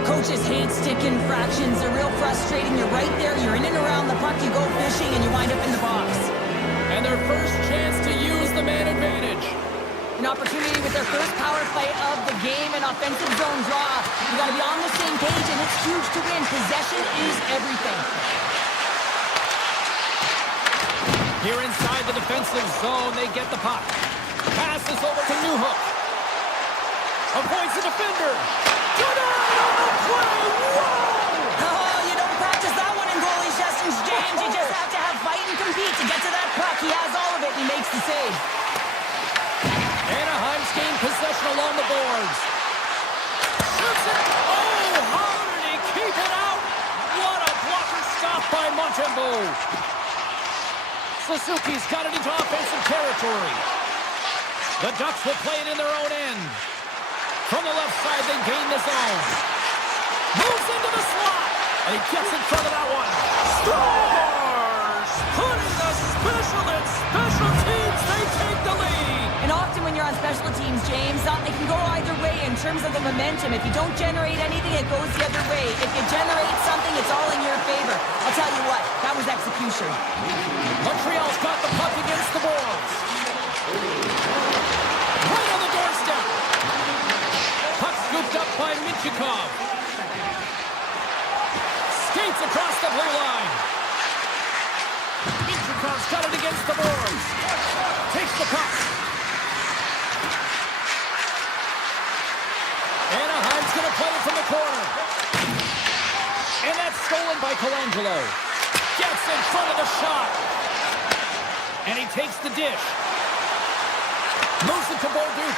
Coaches hate stick infractions. They're real frustrating. You're right there. You're in and around the puck. You go fishing, and you wind up in the box. And their first chance to use the man advantage. An opportunity with their first power play of the game, an offensive zone draw. You got to be on the same page, and it's huge to win. Possession is everything. Here inside the defensive zone, they get the puck. Passes over to Newhook. Avoids the defender. Denied on the play. Whoa! Oh, you don't practice that one in goalie sessions, James. You just have to have fight and compete to get to that puck. He has all of it, and he makes the save. Anaheim's gained possession along the boards. Shoots it. Oh, how did he keep it out? What a blocker stop by Montembeault. Suzuki's got it into offensive territory. The Ducks will play it in their own end. From the left side, they gain the zone. Moves into the slot. And he gets in front of that one. Scores! Putting the special teams, they take the lead. And often when you're on special teams, James, it can go either way in terms of the momentum. If you don't generate anything, it goes the other way. If you generate something, it's all in your favor. I'll tell you what, that was execution. Montreal's got the puck against the boards. Right on the doorstep. Puck scooped up by Michikov. Skates across the blue line. got it against the boards. Takes the puck. Anaheim's going to play it from the corner. And that's stolen by Colangelo. Gets in front of the shot. And he takes the dish. Moves it to Bolduc.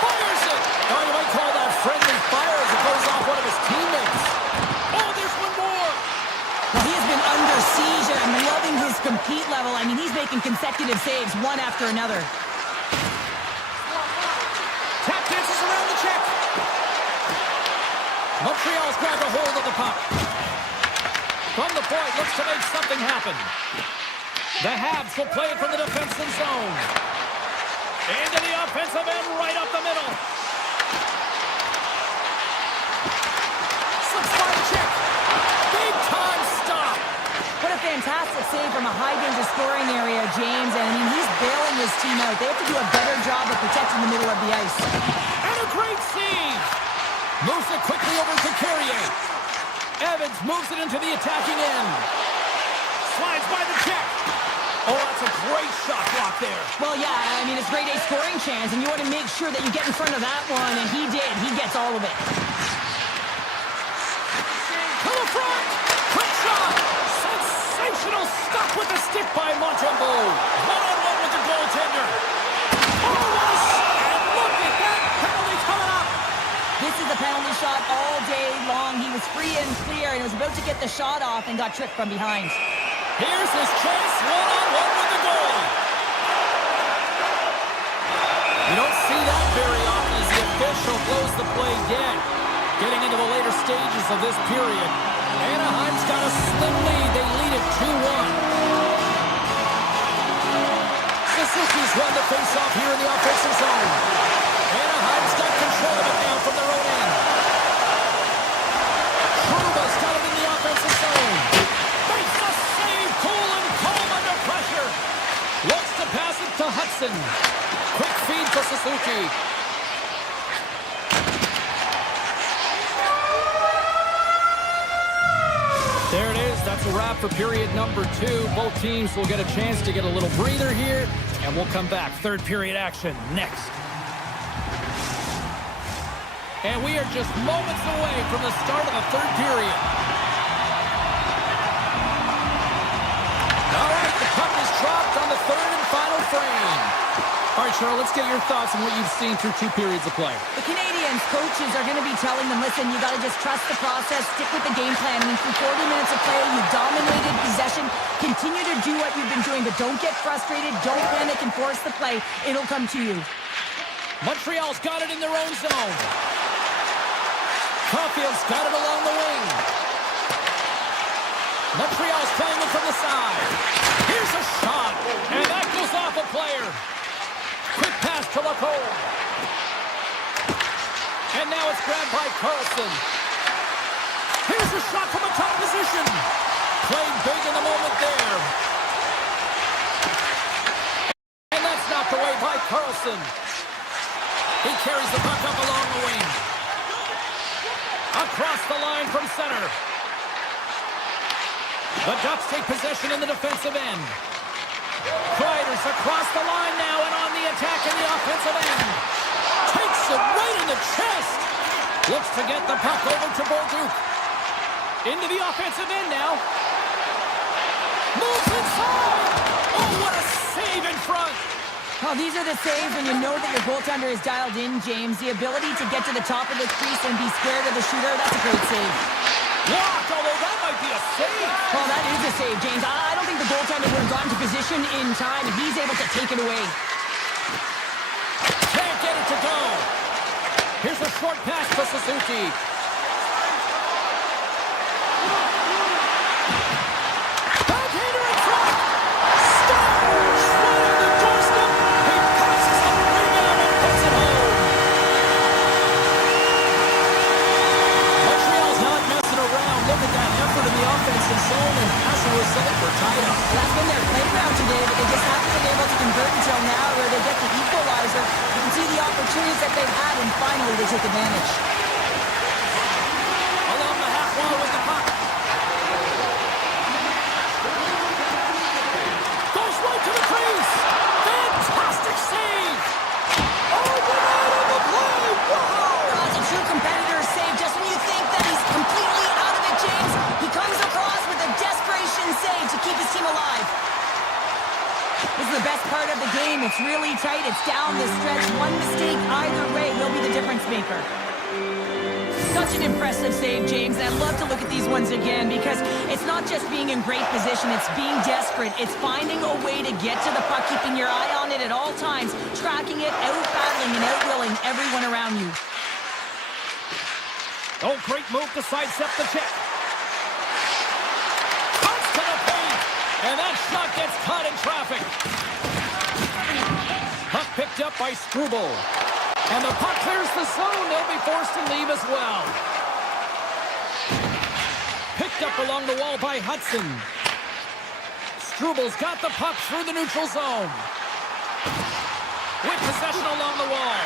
Fires it. Oh, you might call that friendly fire as it goes off one of his teammates. Oh, there's one more. Well, he has been under siege, and I'm loving his compete level. I mean, he's making consecutive saves, one after another. Tap dances around the check. Montreal's grabbed a hold of the puck. From the point, looks to make something happen. The Habs will play it from the defensive zone. Into the offensive end, right up the middle. Slips by the check. Big time stop. What a fantastic save from a high-danger scoring area, James. And, I mean, he's bailing his team out. They have to do a better job of protecting the middle of the ice. And a great save. Moves it quickly over to Carrier. Evans moves it into the attacking end. Slides by the check. Oh, that's a great shot block there. Well, yeah, I mean, it's grade A scoring chance, and you want to make sure that you get in front of that one, and he did. He gets all of it. To the front. Quick shot. Sensational stop with the stick by Montembeault. One-on-one with the goaltender. And look at that penalty coming up. This is a penalty shot all day long. He was free and clear, and was about to get the shot off and got tripped from behind. Here's his chase, one-on-one with the goalie. You don't see that very often as the official blows the play dead. Getting into the later stages of this period. Anaheim's got a slim lead. They lead it 2-1. Suzuki's won the face-off here in the offensive zone. Anaheim's got control of it now from their own end. Truba's got it in the offensive zone. Makes a save, cool and calm under pressure. Looks to pass it to Hudson. Quick feed to Suzuki. There it is. That's a wrap for period number 2. Both teams will get a chance to get a little breather here, and we'll come back. Third period action next. And we are just moments away from the start of the third period. All right, the puck is dropped on the third and final frame. All right, Cheryl, let's get your thoughts on what you've seen through 2 periods of play. The Canadiens coaches are going to be telling them, listen, you got to just trust the process, stick with the game plan. I mean, through 40 minutes of play, you dominated possession. Continue to do what you've been doing, but don't get frustrated. Don't panic and force the play. It'll come to you. Montreal's got it in their own zone. Caulfield's got it along the wing. Montreal's playing it from the side. Here's a shot, and that goes off a player. Quick pass to Lacombe. And now it's grabbed by Carlson. Here's a shot from a top position. Played big in the moment there. And that's knocked away by Carlson. He carries the puck up along the wing. Across the line from center. The Ducks take possession in the defensive end. Kreider's across the line now and on the attack in the offensive end. Takes it right in the chest. Looks to get the puck over to Bolduc. Into the offensive end now. Moves inside. Oh, what a save in front. Oh, these are the saves when you know that your goaltender is dialed in, James. The ability to get to the top of the crease and be scared of the shooter, that's a great save. Blocked, although that might be a save. Well, that is a save, James. I don't think the goaltender would have gotten to position in time, and he's able to take it away. Can't get it to go. Here's a short pass to Suzuki. Backhander in front. Stars right on the doorstep. He passes it right down and puts it home. Montreal's not messing around. Look at that effort in the offensive zone, and as a result, we're tied up. Well, that's been their playground today, but they just haven't been able to convert until now where they get the equalizer. You can see the opportunities that they've had, and finally they took advantage. Along the half wall with the puck. part of the game. It's really tight. It's down the stretch. One mistake either way will be the difference maker. Such an impressive save, James. And I'd love to look at these ones again because it's not just being in great position. It's being desperate. It's finding a way to get to the puck, keeping your eye on it at all times, tracking it, out-battling and out-willing everyone around you. Oh, great move to sidestep the check. Cuts to the paint. And that shot gets caught in traffic. Puck picked up by Struble. And the puck clears the zone. They'll be forced to leave as well. Picked up along the wall by Hudson. Struble's got the puck through the neutral zone. With possession along the wall.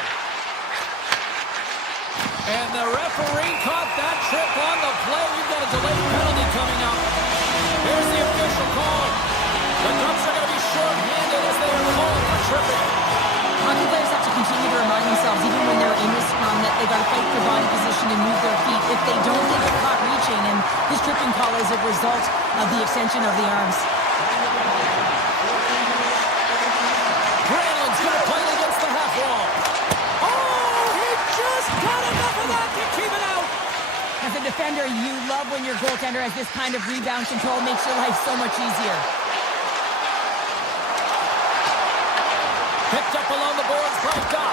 And the referee caught that trip on the play. We've got a delayed penalty coming up. Here's the official call. The Ducks are going to be short-handed as they are called for tripping. Hockey players have to continue to remind themselves, even when they're in the scrum, that they got to fight for body position and move their feet. If they don't, they get caught reaching, and this tripping call is a result of the extension of the arms. Granlund's going to play it against the half wall. Oh, he just got enough of that to keep it out. As a defender, you love when your goaltender has this kind of rebound control. Makes your life so much easier. Picked up along the boards by Doc.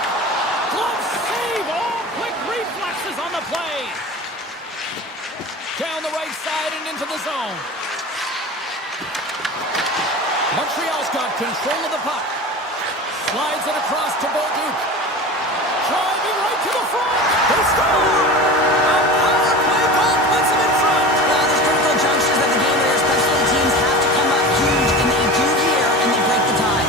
Glove save! Oh, quick reflexes on the play. Down the right side and into the zone. Montreal's got control of the puck. Slides it across to Bolduc. Driving right to the front. They score! A power play goal puts them in front. Well, there's critical junctures of the game where special teams have to come up huge, and they do here, and they break the tie.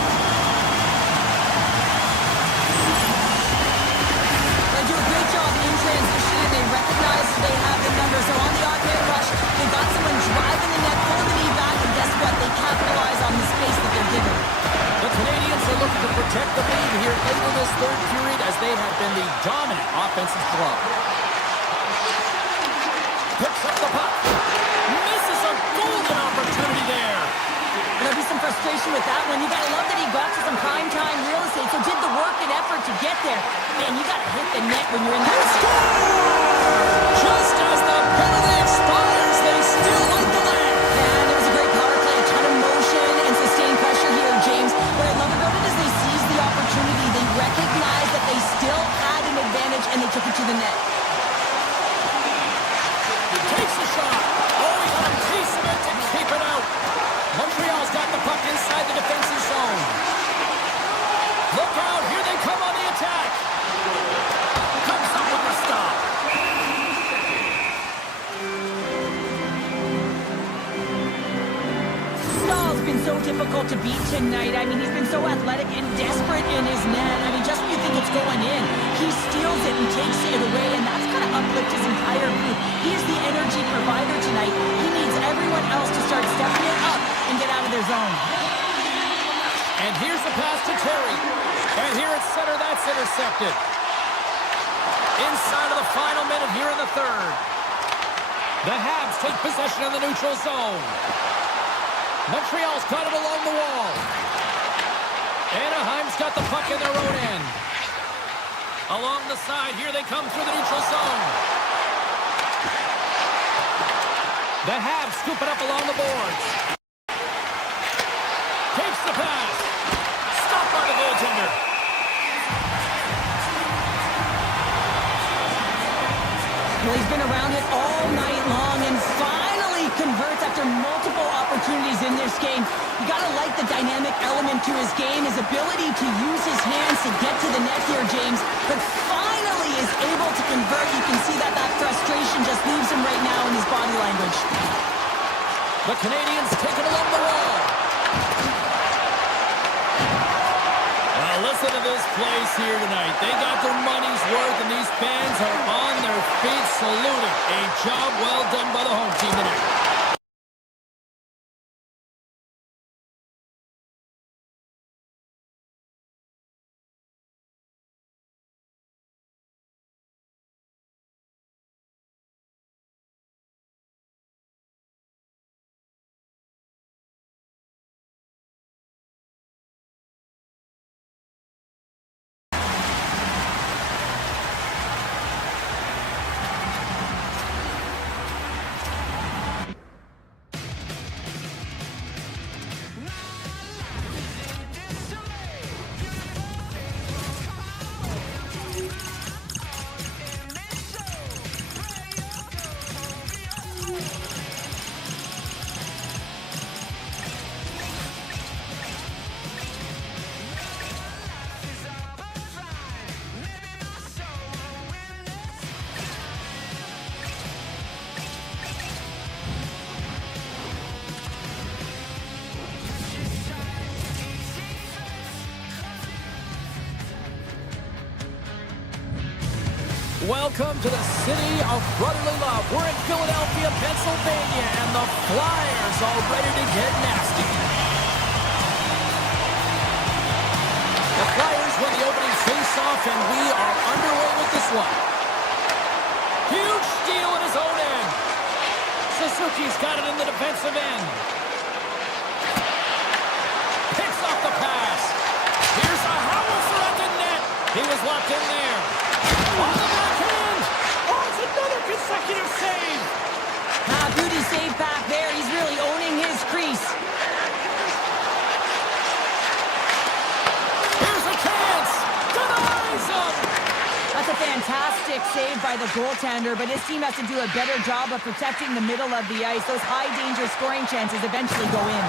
They do a great job in transition, and they recognize that they have the numbers. So on the odd man rush, they got someone driving the net, pulling the knee back, and guess what? They capitalize on the space that they're given. The Canadiens are looking to protect the lead here late in this third period as they have been the dominant offensive club. Picks up the puck. Misses a golden opportunity there. There'll be some frustration with that one. You gotta love that he got to some prime-time real estate, so did the work and effort to get there. Man, you gotta hit the net when you're in that. Score! Just as the penalty expires, they still light the lead. And it was a great power play, a ton of motion and sustained pressure here, James. What I love about it is they seized the opportunity. They recognized that they still had an advantage, and they took it to the net. Takes the shot. Oh, he got a piece of it to keep it out. Montreal's got the puck inside the defensive zone. Look out, here they come on the attack. Comes up with the stop. Stahl's been so difficult to beat tonight. I mean, he's been so athletic and desperate in his net. I mean, just when you think it's going in, he steals it and takes it away, and that's going to uplift his entire group. He is the energy provider tonight. He needs everyone else to start stepping it up and get out of their zone. And here's the pass to Terry. And here at center, that's intercepted. Inside of the final minute here in the third. The Habs take possession of the neutral zone. Montreal's got it along the wall. Anaheim's got the puck in their own end. Along the side, here they come through the neutral zone. The Habs scoop it up along the boards. Takes the pass. Stopped by the goaltender. Well, he's been around it all night long and finally converts after multiple opportunities in this game. You gotta like the dynamic element to his game, his ability to use his hands to get to the net here, James, but finally is able to convert. You can see that frustration just leaves him right now in his body language. The Canadiens take it along the wall. Well, listen to this place here tonight. They got their money's worth, and these fans are on their feet saluting. A job well done by the home team tonight. Welcome to the city of brotherly love. We're in Philadelphia, Pennsylvania, and the Flyers are ready to get nasty. The Flyers win the opening face-off, and we are underway with this one. Huge steal at his own end. Suzuki's got it in the defensive end. Picks off the pass. Here's a howitzer at the net. He was locked in there. On the backhand! Oh, it's another consecutive save! Beauty save back there. He's really owning his crease. Here's a chance! Denies him! That's a fantastic save by the goaltender, but his team has to do a better job of protecting the middle of the ice. Those high-danger scoring chances eventually go in.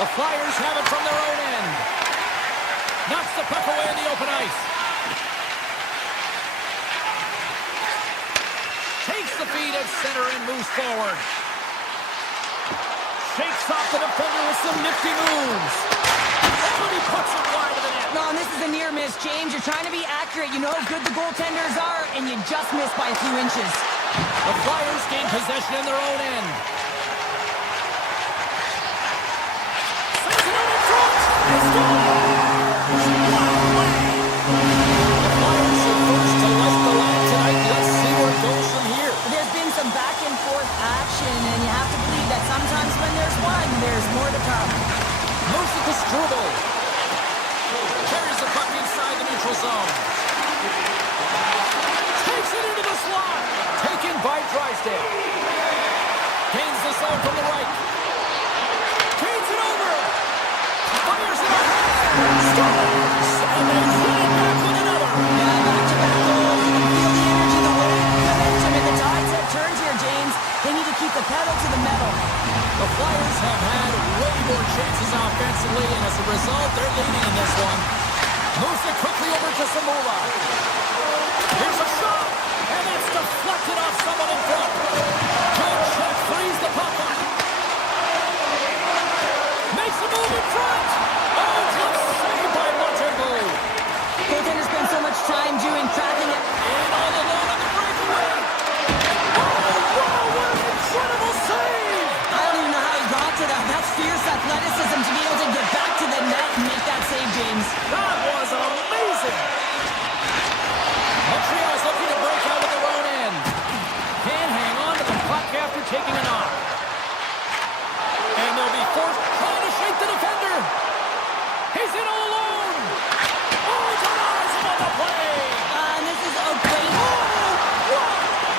The Flyers have it from their own end. Knocks the puck away in the open ice. Takes the feed at center and moves forward. Shakes off the defender with some nifty moves. And he puts it wide of the net. No, and this is a near miss, James. You're trying to be accurate. You know how good the goaltenders are, and you just missed by a few inches. The Flyers gain possession in their own end. Sends it out in front. It's gone. The Flyers are first to light the lamp tonight. Let's see where it goes from here. There's been some back and forth action, and you have to believe that sometimes when there's one, there's more to come. Moves it to Struble. Carries the puck inside the neutral zone. Takes it into the slot. Taken by Drysdale. Gains the zone from the right. Gains it over. Fires it ahead. Scores. And they try it back with another. Yeah, back-to-back goals. You can feel the energy, the weight, the momentum, and the tides have turned here, James. They need to keep the pedal to the metal. The Flyers have had way more chances offensively, and as a result, they're leading in this one. Moves it quickly over to Samula. Here's a shot, and it's deflected off someone in front. Good check, frees the puck up. Makes a move in front. Oh, tough save by Montreal. Goaltender spent so much time doing tracking it. And all alone on the breakaway. Oh, wow, what an incredible save. I don't even know how he got to that. That's fierce athleticism to be able to get back to the net and make that save, James. That was amazing. Montreal's looking to break out with their own end. Can't hang on to the puck after taking a knock. And they'll be forced trying to shake the defender. He's in all alone. Oh, he denies him on the play. And this is a great... Oh,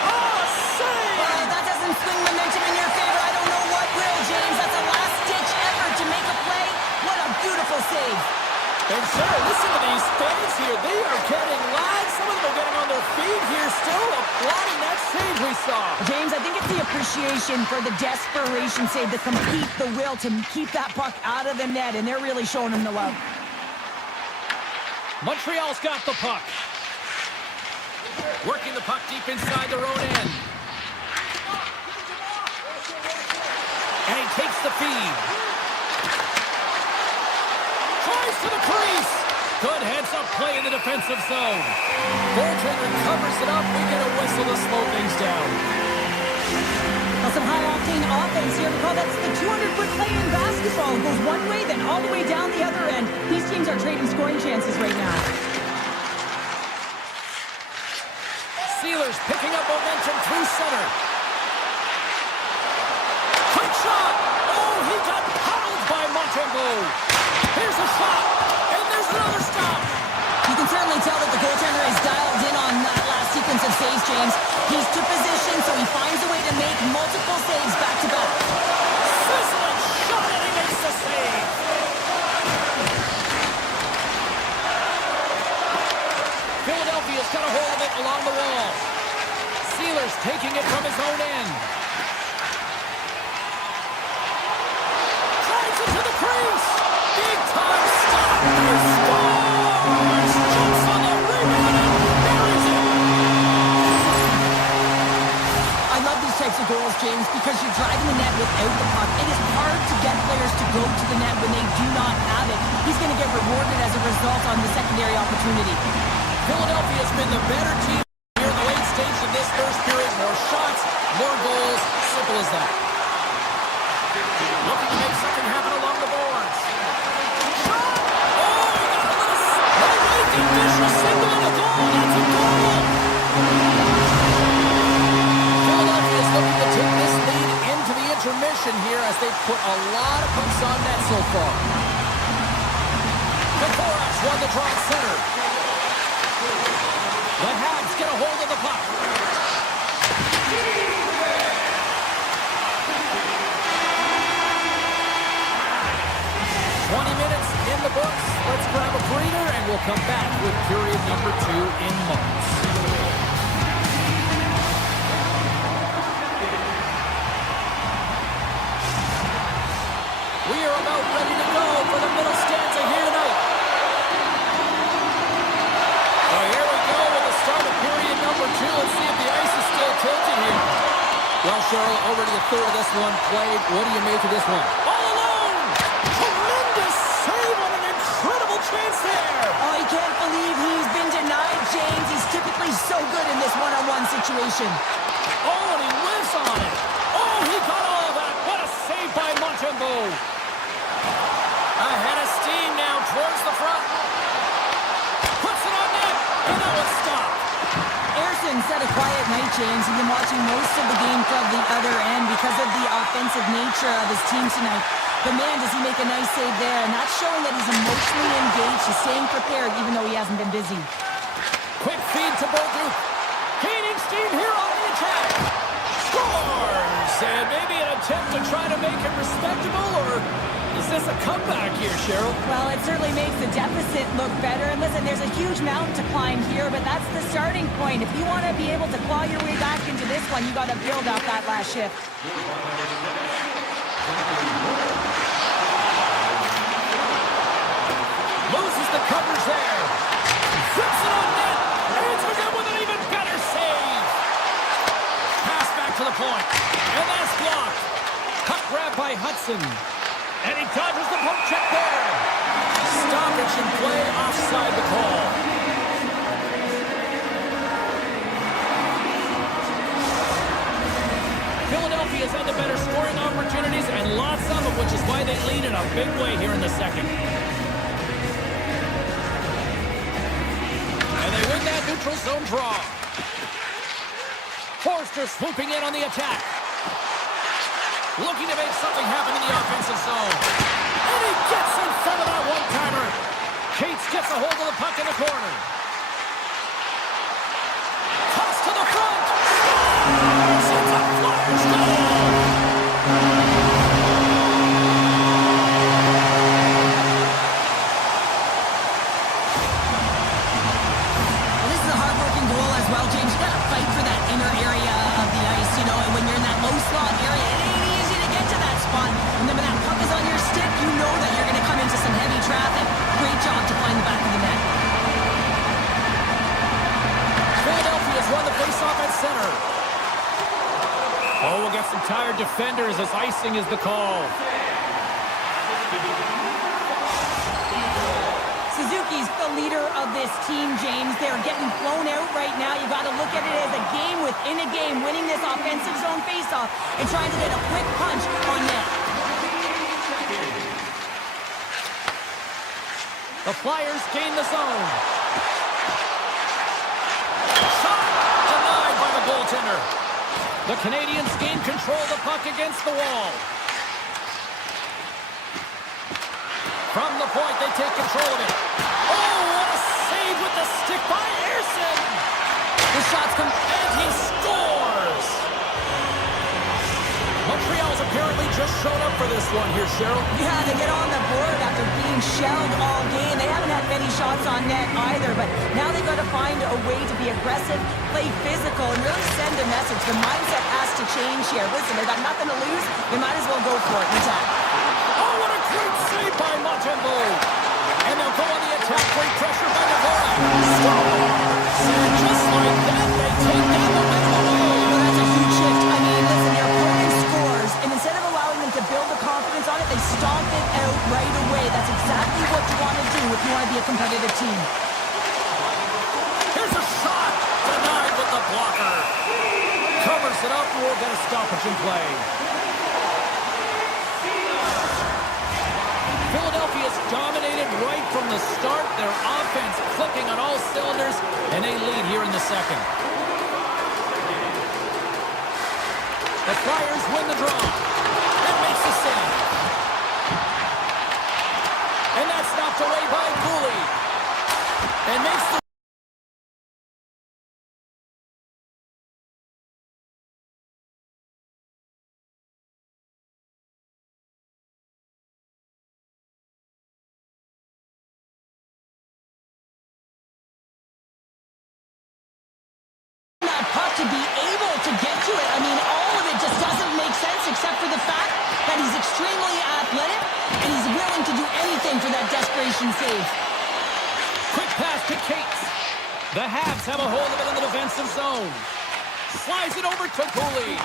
what a save. That doesn't swing momentum in your favor. I don't know what will, James. That's a last-ditch effort to make a play. What a beautiful save. And Sarah, listen to these fans here. They are getting live. Some of them are getting on their feet here, still applauding that save we saw. James, I think it's the appreciation for the desperation save, the compete, the will to keep that puck out of the net, and they're really showing him the love. Montreal's got the puck. Working the puck deep inside their own end. And he takes the feed. Tries to the crease. Good heads-up play in the defensive zone. Goaltender covers it up. We get a whistle to slow things down. Now some high-octane offense here. Recall that's the 200-foot play in basketball. It goes one way, then all the way down the other end. These teams are trading scoring chances right now. Sealers picking up momentum through center. Quick shot. Oh, he got pounded by Montreal. Here's a shot, and there's another stop. You can certainly tell that the goaltender is dialed in on that last sequence of saves, James. He's to position, so he finds a way to make multiple saves back-to-back. Sizzling shot, and he makes the save. Philadelphia's got a hold of it along the wall. Wheeler's taking it from his own end. Drives it to the crease. Big time stop. He scores! Jumps on the rebound and buries it. I love these types of goals, James, because you're driving the net without the puck. It is hard to get players to go to the net when they do not have it. He's going to get rewarded as a result on the secondary opportunity. Philadelphia's been the better team here in the late stage of this first period. More shots, more goals. Simple as that. Looking to make something happen along the boards. Shot! Oh, he got a little vicious single and a goal. That's a goal! Philadelphia's looking to take this lead into the intermission here as they've put a lot of pucks on net so far. The Koracs won the draw at center. The Habs get a hold of the puck. 20 minutes in the books. Let's grab a breather, and we'll come back with period number 2 in moments. We are about ready to go for the middle stanza here tonight. So here we go with the start of period number 2. Let's see if the ice is still tilted here. Well, Cheryl, already a third of this one played. What do you make of this one? All alone! Tremendous save on an incredible chance there! Oh, he can't believe he's been denied, James. He's typically so good in this one-on-one situation. Oh, and he whiffs on it. Oh, he got all of that. What a save by Montembeault. Ahead of steam now towards the front. Puts it on net, and that was stopped. Erson's had a quiet night, James. He's been watching most of the game from the other end because of the offensive nature of his team tonight. But man, does he make a nice save there, and that's showing that he's emotionally engaged. He's staying prepared even though he hasn't been busy. Quick feed to Bolduc. Gaining steam here on the attack. Scores! And maybe an attempt to try to make it respectable, or is this a comeback here, Cheryl? Well, it certainly makes the deficit look better. And listen, there's a huge mountain to climb here, but that's the starting point. If you want to be able to claw your way back into this one, you got to build out that last shift. Loses the covers there. Flips it on net. Answers it with an even better save. Pass back to the point. And that's blocked. Puck grab by Hudson. And he dodges the poke check there. Stoppage in play, offside the call. Philadelphia's had the better scoring opportunities, and lots of them, which is why they lead in a big way here in the second. And they win that neutral zone draw. Forster swooping in on the attack. Looking to make something happen in the offensive zone. And he gets in front of that one-timer. Cates gets a hold of the puck in the corner. Toss to the front. Scores! It's a Flyers goal! Well, this is a hard-working goal as well, James. You got to fight for that inner area of the ice, you know, and when you're in that low slot area, it ain't easy to get to that spot. And then when that puck is on your stick, you know that you're going to come into some heavy traffic. Great job to find the back of the net. Philadelphia's won the faceoff at center. Oh, we'll get some tired defenders as icing is the call. Suzuki's the leader of this team, James. They're getting blown out right now. You got to look at it as a game within a game, winning this offensive zone faceoff and trying to get a quick punch on net. The Flyers gain the zone. Shot denied by the goaltender. The Canadiens gain control of the puck against the wall. From the point, they take control of it. Oh, what a save with the stick by Ersson. The shots come, and he scores. Montreal's apparently just showed up for this one here, Cheryl. Yeah, they get on the board after being shelled all game. They haven't had many shots on net either, but now they've got to find a way to be aggressive, play physical, and really send a message. The mindset has to change here. Listen, they've got nothing to lose. They might as well go for it and attack. Oh, what a great save by Montembeau. And they'll go on the attack. Great pressure by Navarro. Stop. And just like that, they take down the win away. Well, that's a huge shift. I mean, listen, their opponent scores, and instead of allowing them to build the confidence on it, they stomp it out right away. That's exactly what you want to do if you want to be a competitive team. Here's a shot. Denied with the blocker. Covers it up, and we'll get a stoppage in play. Philadelphia's dominated right from the start. Their offense clicking on all cylinders, and they lead here in the second. The Flyers win the draw. And makes the save. And that's knocked away by Cooley. And makes the puck to be able to get to it. I mean, all of it just doesn't make sense except for the fact that he's extremely athletic and he's willing to do anything for that desperation save. quick pass to Cates. The Habs have a hold of it in the defensive zone. Slides it over to Cooley.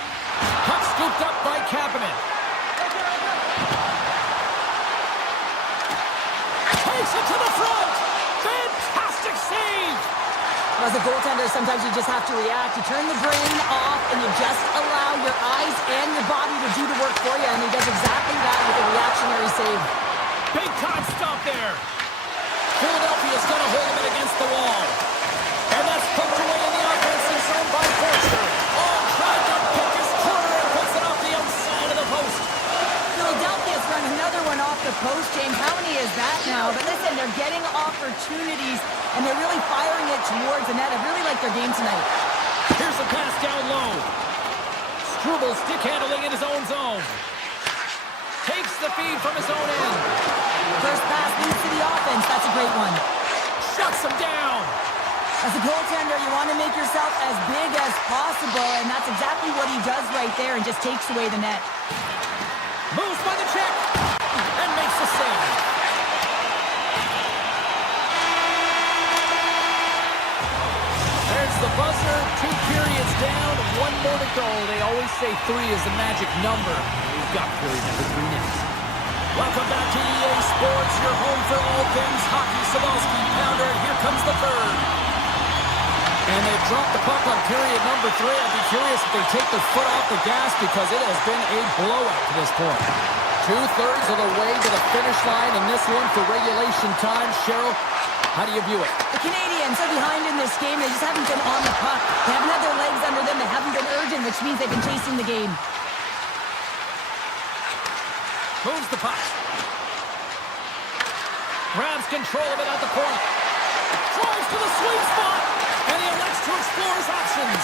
Puck scooped up by Kapanen. Takes it to the front. Fantastic save. As a goaltender, sometimes you just have to react. You turn the brain off and you just allow your eyes and your body to do the work for you, and he does exactly that with a reactionary save. Big time stop there. Philadelphia's got a hold of it against the wall. And that's poked away in the offensive zone by Forster. Oh, tried to pick his corner and puts it off the outside of the post. Philadelphia's run another one off the post, James. How many is that now? But listen, they're getting opportunities, and they're really firing it towards the net. I really like their game tonight. Here's a pass down low. Struble stick handling in his own zone. Takes the feed from his own end. First pass leads to the offense. That's a great one. Shuts him down. As a goaltender, you want to make yourself as big as possible, and that's exactly what he does right there and just takes away the net. Moves by the check and makes the save. There's the buzzer. 2 periods down. 1 more to go. They always say 3 is the magic number. We've got period number 3 next. Welcome back to EA Sports, your home for all things hockey. Sabalski, pounder, and here comes the third. And they've dropped the puck on period number 3. I'd be curious if they take their foot off the gas because it has been a blowout to this point. 2/3 of the way to the finish line in this one for regulation time. Cheryl, how do you view it? The Canadiens are behind in this game. They just haven't been on the puck. They haven't had their legs under them. They haven't been urgent, which means they've been chasing the game. Moves the puck. Grabs control of it at the point. Drives to the sweet spot. And he elects to explore his options.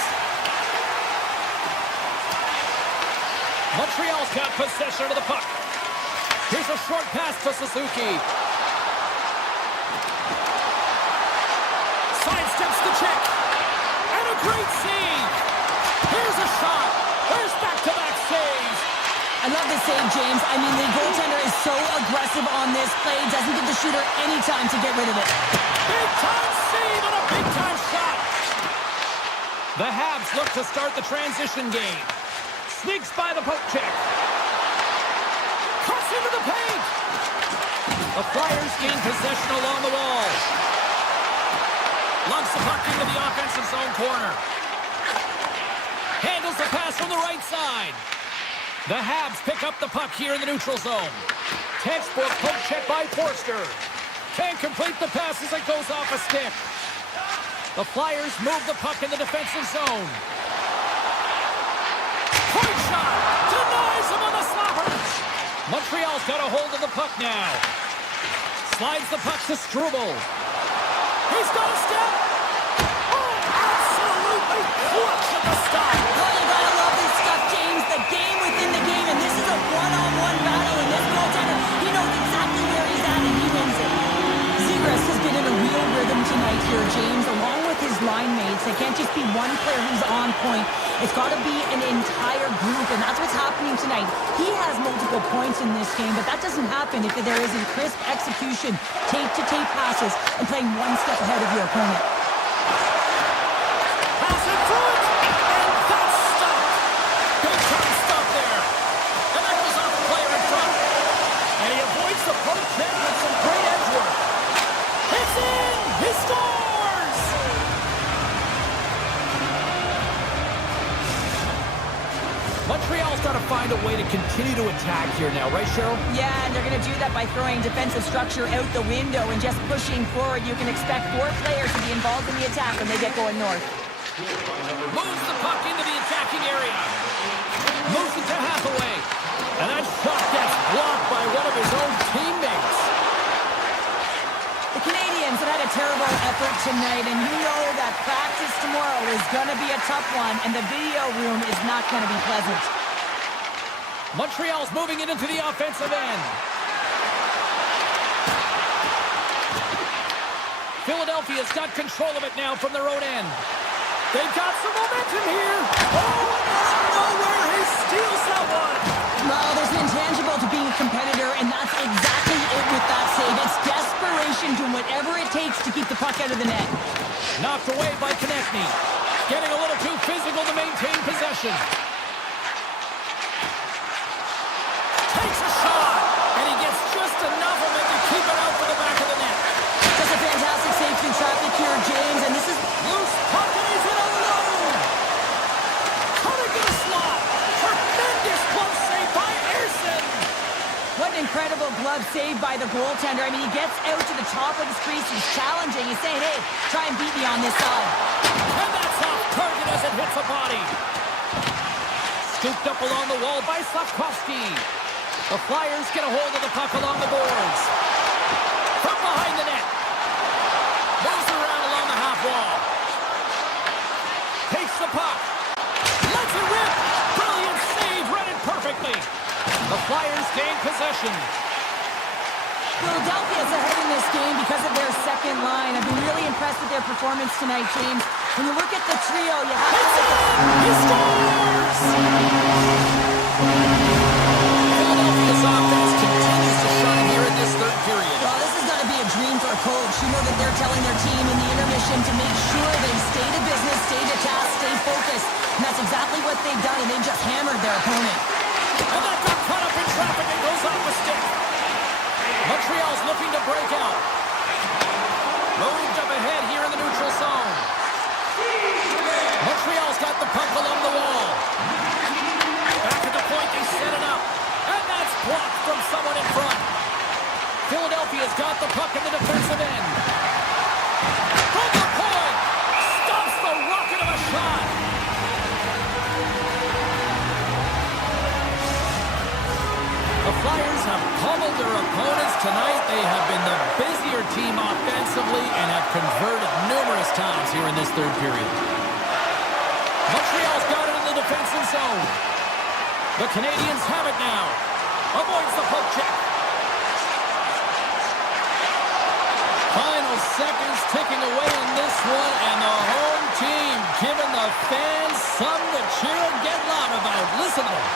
Montreal's got possession of the puck. Here's a short pass to Suzuki. Sidesteps the check. And a great save. Here's a shot. There's back-to-back saves. I love this save, James. I mean, the goaltender is so aggressive on this play. Doesn't give the shooter any time to get rid of it. Big-time save and a big-time shot. The Habs look to start the transition game. Sneaks by the poke check. Cuts into the paint. The Flyers gain possession along the wall. Lumps the puck into the offensive zone corner. Handles the pass from the right side. The Habs pick up the puck here in the neutral zone. Textbook poke check by Forster. Can't complete the pass as it goes off a stick. The Flyers move the puck in the defensive zone. Point shot! Denies him on the slapper! Montreal's got a hold of the puck now. Slides the puck to Struble. He's got a step! Oh, absolutely clutch at the stop! Oh, you gotta love this stuff, James. The game within the game, and this is a one-on to be an entire group, and that's what's happening tonight. He has multiple points in this game, but that doesn't happen if there isn't crisp execution, tape-to-tape passes, and playing one step ahead of your opponent. Pass it through it, and that's stopped. Big time stop there. And that goes off the player in front. And he avoids the poke check with some great edge work. It's in! He scores! Montreal's got to find a way to continue to attack here now, right, Cheryl? Yeah, and they're going to do that by throwing defensive structure out the window and just pushing forward. You can expect 4 players to be involved in the attack when they get going north. Moves the puck into the attacking area. Moves it to Hathaway. And that shot gets blocked by one of his own teammates. The Canadiens have had a terrible effort tonight, and you know that practice tomorrow is going to be a tough one, and the video room is not going to be pleasant. Montreal's moving it into the offensive end. Philadelphia's got control of it now from their own end. They've got some momentum here. Oh, and out of nowhere, he steals that one. Well, there's an intangible to being a competitor, and that's exactly it with that save. It's desperation, doing whatever it takes to keep the puck out of the net. Knocked away by Konechny. Getting a little too physical to maintain possession. Takes a shot, and he gets just enough of it to keep it out for the back of the net. Just a fantastic save through traffic here, James, and this is Loose puck, and he's in alone. Coming to the slot. Tremendous glove save by Ersson. what an incredible glove save by the goaltender. I mean, he gets out to the top of his crease. He's challenging. He's saying, hey, try and beat me on this side. And that's off target as it hits a body. Scooped up along the wall by Slavkovsky. The Flyers get a hold of the puck along the boards. From behind the net. Moves around along the half wall. Takes the puck. Lets it rip. Brilliant save. Read it perfectly. The Flyers gain possession. Philadelphia's ahead in this game because of their second line. I've been really impressed with their performance tonight, James. When you look at the trio, you have to say He scores! Philadelphia's offense continues to shine here in this third period. well, this is going to be a dream for a coach. You know that they're telling their team in the intermission to make sure they stay to business, stay to task, stay focused. And that's exactly what they've done, and they've just hammered their opponent. And that got caught up in traffic and goes off the stick. Montreal's looking to break out. Moved up ahead here in the neutral zone. Montreal's got the puck along the wall. Back at the point, they set it up. And that's blocked from someone in front. Philadelphia's got the puck in the defensive end. From the point! Stops the rocket of a shot. The Flyers have pummeled their opponents tonight. They have been the busier team offensively and have converted numerous times here in this third period. Montreal's got it in the defensive zone. The Canadiens have it now. Avoids the poke check. Final seconds ticking away in this one, and the home team giving the fans something to cheer and get loud about. Listen to them.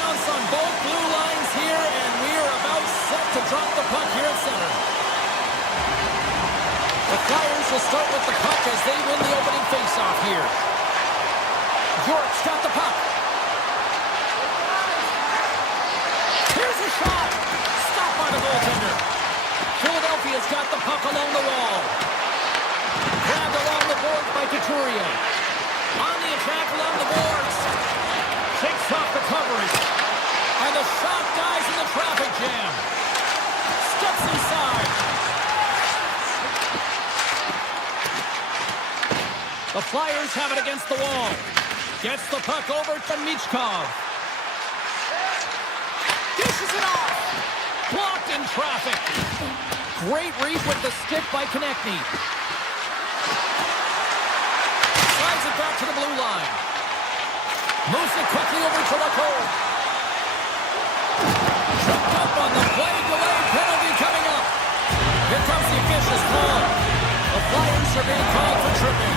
bounce on both blue lines here, and we are about set to drop the puck here at center. The Flyers will start with the puck as they win the opening faceoff here. York's got the puck. Here's a shot. Stopped by the goaltender. Philadelphia's got the puck along the wall. Grabbed along the boards by Couturier. On the attack along the boards. Takes off the coverage. And the shot dies in the traffic jam. Steps inside. The Flyers have it against the wall. Gets the puck over to Michkov. Dishes it off. Blocked in traffic. Great read with the stick by Konechny. Slides it back to the blue line. Moves it quickly over to Lacombe. Tripped up on the play. Delay penalty coming up. Here comes the official's call. The Flyers are being called for tripping.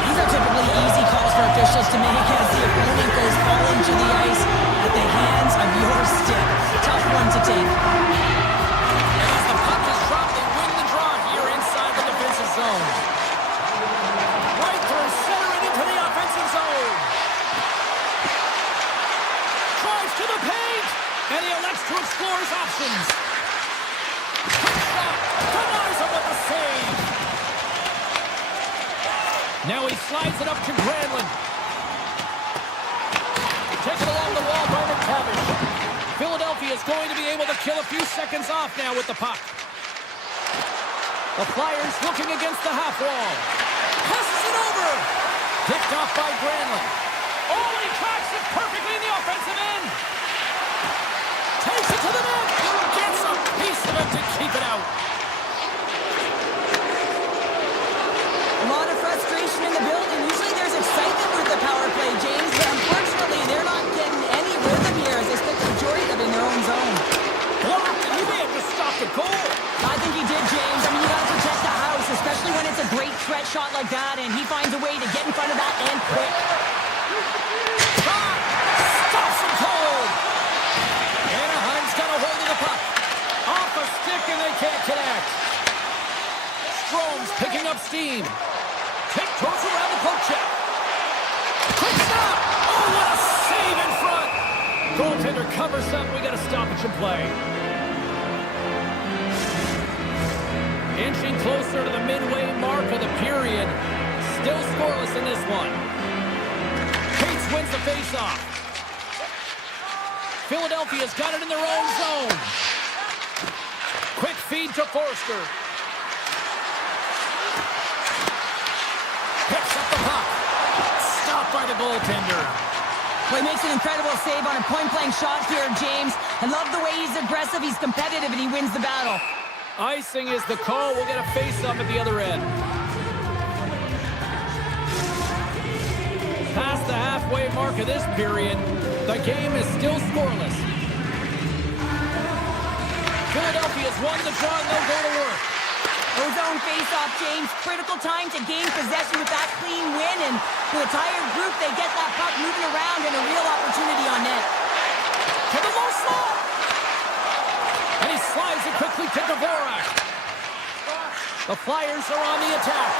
These are typically easy calls for officials to make as the opponent goes falling to the ice at the hands of your stick. Tough one to take. As the puck is dropped, they win the draw here inside the defensive zone. Right through center and into the offensive zone. Drives to the paint, and he elects to explore his options. Quick shot, denies him with the save. Now he slides it up to Granlund. Taken along the wall by McTavish. Philadelphia is going to be able to kill a few seconds off now with the puck. The Flyers looking against the half wall. Passes it over. Picked off by Granlund. Oh, he tracks it perfectly in the offensive end. Takes it to the net. Gets a piece of it to keep it out. A lot of frustration in the building. Usually there's excitement with the power play, James, but unfortunately they're not getting any rhythm here as they spend the majority of it in their own zone. Blocked, and he may have just stopped the goal. I think he did, James. I mean, you got to protect the house, especially when it's a great threat shot like that, and he finds a way to get in front of that and quick. Shot! Stops him cold! Anaheim's got a hold of the puck. Off a stick, and they can't connect. Strome's picking up steam. Tiptoes around the poke check. Quick stop! Oh, what a save in front! Goaltender covers up. We got a stoppage in play. Inching closer to the midway mark of the period. Still scoreless in this one. Cates wins the faceoff. Philadelphia's got it in their own zone. Quick feed to Forster. Picks up the puck. Stopped by the goaltender. Well, he makes an incredible save on a point-blank shot here, James. I love the way he's aggressive, he's competitive, and he wins the battle. Icing is the call. We'll get a face-up at the other end. Past the halfway mark of this period, the game is still scoreless. Philadelphia's won the draw, and they'll go to work. Ozone face-off, James. Critical time to gain possession with that clean win, and with a tired group, they get that puck moving around and a real opportunity on net. To the low slot! And he slides it quickly to Dvorak. The Flyers are on the attack.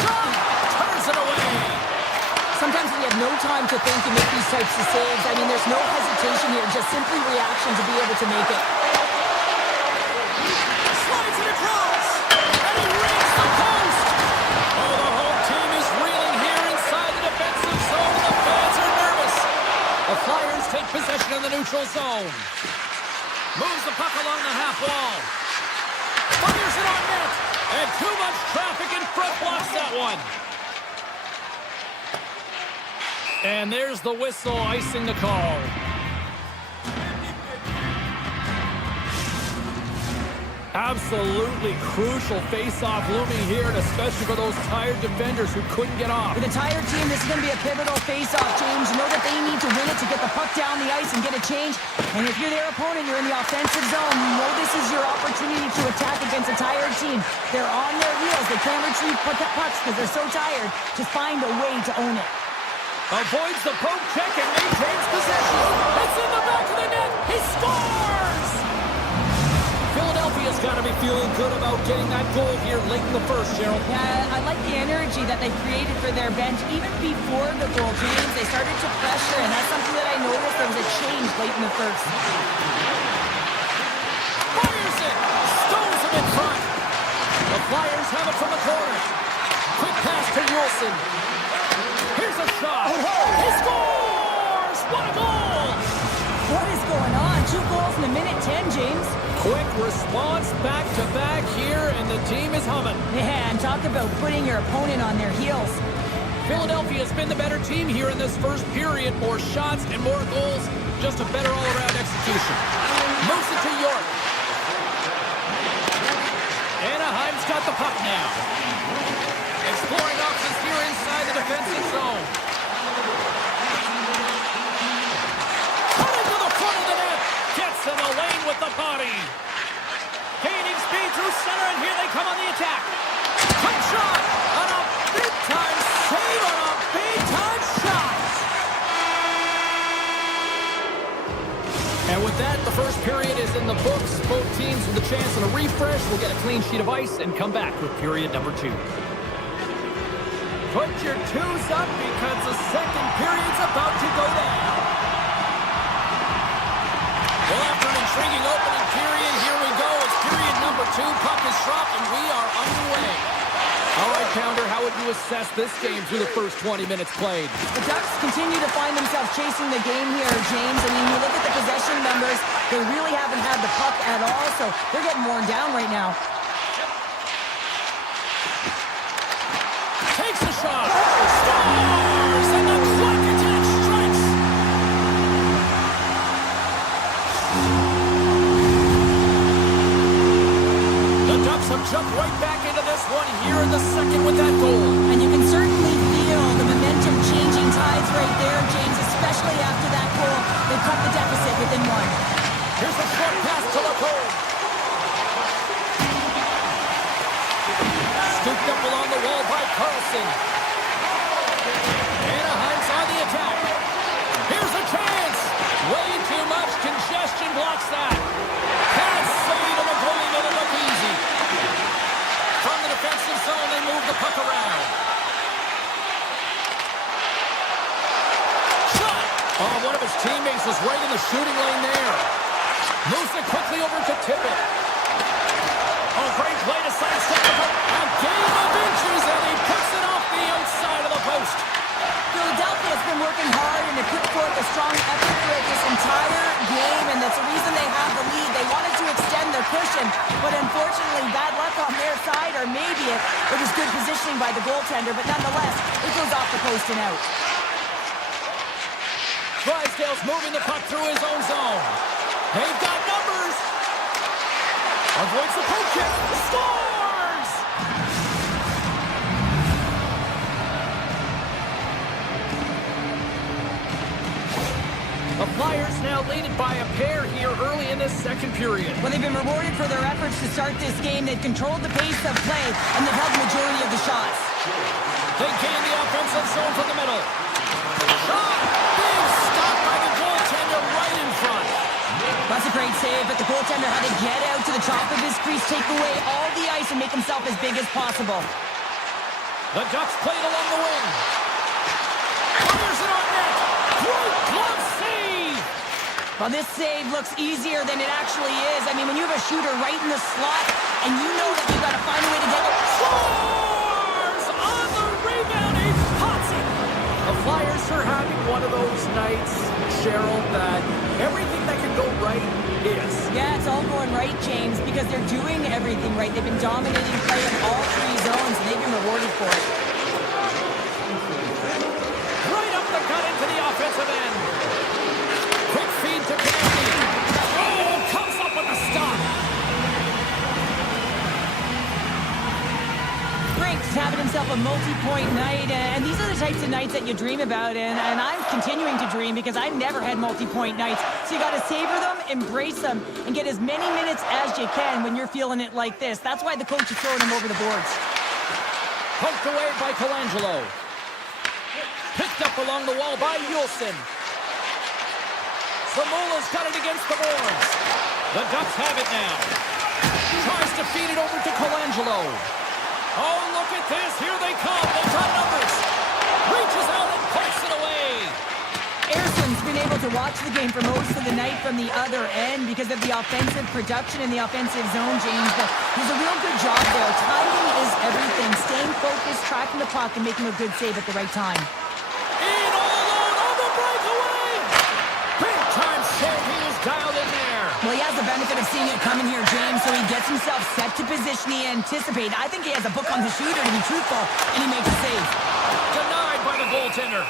Shot! Turns it away. Sometimes when you have no time to think, you make these types of saves. I mean, there's no hesitation here, just simply reaction to be able to make it. Slides it across. And he rings the post. Oh, the home team is reeling here inside the defensive zone. The fans are nervous. The Flyers take possession in the neutral zone. Moves the puck along the half wall. Fires it on net. And too much traffic in front blocks that one. And there's the whistle icing the call. Absolutely crucial face-off looming here, and especially for those tired defenders who couldn't get off. With a tired team, this is going to be a pivotal face-off, James. You know that they need to win it to get the puck down the ice and get a change. And if you're their opponent, you're in the offensive zone. You know this is your opportunity to attack against a tired team. They're on their heels. They can't retrieve pucks because they're so tired. Just find a way to own it. Avoids the poke check and maintains possession. It's in the back of the net. He scores! Philadelphia's got to be feeling good about getting that goal here late in the first, Cheryl. Yeah, I like the energy that they created for their bench. Even before the goal, James, they started to pressure, and that's something that I noticed. There was a change late in the first. Fires it! Stones him in front. The Flyers have it from the corner. Quick pass to Wilson. Here's a shot. He scores! What a goal! What is going on? 2 goals in a minute 10, James. Quick response back-to-back here, and the team is humming. Yeah, and talk about putting your opponent on their heels. Philadelphia's been the better team here in this first period. More shots and more goals. Just a better all-around execution. Moves it to York. Anaheim's got the puck now. Exploring options here inside the defensive zone. Cutting to the front of the net. Gets in the lane with the body. Gaining speed through center, and here they come on the attack. Quick shot on a big-time save on a big-time shot. And with that, the first period is in the books. Both teams with a chance at a refresh will get a clean sheet of ice and come back with period number 2. Put your 2s up because the second period's about to go down. Well, after an intriguing opening period, here we go. It's period number 2. Puck is dropped, and we are underway. All right, Pounder, how would you assess this game through the first 20 minutes played? The Ducks continue to find themselves chasing the game here, James. I mean, you look at the possession numbers, they really haven't had the puck at all, so they're getting worn down right now. Takes a shot. Scores! And the clock attack strikes. The Ducks have jumped right back into this one here in the second with that goal. And you can certainly feel the momentum changing tides right there, James, especially after that goal. They cut the deficit within 1. Here's a short pass to Lacombe. Scooped up along the wall by Carlson. Anaheim's on the attack. Here's a chance. Way too much congestion blocks that. Pass save, and the goalie made it look easy. From the defensive zone, they move the puck around. Shot! Oh, one of his teammates was right in the shooting lane there. Moves it quickly over to Tippett. Oh, great play to sidestep the puck. A game of inches, and he puts it off the outside of the post. Philadelphia's been working hard and they put forth a strong effort throughout this entire game, and that's the reason they have the lead. They wanted to extend their cushion, but unfortunately, bad luck on their side, or maybe it was good positioning by the goaltender, but nonetheless, it goes off the post and out. Drysdale's moving the puck through his own zone. They've got numbers. Avoids the poke check. Scores! The Flyers now leaded by a pair here early in this second period. Well, they've been rewarded for their efforts to start this game. They've controlled the pace of play, and they've held the majority of the shots. They gain the offensive zone from the middle. Shot! Big stop by the goaltender right in front. That's a great save, but the goaltender had to get out to the top of his crease, take away all the ice, and make himself as big as possible. The Ducks played along the wing. Fires it on net. Great glove save. Well, this save looks easier than it actually is. I mean, when you have a shooter right in the slot, and you know that you've got to find a way to get it. Scores! On the rebound, he pots it. The Flyers are having one of those nights, Cheryl, that everything that can go right is. Yeah, it's all going right, James, because they're doing everything right. They've been dominating play in all 3 zones, and they've been rewarded for it. Right up the gut into the offensive end. Quick feed to Kennedy. Oh, comes up with a stop. Brink's having himself a multi-point night, and these are the types of nights that you dream about, and I'm continuing to dream because I've never had multi-point nights. So you got to savor them, embrace them, and get as many minutes as you can when you're feeling it like this. That's why the coach is throwing him over the boards. Poked away by Colangelo. Picked up up along the wall by Yulson. Zamula's got it against the boards. The Ducks have it now. Tries to feed it over to Colangelo. Oh, look at this. Here they come. They've got numbers. Reaches out and puts it away. Arson's been able to watch the game for most of the night from the other end because of the offensive production in the offensive zone, James. But he's a real good job there. Timing is everything. Staying focused, tracking the puck, and making a good save at the right time. In all alone on the breakaway. Big time save. He was dialed in there. Well, he has the benefit of seeing it coming here, James, so he gets himself set to position he anticipates. I think he has a book on the shooter, to be truthful, and he makes a save. Denied by the goaltender.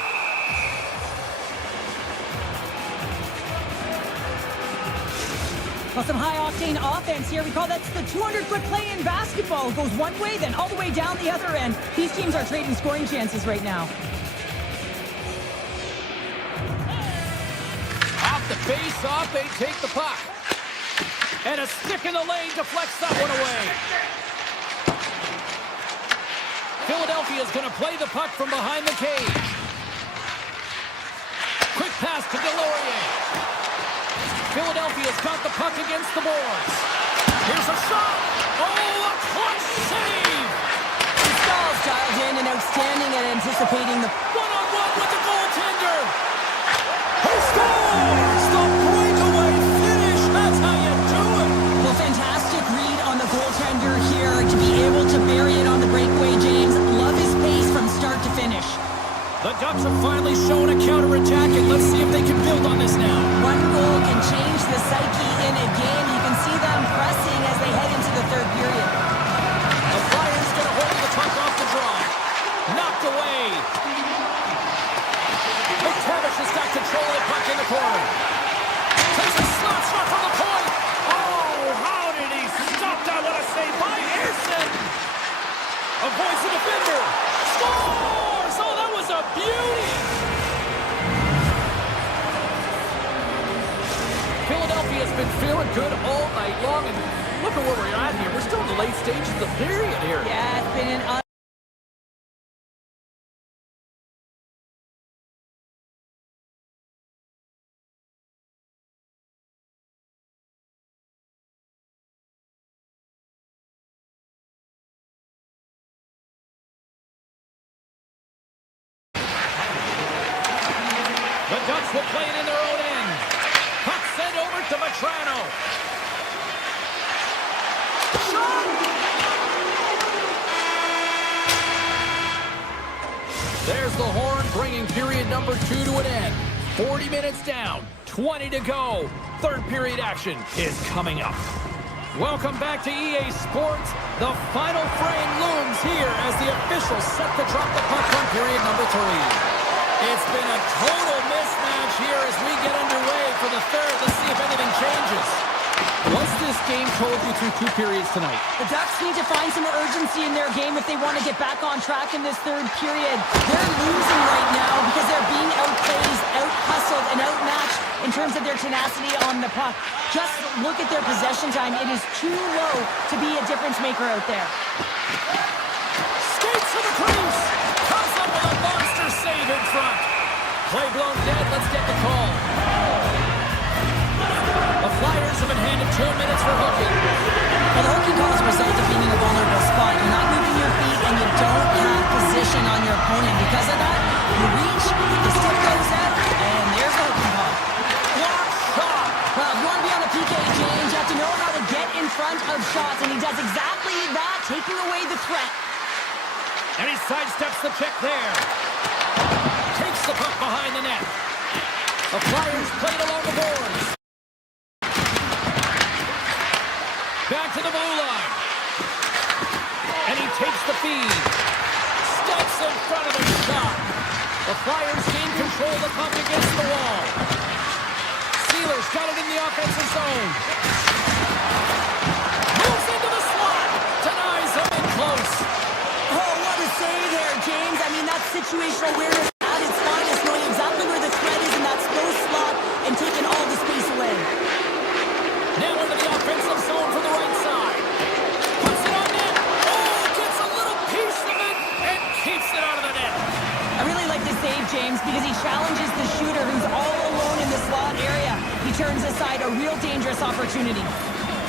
Well, some high-octane offense here. We call that the 200-foot play in basketball. It goes one way, then all the way down the other end. These teams are trading scoring chances right now. Off the face-off, they take the puck. And a stick in the lane deflects that one away. Philadelphia's going to play the puck from behind the cage. Quick pass to Delorier. Philadelphia's got the puck against the boards. Here's a shot. Oh, a clutch save. Stahl's dialed in and outstanding at anticipating the one-on-one with the goaltender. He scores! The breakaway finish. That's how you do it. Well, fantastic read on the goaltender here to be able to bury it on the breakaway, James. Love his pace from start to finish. The Ducks have finally shown a counterattack, and let's see if they can build on this now. One goal can change the psyche in a game. You can see them pressing as they head into the third period. The Flyers going to hold the puck off the draw. Knocked away. McTavish has got control of the puck in the corner. Takes a slap shot from the point. Oh, how did he stop that? What a save by Airson. Avoids the defender. Scores! Oh, that was a beauty. Philadelphia's been feeling good all night long, and look at where we're at here. We're still in the late stages of the period here. Yeah, it's been an The Ducks will play it in their own end. Puck sent over to Vetrano. Shot! There's the horn, bringing period number 2 to an end. 40 minutes down, 20 to go. Third period action is coming up. Welcome back to EA Sports. The final frame looms here as the officials set to drop the puck on period number 3. It's been a total mismatch here as we get underway for the third. Let's see if anything changes. What's this game told you through 2 periods tonight? The Ducks need to find some urgency in their game if they want to get back on track in this third period. They're losing right now because they're being outpaced, out-hustled, and outmatched in terms of their tenacity on the puck. Just look at their possession time. It is too low to be a difference maker out there. Skates to the crease. Comes up with a monster save in front. Play blown dead. Let's get the call. The Flyers have been handed 2 minutes for hooking. Well, the hooking call is a result of being in a vulnerable spot. You're not moving your feet, and you don't have position on your opponent. Because of that, you reach, the stick goes out, and there's the hooking call. Block shot. Well, if you want to be on the PK, James, you have to know how to get in front of shots, and he does exactly that, taking away the threat. And he sidesteps the check there. Takes the puck behind the net. The Flyers played along the boards. Back to the blue line. And he takes the feed. Steps in front of the shot. The Flyers gain control of the puck against the wall. Sealer's got it in the offensive zone. Moves into the slot. Denies him in close. Oh, what a save there, James. I mean, that's situational awareness at its finest, knowing exactly where the threat is in that slow slot and taking all the space away. Now into the offensive zone for the right side. Puts it on net. Oh, gets a little piece of it and keeps it out of the net. I really like this save, James, because He turns aside a real dangerous opportunity.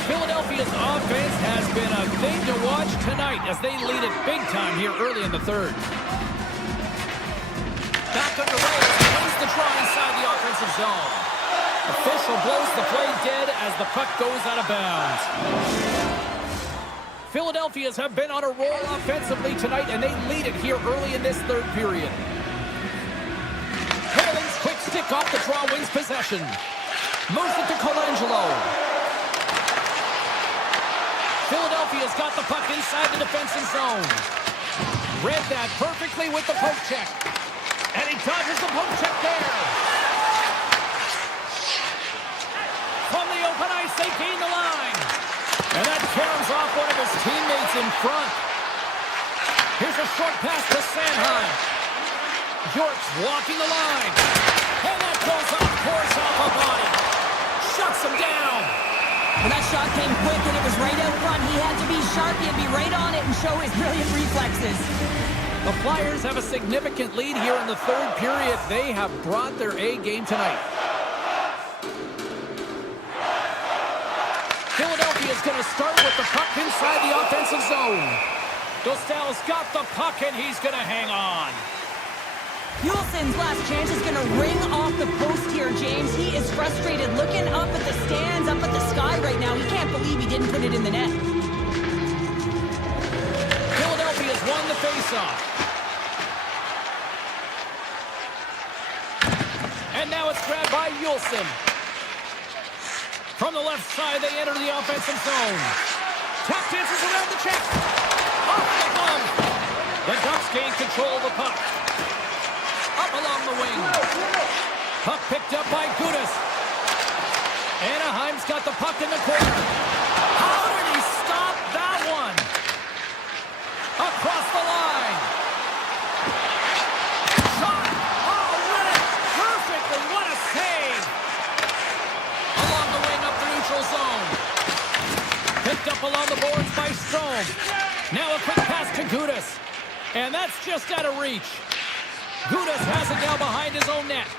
Philadelphia's offense has been a thing to watch tonight as they lead it big time here early in the third. Back underway as he wins the draw inside the offensive zone. Official blows the play dead as the puck goes out of bounds. Philadelphians have been on a roll offensively tonight, and they lead it here early in this third period. Helling's quick stick off the draw wins possession. Moves it to Colangelo. Philadelphia's got the puck inside the defensive zone. Read that perfectly with the poke check. And he dodges the poke check there. From the open ice, they gain the line. And that tears off one of his teammates in front. Here's a short pass to Sanheim. York's walking the line. And that goes off, pours off a body. Shuts him down. Well, that shot came quick and it was right out front. He had to be sharp. He had to be right on it and show his brilliant reflexes. The Flyers have a significant lead here in the third period. They have brought their A game tonight. Philadelphia's going to start with the puck inside the offensive zone. Dostal's got the puck and he's going to hang on. Hulsen's last chance is going to ring off the post here, James. He is frustrated, looking up at the stands, up at the sky right now. He can't believe he didn't put it in the net. Philadelphia's won the faceoff. And now it's grabbed by Hulsen. From the left side, they enter the offensive zone. Tap dances around the check. Off the bum. The Ducks gain control of the puck. Up along the wing. Puck picked up by Gudas. Anaheim's got the puck in the corner. How did he stop that one? Across the line. Shot. Oh, read it perfectly. What a save. Along the wing up the neutral zone. Picked up along the boards by Strome. Now a quick pass to Gudas. And that's just out of reach. Gudas has it now behind his own net.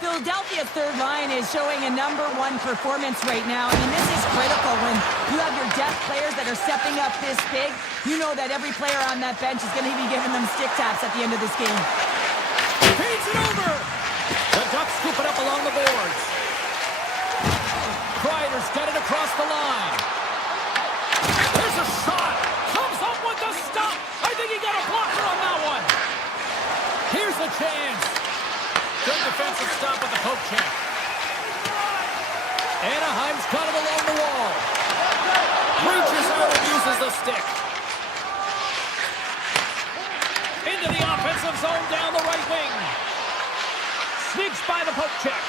Philadelphia's third line is showing a #1 performance right now. I mean, this is critical when you have your depth players that are stepping up this big. You know that every player on that bench is going to be giving them stick taps at the end of this game. Feeds it over. The Ducks scoop it up along the boards. Kreider's got it across the line. There's a shot. Comes up with the stop. I think he got a blocker on that one. Here's a chance. Good defensive stop with the poke check. Anaheim's got it along the wall. Reaches out and uses the stick. Into the offensive zone down the right wing. Sneaks by the poke check.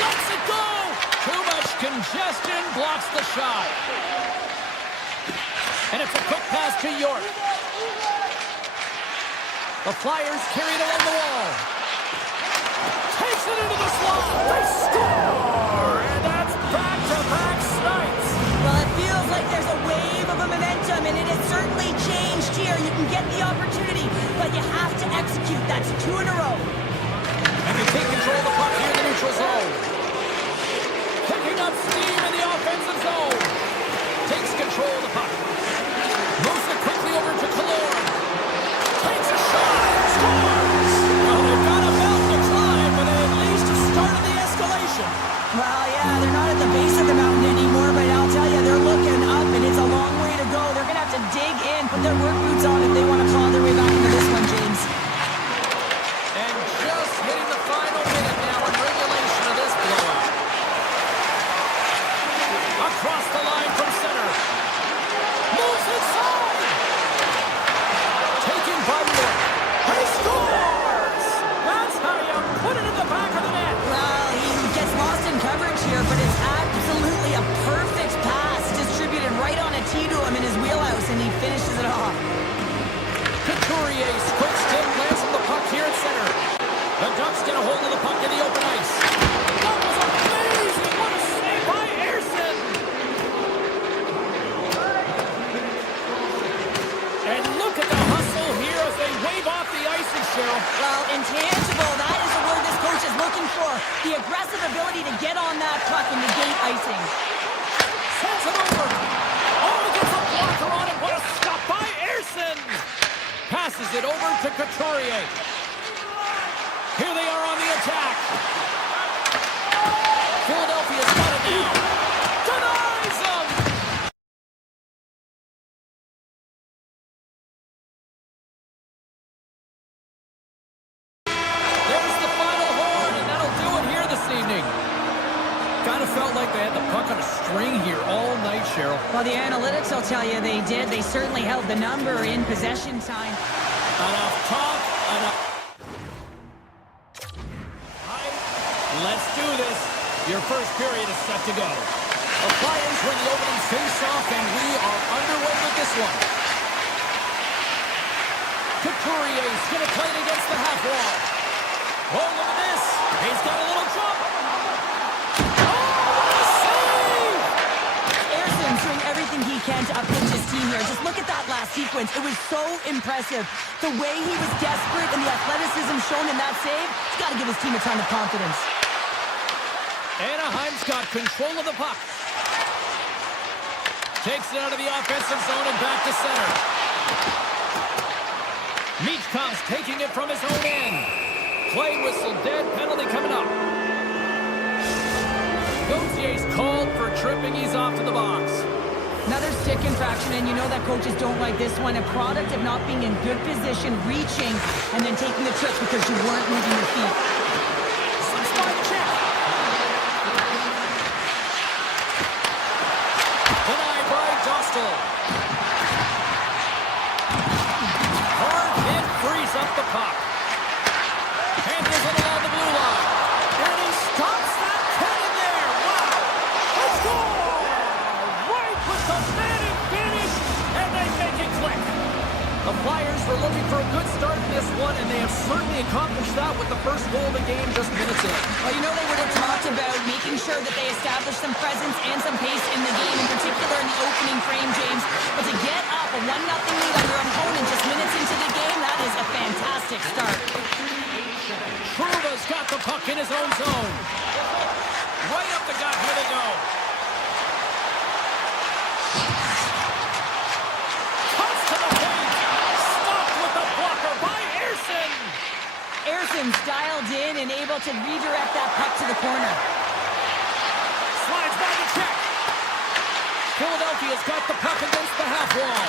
Lets it go. Too much congestion blocks the shot. And it's a quick pass to York. The Flyers carry it along the wall. Takes it into the slot. They score! And that's back-to-back snipes. Well, it feels like there's a wave of a momentum, and it has certainly changed here. You can get the opportunity, but you have to execute. That's 2 in a row. And they take control of the puck here in the neutral zone. Picking up steam in the offensive zone. Takes control of the puck. Moves it quickly over to Killorn. Takes a shot. Scores! Well, they've got a mountain to climb, but they at least started the escalation. Well, yeah, they're not at the base of the mountain anymore, but I'll tell you, they're looking up, and it's a long way to go. They're going to have to dig in, put their work boots on if they want to claw their way back into this one, James. And just hitting the final minute now in regulation of this blowout. Across the line from center. Well, intangible, that is the word this coach is looking for. The aggressive ability to get on that puck and negate icing. Sends it over. Oh, he gets a blocker on it. What a stop by Ersson. Passes it over to Couturier. Here they are on the attack. Philadelphia's got it now. Denies them. There's the final horn, and that'll do it here this evening. Kind of felt like they had the puck on a string here all night, Cheryl. Well, the analytics will tell you they did. They certainly held the number in possession time. Enough talk, enough. Let's do this. Your first period is set to go. The Flyers win the opening face-off, and we are underway with this one. Couturier's going to play it against the half wall. Oh, look at this. He's got a little jump. Oh, save! Ersson's doing everything he can to uppitch his team here. Just look at that last sequence. It was so impressive. The way he was desperate and the athleticism shown in that save, he's got to give his team a ton of confidence. Anaheim's got control of the puck. Takes it out of the offensive zone and back to center. Michkov's taking it from his own end. Play whistle dead, penalty coming up. Gautier's called for tripping. He's off to the box. Another stick infraction, and you know that coaches don't like this one. A product of not being in good position, reaching, and then taking the trip because you weren't moving your feet. Spot check. Denied by Dostal. Hard hit frees up the puck. Handles it along the blue line. And he stops that cannon there. Wow. A score! Right with the manning finish, and they make it click. The Flyers were looking for a good start in this one, and they have certainly accomplished that with the first goal of the game just minutes in. Well, you know they would have talked about making sure that they establish some presence and some pace in the game, in particular in the opening frame, James. But to get up a 1-0 lead on your opponent just minutes into the game, that is a fantastic start. Truba's got the puck in his own zone. Right up the gut, here they go. Cuts to the paint. Stopped with the blocker by Ersson. Ersson's dialed in and able to redirect that puck to the corner. Slides by the check. Philadelphia's got the puck against the half wall.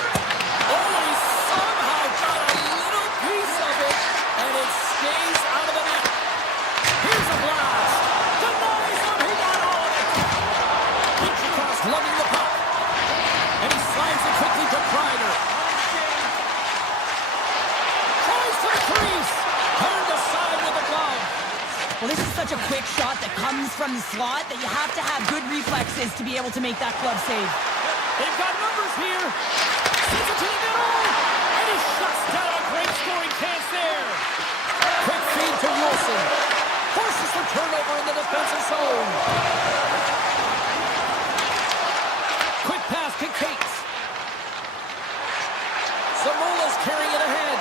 Oh, he somehow got a little piece of it, and it stays out of the net. Here's a blast. Denies him. He got all of it. Michkov's lugging the puck. And he slides it quickly to Kreider. Tries to the crease. Turned aside with the glove. Well, this is such a quick shot that comes from the slot that you have to have good reflexes to be able to make that glove save. They've got numbers here. Sends it to the middle. And he shuts down a great scoring chance there. Quick feed to Wilson. Forces the turnover in the defensive zone. Quick pass to Cates. Samola's carrying it ahead.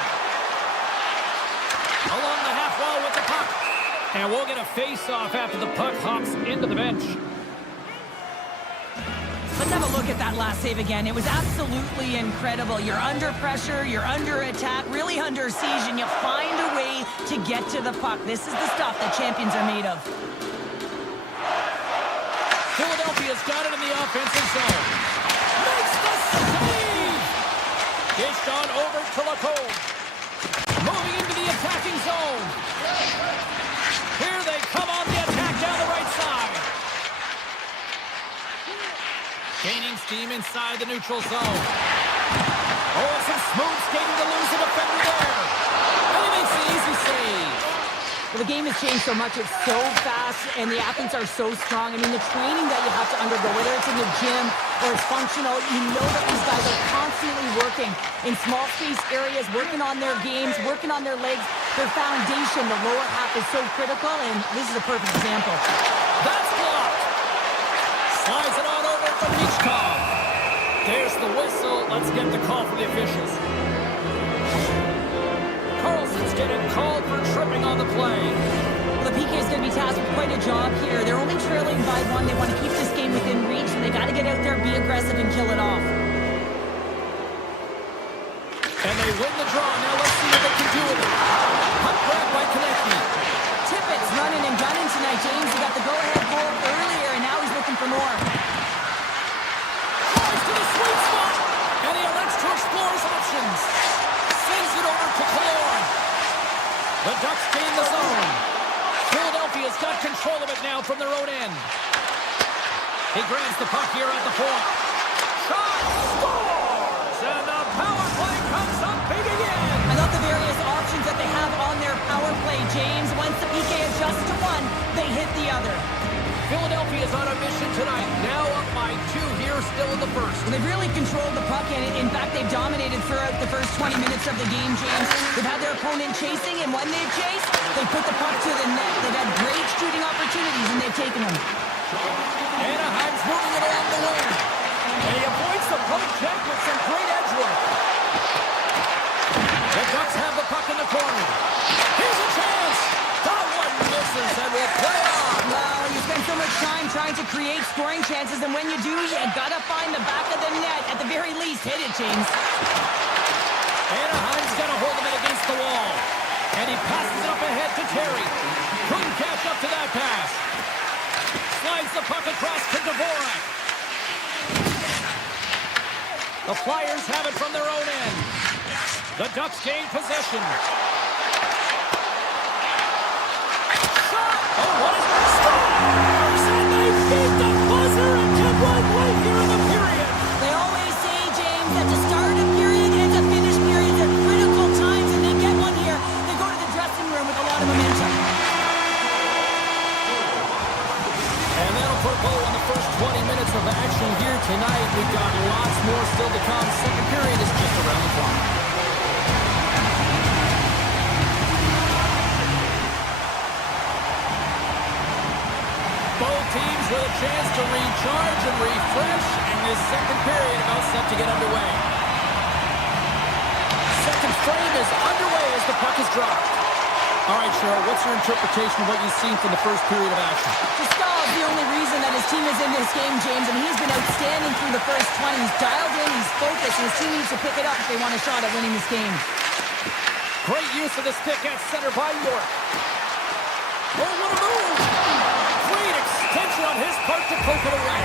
Along the half wall with the puck. And we'll get a face-off after the puck hops into the bench. Let's have a look at that last save again. It was absolutely incredible. You're under pressure, you're under attack, really under siege, and you find a way to get to the puck. This is the stuff that champions are made of. Philadelphia's got it in the offensive zone. Makes the save! Dished on over to Lacombe. Moving into the attacking zone. Here they come on the attack down the right side. Gaining steam inside the neutral zone. Oh, some smooth skating to lose the defender there. And he makes the easy save. Well, the game has changed so much. It's so fast, and the athletes are so strong. I mean, the training that you have to undergo, whether it's in the gym or it's functional, you know that these guys are constantly working in small space areas, working on their games, working on their legs. Their foundation, the lower half, is so critical, and this is a perfect example. That's blocked. Slides it on over for Michkov. There's the whistle. Let's get the call from the officials. Carlson's getting called for tripping on the play. Well, the PK is going to be tasked with quite a job here. They're only trailing by 1. They want to keep this game within reach, and they got to get out there, be aggressive, and kill it off. And they win the draw. Now let's see what they can do with it. Puck grab by Konecny. Tippett's running and gunning tonight, James. He got the go-ahead goal earlier, and now he's looking for more. Drives to the sweet spot, and he elects to explore his options. Sends it over to Killorn. The Ducks gain the zone. Philadelphia's got control of it now from their own end. He grabs the puck here at the point. Shot! Scores! And the power play comes up big again. I love the various options that they have on their power play, James. Once the PK adjusts to one, they hit the other. Philadelphia's on a mission tonight. Now up by 2 here, still in the first. Well, they've really controlled the puck, and in fact, they've dominated throughout the first 20 minutes of the game, James. They've had their opponent chasing, and when they've chased, they put the puck to the net. They've had great shooting opportunities, and they've taken them. Anaheim's moving it along the wing. And he avoids the poke check with some great edge work. The Ducks have the puck in the corner. Here's a chance. That one misses and will play on. Well, you spend so much time trying to create scoring chances, and when you do, you gotta find the back of the net. At the very least, hit it, James. Anaheim's got a hold of it against the wall. And he passes it up ahead to Terry. Couldn't catch up to that pass. Slides the puck across to Dvorak. The Flyers have it from their own end. The Ducks gain possession. Shot! Oh, what is this? Scores! And they beat the buzzer and get one right here in the period. They always say, James, that to start a period and to finish periods at critical times, and they get one here. They go to the dressing room with a lot of momentum. And that'll put a bow on the first 20 minutes of action here tonight. We've got lots more still to come. Second period is just around the corner. Both teams with a chance to recharge and refresh, and this second period about set to get underway. Second frame is underway as the puck is dropped. All right, Cheryl, what's your interpretation of what you've seen from the first period of action? Pascal is the only reason that his team is in this game, James, and he's been outstanding through the first 20. He's dialed in, he's focused, and his team needs to pick it up if they want a shot at winning this game. Great use of the stick at center by York. Oh, what a move! Great extension on his part to poke it away.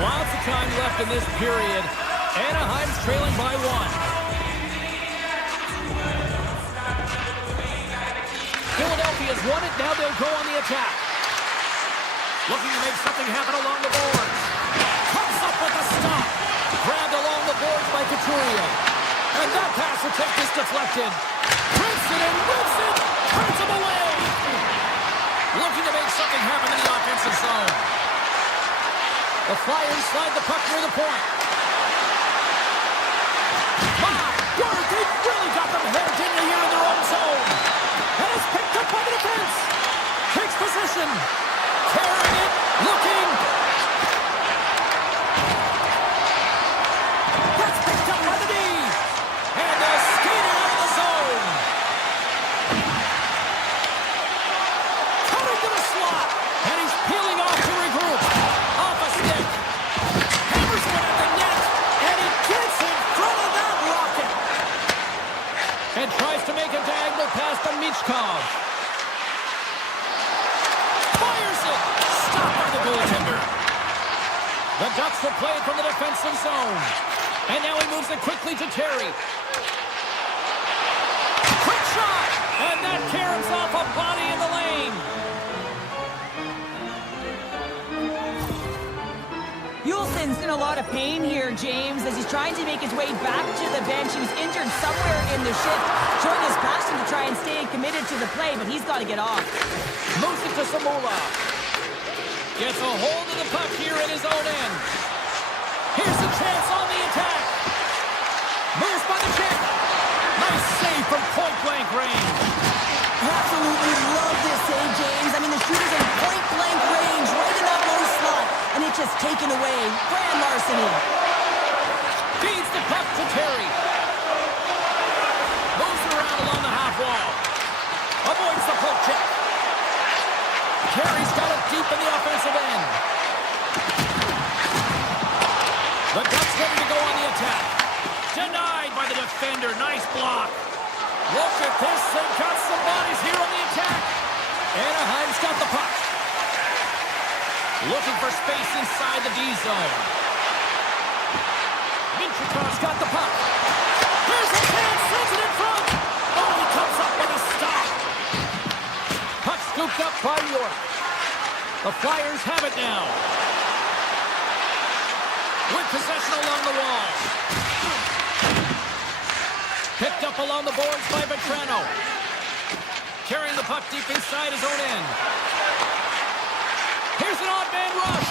Lots of time left in this period. Anaheim's trailing by 1. Philadelphia's won it. Now they'll go on the attack. Looking to make something happen along the boards. Comes up with a stop. Grabbed along the boards by Couturier. And that pass will take this deflected. Princeton and whips it. Turns him away. Looking to make something happen in the offensive zone. The Flyers slide the puck near the point. They've really got them hemmed in here in their own zone. And it's picked up by the defense. Takes position. Carrying it. Looking. That's picked up by the D. And they're skating out of the zone. Coming to the slot. And he's peeling off to regroup. Off a stick. Hammers one at the net. And he gets in front of that rocket. And tries to make a diagonal pass to Michkov. Fires it! Stopped by the goaltender. The Ducks will play it from the defensive zone. And now he moves it quickly to Terry. Quick shot! And that caroms off a body in the lane. Ulsson's in a lot of pain here, James, as he's trying to make his way back to the bench. He was injured somewhere in the shift, showing his passion to try and stay committed to the play, but he's got to get off. Moves it to Samula. Gets a hold of the puck here at his own end. Here's a chance on the attack. Moves by the check. Nice save from point-blank range. Absolutely love this save, James. I mean, the shooter's in point-blank range, right in that low slot, and it's just taken away. Grand larceny. Feeds the puck to Terry. Moves it around along the half wall. Avoids the poke check. Terry's got it deep in the offensive end. The Ducks ready to go on the attack. Denied by the defender. Nice block. Look at this. They've got some bodies here on the attack. Anaheim's got the puck. Looking for space inside the D zone. Minchikoff's got the puck. Here's a chance. Sends it in front. Oh, he comes up with a stop. Puck scooped up by York. The Flyers have it now. With possession along the wall. Picked up along the boards by Vetrano. Carrying the puck deep inside his own end. Here's an odd man rush.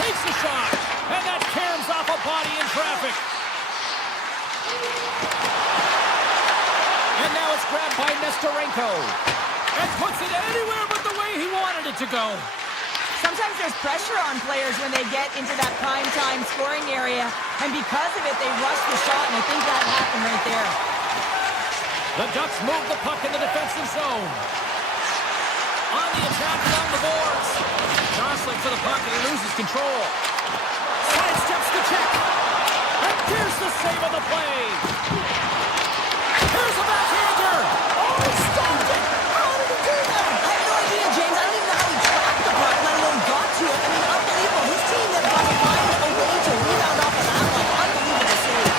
Takes a shot. And that caroms off a body in traffic. And now it's grabbed by Nestorenko. And puts it anywhere but the way he wanted it to go. Sometimes there's pressure on players when they get into that prime time scoring area, and because of it, they rush the shot, and I think that happened right there. The Ducks move the puck in the defensive zone. On the attack along the boards. Jostling for the puck, and he loses control. Sidesteps the check. And here's the save of the play. Here's a backhander. Oh, he stopped it! How did he do that? I have no idea, James. I don't even know how he tracked the puck, let alone got to it. I mean, unbelievable. His team has got to find a way to rebound off of that one. Unbelievable save.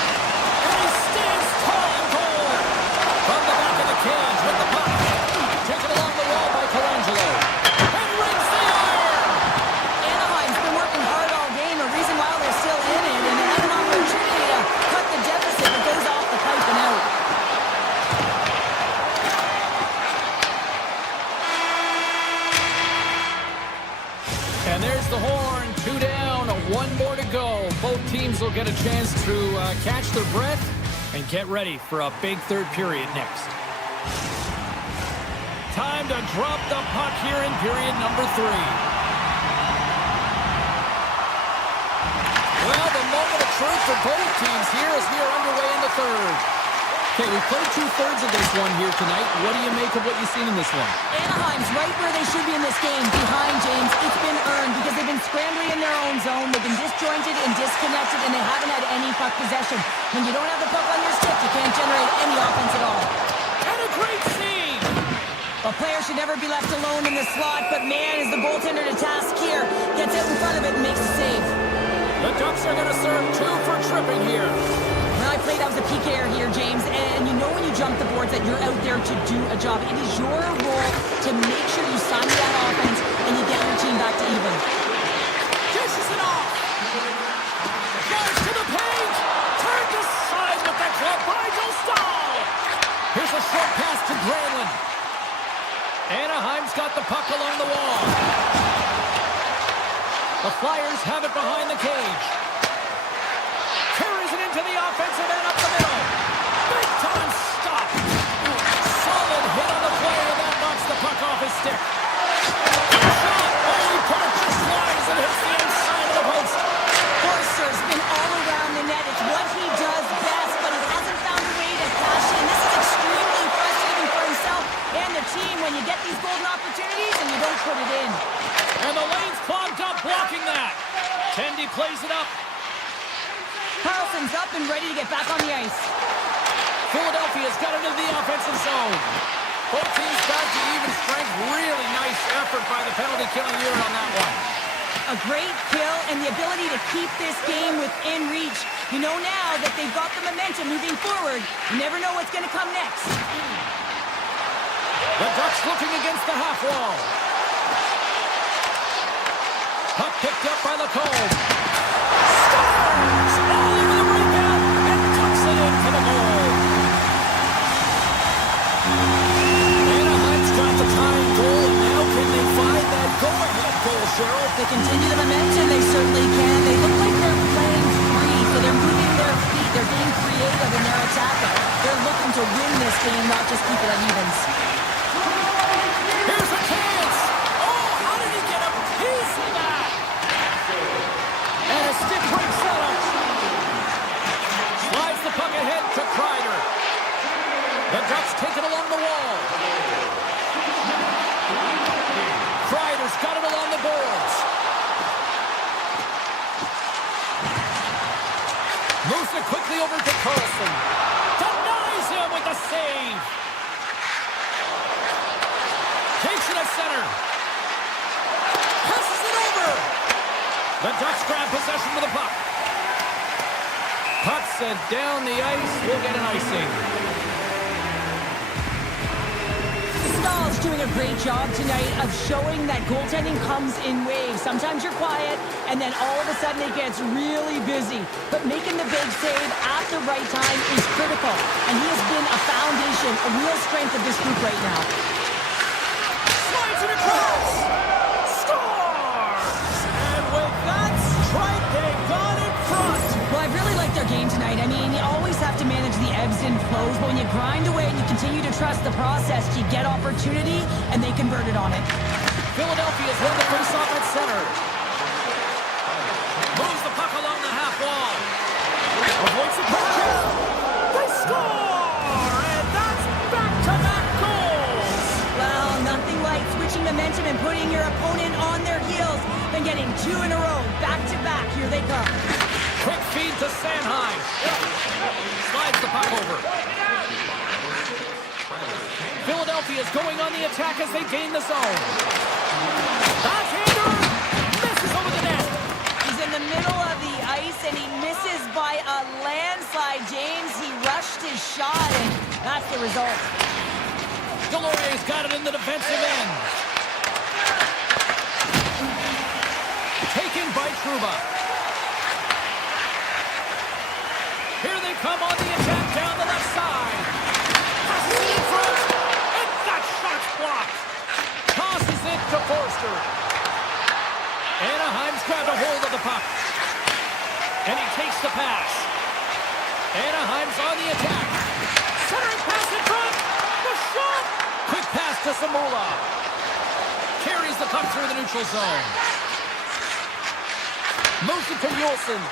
And he stands tall and goal. From the back of the cage with the puck. Taken along the wall by Colangelo. And rings the iron. Anaheim's been working hard all game. A reason why they're still in it, and they have an opportunity to cut the deficit. It goes off the pipe and out. And there's the horn. 2 down, 1 more to go. Both teams will get a chance to catch their breath and get ready for a big third period next. Time to drop the puck here in period number 3. Well, the moment of truth for both teams here as we are underway in the third. Okay, we've played 2/3 of this one here tonight. What do you make of what you've seen in this one? Anaheim's right where they should be in this game, behind James. It's been earned because they've been scrambling in their own zone. They've been disjointed and disconnected, and they haven't had any puck possession. When you don't have the puck on your stick, you can't generate any offense at all. And a great save! A player should never be left alone in the slot, but man, is the goaltender to task here. Gets out in front of it and makes a save. The Ducks are going to serve 2 for tripping here. When I played, I was a PKer here, James, and you know when you jump the boards that you're out there to do a job. It is your role to make sure you sign that offense and you get your team back to even. Dishes it off. Drives to the paint. Turned aside with the club by Dostal. Here's a short pass to Granlund. Anaheim's got the puck along the wall. The Flyers have it behind the cage. Carries it into the offensive end up the middle. Big time stop. Solid hit on the play, and that knocks the puck off his stick. Shot. Oh, he put it just flies and hits the inside of the post. Forster's been all around the net. It's what he does best, but he hasn't found a way to cash in. This is extremely frustrating for himself and the team when you get these golden opportunities and you don't put it in. And the lane's clogged up, blocking that. Tendy plays it up. Carlson's up and ready to get back on the ice. Philadelphia's got it into the offensive zone. Both teams back to even strength. Really nice effort by the penalty killing unit on that one. A great kill and the ability to keep this game within reach. You know now that they've got the momentum moving forward. You never know what's going to come next. The Ducks looking against the half wall. Puck picked up by Lacombe. Stars all over the rebound and tucks it in for the goal. Anaheim's got the tying goal, and now can they find that go-ahead goal, Cheryl? If they continue the momentum, they certainly can. They look like they're playing free, so they're moving their feet. They're being creative in their attacking. They're looking to win this game, not just keep it at evens. Here's a chance. Oh, how did he get a piece of that? And a stick break setup. Moves it quickly over to Carlson. Denies him with the save. Takes it at center. Passes it over. The Ducks grab possession with the puck. Puck sent down the ice. We'll get an icing. Stahl's doing a great job tonight of showing that goaltending comes in waves. Sometimes you're quiet, and then all of a sudden it gets really busy. But making the big save at the right time is critical. And he has been a foundation, a real strength of this group right now. Slides it across. Scores! And with that strike, they got in front. Well, I really like their game tonight. I mean, you always have to manage the ebbs and flows, but when you grind away and you continue to trust the process, you get opportunity, and they converted on it. Philadelphia's won the faceoff at center. Moves the puck along the half wall. Avoids the pressure. They score! And that's back-to-back goals! Well, nothing like switching momentum and putting your opponent on their heels than getting two in a row, back-to-back. Here they come. Quick feed to Sanheim. Slides the puck over. Philadelphia's going on the attack as they gain the zone. Backhander misses over the net. He's in the middle of the ice, and he misses by a landslide, James. He rushed his shot, and that's the result. Delorier's got it in the defensive end. Taken by Trouba. Here they come on the attack down the left side. Passes it in front, and that shot's blocked. Tosses it to Forster. Anaheim's grabbed a hold of the puck. And he takes the pass. Anaheim's on the attack. Centering pass in front. The shot. Quick pass to Samula. Carries the puck through the neutral zone. Moves it to Yulson.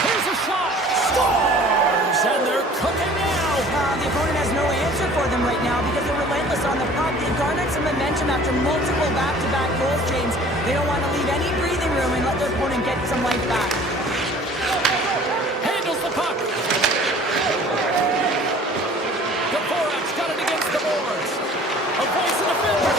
Here's a shot. Scores! And they're cooking now. The opponent has no answer for them right now because they're relentless on the puck. They've garnered some momentum after multiple back-to-back goals, James. They don't want to leave any breathing room and let their opponent get some life back. Handles the puck. Dvorak's got it against the boards. Avoids the defender.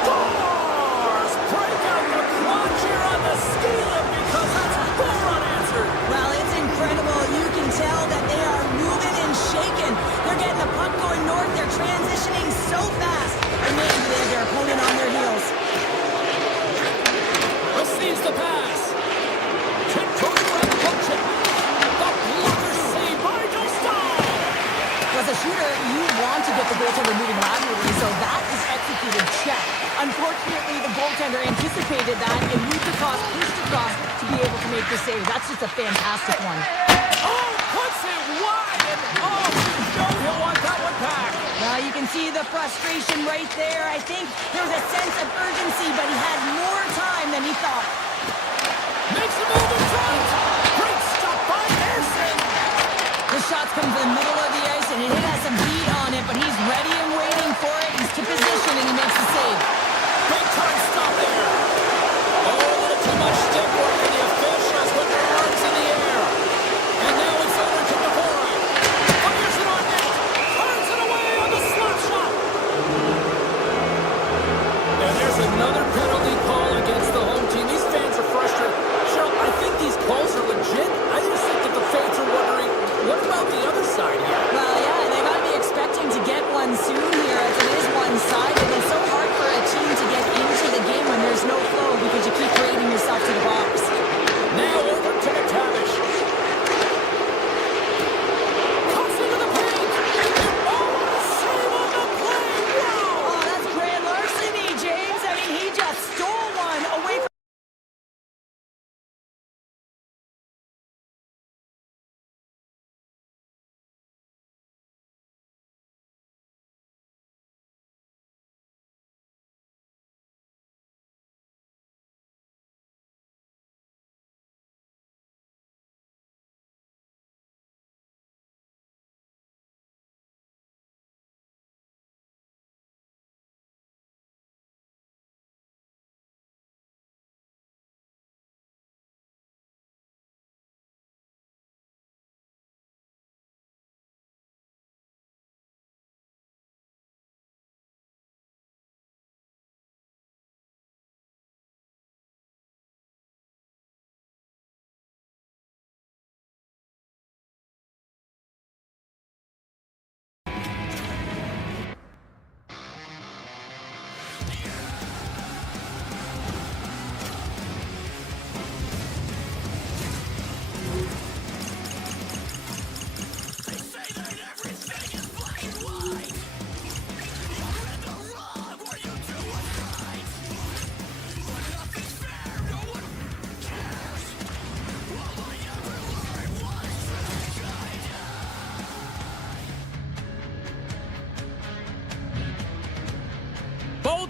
Scores! Break out the clutch here on the steal because that's goal unanswered. Well, it's incredible. You can tell that they are moving and shaking. They're getting the puck going north. They're transitioning so fast. And maybe they have their opponent on their heels. Receives the pass. Tiptoes around the puck chip. The blocker saved by Dostal. As a shooter, you want to get the goaltender moving laterally, so that is executed check. Unfortunately, the goaltender anticipated that and moved across, pushed across to be able to make the save. That's just a fantastic one. Oh, puts it wide, and oh, no, he'll want that one back. Well, you can see the frustration right there. I think there was a sense of urgency, but he had more time than he thought. Makes a move in front. Great stop by Anderson. The shots come from the middle of the ice, and it has some beat on it, but he's ready and waiting for it. He's to position, and he makes the save. Big time stop there. Oh, a little too much stick work, and the officials with their arms in the air. And now it's over to Dvorak. Fires it on net. Turns it away on the slap shot. And there's another penalty call against the home team. These fans are frustrated. Cheryl, I think these calls are legit. I just think that the fans are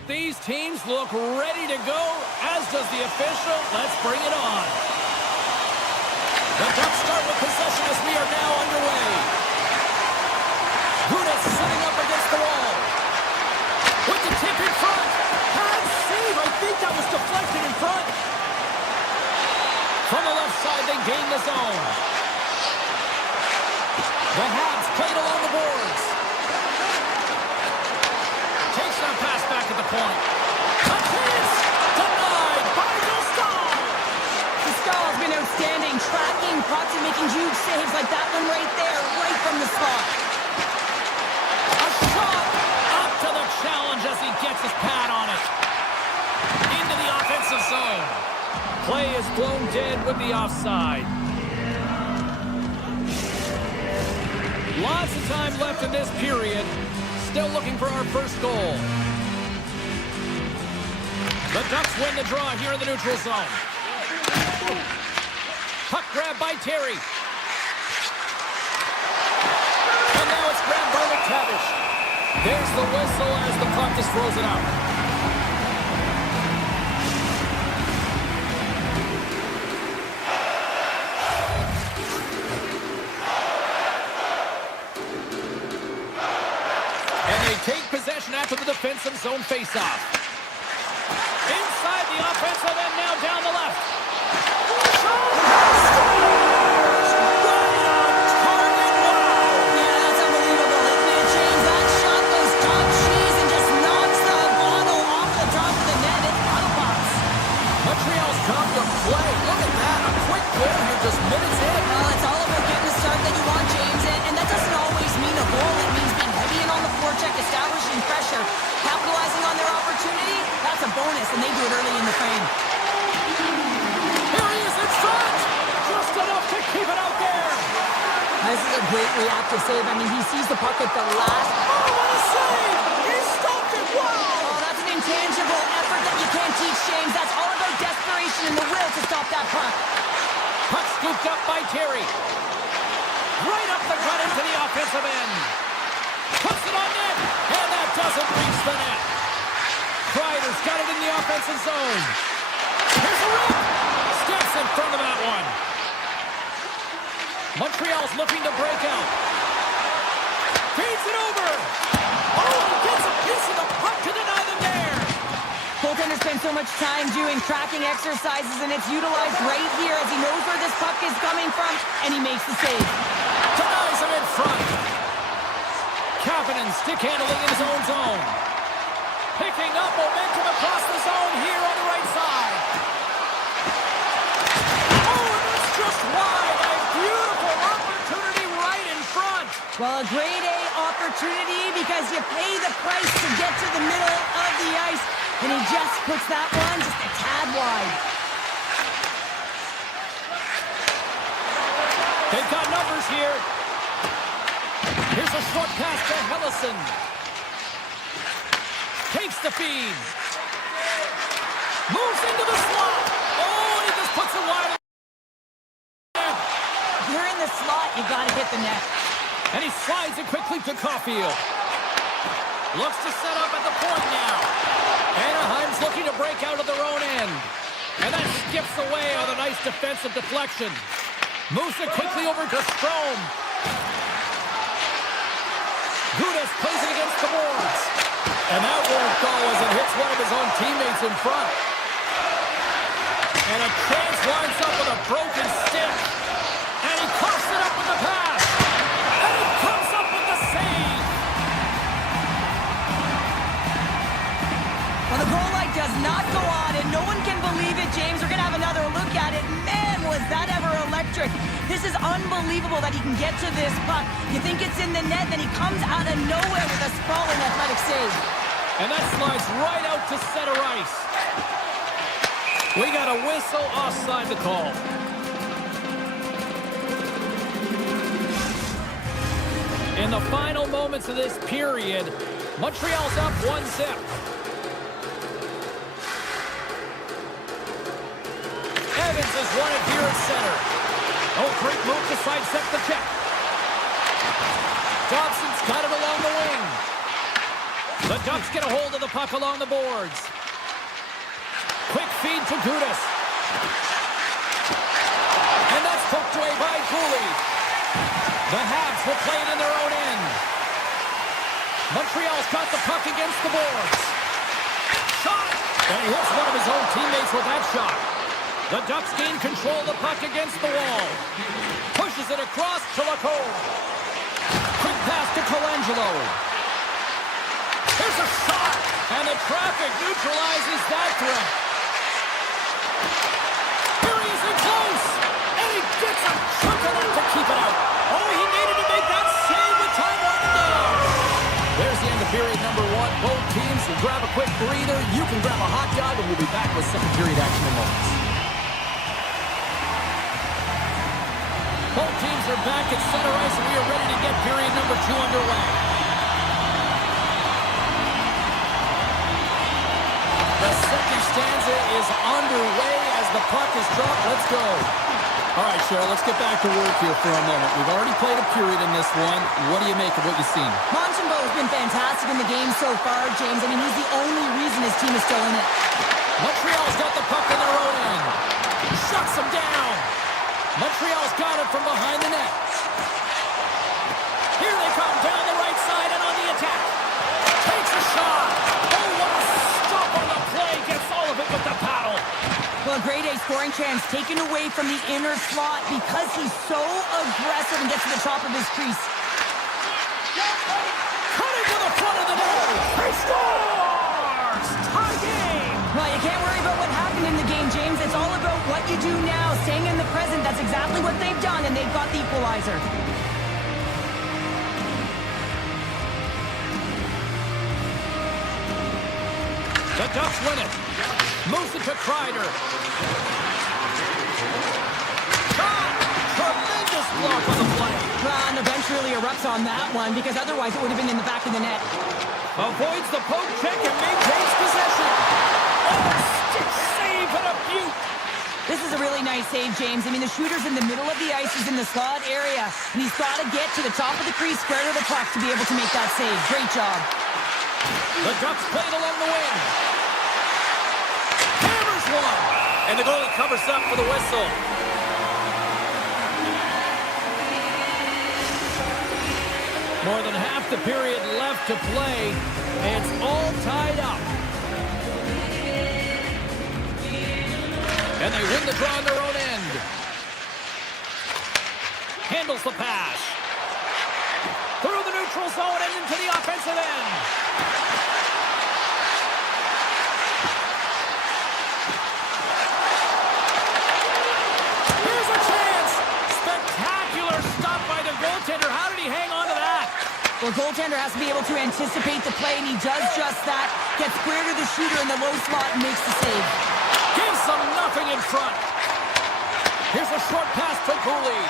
these teams look ready to go, as does the official. Let's bring it on. The Ducks start with possession as we are now underway. Gudas sitting up against the wall. With the tip in front. Hard save. I think that was deflected in front. From the left side, they gain the zone. The Habs played along the boards. Takes that pass back at the point. A chance! Denied by Stahl. Stahl has been outstanding, tracking pucks and making huge saves like that one right there, right from the spot. A shot up to the challenge as he gets his pad on it. Into the offensive zone. Play is blown dead with the offside. Lots of time left in this period. Still looking for our first goal. The Ducks win the draw here in the neutral zone. Puck grab by Terry. And now it's grabbed by McTavish. There's the whistle as the puck is frozen out. Take possession after the defensive zone faceoff. Inside the offensive end, now down the left. Right on target. Wow. Yeah, that's unbelievable, isn't it, James? That shot goes top cheese and just knocks the bottle off the top of the net. It's bottle box. Montreal's come to play. Look at that. A quick goal here just minutes in. Well, it's all about getting the start that you want, James, and that doesn't always mean a goal. It means being heavy in on the forecheck, establishing pressure, capitalizing on their opportunity. That's a bonus, and they do it early in the frame. Here he is in front. Just enough to keep it out there. This is a great reactive save. I mean, he sees the puck at the last. Oh, what a save. He stopped it. Wow. Oh, that's an intangible effort that you can't teach, James. That's all about desperation and the will to stop that puck. Puck scooped up by Terry. Right up the gut into the offensive end. Puts it on net, and that doesn't reach the net. Kreider's got it in the offensive zone. Here's a rip. Steps in front of that one. Montreal's looking to break out. Feeds it over. Oh, he gets a piece of the puck to deny them there. Goaltender spends so much time doing tracking exercises, and it's utilized right here as he knows where this puck is coming from, and he makes the save. Denies him in front. Kapanen stick handling in his own zone. Picking up momentum across the zone here on the right side. Oh, and that's just wide. A beautiful opportunity right in front. Well, a grade A opportunity because you pay the price to get to the middle of the ice, and he just puts that one just a tad wide. They've got numbers here. Here's a short pass to Helleson. Takes the feed. Moves into the slot. Oh, he just puts it wide. If you're in the slot, you got to hit the net. And he slides it quickly to Caulfield. Looks to set up at the point now. Anaheim's looking to break out of their own end. And that skips away on a nice defensive deflection. Moves it quickly over to Strome. Gudas plays it against the boards. And that won't go as it hits one of his own teammates in front. And a chance winds up with a broken stick. And he coughs it up with the pass. And he comes up with the save. Well, the goal light does not go on, and no one can believe it, James. We're going to have another look at it. Man, was that ever electric. This is unbelievable that he can get to this puck. You think it's in the net, then he comes out of nowhere with a sprawling athletic save. And that slides right out to center ice. We got a whistle offside the call. In the final moments of this period, Montreal's up 1-0. Evans has won it here at center. Oh, great move to sidestep the check. Dobson's got it along the wing. The Ducks get a hold of the puck along the boards. Quick feed to Gudas. And that's poked away by Cooley. The Habs will play it in their own end. Montreal's got the puck against the boards. Shot! And he hits one of his own teammates with that shot. The Ducks gain control of the puck against the wall. Pushes it across to Lacombe. Quick pass to Colangelo. Here's a shot! And the traffic neutralizes that threat. Here he is in close! And he gets a chunk of it to keep it out. Oh, he needed to make that save with time running down. There's the end of period number one. Both teams will grab a quick breather. You can grab a hot dog, and we'll be back with second period action in moments. Both teams are back at center ice, and we are ready to get period number two underway. The second stanza is underway as the puck is dropped. Let's go. All right, Cheryl, let's get back to work here for a moment. We've already played a period in this one. What do you make of what you've seen? Montembeault has been fantastic in the game so far, James. I mean, he's the only reason his team is still in it. Montreal's got the puck in their own end. Shuts them down. Montreal's got it from behind the net. Here they come down the right side and on the attack. Takes a shot. Oh, what a stop on the play. Gets all of it with the paddle. Well, a grade A scoring chance taken away from the inner slot because he's so aggressive and gets to the top of his crease. Cutting to the front of the net. He scores! Tie game. Well, you can't worry about what happened in the game, James. It's all about what you do now, staying in the present. That's exactly what they've done, and they've got the equalizer. The Ducks win it. Moves it to Kreider. Shot! Tremendous block on the play. Well, and the bench really erupts on that one because otherwise it would have been in the back of the net. Avoids the poke check and maintains possession. Oh, stick save and a beaut. This is a really nice save, James. I mean, the shooter's in the middle of the ice. He's in the slot area, and he's got to get to the top of the crease, square to the puck to be able to make that save. Great job. The Ducks played along the wing. Hammers one. And the goalie covers up for the whistle. More than half the period left to play. It's all tied up. And they win the draw on their own end. Handles the pass. Through the neutral zone and into the offensive end. Here's a chance. Spectacular stop by the goaltender. How did he hang on to that? Well, goaltender has to be able to anticipate the play, and he does just that. Gets square to the shooter in the low slot and makes the save. Gives them nothing in front. Here's a short pass to Cooley.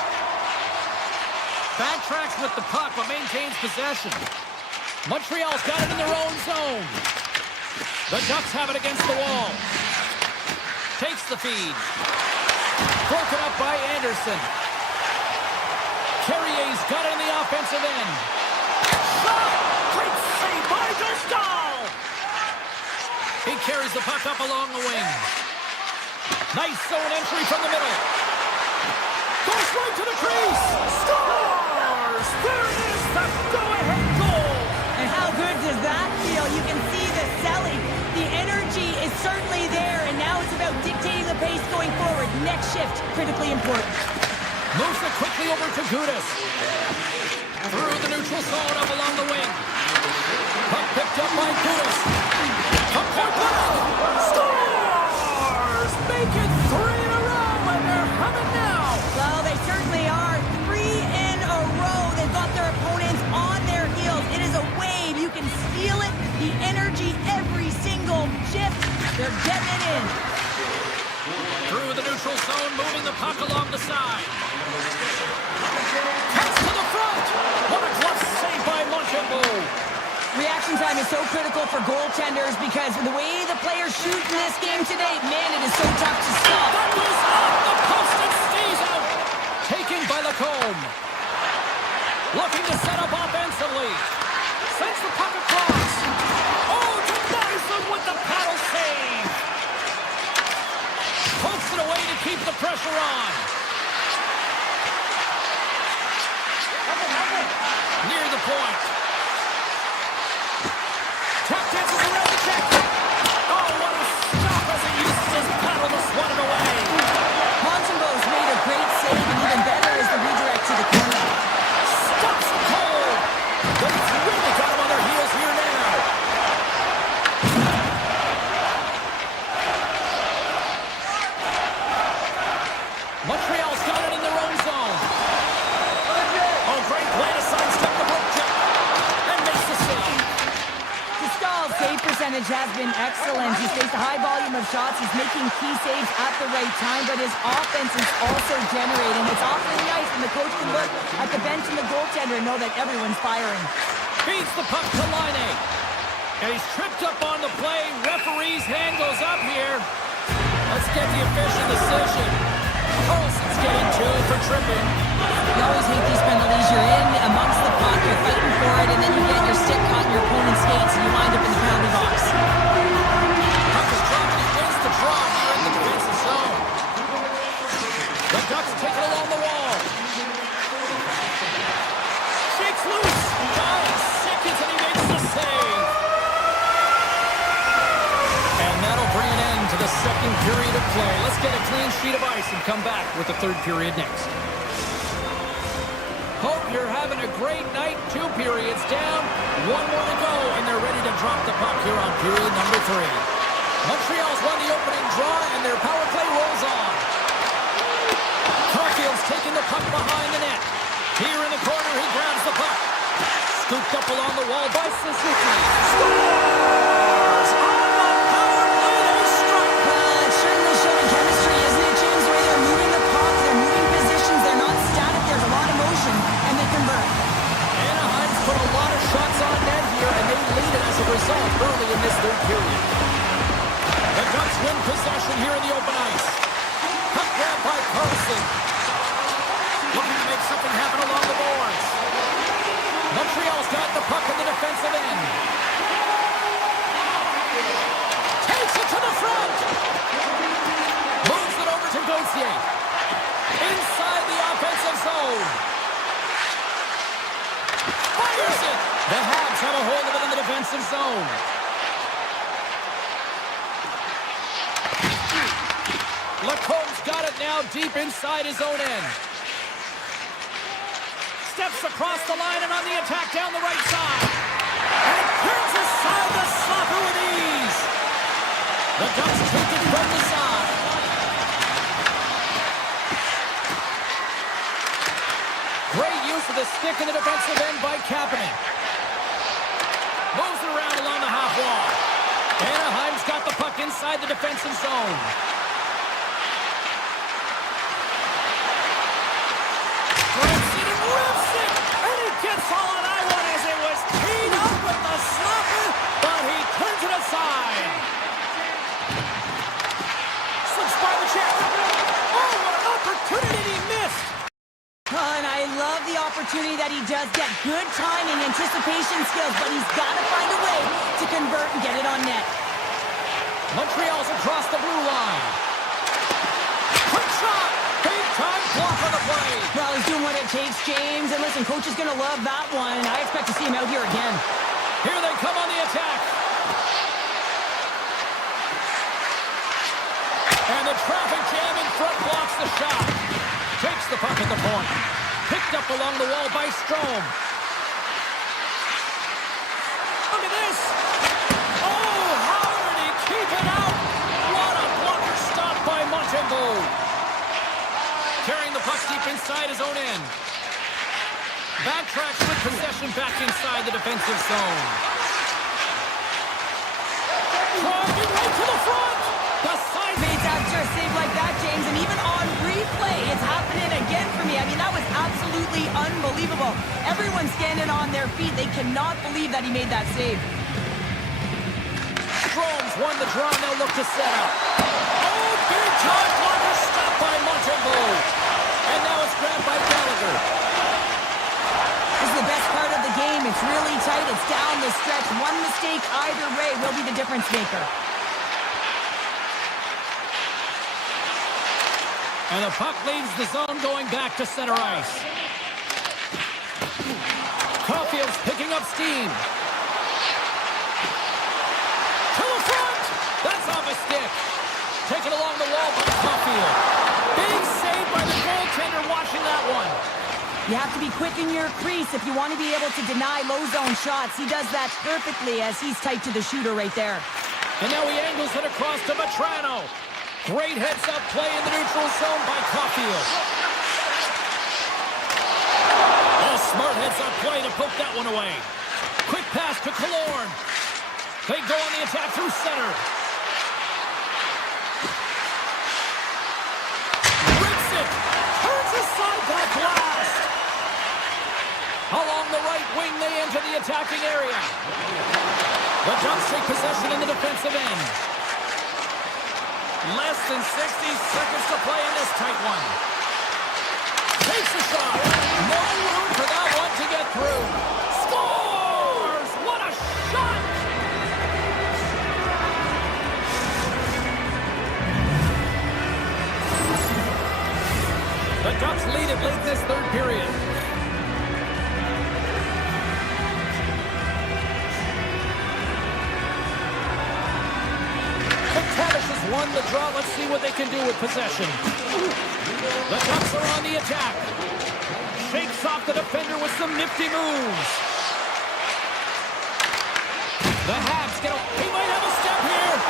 Backtracks with the puck, but maintains possession. Montreal's got it in their own zone. The Ducks have it against the wall. Takes the feed. Broken up by Anderson. Carrier's got it in the offensive end. Shot! Great save by Dostal! He carries the puck up along the wing. Nice zone entry from the middle. Goes right to the crease. Scores! There it is, the go-ahead goal. And how good does that feel? You can see the selling. The energy is certainly there, and now it's about dictating the pace going forward. Next shift, critically important. Moves it quickly over to Gudas. Through the neutral zone up along the wing. Puck picked up by Gudas. Puck back. Scores! Make it 3 in a row, and they're humming now. Well, they certainly are. 3 in a row. They've got their opponents on their heels. It is a wave. You can feel it. The energy every single shift. They're getting it in. Through the neutral zone, moving the puck along the side. Cuts to the front. What a glove save by Montreal. Reaction time is so critical for goaltenders because the way the players shoot in this game today, man, it is so tough to stop. That goes off the post and stays out. Taken by Lacombe. Looking to set up offensively. Sends the puck across. Stone with the paddle save. Pokes it away to keep the pressure on. Near the point. Tap dances around the check. Oh, what a stop as he uses his paddle to swat it away. Montembeau's made a great save, and even better is the redirect to the corner. Stops the goal. But it's really got him on their heels here now. Montreal's got it in their own zone. Oh, great play to sidestep the brook check. And makes the save. Stahl's save percentage has been excellent. He's faced a high volume of shots. He's making key saves at the right time, but his offense is also generating. It's awfully nice when the coach can look at the bench and the goaltender and know that everyone's firing. Feeds the puck to Laine. And he's tripped up on the play. Referee's hand goes up here. Let's get the official decision. Carlson's getting 2 for tripping. You always hate these penalties. You're in amongst the puck, you're fighting for it, and then you get your stick caught in your opponent's skates, and you wind up in the penalty box. Puck is dropped, and he wins the draw here in the defensive zone. The Ducks take it along the wall. Shakes loose. 5 seconds, and he makes the save. And that'll bring an end to the second period of play. Let's get a clean sheet of ice and come back with the third period next. Hope you're having a great night. 2 periods down, 1 more to go, and they're ready to drop the puck here on period number 3. Montreal's won the opening draw, and their power play rolls on. Caulfield's taking the puck behind the net. Here in the corner, he grabs the puck. Scooped up along the wall by Suzuki. Scores! On the power play, they struck! Well, it's certainly showing chemistry, isn't it, James? The way they're moving the puck, they're moving positions, they're not static, there's a lot of motion, and they convert. Anaheim's put a lot of shots on net here, and they lead it as a result early in this third period. The Ducks win possession here in the open ice. Puck grab by Carlson. Looking to make something happen along the boards. Montreal's got the puck in the defensive end. Takes it to the front. Moves it over to Gauthier. Inside the offensive zone. Fires it. The Habs have a hold of it in the defensive zone. Lacombe's got it now deep inside his own end. Steps across the line and on the attack down the right side. And turns aside the slapper with ease. The Ducks take it from the side. Great use of the stick in the defensive end by Kapanen. Moves it around along the half wall. Anaheim's got the puck inside the defensive zone. Gets all on that one as it was teed up with the slapper, but he turns it aside. Slips by the check. Oh, what an opportunity he missed. Oh, and I love the opportunity that he does get. Good timing, anticipation skills, but he's got to find a way to convert and get it on net. Montreal's across the blue line. Quick shot. Big time block on the play. Well, he's doing what it takes, James. And listen, coach is going to love that one. I expect to see him out here again. Here they come on the attack. And the traffic jam in front blocks the shot. Takes the puck at the point. Picked up along the wall by Strome. Look at this. Oh, how did he keep it out? What a blocker stop by Montembeau. Carrying the puck deep inside his own end. Backtracks with possession back inside the defensive zone. Driving right to the front. The side Bates after a save like that, James, and even on replay, it's happening again for me. I mean, that was absolutely unbelievable. Everyone's standing on their feet. They cannot believe that he made that save. Strome's won the draw, and they'll look to set up. Oh, big time blocker stop by Montembeau. And now it's grabbed by Gallagher. This is the best part of the game. It's It's really tight. It's down the stretch. One mistake either way will be the difference maker. And the puck leaves the zone going back to center ice. Caulfield's picking up steam. To the front! That's off a stick. Taken along the wall by Caulfield. Big save by the goaltender watching that one. You have to be quick in your crease if you want to be able to deny low zone shots. He does that perfectly as he's tight to the shooter right there. And now he angles it across to Vetrano. Great heads-up play in the neutral zone by Caulfield. Oh, smart heads-up play to poke that one away. Quick pass to Killorn. They go on the attack through center. Rips it. Turns aside that blast. Along the right wing, they enter the attacking area. The Ducks take possession in the defensive end. Less than 60 seconds to play in this tight one. Takes a shot. No room for that one to get through. Scores! What a shot! The Ducks lead it late this third period. Won the draw. Let's see what they can do with possession. The Ducks are on the attack. Shakes off the defender with some nifty moves. The Habs get a... He might have a step here.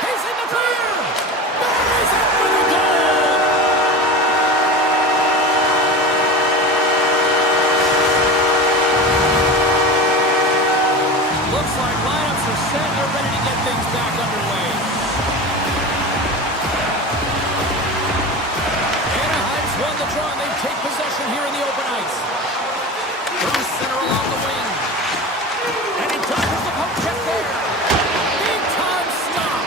He's in the clear. Buries it for the goal. Looks like lineups are set. They're ready to get things back underway. Won the draw, and they take possession here in the open ice. Through center along the wing. And he dodges the poke check there. Big time stop.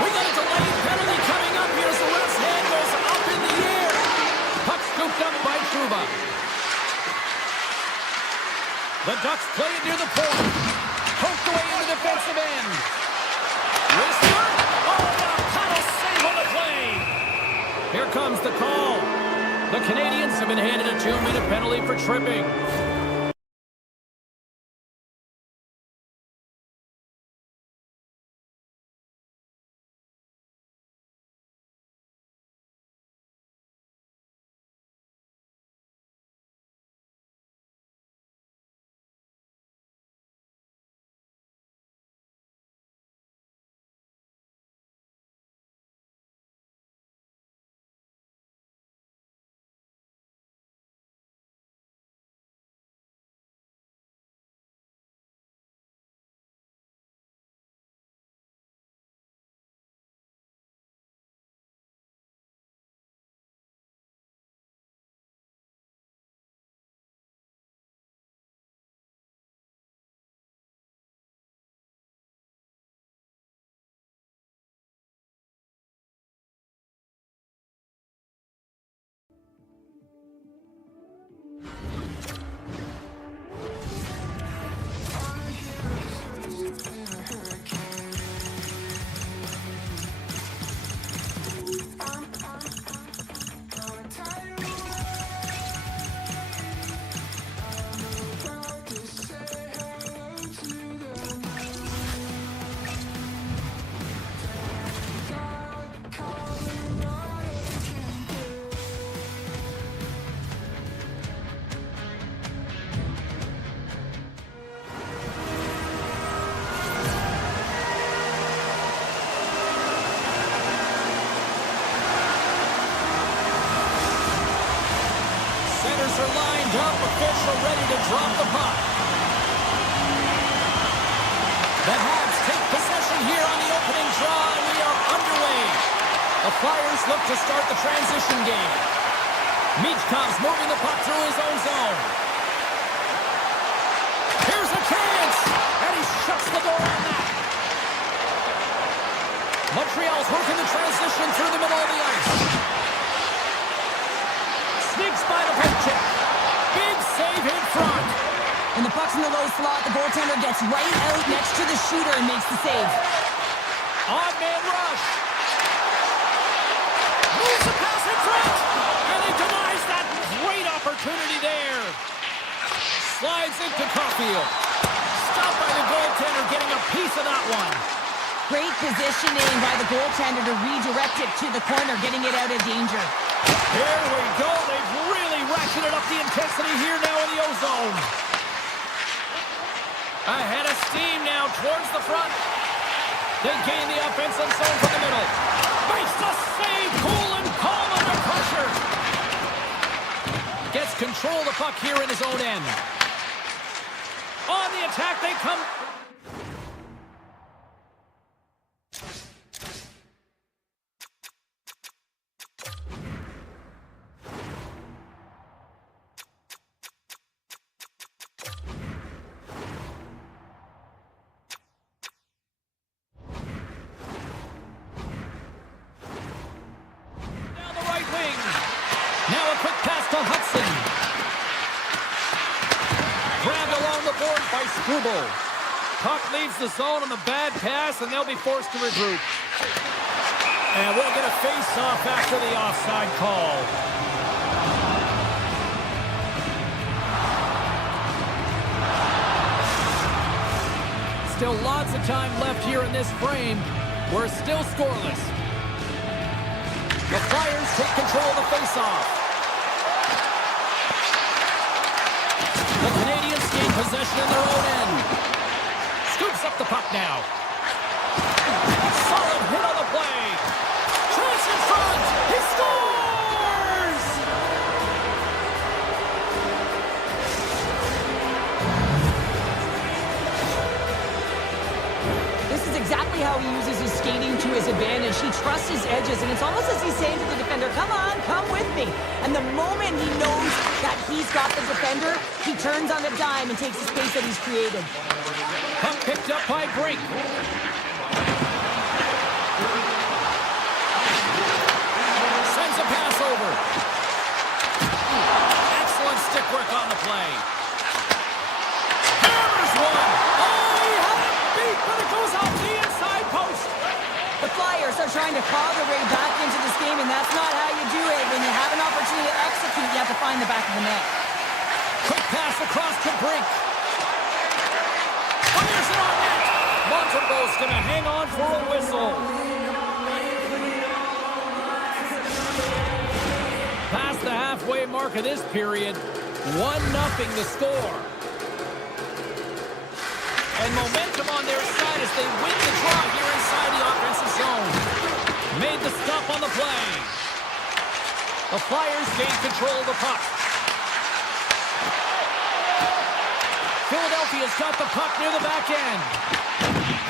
We got a delayed penalty coming up here as the ref's hand goes up in the air. Puck scooped up by Trouba. The Ducks play it near the point. Poked away in the defensive end. Wristler. Oh, and a paddle save on the play. Here comes the call. The Canadiens have been handed a 2-minute penalty for tripping. Are lined up, official ready to drop the puck. The Habs take possession here on the opening draw, and we are underway. The Flyers look to start the transition game. Michkov's moving the puck through his own zone. Here's a chance, and he shuts the door on that. Montreal's working the transition through the middle of the ice. Sneaks by the poke check. Big save in front. And the in the low slot. The goaltender gets right out next to the shooter and makes the save. Odd man rush. Moves the pass in front. And he denies that great opportunity there. Slides into Caulfield. Stopped by the goaltender, getting a piece of that one. Great positioning by the goaltender to redirect it to the corner, getting it out of danger. Here we go. They've really ratcheted up the intensity here now in the O-zone. Ahead of steam now towards the front. They gain the offensive zone from the middle. Makes the save. Cool and calm under pressure. Gets control of the puck here in his own end. On the attack they come. Now a quick pass to Hudson. Grabbed along the board by Struble. Puck leaves the zone on the bad pass, and they'll be forced to regroup. And we'll get a face-off after the offside call. Still lots of time left here in this frame. We're still scoreless. The Flyers take control of the face-off. The Canadiens gain possession in their own end. Scoops up the puck now. Solid hit on the play. Chance in front. He scores! This is exactly how he uses his skating to his advantage. He trusts his edges, and it's almost as he's saying to the defender, come on, come with me. And the moment he knows that he's got the defender, he turns on a dime and takes the space that he's created. Puck picked up by Brink. Sends a pass over. Excellent stick work on the play. Hammers one. Oh, he had it beat, but it goes off the inside post. The Flyers are trying to claw their way back into this game, and that's not how you do it. When you have an opportunity to execute, you have to find the back of the net. Quick pass across to Brink. Fires it on net. Montreal's going to hang on for a whistle. Past the halfway mark of this period, 1-0 the score. And momentum on their side as they win the draw here inside the offensive zone. Made the stop on the play. The Flyers gain control of the puck. Philadelphia's got the puck near the back end.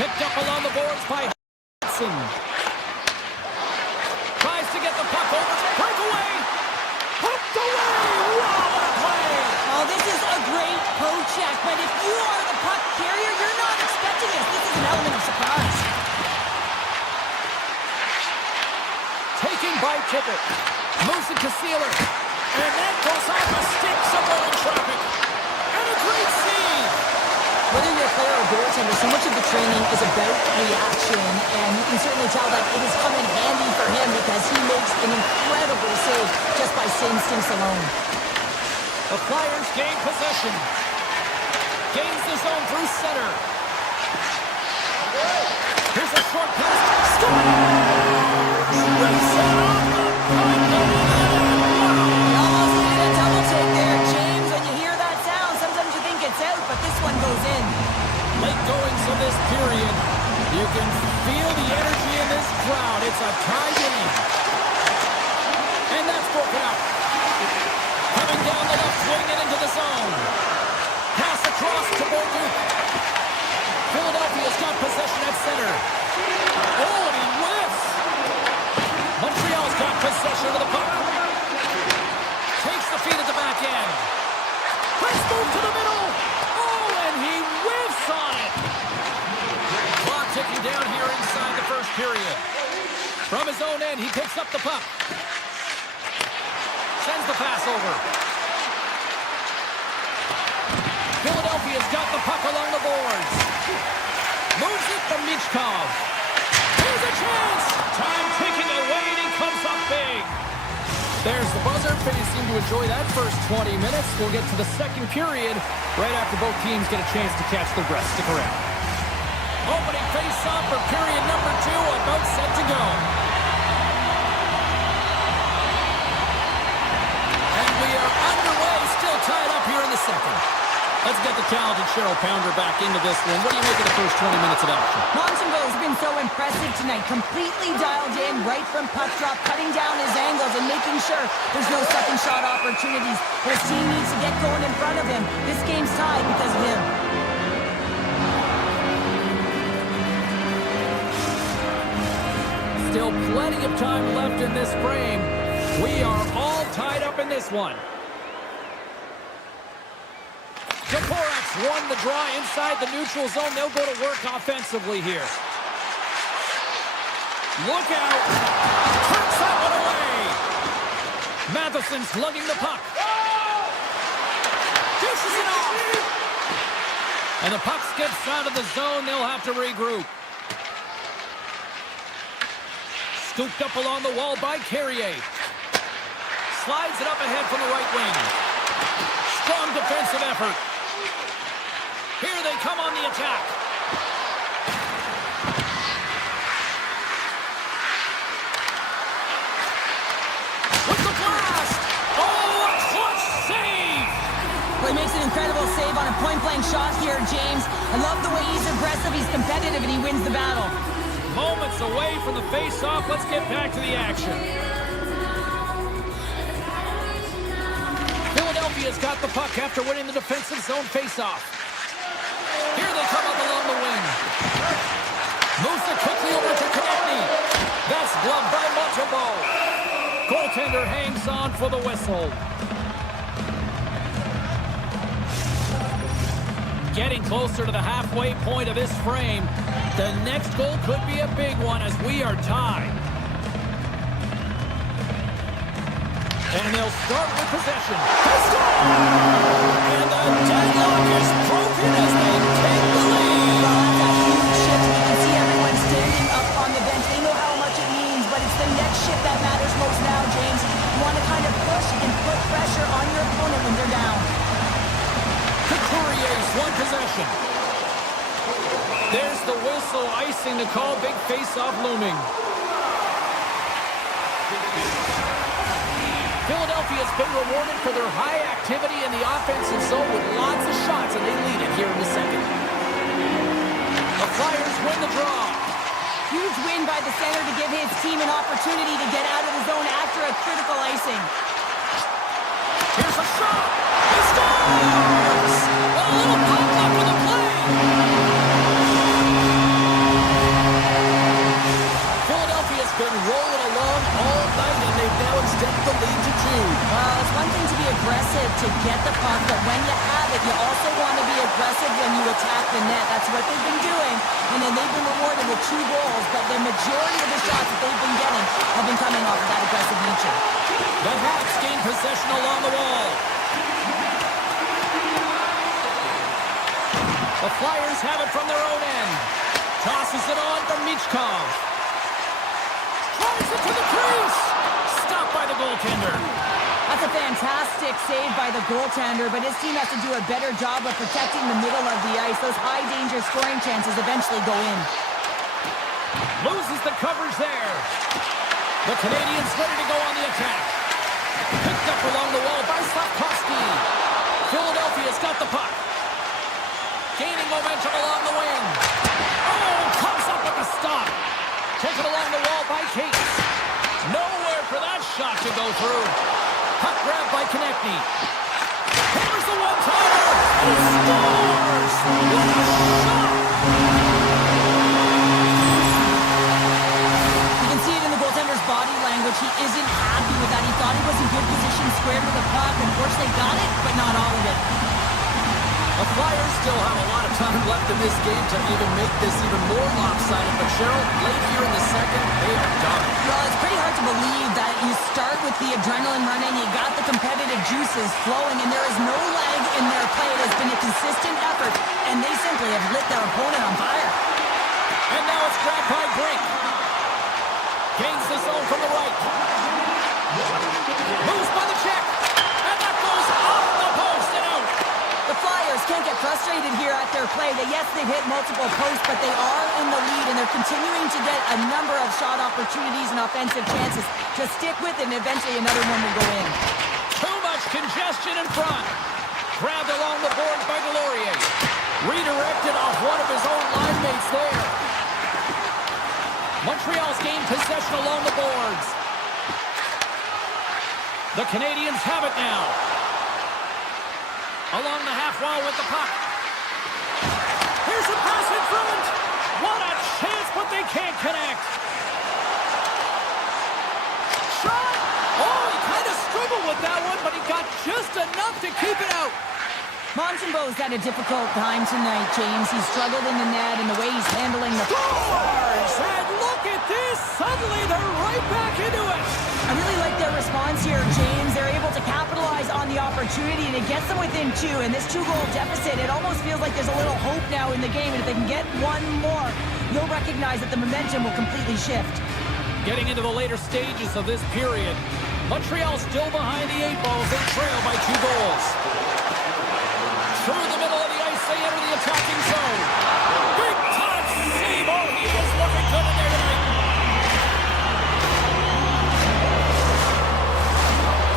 Picked up along the boards by Hudson. Tries to get the puck over. Breakaway. Hooked away. Wow, what a play. Oh, this is a great poke check, but if you are the puck carrier, you're not expecting this. This is an element of surprise. Taken by Tippett. Moves it to Sealer. And that goes off a stick somewhere in traffic. And a great save. Whether you're a player or goaltender, so much of the training is about reaction, and you can certainly tell that it has come in handy for him because he makes an incredible save just by instincts alone. The Flyers gain possession. Gains the zone through center. Here's a short pass. Almost needed a double take there, James. When you hear that sound, sometimes you think it's out, but this one goes in. Late goings of this period. You can feel the energy in this crowd. It's a tie game. And that's broken up. Coming down the left wing and into the zone. Pass across to Bolduc. Philadelphia's got possession at center. Oh, and he whiffs. Montreal's got possession of the puck. Takes the feed at the back end. Let's move to the middle. Oh, and he whiffs on it. Clock ticking down here inside the first period. From his own end, he picks up the puck. Sends the pass over. Philadelphia's got along the boards. Moves it to Michkov. Here's a chance. Time ticking away, and he comes up big. There's the buzzer. Fans seem to enjoy that first 20 minutes. We'll get to the second period right after both teams get a chance to catch their breath. Stick around. Opening face-off for period number 2, about set to go. And we are underway, still tied up here in the second. Let's get the talented Cheryl Pounder back into this one. What do you make of the first 20 minutes of action? Montreal has been so impressive tonight. Completely dialed in right from puck drop, cutting down his angles and making sure there's no second shot opportunities. His team needs to get going in front of him. This game's tied because of him. Still plenty of time left in this frame. We are all tied up in this one. Dvorak's won the draw inside the neutral zone. They'll go to work offensively here. Look out. Turns that one away. Matheson's lugging the puck. Dishes it off. And the puck skips out of the zone. They'll have to regroup. Scooped up along the wall by Carrier. Slides it up ahead from the right wing. Strong defensive effort. Here they come on the attack. With the blast. Oh, a clutch save. Well, he makes an incredible save on a point-blank shot here, James. I love the way he's aggressive, he's competitive, and he wins the battle. Moments away from the face-off. Let's get back to the action. Philadelphia's got the puck after winning the defensive zone face-off. Here they come up along the wing. Moves it quickly over to Konechny. That's gloved by Montembeault. Goaltender hangs on for the whistle. Getting closer to the halfway point of this frame. The next goal could be a big one as we are tied. And they'll start with possession. And the deadlock is broken as they take the lead. Well, that's a huge shift. You can see everyone standing up on the bench. They know how much it means, but it's the next shift that matters most now, James. You want to kind of push and put pressure on your opponent when they're down. Couturier's won possession. There's the whistle, icing the call. Big face-off looming. Philadelphia's been rewarded for their high activity in the offensive zone with lots of shots, and they lead it here in the second. The Flyers win the draw. Huge win by the center to give his team an opportunity to get out of the zone after a critical icing. Here's a shot. He scores! A little pop-up with a play. Philadelphia's been rolling along all night, and they've now extended the lead to 2. Well, it's one thing to be aggressive to get the puck, but when you have it, you also want to be aggressive when you attack the net. That's what they've been doing, and then they've been rewarded with 2 goals, but the majority of the shots that they've been getting have been coming off of that aggressive nature. The Hawks gain possession along the wall. The Flyers have it from their own end. Tosses it on to Michkov. Tries it to the crease. Stopped by the goaltender. That's a fantastic save by the goaltender, but his team has to do a better job of protecting the middle of the ice. Those high-danger scoring chances eventually go in. Loses the coverage there. The Canadiens ready to go on the attack. Picked up along the wall by Slavkovsky. Philadelphia's got the puck. Gaining momentum along the wing. Oh, comes up with a stop. Taken along the wall by Cates. Nowhere for that shot to go through. Puck grab by Konechny. Here's the one-timer. He scores! What a shot! You can see it in the goaltender's body language. He isn't happy with that. He thought he was in good position, squared with the puck. Unfortunately, got it, but not all of it. The Flyers still have a lot of time left in this game to even make this even more lopsided. But Cheryl, late here in the second, they are done. Well, it's pretty hard to believe that you start with the adrenaline running, you got the competitive juices flowing, and there is no lag in their play. It has been a consistent effort and they simply have lit their opponent on fire. And now it's grabbed by Brink. Gains the zone from the right. Moves by the check. And that goes off the post and out. The Flyers can't get frustrated here at their play. Yes, they've hit multiple posts, but they are in the lead, and they're continuing to get a number of shot opportunities and offensive chances. Just stick with it, and eventually another one will go in. Too much congestion in front. Grabbed along the boards by Delorier. Redirected off one of his own line mates there. Montreal's gained possession along the boards. The Canadiens have it now. Along the half wall with the puck. Here's a pass in front. What a chance, but they can't connect. Shot. Oh, he kind of struggled with that one, but he got just enough to keep it out. Montembeaux's had a difficult time tonight, James. He's struggled in the net and the way he's handling the... Scores! And look at this! Suddenly they're right back into it! I really like their response here, James. They're able to capitalize on the opportunity, and it gets them within two. And this two-goal deficit, it almost feels like there's a little hope now in the game. And if they can get one more, you'll recognize that the momentum will completely shift. Getting into the later stages of this period, Montreal still behind the 8 balls. They trail by 2 goals. Through the middle of the ice, they enter the attacking zone. Big time save. Oh, he was looking good in there tonight.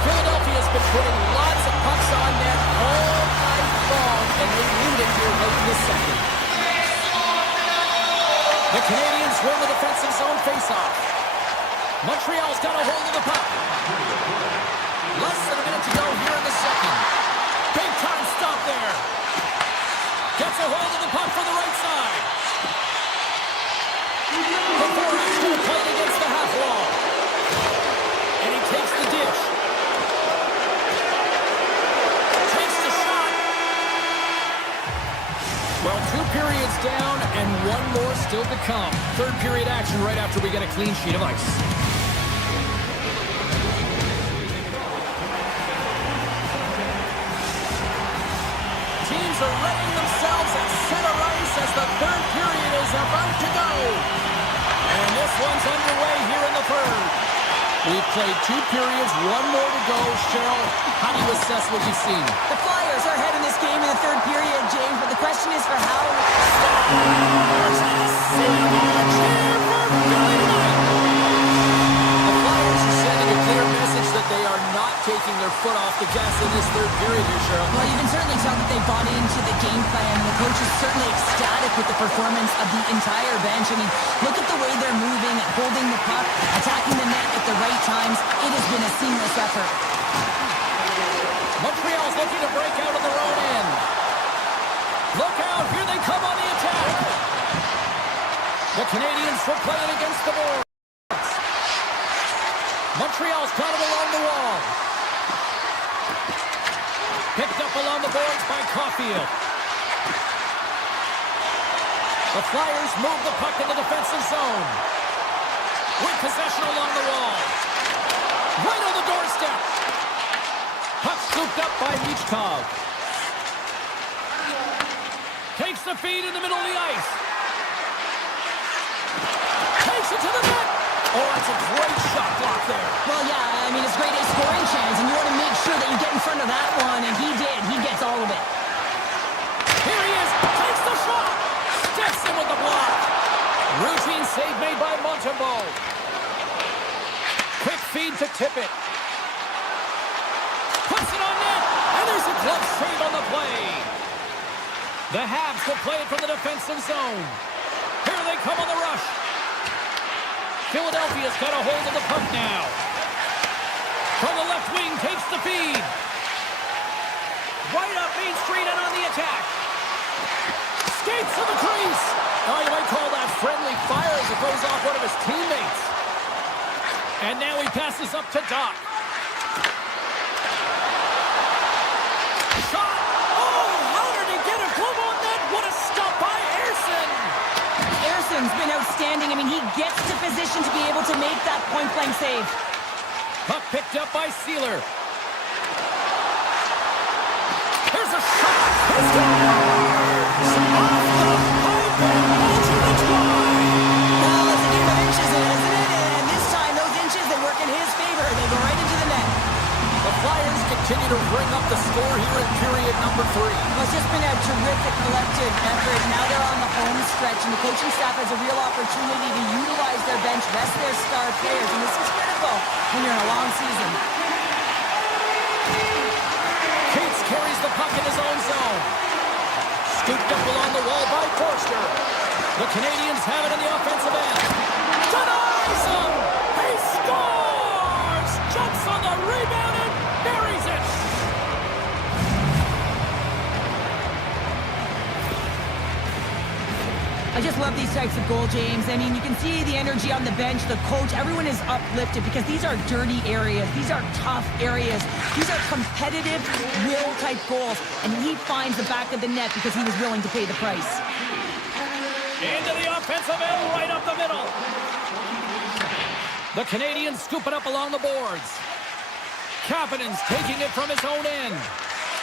Philadelphia's been putting lots of pucks on net all night long, and they lead it here late in the second. The Canadiens win the defensive zone faceoff. Montreal's got a hold of the puck. Less than a minute to go here in the second. Big time stop there. Gets a hold of the puck from the right side. The forehand's going to play it against the half wall. And he takes the dish. Takes the shot. Well, 2 periods down and 1 more still to come. Third period action right after we get a clean sheet of ice. Teams are readying themselves at center ice as the third period is about to go. And this one's underway here in the third. We've played 2 periods, 1 more to go. Cheryl, how do you assess what you've seen? The Flyers are ahead in this game in the third period, James, but the question is for how... The Flyers are sending a clear message that they are not taking their foot off the gas in this third period here, Cheryl. Well, you can certainly tell that they bought into the game plan. The coach is certainly ecstatic with the performance of the entire bench. I mean, look at the way they're moving, holding the puck, attacking the net at the right times. It has been a seamless effort. Montreal's looking to break out of their own end. Look out, here they come on the attack. The Canadiens will play it against the boards. Montreal's got it along the wall. Picked up along the boards by Caulfield. The Flyers move the puck in the defensive zone. With possession along the wall. Right on the doorstep. Puck scooped up by Michkov. Takes the feed in the middle of the ice. Takes it to the net. Oh, that's a great shot block there. Well, yeah, I mean, it's grade A scoring chance, and you want to make sure that you get in front of that one, and he did. He gets all of it. Here he is. Takes the shot. Steps in with the block. Routine save made by Montembeau. Quick feed to Tippett. Puts it on net. And there's a glove save on the play. The Habs will play it from the defensive zone. Here they come on the rush. Philadelphia's got a hold of the puck now. From the left wing, takes the feed. Right up Main Street and on the attack. Skates to the crease. Oh, you might call that friendly fire as it goes off one of his teammates. And now he passes up to Doc. Shot. Oh, how did he get a glove on that? What a stop by Ersson. Ersson's been outstanding. I mean, he gets to position to be able to make that point-blank save. Puck picked up by Sealer. Here's a shot. He scores! score here in period number 3. Well, it's just been a terrific collective effort. Now they're on the home stretch, and the coaching staff has a real opportunity to utilize their bench, rest their star players, and this is critical when you're in a long season. Cates carries the puck in his own zone. Scooped up along the wall by Forster. The Canadiens have it in the offensive end. Denies him! He scores! Jumps on the rebound and buries it! I just love these types of goal, James. I mean, you can see the energy on the bench, the coach, everyone is uplifted because these are dirty areas. These are tough areas. These are competitive, will-type goals, and he finds the back of the net because he was willing to pay the price. Into the offensive end, right up the middle. The Canadiens scoop it up along the boards. Kapanen's taking it from his own end.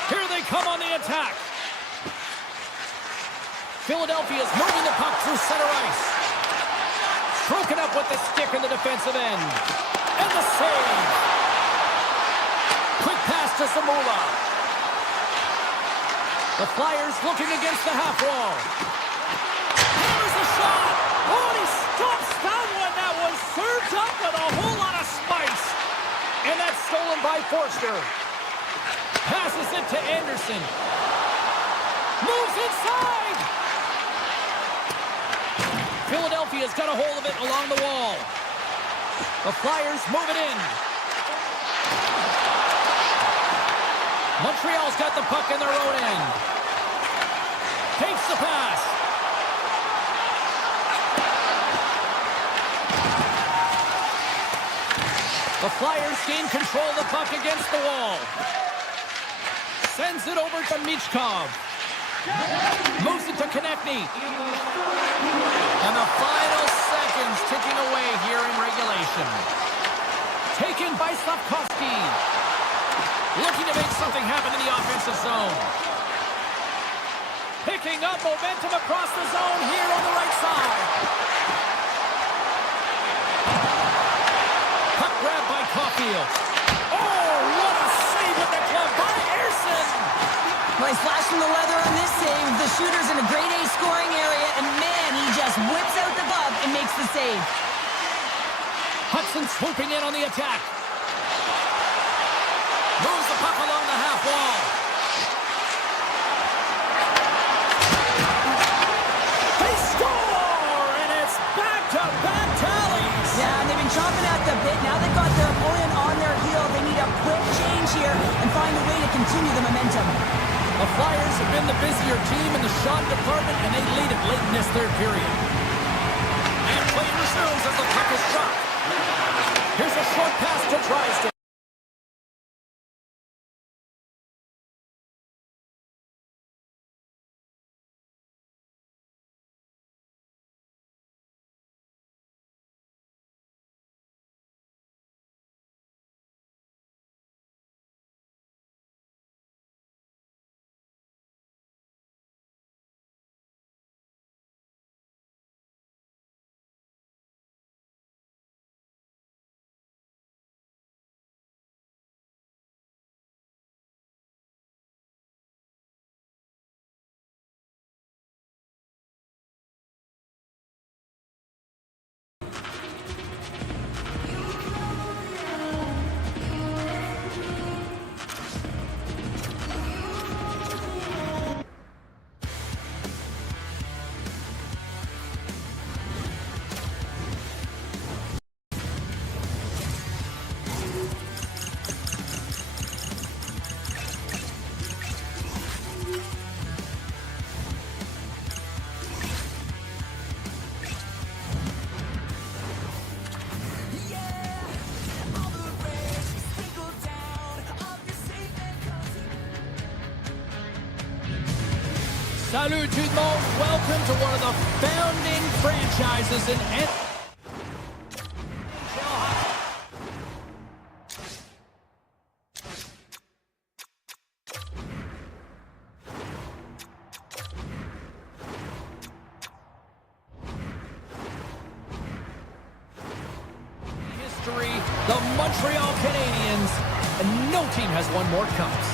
Here they come on the attack. Philadelphia's moving the puck through center ice. Broken up with the stick in the defensive end. And the save. Quick pass to Zamula. The Flyers looking against the half wall. Here's the shot. Oh, he stops that one. That was served up with a whole lot of spice. And that's stolen by Forster. Passes it to Anderson. Moves inside. Philadelphia's got a hold of it along the wall. The Flyers move it in. Montreal's got the puck in their own end. Takes the pass. The Flyers gain control of the puck against the wall. Sends it over to Michkov. Moves it to Konechny. And the final seconds ticking away here in regulation. Taken by Slavkovsky. Looking to make something happen in the offensive zone. Picking up momentum across the zone here on the right side. Puck grab by Caulfield. Oh, what a save with the glove by Ersson. Well, he's flashing the leather on this save. The shooter's in a grade A scoring area, and man, he just whips out the glove and makes the save. Hudson swooping in on the attack. Moves the puck along the half wall. They score, and it's back-to-back tallies. Yeah, and they've been chomping at the bit. Now they've got their opponent on their heel. They need a quick change here and find a way to continue the momentum. The Flyers have been the busier team in the shot department, and they lead it late in this third period. And play resumes as the puck is dropped. Here's a short pass to Drysdale. Salut tout le monde. Welcome to one of the founding franchises in history, the Montreal Canadiens, and no team has won more cups.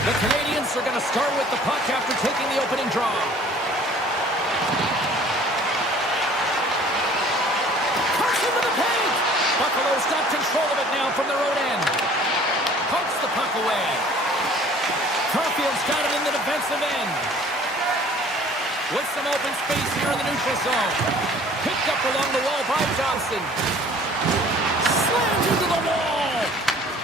The Canadiens are going to start with the puck after taking the opening draw. Push into the paint. Buffalo's got control of it now from their own end. Pokes the puck away. Carfield's got it in the defensive end. With some open space here in the neutral zone. Picked up along the wall by Johnson. Slams into the wall.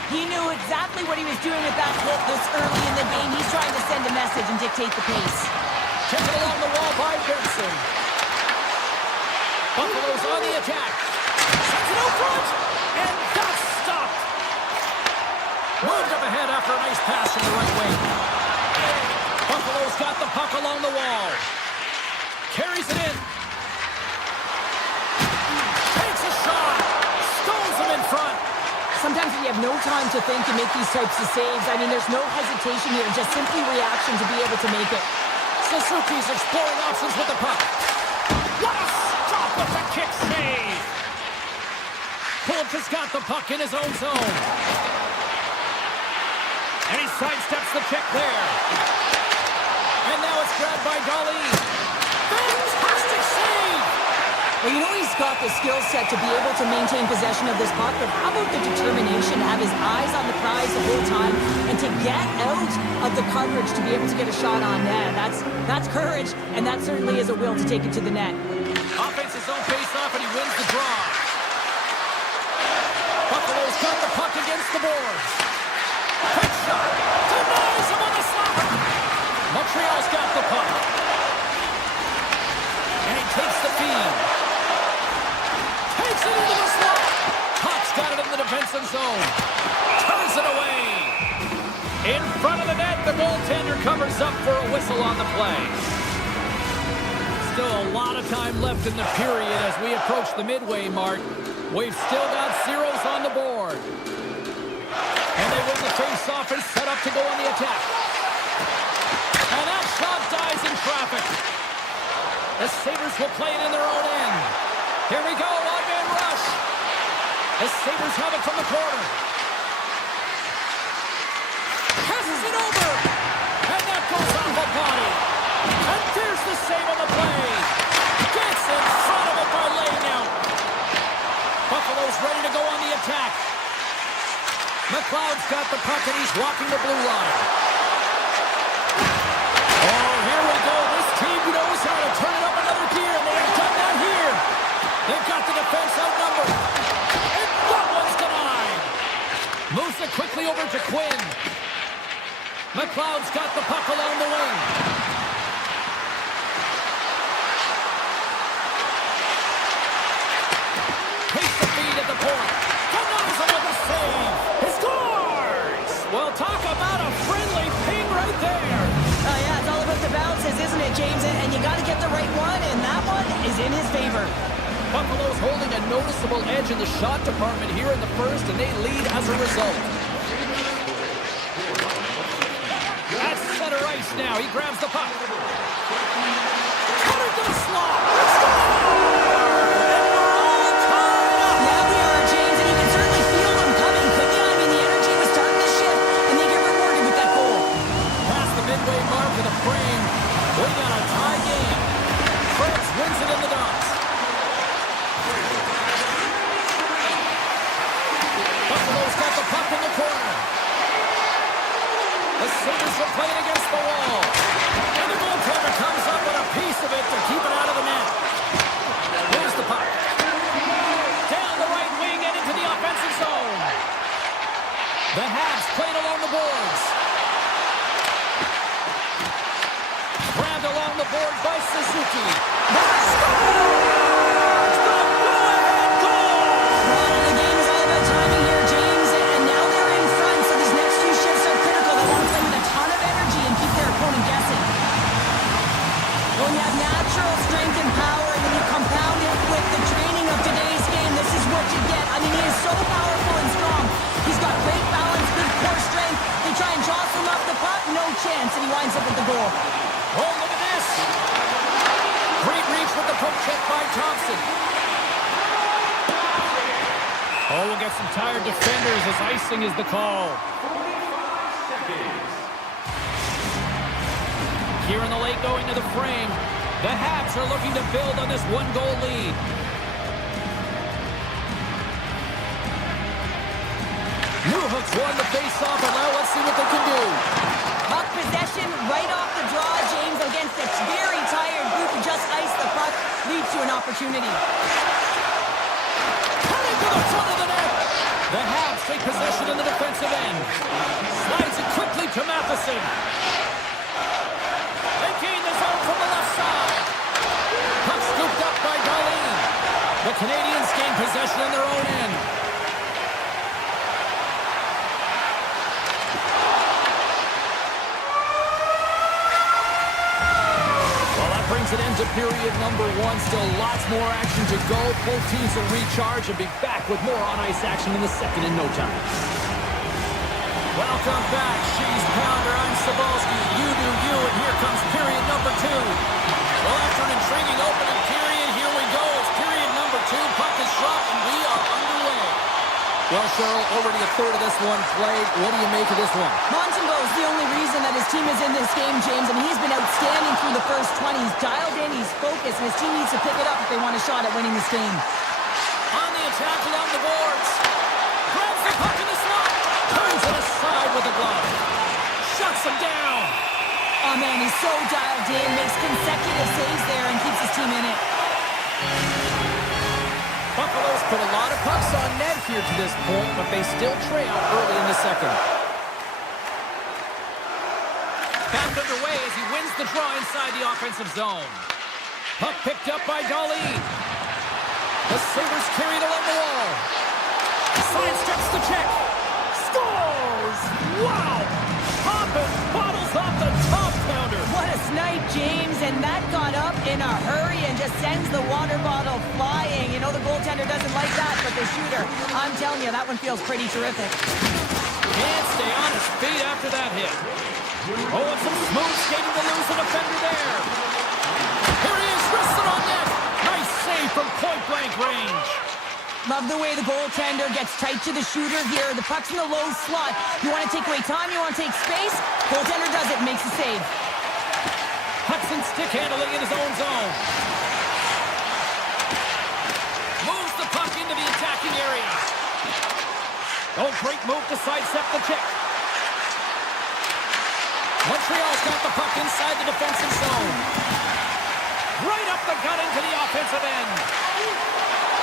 He knew exactly what he was doing with that hit this early in the game. He's trying to send a message and dictate the pace. Taken along the wall by Benson. Buffalo's on the attack. Sends it out front. And that's stopped. Moved up ahead after a nice pass from the right wing. Buffalo's got the puck along the wall. Carries it in. Takes a shot. Stones him in front. Sometimes when you have no time to think and make these types of saves, I mean, there's no hesitation here, just simply reaction to be able to make it. Suzuki's exploring options with the puck. What a stop with the kick save! Pulic has got the puck in his own zone. And he sidesteps the check there. And now it's grabbed by Dolly. Fantastic save! Well, you know he's got the skill set to be able to maintain possession of this puck, but how about the determination to have his eyes on the prize the whole time and to get out of the coverage to be able to get a shot on net? That's courage, and that certainly is a will to take it to the net. Offense his own face-off, and he wins the draw. Buffalo's got the puck against the boards. Quick shot. Denies him on the slapper. Montreal's got the puck. And he takes the feed. Takes it into the slot. Puck's got it in the defensive zone. Turns it away. In front of the net, the goaltender covers up for a whistle on the play. Still a lot of time left in the period as we approach the midway mark. We've still got zeros on the board. And they win the face-off and set up to go on the attack. And that shot dies in traffic. The Sabres will play it in their own end. Here we go, one-man rush. The Sabres have it from the corner. Passes it over. And that goes off a body. And there's the save on the play. Gets in front of it by laying out. Buffalo's ready to go on the attack. McLeod's got the puck and he's walking the blue line. Oh, here we go. This team knows how to turn it up another gear, and they have done that here. They've got the defense outnumbered. And that one's denied. Moves it quickly over to Quinn. McLeod's got the puck along the wing. Takes the feed at the point. Denies him with a save. He scores! Well, talk about a friendly ping right there. Oh, yeah, it's all about the bounces, isn't it, James? And you got to get the right one, and that one is in his favor. Buffalo's holding a noticeable edge in the shot department here in the first, and they lead as a result. That's center ice now. He grabs the puck. Cutter to the slot. And we're all tied up. Yeah, we are, James, and you can certainly feel them coming, couldn't you? I mean, the energy was starting to shift, and they get rewarded with that goal. Past the midway mark of the frame. We got a tie game. France wins it in the dots. Buffalo's got the puck in the corner. The Sabres are playing against the wall. And the goaltender comes up with a piece of it to keep it out of the net. Here's the puck. Down the right wing and into the offensive zone. The Habs playing along the boards. Grabbed along the boards by Suzuki. Scores! The go-ahead goal! Well, the game is all about timing here, James, and now they're in front, so these next two shifts are critical. They want to play with a ton of energy and keep their opponent guessing. When you have natural strength and power, and then you compound it with the training of today's game, this is what you get. I mean, he is so powerful and strong. He's got great balance, good core strength. They try and jostle him off the puck, no chance, and he winds up with the goal. Oh, look at this. Great reach with the poke check by Thompson. Oh, we'll get some tired defenders as icing is the call. here in the late going to the frame. The Habs are looking to build on this one-goal lead. Newhook's won the face-off, and now let's see what they can do. Puck possession right off the draw, James, against a very tired group who just iced the puck, leads to an opportunity. Cutting to the front of the net. The Habs take possession in the defensive end. Slides it quickly to Matheson. They gain the zone from the left side. Puck scooped up by Darlene. The Canadiens gain possession on their own end. Brings it into period number 1. Still lots more action to go. Both teams will recharge and be back with more on-ice action in the second in no time. Welcome back, She's Pounder. I'm Cebulski. You do you, and here comes period number 2. Well, after an intriguing opening period, here we go. It's period number 2. Puck is dropped, and we are underway. Well, Cheryl, already a third of this one played. What do you make of this one? Montembeault is the only reason that his team is in this game, James, and he's been outstanding through the first 20. He's dialed in, he's focused, and his team needs to pick it up if they want a shot at winning this game. On the attack along the boards. Grabs the puck in the slot. Turns it aside with a glove. Shuts him down. Oh, man, he's so dialed in, makes consecutive saves there, and keeps his team in it. Buffalo's put a lot of pucks on net here to this point, but they still trail early in the second. Back underway as he wins the draw inside the offensive zone. Puck picked up by Darlene. The Sabres carried along the wall. Sidesteps the check. Scores! Wow! Poppin' bottles off the top counter. What a snipe, James, and that got up in a hurry and just sends the water bottle flying. You know the goaltender doesn't like that, but the shooter, I'm telling you, that one feels pretty terrific. Can't stay on his feet after that hit. Oh, and some smooth skating to lose a defender there. Here he is, wristed on net. Nice save from point-blank range. Love the way the goaltender gets tight to the shooter here. The puck's in the low slot. You want to take away time, you want to take space. Goaltender does it, makes the save. Hudson stick handling in his own zone. Moves the puck into the attacking area. Oh, great move to sidestep the check. Montreal's got the puck inside the defensive zone. Right up the gut into the offensive end.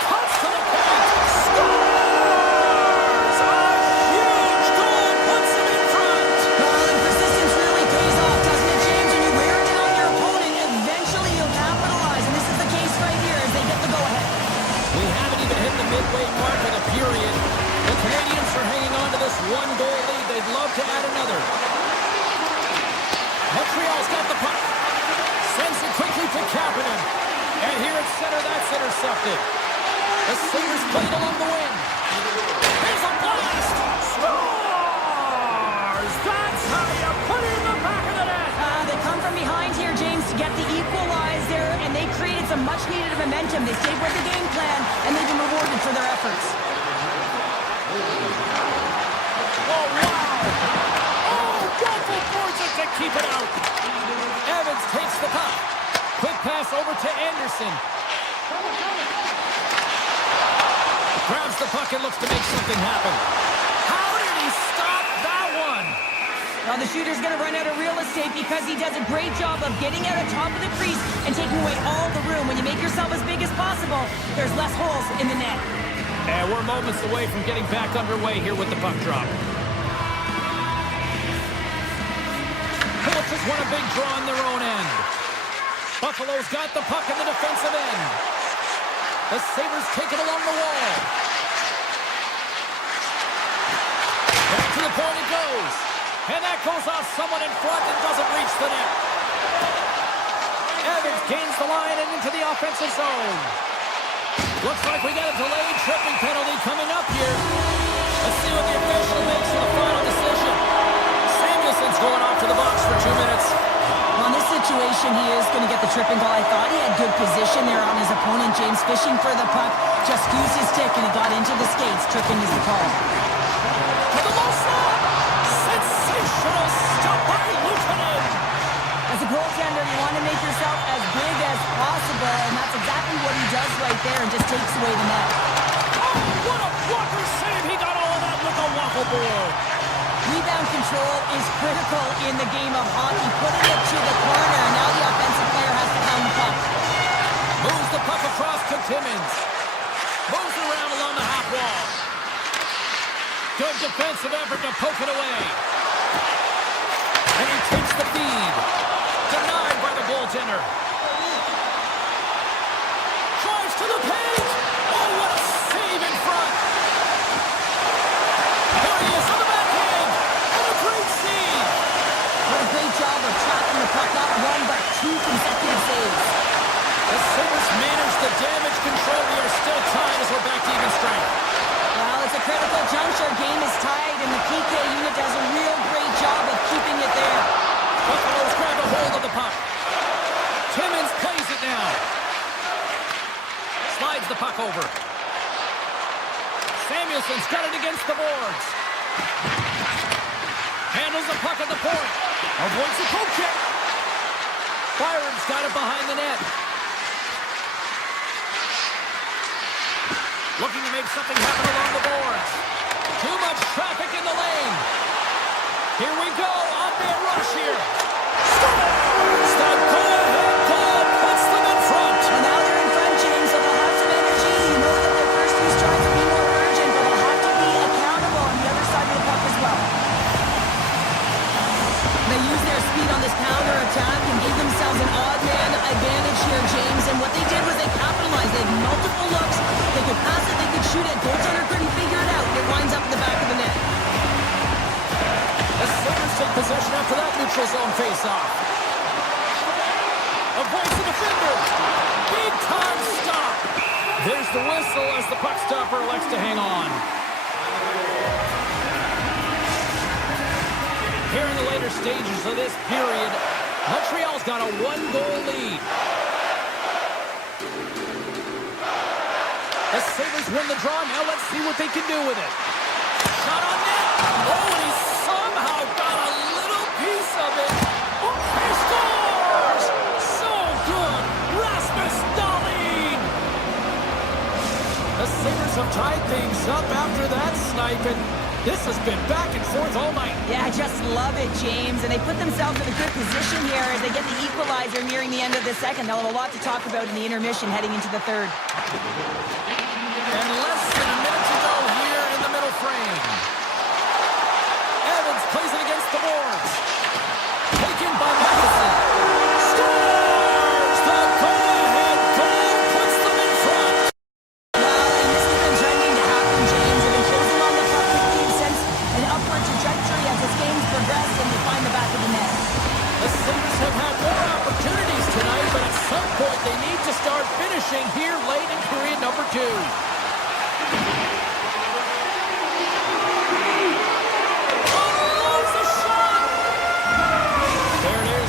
Cuts to the point. Scores! A huge goal puts him in front. Well, and persistence really pays off, doesn't it, James? When you wear it on your opponent, eventually you'll capitalize. And this is the case right here as they get the go-ahead. We haven't even hit the midway mark of the period. The Canadiens are hanging on to this one-goal lead. They'd love to add another. Montreal's got the puck. Sends it quickly to Kapanen. And here at center, that's intercepted. The Sabres played along the wing. Here's a blast! Scores! That's how you put it in the back of the net! They come from behind here, James, to get the equalizer, and they created some much-needed momentum. They stayed with the game plan, and they've been rewarded for their efforts. Oh, wow! Oh, Wolfel boards it to keep it out. Evans takes the puck. Quick pass over to Anderson. Grabs the puck and looks to make something happen. How did he stop that one? Well, the shooter's going to run out of real estate because he does a great job of getting out on top of the crease and taking away all the room. When you make yourself as big as possible, there's less holes in the net. And we're moments away from getting back underway here with the puck drop. Phillips has won a big draw on their own end. Buffalo's got the puck in the defensive end. The Sabres take it along the wall. Back to the point it goes. And that goes off someone in front and doesn't reach the net. Evans gains the line and into the offensive zone. Looks like we got a delayed tripping penalty coming up here. Let's see what the official makes for the final decision. Samuelson's going off to the box for 2 minutes. Well, in this situation, he is going to get the tripping call. I thought he had good position there on his opponent. James fishing for the puck, just used his stick and it got into the skates. Tripping is the call. To the low slot! Sensational stop by Luukkonen! As the goaltender and just takes away the net. Oh, what a blocker save! He got all of that with a waffle board. Rebound control is critical in the game of hockey. Putting it to the corner. Now the offensive player has to pound the puck. Moves the puck across to Timmins. Moves around along the half wall. Good defensive effort to poke it away. And he takes the feed. Denied by the goaltender. Drives to the paint. Oh, what a save in front. There he is on the backhand. And a great save. What a great job of tracking the puck. Not one, but two consecutive saves. The Sabres manage the damage control. We are still tied as we're back to even strength. Well, it's a critical juncture. Game is tied, and the PK unit does a real great job of keeping it there. Buffalo's grab a hold of the puck. Timmins plays it now. Slides the puck over. Samuelson's got it against the boards. Handles the puck at the point. Avoids the poke check. Byron's got it behind the net. Looking to make something happen along the boards. Too much traffic in the lane. Here we go. On-man rush here. Scores! The go-ahead goal puts them in front. And now they're in front, James, so they'll have some energy. You know that their first two strikes will be more urgent, but they'll have to be accountable on the other side of the puck as well. They use their speed on this counter attack and gave themselves an odd man advantage here, James. And what they did was they capitalized. They had multiple looks. They could pass it, they could shoot it. Goaltender couldn't figure it out. It winds up in the back of the net. The Sabres take possession after that neutral zone face-off. Avoids the defender. Big time stop. There's the whistle as the puck stopper elects to hang on. Here in the later stages of this period, Montreal's got a one-goal lead. The Sabres win the draw. Now let's see what they can do with it. Shot on net. Oh, and he somehow got a little piece of it. Oh, he scores! So good. Rasmus Dahlin. The Sabres have tied things up after that snipe, and this has been back and forth all night. Yeah, I just love it, James. And they put themselves in a good position here as they get the equalizer nearing the end of the second. They'll have a lot to talk about in the intermission heading into the third. And less than a minute to go here in the middle frame. Evans plays it against the boards. Taken by Madison. Scores! The go-ahead goal puts them in front. Well, and this has been trending to happen, James. They've been closing on the puck with the sense an upward trajectory as this game's progressed and they find the back of the net. The Sabres have had more opportunities tonight, but at some point they need to start finishing here late in period number 2.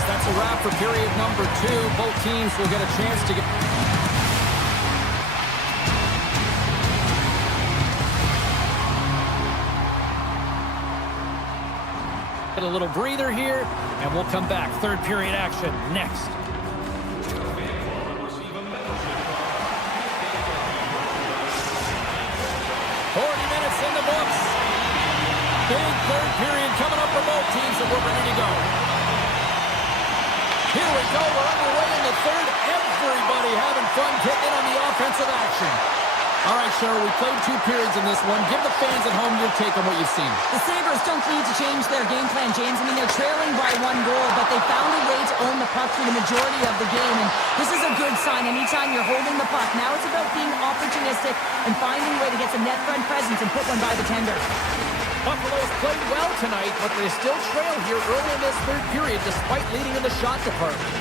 That's a wrap for period number 2. Both teams will get a chance to get... Get a little breather here, and we'll come back. Third period action next. 40 minutes in the books. Big third period coming up for both teams, and we're ready to go. Here we go. We're underway in the third. Everybody having fun getting in on the offensive action. All right, Cheryl, we played 2 periods in this one. Give the fans at home your take on what you've seen. The Sabres don't need to change their game plan, James. I mean, they're trailing by 1 goal, but they found a way to own the puck for the majority of the game, and this is a good sign anytime you're holding the puck. Now it's about being opportunistic and finding a way to get some net front presence and put one by the tender. Buffalo's played well tonight, but they still trail here early in this third period despite leading in the shot department.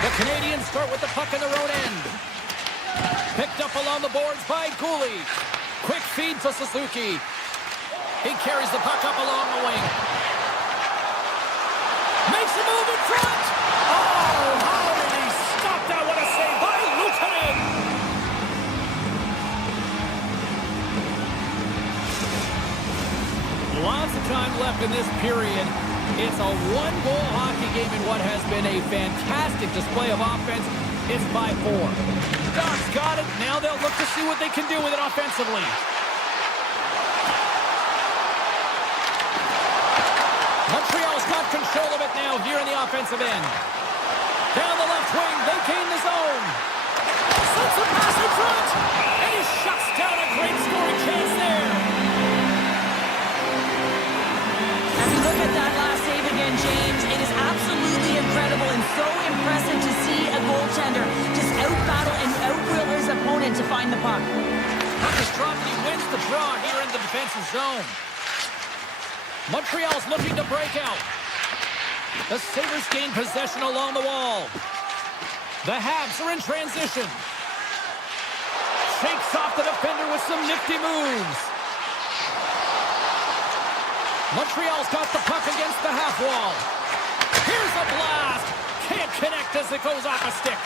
The Canadiens start with the puck in their own end. Picked up along the boards by Cooley. Quick feed to Suzuki. He carries the puck up along the wing. Makes a move in front. Oh, how did he stop that? What a save by Luukkonen. Lots of time left in this period. It's a one-goal hockey game in what has been a fantastic display of offense. It's 5-4. Ducks got it. Now they'll look to see what they can do with it offensively. Montreal's got control of it now here in the offensive end. Down the left wing, they gain the zone. Sends a pass in front, and he shuts down a great scoring chance there. As we look at that last save again, James, it is absolutely incredible and so impressive to see a goaltender just out-battle and out-will his opponent to find the puck. Puck is dropped, and he wins the draw here in the defensive zone. Montreal's looking to break out. The Sabres gain possession along the wall. The Habs are in transition. Shakes off the defender with some nifty moves. Montreal's got the puck against the half wall. Here's a blast. Can't connect as it goes off a stick.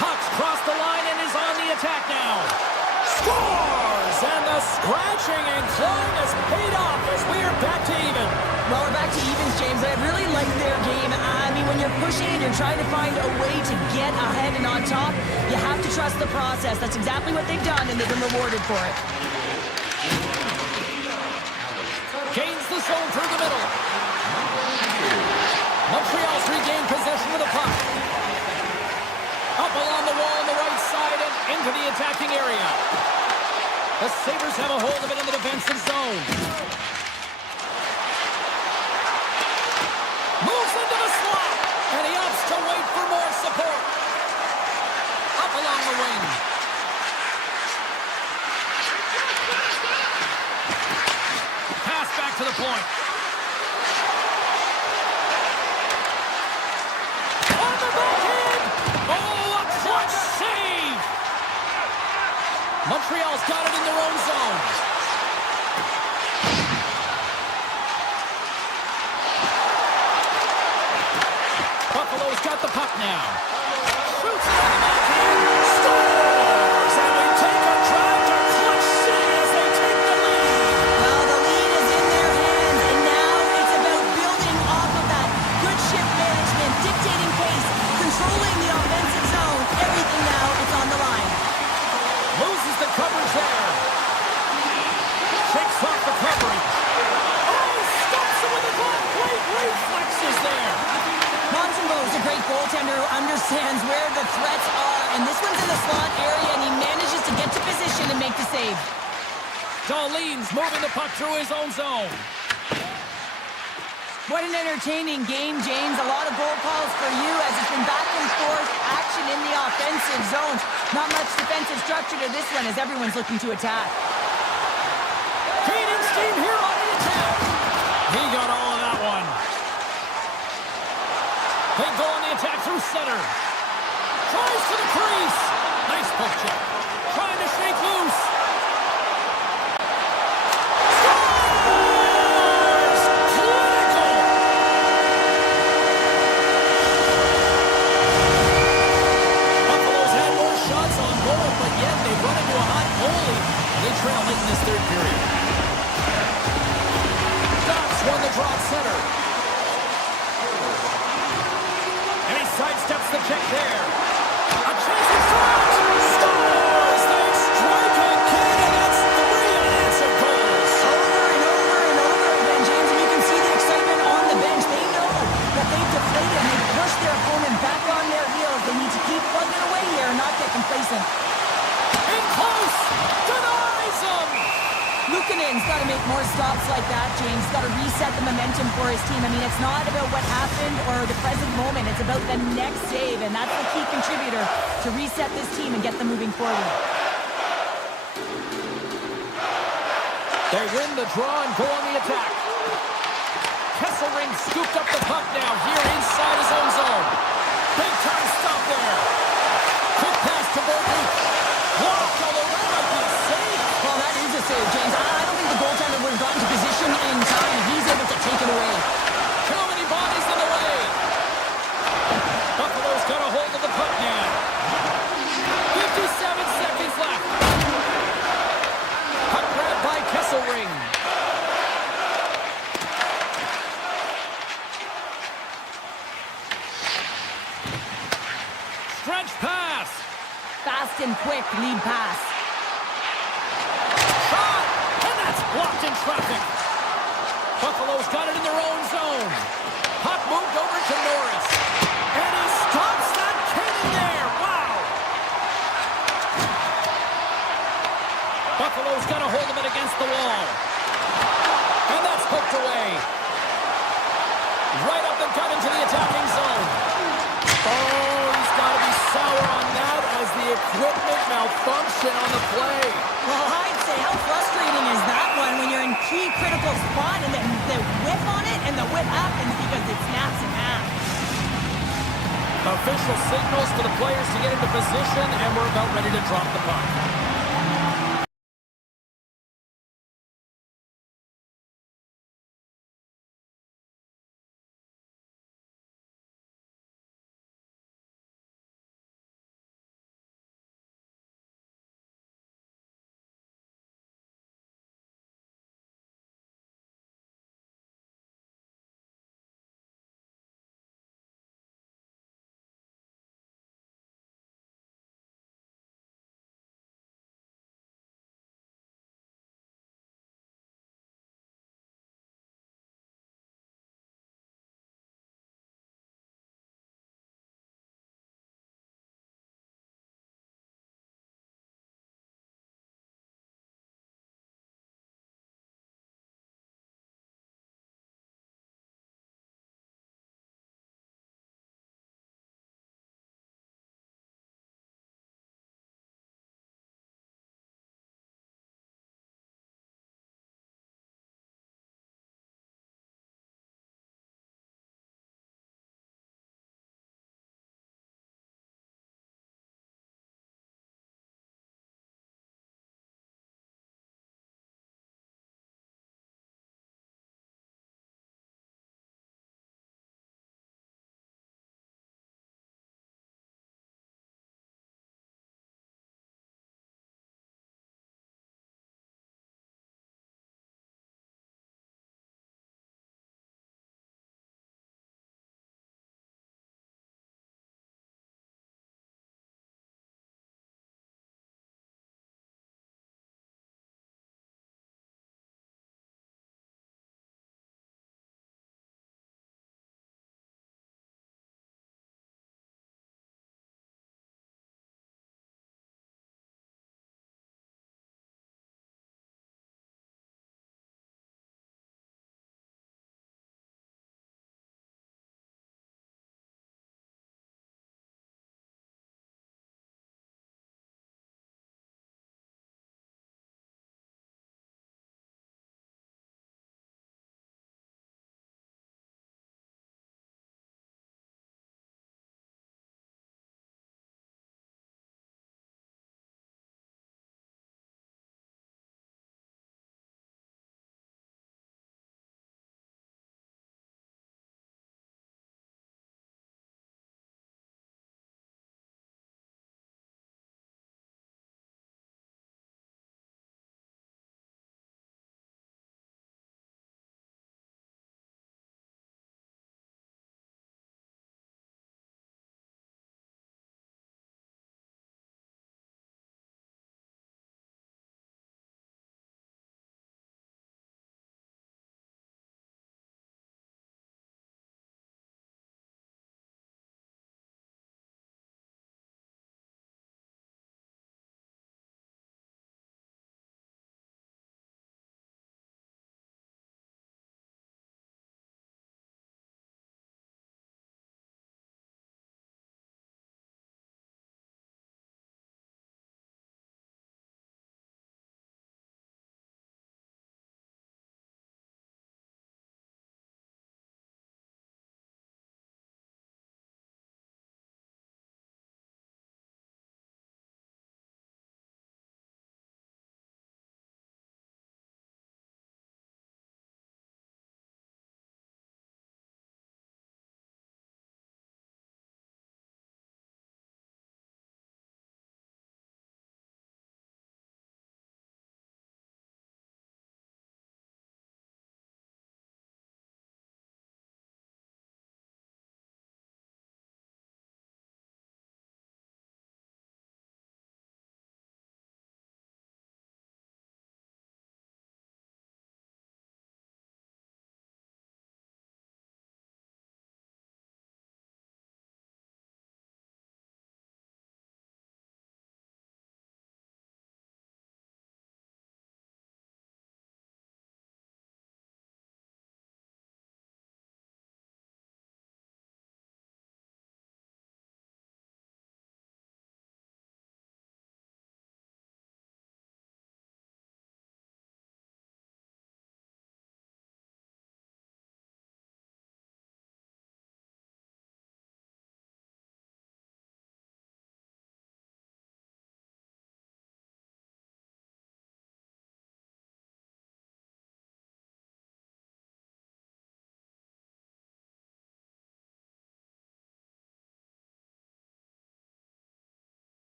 Tucks crossed the line and is on the attack now. Scores! And the scratching and clawing has paid off as we are back to even. Well, we're back to evens, James. I really like their game. I mean, when you're pushing and you're trying to find a way to get ahead and on top, you have to trust the process. That's exactly what they've done, and they've been rewarded for it. Gains the zone through the middle. Montreal's regained possession of the puck. Up along the wall on the right side and into the attacking area. The Sabres have a hold of it in the defensive zone. Moves into the slot, and he opts to wait for more support. Up along the wing. Pass back to the point. On the backhand! Oh, a clutch save! Montreal's got it in their own zone. Buffalo's got the puck now. Shoots it on the backhand. Scores! And they take a drive to Clutch City as they take the lead. Well, the lead is in their hands, and now it's about building off of that. Good shift management, dictating pace, controlling the offensive zone. Everything now is on the line. Loses the coverage there. Shakes off the coverage. Oh, stops it with a glove. Great reflexes there. Montembeau's a great goaltender who understands where the threats are, and this one's in the slot area, and he manages to get to position and make the save. Dahlin's moving the puck through his own zone. What an entertaining game, James. A lot of goal calls for you as it's been back and forth action in the offensive zones. Not much defensive structure to this one as everyone's looking to attack. Canadiens team here on the attack. He got all of that one. They go on the attack through center. Tries to the crease. Nice poke check. Trying to shake loose. Scores! Critical! Buffalo's had more shots on goal, but yet they've run into a hot goalie. They trail late in this third period. Ducks won the draw at center. Sidesteps the check there. A chance in front. Scores! They strike again, and that's 3 unanswered goals. Over and over and over again, James, and you can see the excitement on the bench. They know that they've deflated and they've pushed their opponent back on their heels. They need to keep plugging away here and not get complacent. In close! Denies him! Luukkonen's got to make more stops like that, James. Got to reset the momentum for his team. I mean, it's not about what happened or the present moment. It's about the next save, and that's the key contributor to reset this team and get them moving forward. They win the draw and go on the attack. Kesselring scooped up the puck now here inside his own zone. Big time stop there. Quick pass to Berkey. Blocked, although that might be a save. Well, that is a save, James. I don't think the goaltender would have gotten to position in time. He's able to take it away. Too many bodies in the way. Buffalo's got a hold of the puck now. 57 seconds left. Puck grabbed by Kesselring. Launch pass. Fast and quick lead pass. Shot! And that's blocked in traffic. Buffalo's got it in their own zone. Puck moved over to Norris. And he stops that cannon there. Wow! Buffalo's got a hold of it against the wall. And that's poked away. Right up the gut into the attacking zone. Oh, he's got to be sour on that as the equipment malfunction on the play. Well, I'd say how frustrating is that one when you're in key critical spot and then the whip on it and the whip happens because it snaps in half. Official signals for the players to get into position, and we're about ready to drop the puck.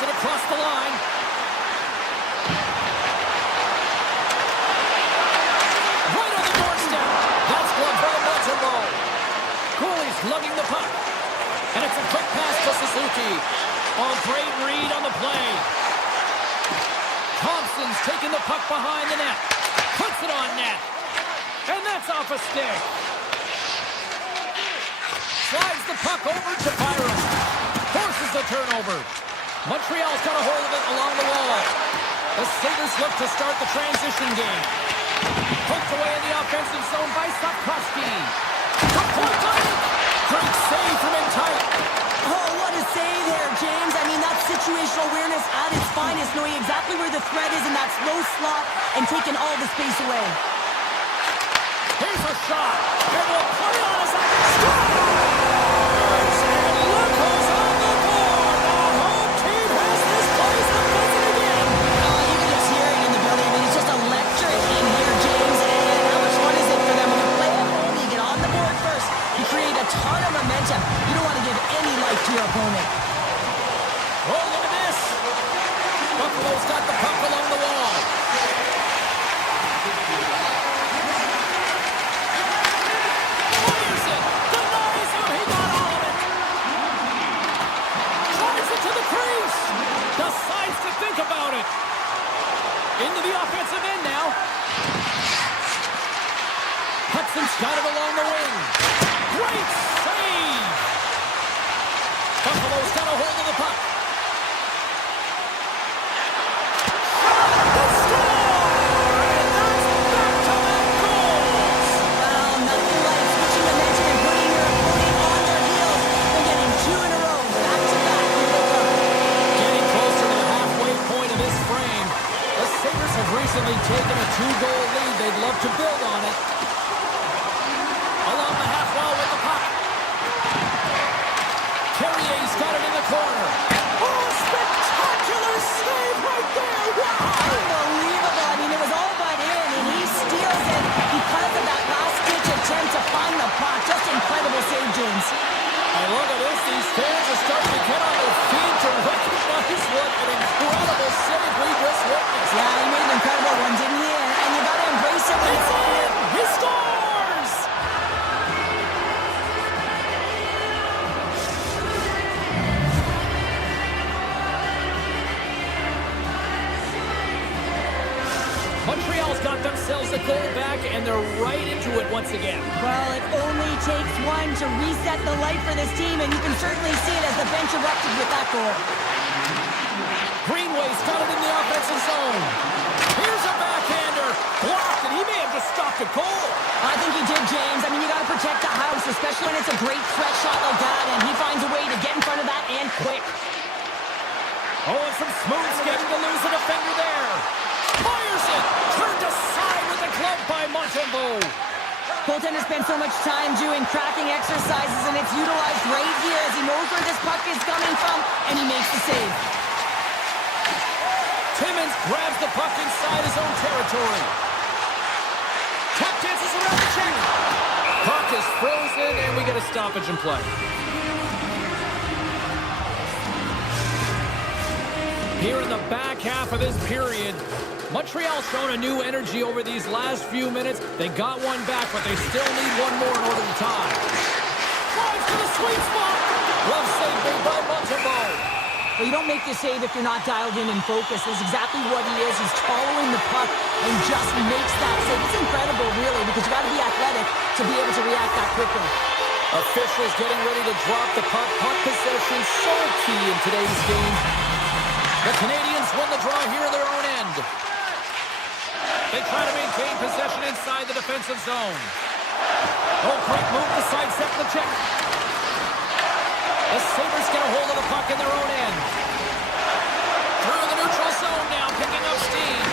Fires it across the line. Right on the doorstep. That's gloved by Montreal. Cooley's lugging the puck. And it's a quick pass to Suzuki. Oh, great read on the play. Thompson's taking the puck behind the net. Puts it on net. And that's off a stick. Slides the puck over to Byron. Forces the turnover. Montreal's got a hold of it along the wall. The Sabres look to start the transition game. Poked away in the offensive zone by Sapkowski. The point blank. Great save from in tight. Oh, what a save there, James. I mean, that's situational awareness at its finest, knowing exactly where the threat is in that slow slot and taking all the space away. Here's a shot. And we'll play on as that scores! And look who's on the board. The home team has this place the buzzing again. Oh, you can just hear it in the building. I mean, it's just electric in here, James. And how much fun is it for them when you play at home, you get on the board first, you create a ton of momentum. You don't want to give any life to your opponent. Oh, look at this. Buffalo's got the puck along the wall. Fires it. Denies him. He got all of it. Drives it to the crease. Decides to think about it. Into the offensive end now. Hudson's got it along the wing. Great save. Buffalo's got a hold of the puck. The score! And that's back-to-back goals! Well, nothing like switching momentum and putting your opponent on their heels and getting two in a row, back-to-back. Getting closer to the halfway point of this frame. The Sabres have recently taken a 2-goal lead. They'd love to build on it. Along the half wall with the puck. Carrier's got it in the corner. Oh, spectacular save right there! Wow! Unbelievable. I mean, it was all but in, and he steals it because of that last-ditch attempt to find the puck. Just incredible save, James. And look at this. These fans are starting to get on their feet to recognize what an incredible save we just witnessed. Yeah, he made an incredible one, didn't he? And you got to embrace it when It's it's in! He scores! Montreal's got themselves a goal back, and they're right into it once again. Well, it only takes one to reset the light for this team, and you can certainly see it as the bench erupted with that goal. Greenway's got it in the offensive zone. Here's a backhander. Blocked, and he may have just stopped a goal. I think he did, James. I mean, you got to protect the house, especially when it's a great threat shot like that, and he finds a way to get in front of that and quick. Oh, and some smooth skating to lose a defender there. Fires it. Turned aside with a glove by Montembeau. Goaltender spends so much time doing tracking exercises, and it's utilized right here as he knows where this puck is coming from, and he makes the save. Timmins grabs the puck inside his own territory. Tap dances around the check. Puck is frozen, and we get a stoppage in play. Here in the back half of this period, Montreal's shown a new energy over these last few minutes. They got one back, but they still need one more in order to tie. Drives to the sweet spot. Glove save made by Montembeau. Well, you don't make the save if you're not dialed in and focused. That's exactly what he is. He's following the puck and just makes that save. It's incredible, really, because you got to be athletic to be able to react that quickly. Officials getting ready to drop the puck. Puck possession so key in today's game. The Canadiens win the draw here in their own end. They try to maintain possession inside the defensive zone. Oh, great move to sidestep the check. The Sabres get a hold of the puck in their own end. Through the neutral zone now, picking up steam.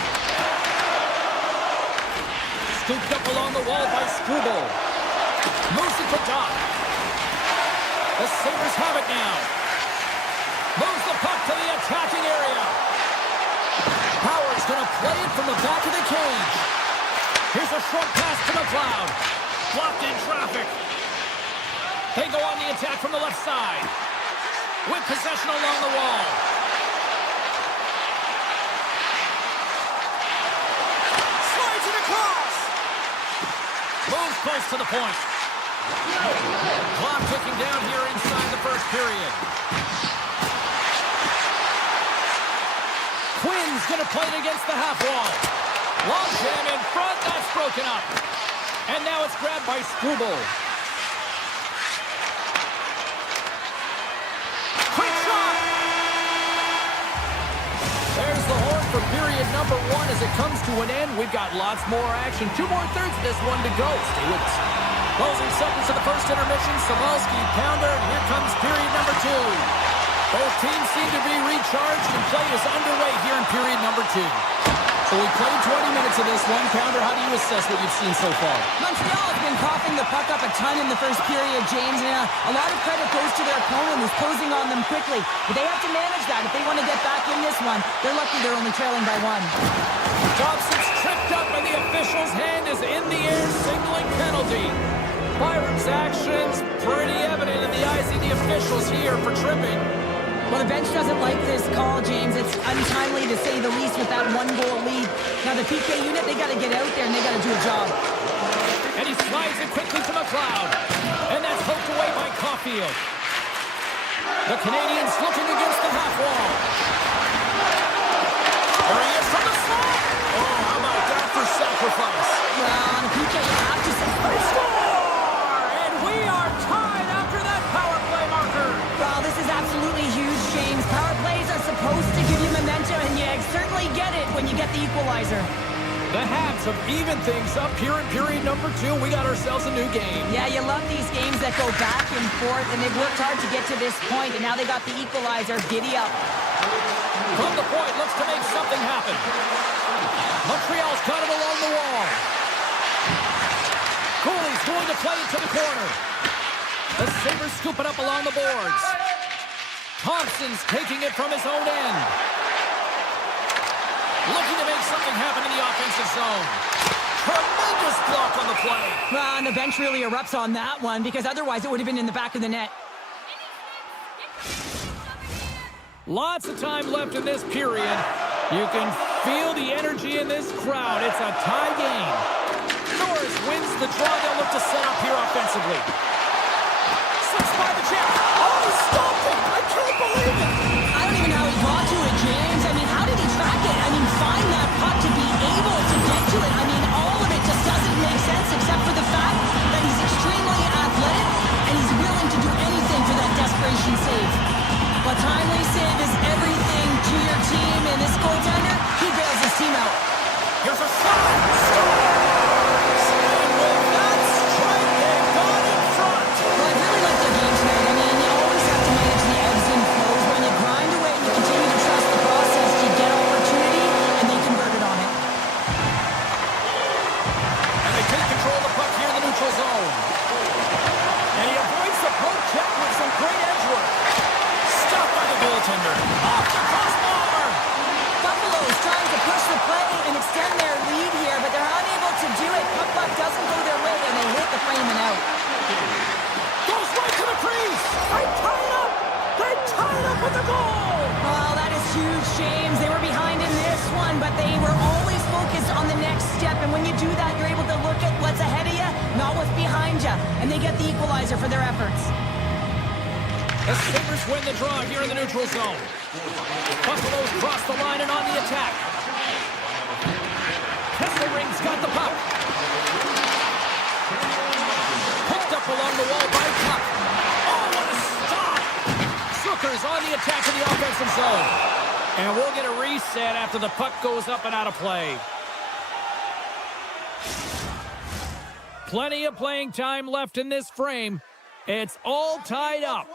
Scooped up along the wall by Struble. Moves it to Doc. The Sabres have it now. Moves the puck to the attacking area. Howard's going to play it from the back of the cage. Here's a short pass to McLeod. Blocked in traffic. They go on the attack from the left side. With possession along the wall. close to the point. Clock ticking down here inside the first period. Quinn's going to play it against the half wall. Long jam in front. That's broken up. And now it's grabbed by Struble. Quick shot! There's the horn for period number 1 as it comes to an end. We've got lots more action. 2 more thirds of this one to go. Stay with us. Closing seconds of the first intermission. Savalsky, Pounder, and here comes period number 2. Both teams seem to be recharged, and play is underway here in period number 2. So we played 20 minutes of this one. Pounder, how do you assess what you've seen so far? Montreal has been coughing the puck up a ton in the first period, James, and a lot of credit goes to their opponent who's closing on them quickly. But they have to manage that. If they want to get back in this one, they're lucky they're only trailing by 1. Thompson's tripped up, and the official's hand is in the air, signaling penalty. Byram's actions pretty evident in the eyes of the officials here for tripping. Well, the bench doesn't like this call, James. It's untimely to say the least with that 1-goal lead. Now, the PK unit, they got to get out there, and they got to do a job. And he slides it quickly to McLeod. And that's poked away by Caulfield. The Canadiens looking against the half wall. There he is from the slot. Oh, how about that for sacrifice? Well, on a PK, you have to say... Score! And we are tied after that power play marker. Well, this is absolutely huge, James. Power plays are supposed to give you momentum, and you certainly get it when you get the equalizer. The Habs have evened things up here in period number 2. We got ourselves a new game. Yeah, you love these games that go back and forth, and they've worked hard to get to this point, and now they got the equalizer. Giddy up. From the point, looks to make something happen. Montreal's got it along the wall. Cooley's going to play it to the corner. The Sabres scoop it up along the boards. Thompson's taking it from his own end. Looking to make something happen in the offensive zone. Tremendous block on the play. Well, and the bench really erupts on that one, because otherwise it would have been in the back of the net. Lots of time left in this period. You can feel the energy in this crowd. It's a tie game. Norris wins the draw. They'll look to set up here offensively. Slips by the check. Oh, he stopped it. I can't believe it. I don't even know how he got to it, James. I mean, how did he track it? I mean, find that puck to be able to get to it. I mean, all of it just doesn't make sense except for the fact that he's extremely athletic and he's willing to do anything for that desperation save. But timely save is everything to your team, and this goaltender, he bails his team out. Here's a shot. Scores! And with that strike, they've got in front. Well, I really like their game tonight. I mean, you always have to manage the ebbs and flows. When you grind away and you continue to trust the process, you get opportunity, and they converted on it. And they take control of the puck here in the neutral zone. And he avoids the poke check with some great edge work. Stopped by the goaltender. Off the crossbar. Buffalo's trying to push the play and extend their lead here, but they're unable to do it. Puck doesn't go their way, and they hit the frame and out. Goes right to the crease. They tie it up. They tie it up with the goal. Oh, that is huge, James. They were behind in this one, but they were always focused on the next step. And when you do that, you're able to look at what's ahead of you, not what's behind you. And they get the equalizer for their efforts. The Sabres win the draw here in the neutral zone. Buffalo's cross the line and on the attack. Kesselring's got the puck. Picked up along the wall by Puck. Oh, what a stop! Zucker's on the attack in the offensive zone. And we'll get a reset after the puck goes up and out of play. Plenty of playing time left in this frame. It's all tied up.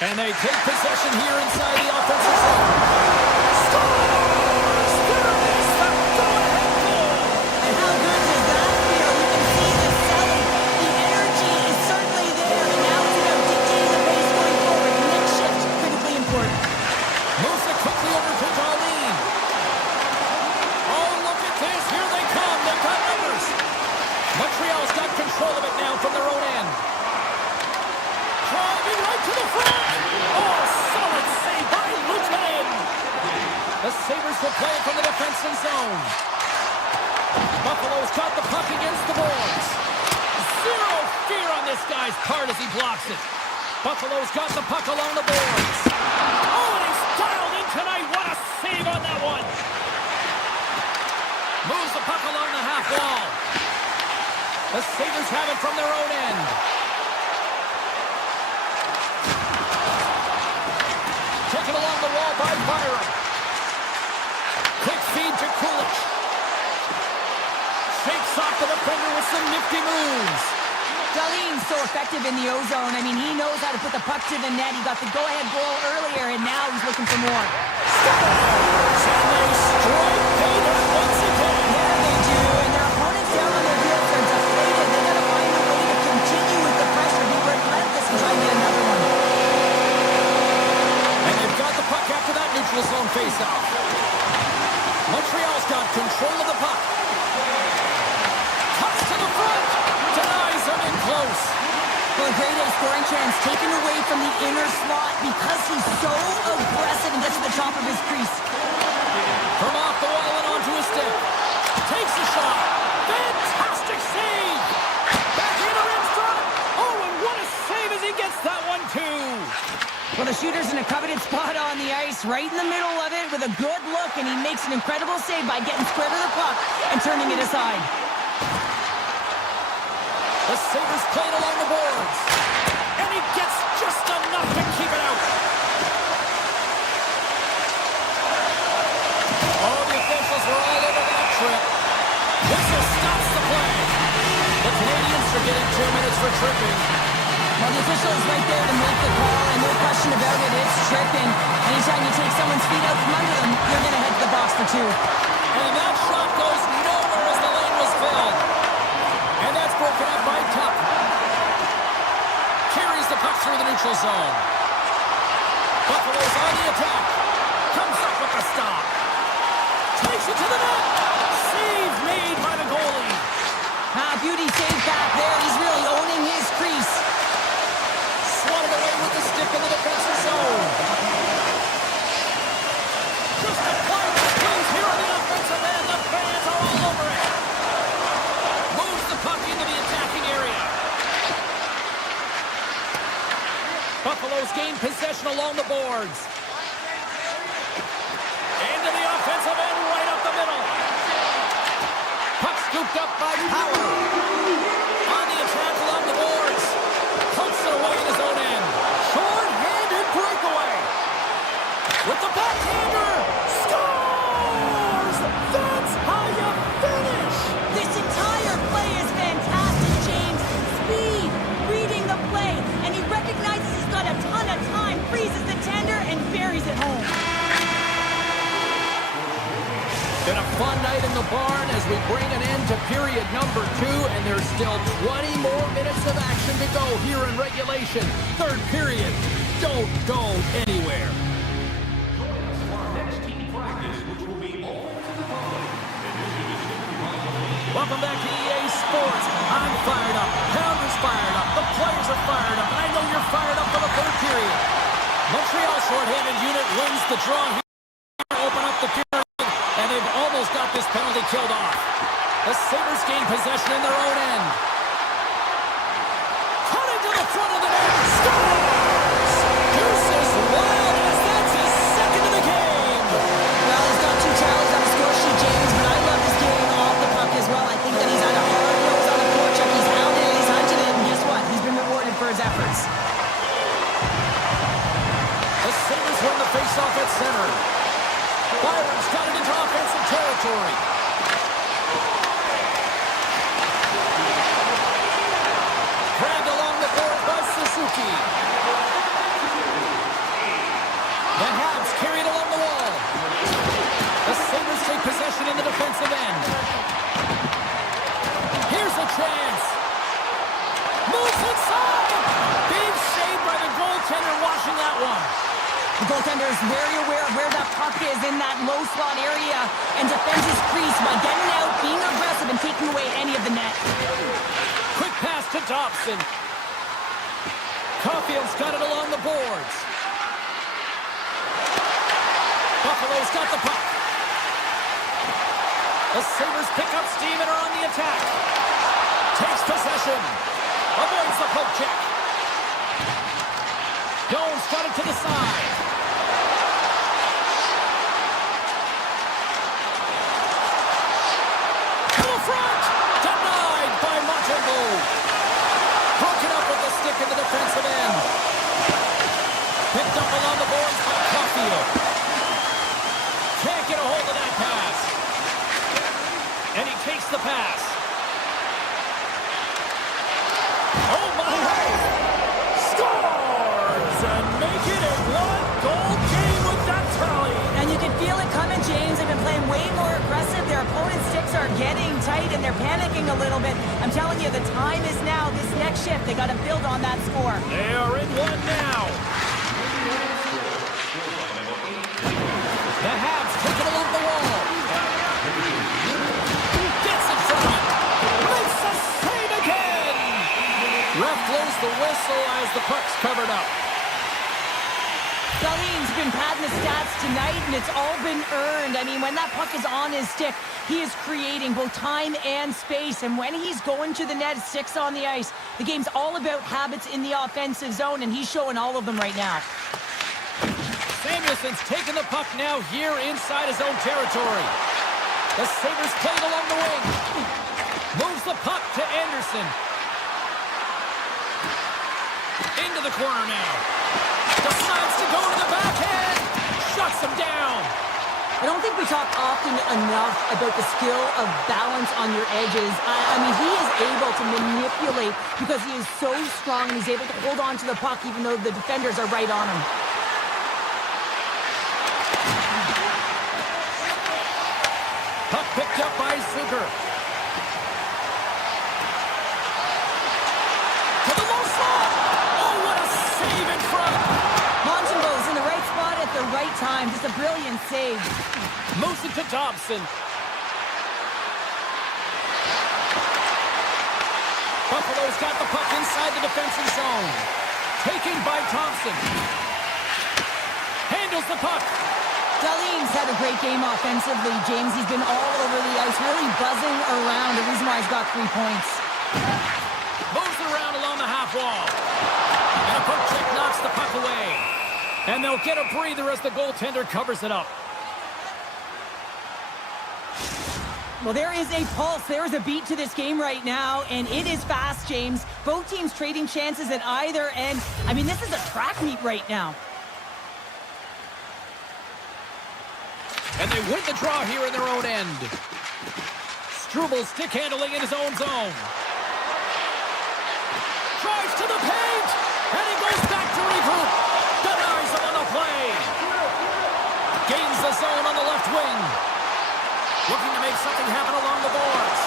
And they take possession here inside the offensive zone. Scores! There it is, the go-ahead goal! And how good does that feel? You can see the selling. The energy is certainly there, and now it's about dictating the pace going forward. Next shift, critically important. Moves it quickly over to Darlene. Oh, look at this. Here they come. They've got numbers. Montreal's got control of it now from their own end. Driving right to the front. Oh, solid save by Lieutenant. The Sabres will play it from the defensive zone. Buffalo's got the puck against the boards. Zero fear on this guy's part as he blocks it. Buffalo's got the puck along the boards. Oh, and he's dialed in tonight. What a save on that one. Moves the puck along the half wall. The Sabres have it from their own end. Taken along the wall by Byron. Quick feed to Kulich. Shakes off the defender with some nifty moves. Dahlin's so effective in the O-zone. I mean, he knows how to put the puck to the net. He got the go-ahead goal earlier, and now he's looking for more. And they strike pay dirt once again. Yeah, they do. And their opponents down on their heels are deflated. They got to find a way to continue with the pressure. Be relentless and try and get another one. And they've got the puck after that neutral zone faceoff. Montreal's got control of the puck. Cuts to the front. Denies him in close. Well, a great scoring chance taken away from the inner slot because he's so aggressive and gets to the top of his crease. From off the wall and onto his stick. Takes a shot. Fantastic save. Backhander in front. Oh, and what a save as he gets that one, too. Well, the shooter's in a coveted spot on the ice, right in the middle of it with a good look, and he makes an incredible save by getting square to the puck and turning it aside. The Sabres play it along the boards. And he gets just enough to keep it out. Oh, the officials are all over that trip. Whistle stops the play. The Canadiens are getting 2 minutes for tripping. Well, the official is right there to make the call, and no question about it, it's tripping. Anytime you take someone's feet out from under them, you're going to head to the box for two. And that shot goes nowhere as the lane was filled. And that's broken up by Tuck. Carries the puck through the neutral zone. Buffalo's on the attack. Comes up with the stop. Takes it to the net. Save made by the goalie. Beauty save back there. He's really owning his crease. Swatted away with the stick in the defensive zone. Just applied the skills here on the offensive end. The fans are all over it. Moves the puck into the attacking area. Buffalo's gained possession along the boards. Into the offensive end, right up the middle. Puck scooped up by Power. On the attack along the boards. Pokes it away in his own end. Short-handed breakaway. With the backhander. Scores! That's how you finish! This entire play is fantastic, James. Speed, reading the play, and he recognizes he's got a ton of time, freezes the tender, and buries it home. Been a fun night in the barn as we bring an end to period number 2, and there's still 20 more minutes of action to go here in regulation. Third period. Don't go anywhere. Welcome back to EA Sports. I'm fired up. Pounder's fired up. The players are fired up. And I know you're fired up for the third period. Montreal shorthanded unit wins the draw here. Open up the period. And they've almost got this penalty killed off. The Sabres gain possession in their own end. Cutting to the front of the net. Scores! Deuces wild as that's his second of the game. Well, he's got 2 tallies on the score sheet, James, but I love his game off the puck as well. I think that he's had a hard nose on the forecheck. He's hounded it, he's hunted it, and guess what? He's been rewarded for his efforts. The Sabres win the faceoff at center. Byron's got it into offensive territory. Grabbed along the board by Suzuki. The Habs carried along the wall. The Sabres take possession in the defensive end. Here's a chance. Moves inside. Big save by the goaltender washing that one. The goaltender is very aware of where that puck is in that low slot area and defends his crease by getting out, being aggressive, and taking away any of the net. Quick pass to Dobson. Caulfield's got it along the boards. Buffalo's got the puck. The Sabres pick up steam and are on the attack. Takes possession. Avoids the poke check. Jones got it to the side. To the front. Denied by Montreal. Broken up with the stick in the defensive end. Picked up along the boards by Caulfield. Can't get a hold of that pass. And he takes the pass. Oh my! Scores! And make it a one-goal game with that tally. And you can feel it coming, James. They've been playing way more aggressive. Their opponent's sticks are getting tight, and they're panicking a little bit. I'm telling you, the time is now. This next shift, they got to build on that score. They are in one now. The Habs take it along the wall. Gets it from it. Makes the save again. Ref blows the whistle as the puck's covered up. Darlene's been padding the stats tonight, and it's all been earned. I mean, when that puck is on his stick, he is creating both time and space. And when he's going to the net, 6 on the ice, the game's all about habits in the offensive zone, and he's showing all of them right now. Samuelson's taking the puck now here inside his own territory. The Sabres play it along the wing. Moves the puck to Anderson. Into the corner now. Decides to go to the backhand. Shuts him down. I don't think we talk often enough about the skill of balance on your edges. I mean, he is able to manipulate because he is so strong, and he's able to hold on to the puck even though the defenders are right on him. Puck picked up by Zucker. To the low slot. Oh, what a save in front. Montembeau's in the right spot at the right time. Just a brilliant save. Moves it to Dobson. Buffalo's got the puck inside the defensive zone. Taken by Thompson. Handles the puck. Darlene's had a great game offensively, James. He's been all over the ice, really buzzing around. The reason why he's got 3 points. Moves it around along the half wall. And a poke check knocks the puck away. And they'll get a breather as the goaltender covers it up. Well, there is a pulse. There is a beat to this game right now, and it is fast, James. Both teams trading chances at either end. I mean, this is a track meet right now. And they win the draw here in their own end. Struble stick handling in his own zone. Drives to the paint. And he goes back to regroup. Denies him on the play. Gains the zone on the left wing. Looking to make something happen along the boards.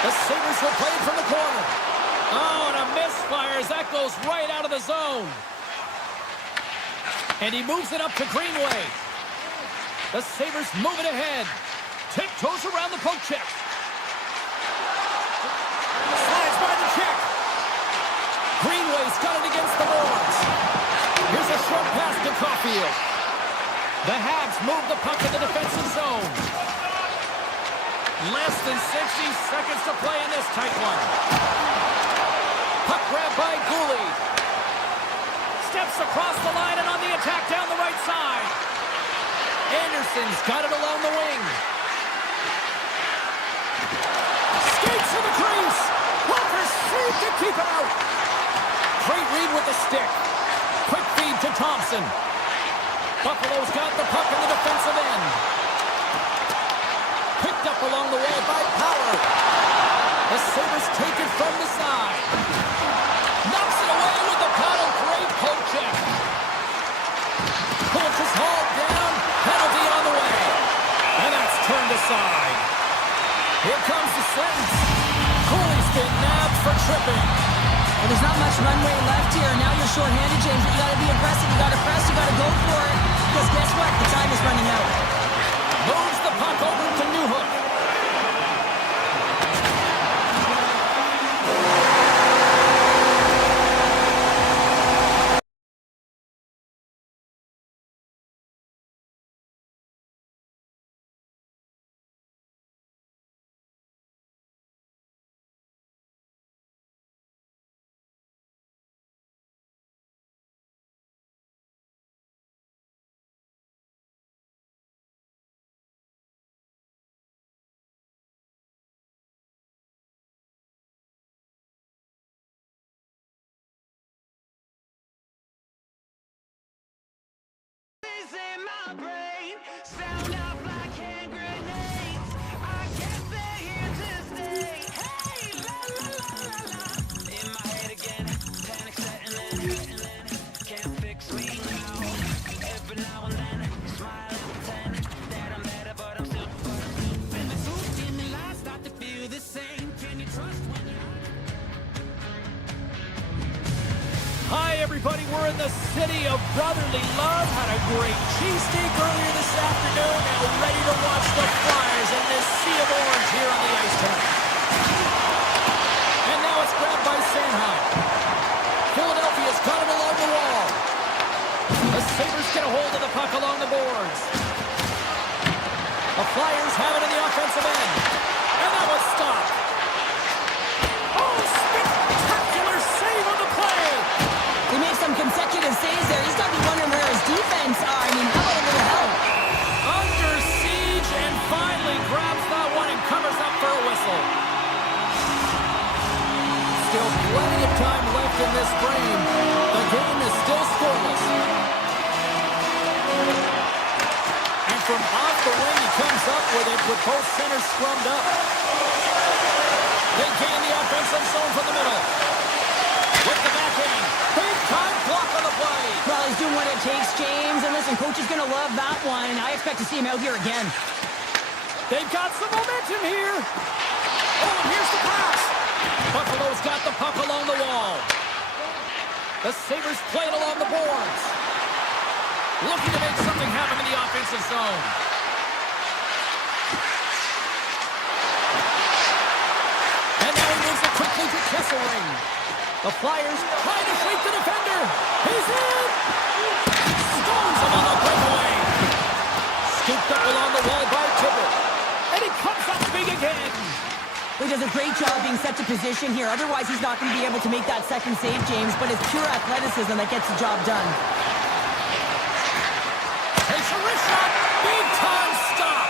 The Sabres will play it from the corner. Oh, and a misfire as that goes right out of the zone. And he moves it up to Greenway. The Sabres move it ahead. Tiptoes around the poke check. Slides by the check. Greenway's got it against the boards. Here's a short pass to Caulfield. The Habs move the puck in the defensive zone. Less than 60 seconds to play in this tight one. Puck grab by Gooley. Steps across the line and on the attack down the right side. Anderson's got it along the wing. Skates to the crease. Walker's free to keep it out. Great read with the stick. Quick feed to Thompson. Buffalo's got the puck in the defensive end. Picked up along the wall by Power. The Sabres take it from the side. Knocks it away with the paddle. Great poke check. Pull is hauled down. Penalty on the way. And that's turned aside. Here comes the sentence. Cooley's been nabbed for tripping. Well, there's not much runway left here. Now you're shorthanded, James. You got to be aggressive. You got to press. You got to go for it. Because guess what? The time is running out. Moves the puck over to Newhook. my brain. Sound off like hand grenades. I guess they're here to stay. Hey, la la la la la. In my head again, panic setting in. Can't fix me now. Every now and then, smile and pretend that I'm better, but I'm still. When the truth in the lies start to feel the same, can you trust when you're? Hi, everybody. We're in the city of brotherly love. Had a great cheesesteak earlier this afternoon. Now ready to watch the Flyers in this sea of orange here on the ice tonight. And now it's grabbed by Anaheim. Philadelphia's got it along the wall. The Sabres get a hold of the puck along the boards. The Flyers have it in the offensive end. And that was stopped. Oh, spectacular save on the play. He made some consecutive saves there. He's got to be wondering where his defense are. I mean, how about a little help? Under siege and finally grabs that one and covers up for a whistle. Still plenty of time left in this frame. The game is still scoreless. And from off the wing, he comes up with it with both centers scrummed up. They gain the offensive zone from the middle. With the backhand. Big time block on the play. Well, he's doing what it takes, James. And listen, coach is going to love that one. I expect to see him out here again. They've got some momentum here. Oh, and here's the pass. Buffalo's got the puck along the wall. The Sabres play it along the boards. Looking to make something happen in the offensive zone. And now he moves it quickly to Kesselring. The Flyers trying to shake the defender. He's in. Stones him on the breakaway. Scooped up along the wall by Tibbet. And he comes up big again. He does a great job being set to position here. Otherwise, he's not going to be able to make that second save, James. But it's pure athleticism that gets the job done. Takes a wrist shot. Big time stop.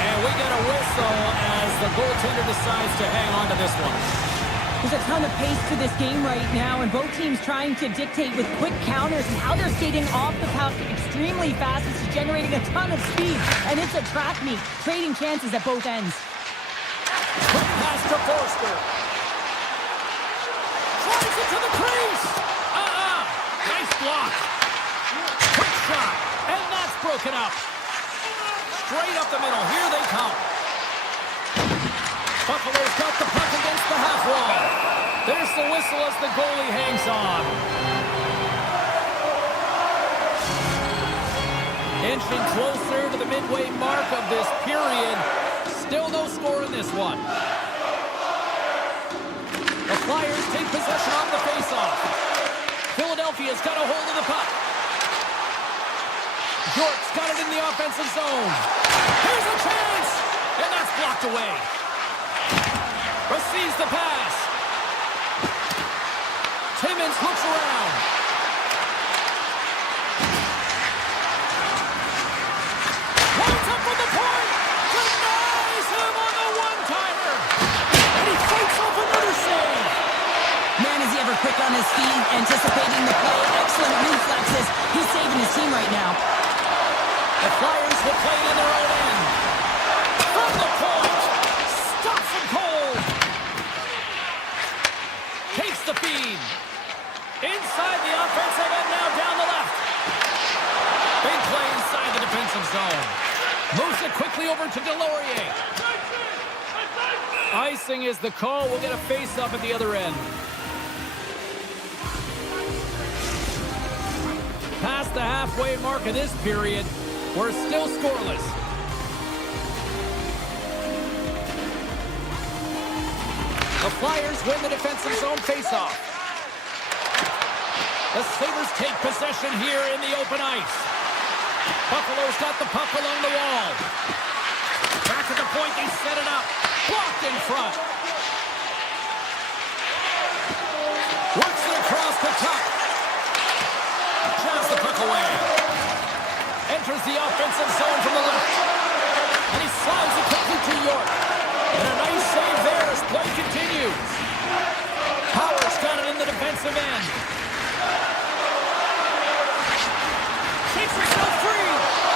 And we get a whistle as the goaltender decides to hang on to this one. There's a ton of pace to this game right now, and both teams trying to dictate with quick counters and how they're skating off the puck extremely fast. It's generating a ton of speed, and it's a track meet, trading chances at both ends. Quick pass to Forster. Tries it to the crease. Nice block. Quick shot, and that's broken up. Straight up the middle. Here they come. Buffalo's got the puck against the half wall. There's the whistle as the goalie hangs on. Inching closer to the midway mark of this period. Still no score in this one. The Flyers take possession off the faceoff. Philadelphia's got a hold of the puck. York's got it in the offensive zone. Here's a chance! And that's blocked away. Receives the pass. Timmins looks around. Lines up for the point. Denies him on the one-timer. And he fights off another save. Man, is he ever quick on his feet, anticipating the play. Excellent reflexes. He's saving his team right now. The Flyers will play it in their own end. From the point. Stops him cold. Takes the feed. Inside the offensive end, now down the left. Big play inside the defensive zone. Moves it quickly over to Delorier. Icing is the call. We'll get a face-up at the other end. Past the halfway mark of this period, we're still scoreless. The Flyers win the defensive zone faceoff. The Sabres take possession here in the open ice. Buffalo's got the puck along the wall. Back to the point, they set it up. Blocked in front. Works it across the top. Jabs the puck away. Enters the offensive zone from the left. And he slides it quickly to York. And a nice save there as play continues. Howard's got it in the defensive end. Shakes herself free.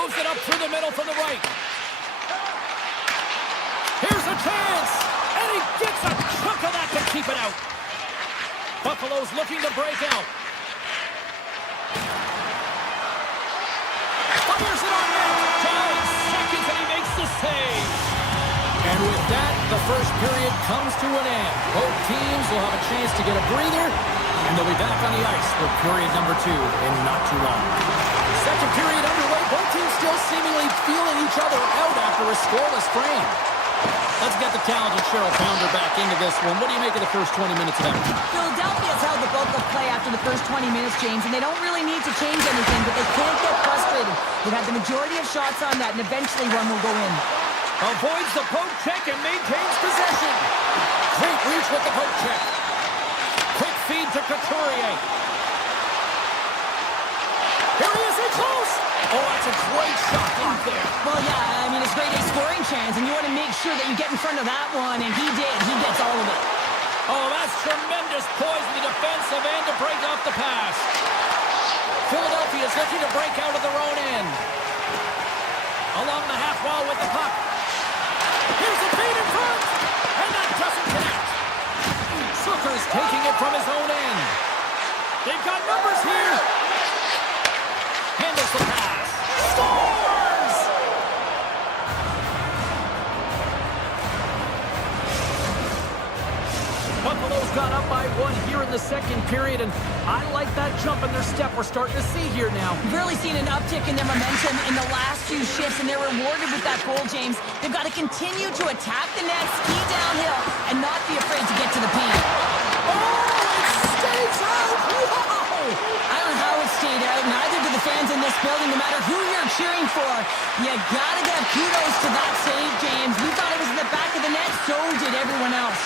Moves it up through the middle from the right. Here's a chance. And he gets a chunk of that to keep it out. Buffalo's looking to break out. Fires it on net. 5 seconds and he makes the save. And with that, the first period comes to an end. Both teams will have a chance to get a breather, and they'll be back on the ice for period number 2 in not too long. Second period underway. Both teams still seemingly feeling each other out after a scoreless frame. Let's get the talented Cheryl Pounder back into this one. What do you make of the first 20 minutes of that? Philadelphia's held the bulk of play after the first 20 minutes, James, and they don't really need to change anything, but they can't get frustrated. They've had the majority of shots on that, and eventually one will go in. Avoids the poke check and maintains possession. Great reach with the poke check. Quick feed to Couturier. Here he is in close. Oh, that's a great shot block there. Well, yeah, I mean, it's great a scoring chance, and you want to make sure that you get in front of that one, and he did. He gets all of it. Oh, that's tremendous poise in the defensive end to break off the pass. Philadelphia is looking to break out of their own end. Along the half wall with the puck. Here's a feed in front, and that doesn't connect. Zucker's taking it from his own end. They've got numbers here. Handles the pass. Scores! Buffalo's got up by 1 here in the second period, and I like that jump in their step we're starting to see here now. We've really seen an uptick in their momentum in the last few shifts, and they're rewarded with that goal, James. They've got to continue to attack the net, ski downhill, and not be afraid to get to the paint. Oh, it stays out! Wow! I don't know how it stayed out, neither do the fans in this building, no matter who you're cheering for. You gotta give kudos to that save, James. We thought it was in the back of the net, so did everyone else.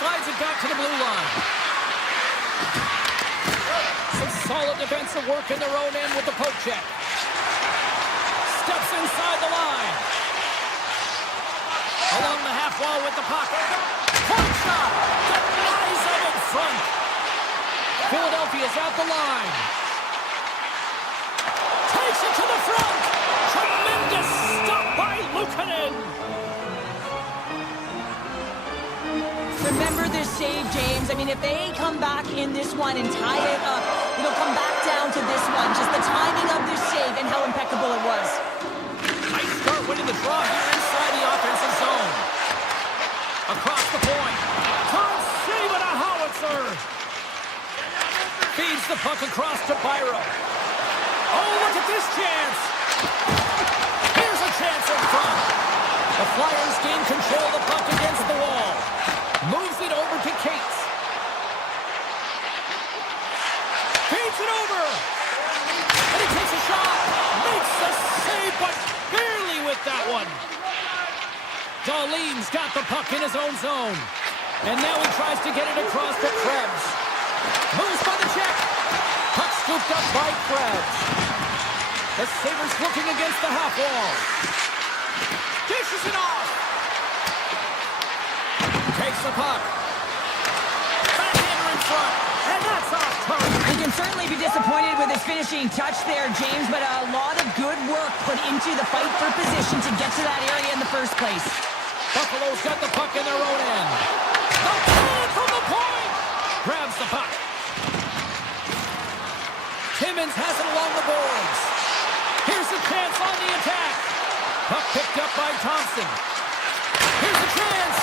Slides it back to the blue line. Some solid defensive work in their own end with the poke check. Steps inside the line. Along the half wall with the puck. Point shot! Denies him in front. Philadelphia's out the line. Takes it to the front. Tremendous stop by Luukkonen. Remember this save, James. I mean, if they come back in this one and tie it up, it'll come back down to this one. Just the timing of this save and how impeccable it was. Nice start winning the draw here inside the offensive zone. Across the point. Tom save and a howitzer. Feeds the puck across to Byro. Oh, look at this chance. Here's a chance in front. The Flyers gain control of the puck against the wall. Moves it over to Cates. Feeds it over. And he takes a shot. Makes the save, but barely with that one. Darlene's got the puck in his own zone. And now he tries to get it across to Krebs. Moves by the check. Puck scooped up by Krebs. The Sabres looking against the half wall. Dishes it off. Takes the puck. Backhander in front. And that's off target. You can certainly be disappointed with his finishing touch there, James, but a lot of good work put into the fight for position to get to that area in the first place. Buffalo's got the puck in their own end. The pull from the point. Grabs the puck. Timmins has it along the boards. Here's a chance on the attack. Puck picked up by Thompson. Here's a chance.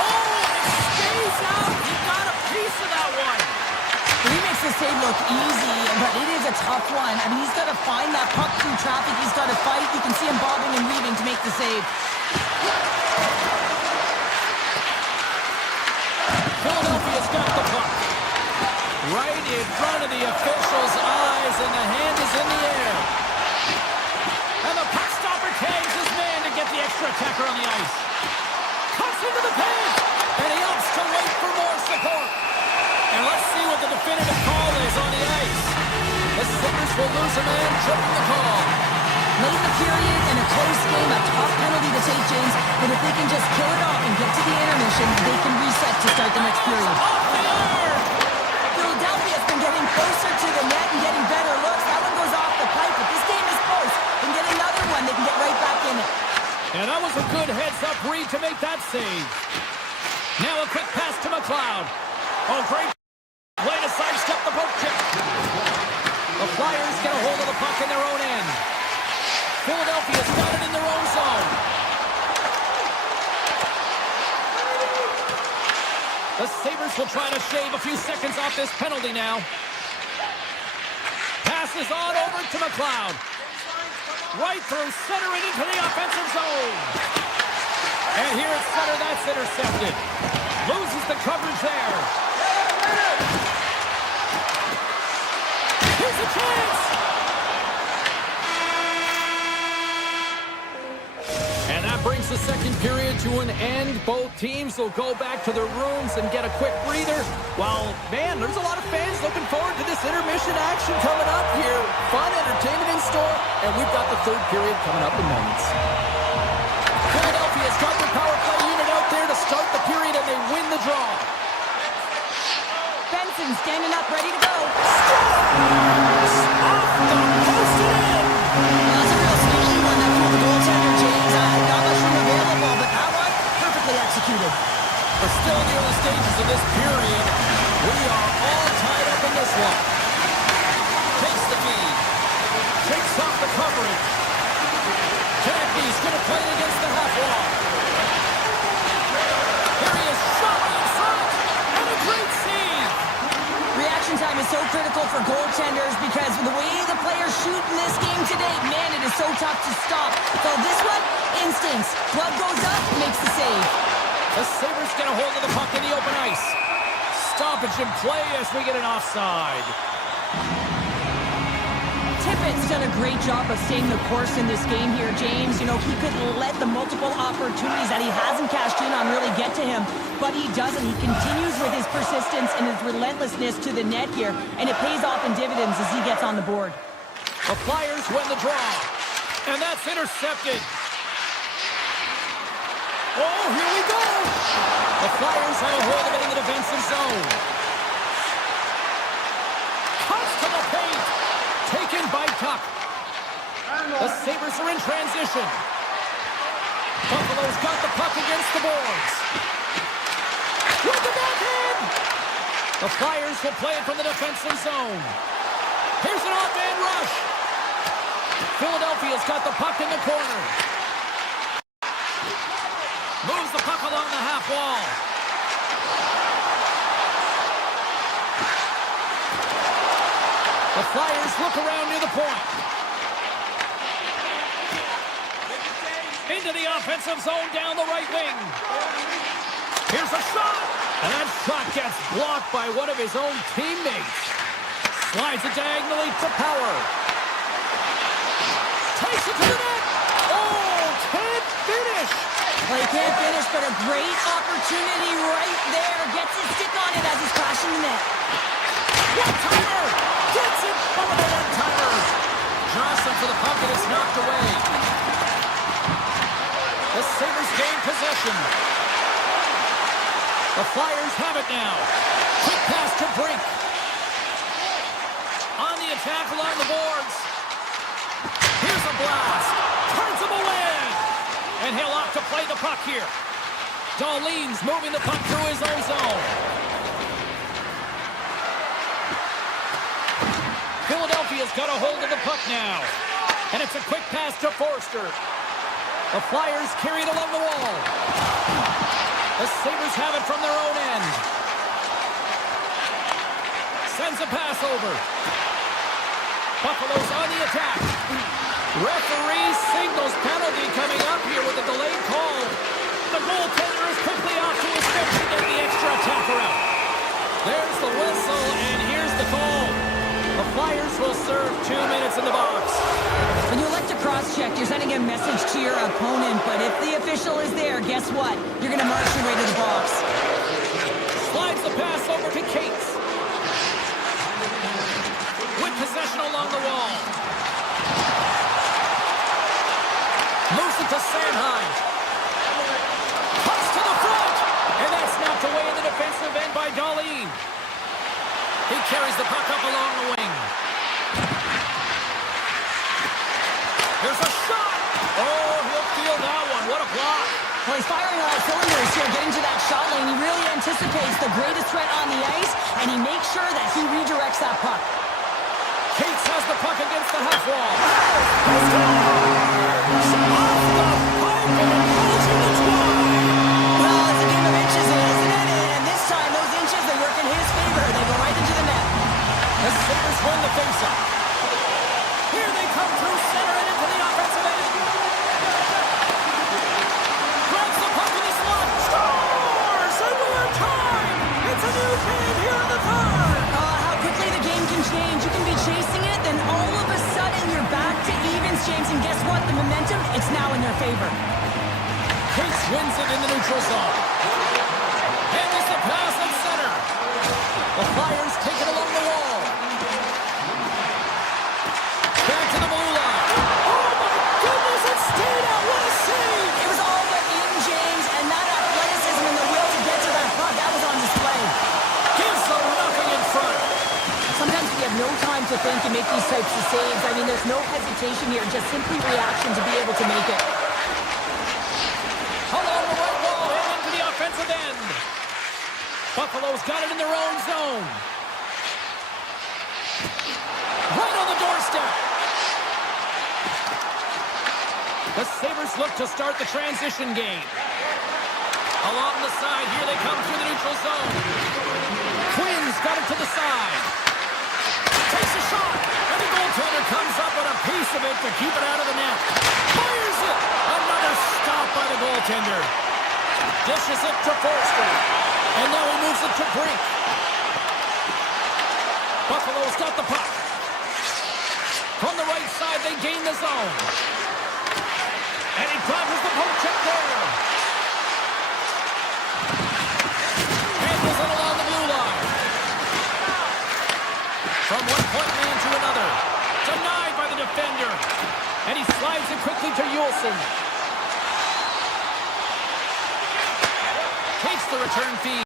Oh, it stays out. He got a piece of that one. He makes the save look easy, but it is a tough one. I mean, he's got to find that puck through traffic. He's got to fight. You can see him bobbing and weaving to make the save. Philadelphia's got the puck. Right in front of the official's eyes, and the hand is in the air. And the puck stopper tags his man to get the extra attacker on the ice. Cuts into the paint, and he opts to wait for more support. And let's see what the definitive call is on the ice. The Sabres will lose a man, tripping the call. Late in the period, in a close game, a tough penalty to take, James, but if they can just kill it off and get to the intermission, they can reset to start the next period. Off the iron! Philadelphia's been getting closer to the net and getting better looks. That one goes off the pipe, but this game is close. Tough read to make that save. Now a quick pass to McLeod. Oh, great way to sidestep the poke check. The Flyers get a hold of the puck in their own end. Philadelphia's got it in their own zone. The Sabres will try to shave a few seconds off this penalty now. Pass is on over to McLeod. Right through center and into the offensive zone. And here at center, that's intercepted. Loses the coverage there. Here's a chance. And that brings the second period to an end. Both teams will go back to their rooms and get a quick breather. While, man, there's a lot of fans looking forward to this intermission action coming up here. Fun entertainment in store, and we've got the third period coming up in moments. Philadelphia's got their power play unit out there to start the period, and they win the draw. Benson standing up, ready to go. Off the post in. That's a real sneaky one that fooled the goaltender, James. Not much room available, but that one, perfectly executed. We're still in the early stages of this period. We are all tied up in this one. Takes the feed. Takes off the coverage. Konechny's going to play it against the half wall. Here he is, shot in front, and a great save. Reaction time is so critical for goaltenders because the way the players shoot in this game today, man, it is so tough to stop. So this one, instincts. Glove goes up, makes the save. The Sabres get a hold of the puck in the open ice. Stoppage in play as we get an offside. Tippett's done a great job of staying the course in this game here, James. You know, he could let the multiple opportunities that he hasn't cashed in on really get to him, but he doesn't. He continues with his persistence and his relentlessness to the net here, and it pays off in dividends as he gets on the board. The Flyers win the draw, and that's intercepted. Oh, here we go! The Flyers have a hold of it in the defensive zone. Cuts to the paint. Taken by Tuck. The Sabres are in transition. Buffalo's got the puck against the boards. With the backhand! The Flyers will play it from the defensive zone. Here's an odd-man rush. Philadelphia's got the puck in the corner. Moves the puck along the half wall. The Flyers look around near the point. Into the offensive zone down the right wing. Here's a shot. And that shot gets blocked by one of his own teammates. Slides it diagonally to Power. Takes it to the net. Oh, can't finish. Well, he can't finish, but a great opportunity right there. Gets his stick on it as he's crashing the net. One-timer. Gets it. Oh, the one-timer. Johnson for the puck, and it's knocked away. The Sabres gain possession. The Flyers have it now. Quick pass to Brink. On the attack along the boards. Here's a blast. Turns him away. And he'll opt to play the puck here. Darlene's moving the puck through his own zone. Philadelphia's got a hold of the puck now. And it's a quick pass to Forster. The Flyers carry it along the wall. The Sabres have it from their own end. Sends a pass over. Buffalo's on the attack. Referee signals penalty coming up here with a delayed call. The goaltender is quickly off to his stick to get the extra attacker out. There's the whistle, and here's the call. The Flyers will serve 2 minutes in the box. When you elect to cross-check, you're sending a message to your opponent, but if the official is there, guess what? You're going to march your way to the box. Slides the pass over to Cates. With possession along the wall. Moves it to Sanheim. Cuts to the front. And that's knocked away in the defensive end by Darlene. He carries the puck up along the wing. There's a shot. Oh, he'll feel that one. What a block. Well, he's shot lane. He really anticipates the greatest threat on the ice, and he makes sure that he redirects that puck. Cates has the puck against the half wall. Well, it's a game of inches, isn't it? And this time, those inches, they work in his favor. They go right into the net. The Sabres win the faceoff. Here they come through center and into the offensive end. Grabs the puck in the slot. Scores! And we are tied! It's a new game here in the third. How quickly the game can change. You can be chasing it, then all of a sudden you're back to evens, James. And guess what? The momentum, it's now in their favor. Cates wins it in the neutral zone. And there's the pass at center. The Flyers take it along the wall. Back to the blue line. Oh my goodness, it stayed out. What a save! It was all but in, James, and that athleticism and the will to get to that puck, that was on display. Gives them nothing in front. Sometimes we have no time to think and make these types of saves. I mean, there's no hesitation here, just simply reaction to be able to make it. Along the right wall and into the offensive end. Buffalo's got it in their own zone. Right on the doorstep. The Sabres look to start the transition game. Along the side, here they come through the neutral zone. Quinn's got it to the side. Takes a shot, and the goaltender comes up with a piece of it to keep it out of the net. Fires it! Another stop by the goaltender. Dishes it to Forster. And now he moves it to Brink. Buffalo's got the puck. From the right side, they gain the zone. And he covers the poke check there. Handles it along the blue line. From one point man to another. Denied by the defender. And he slides it quickly to Juleson. Takes the return feed.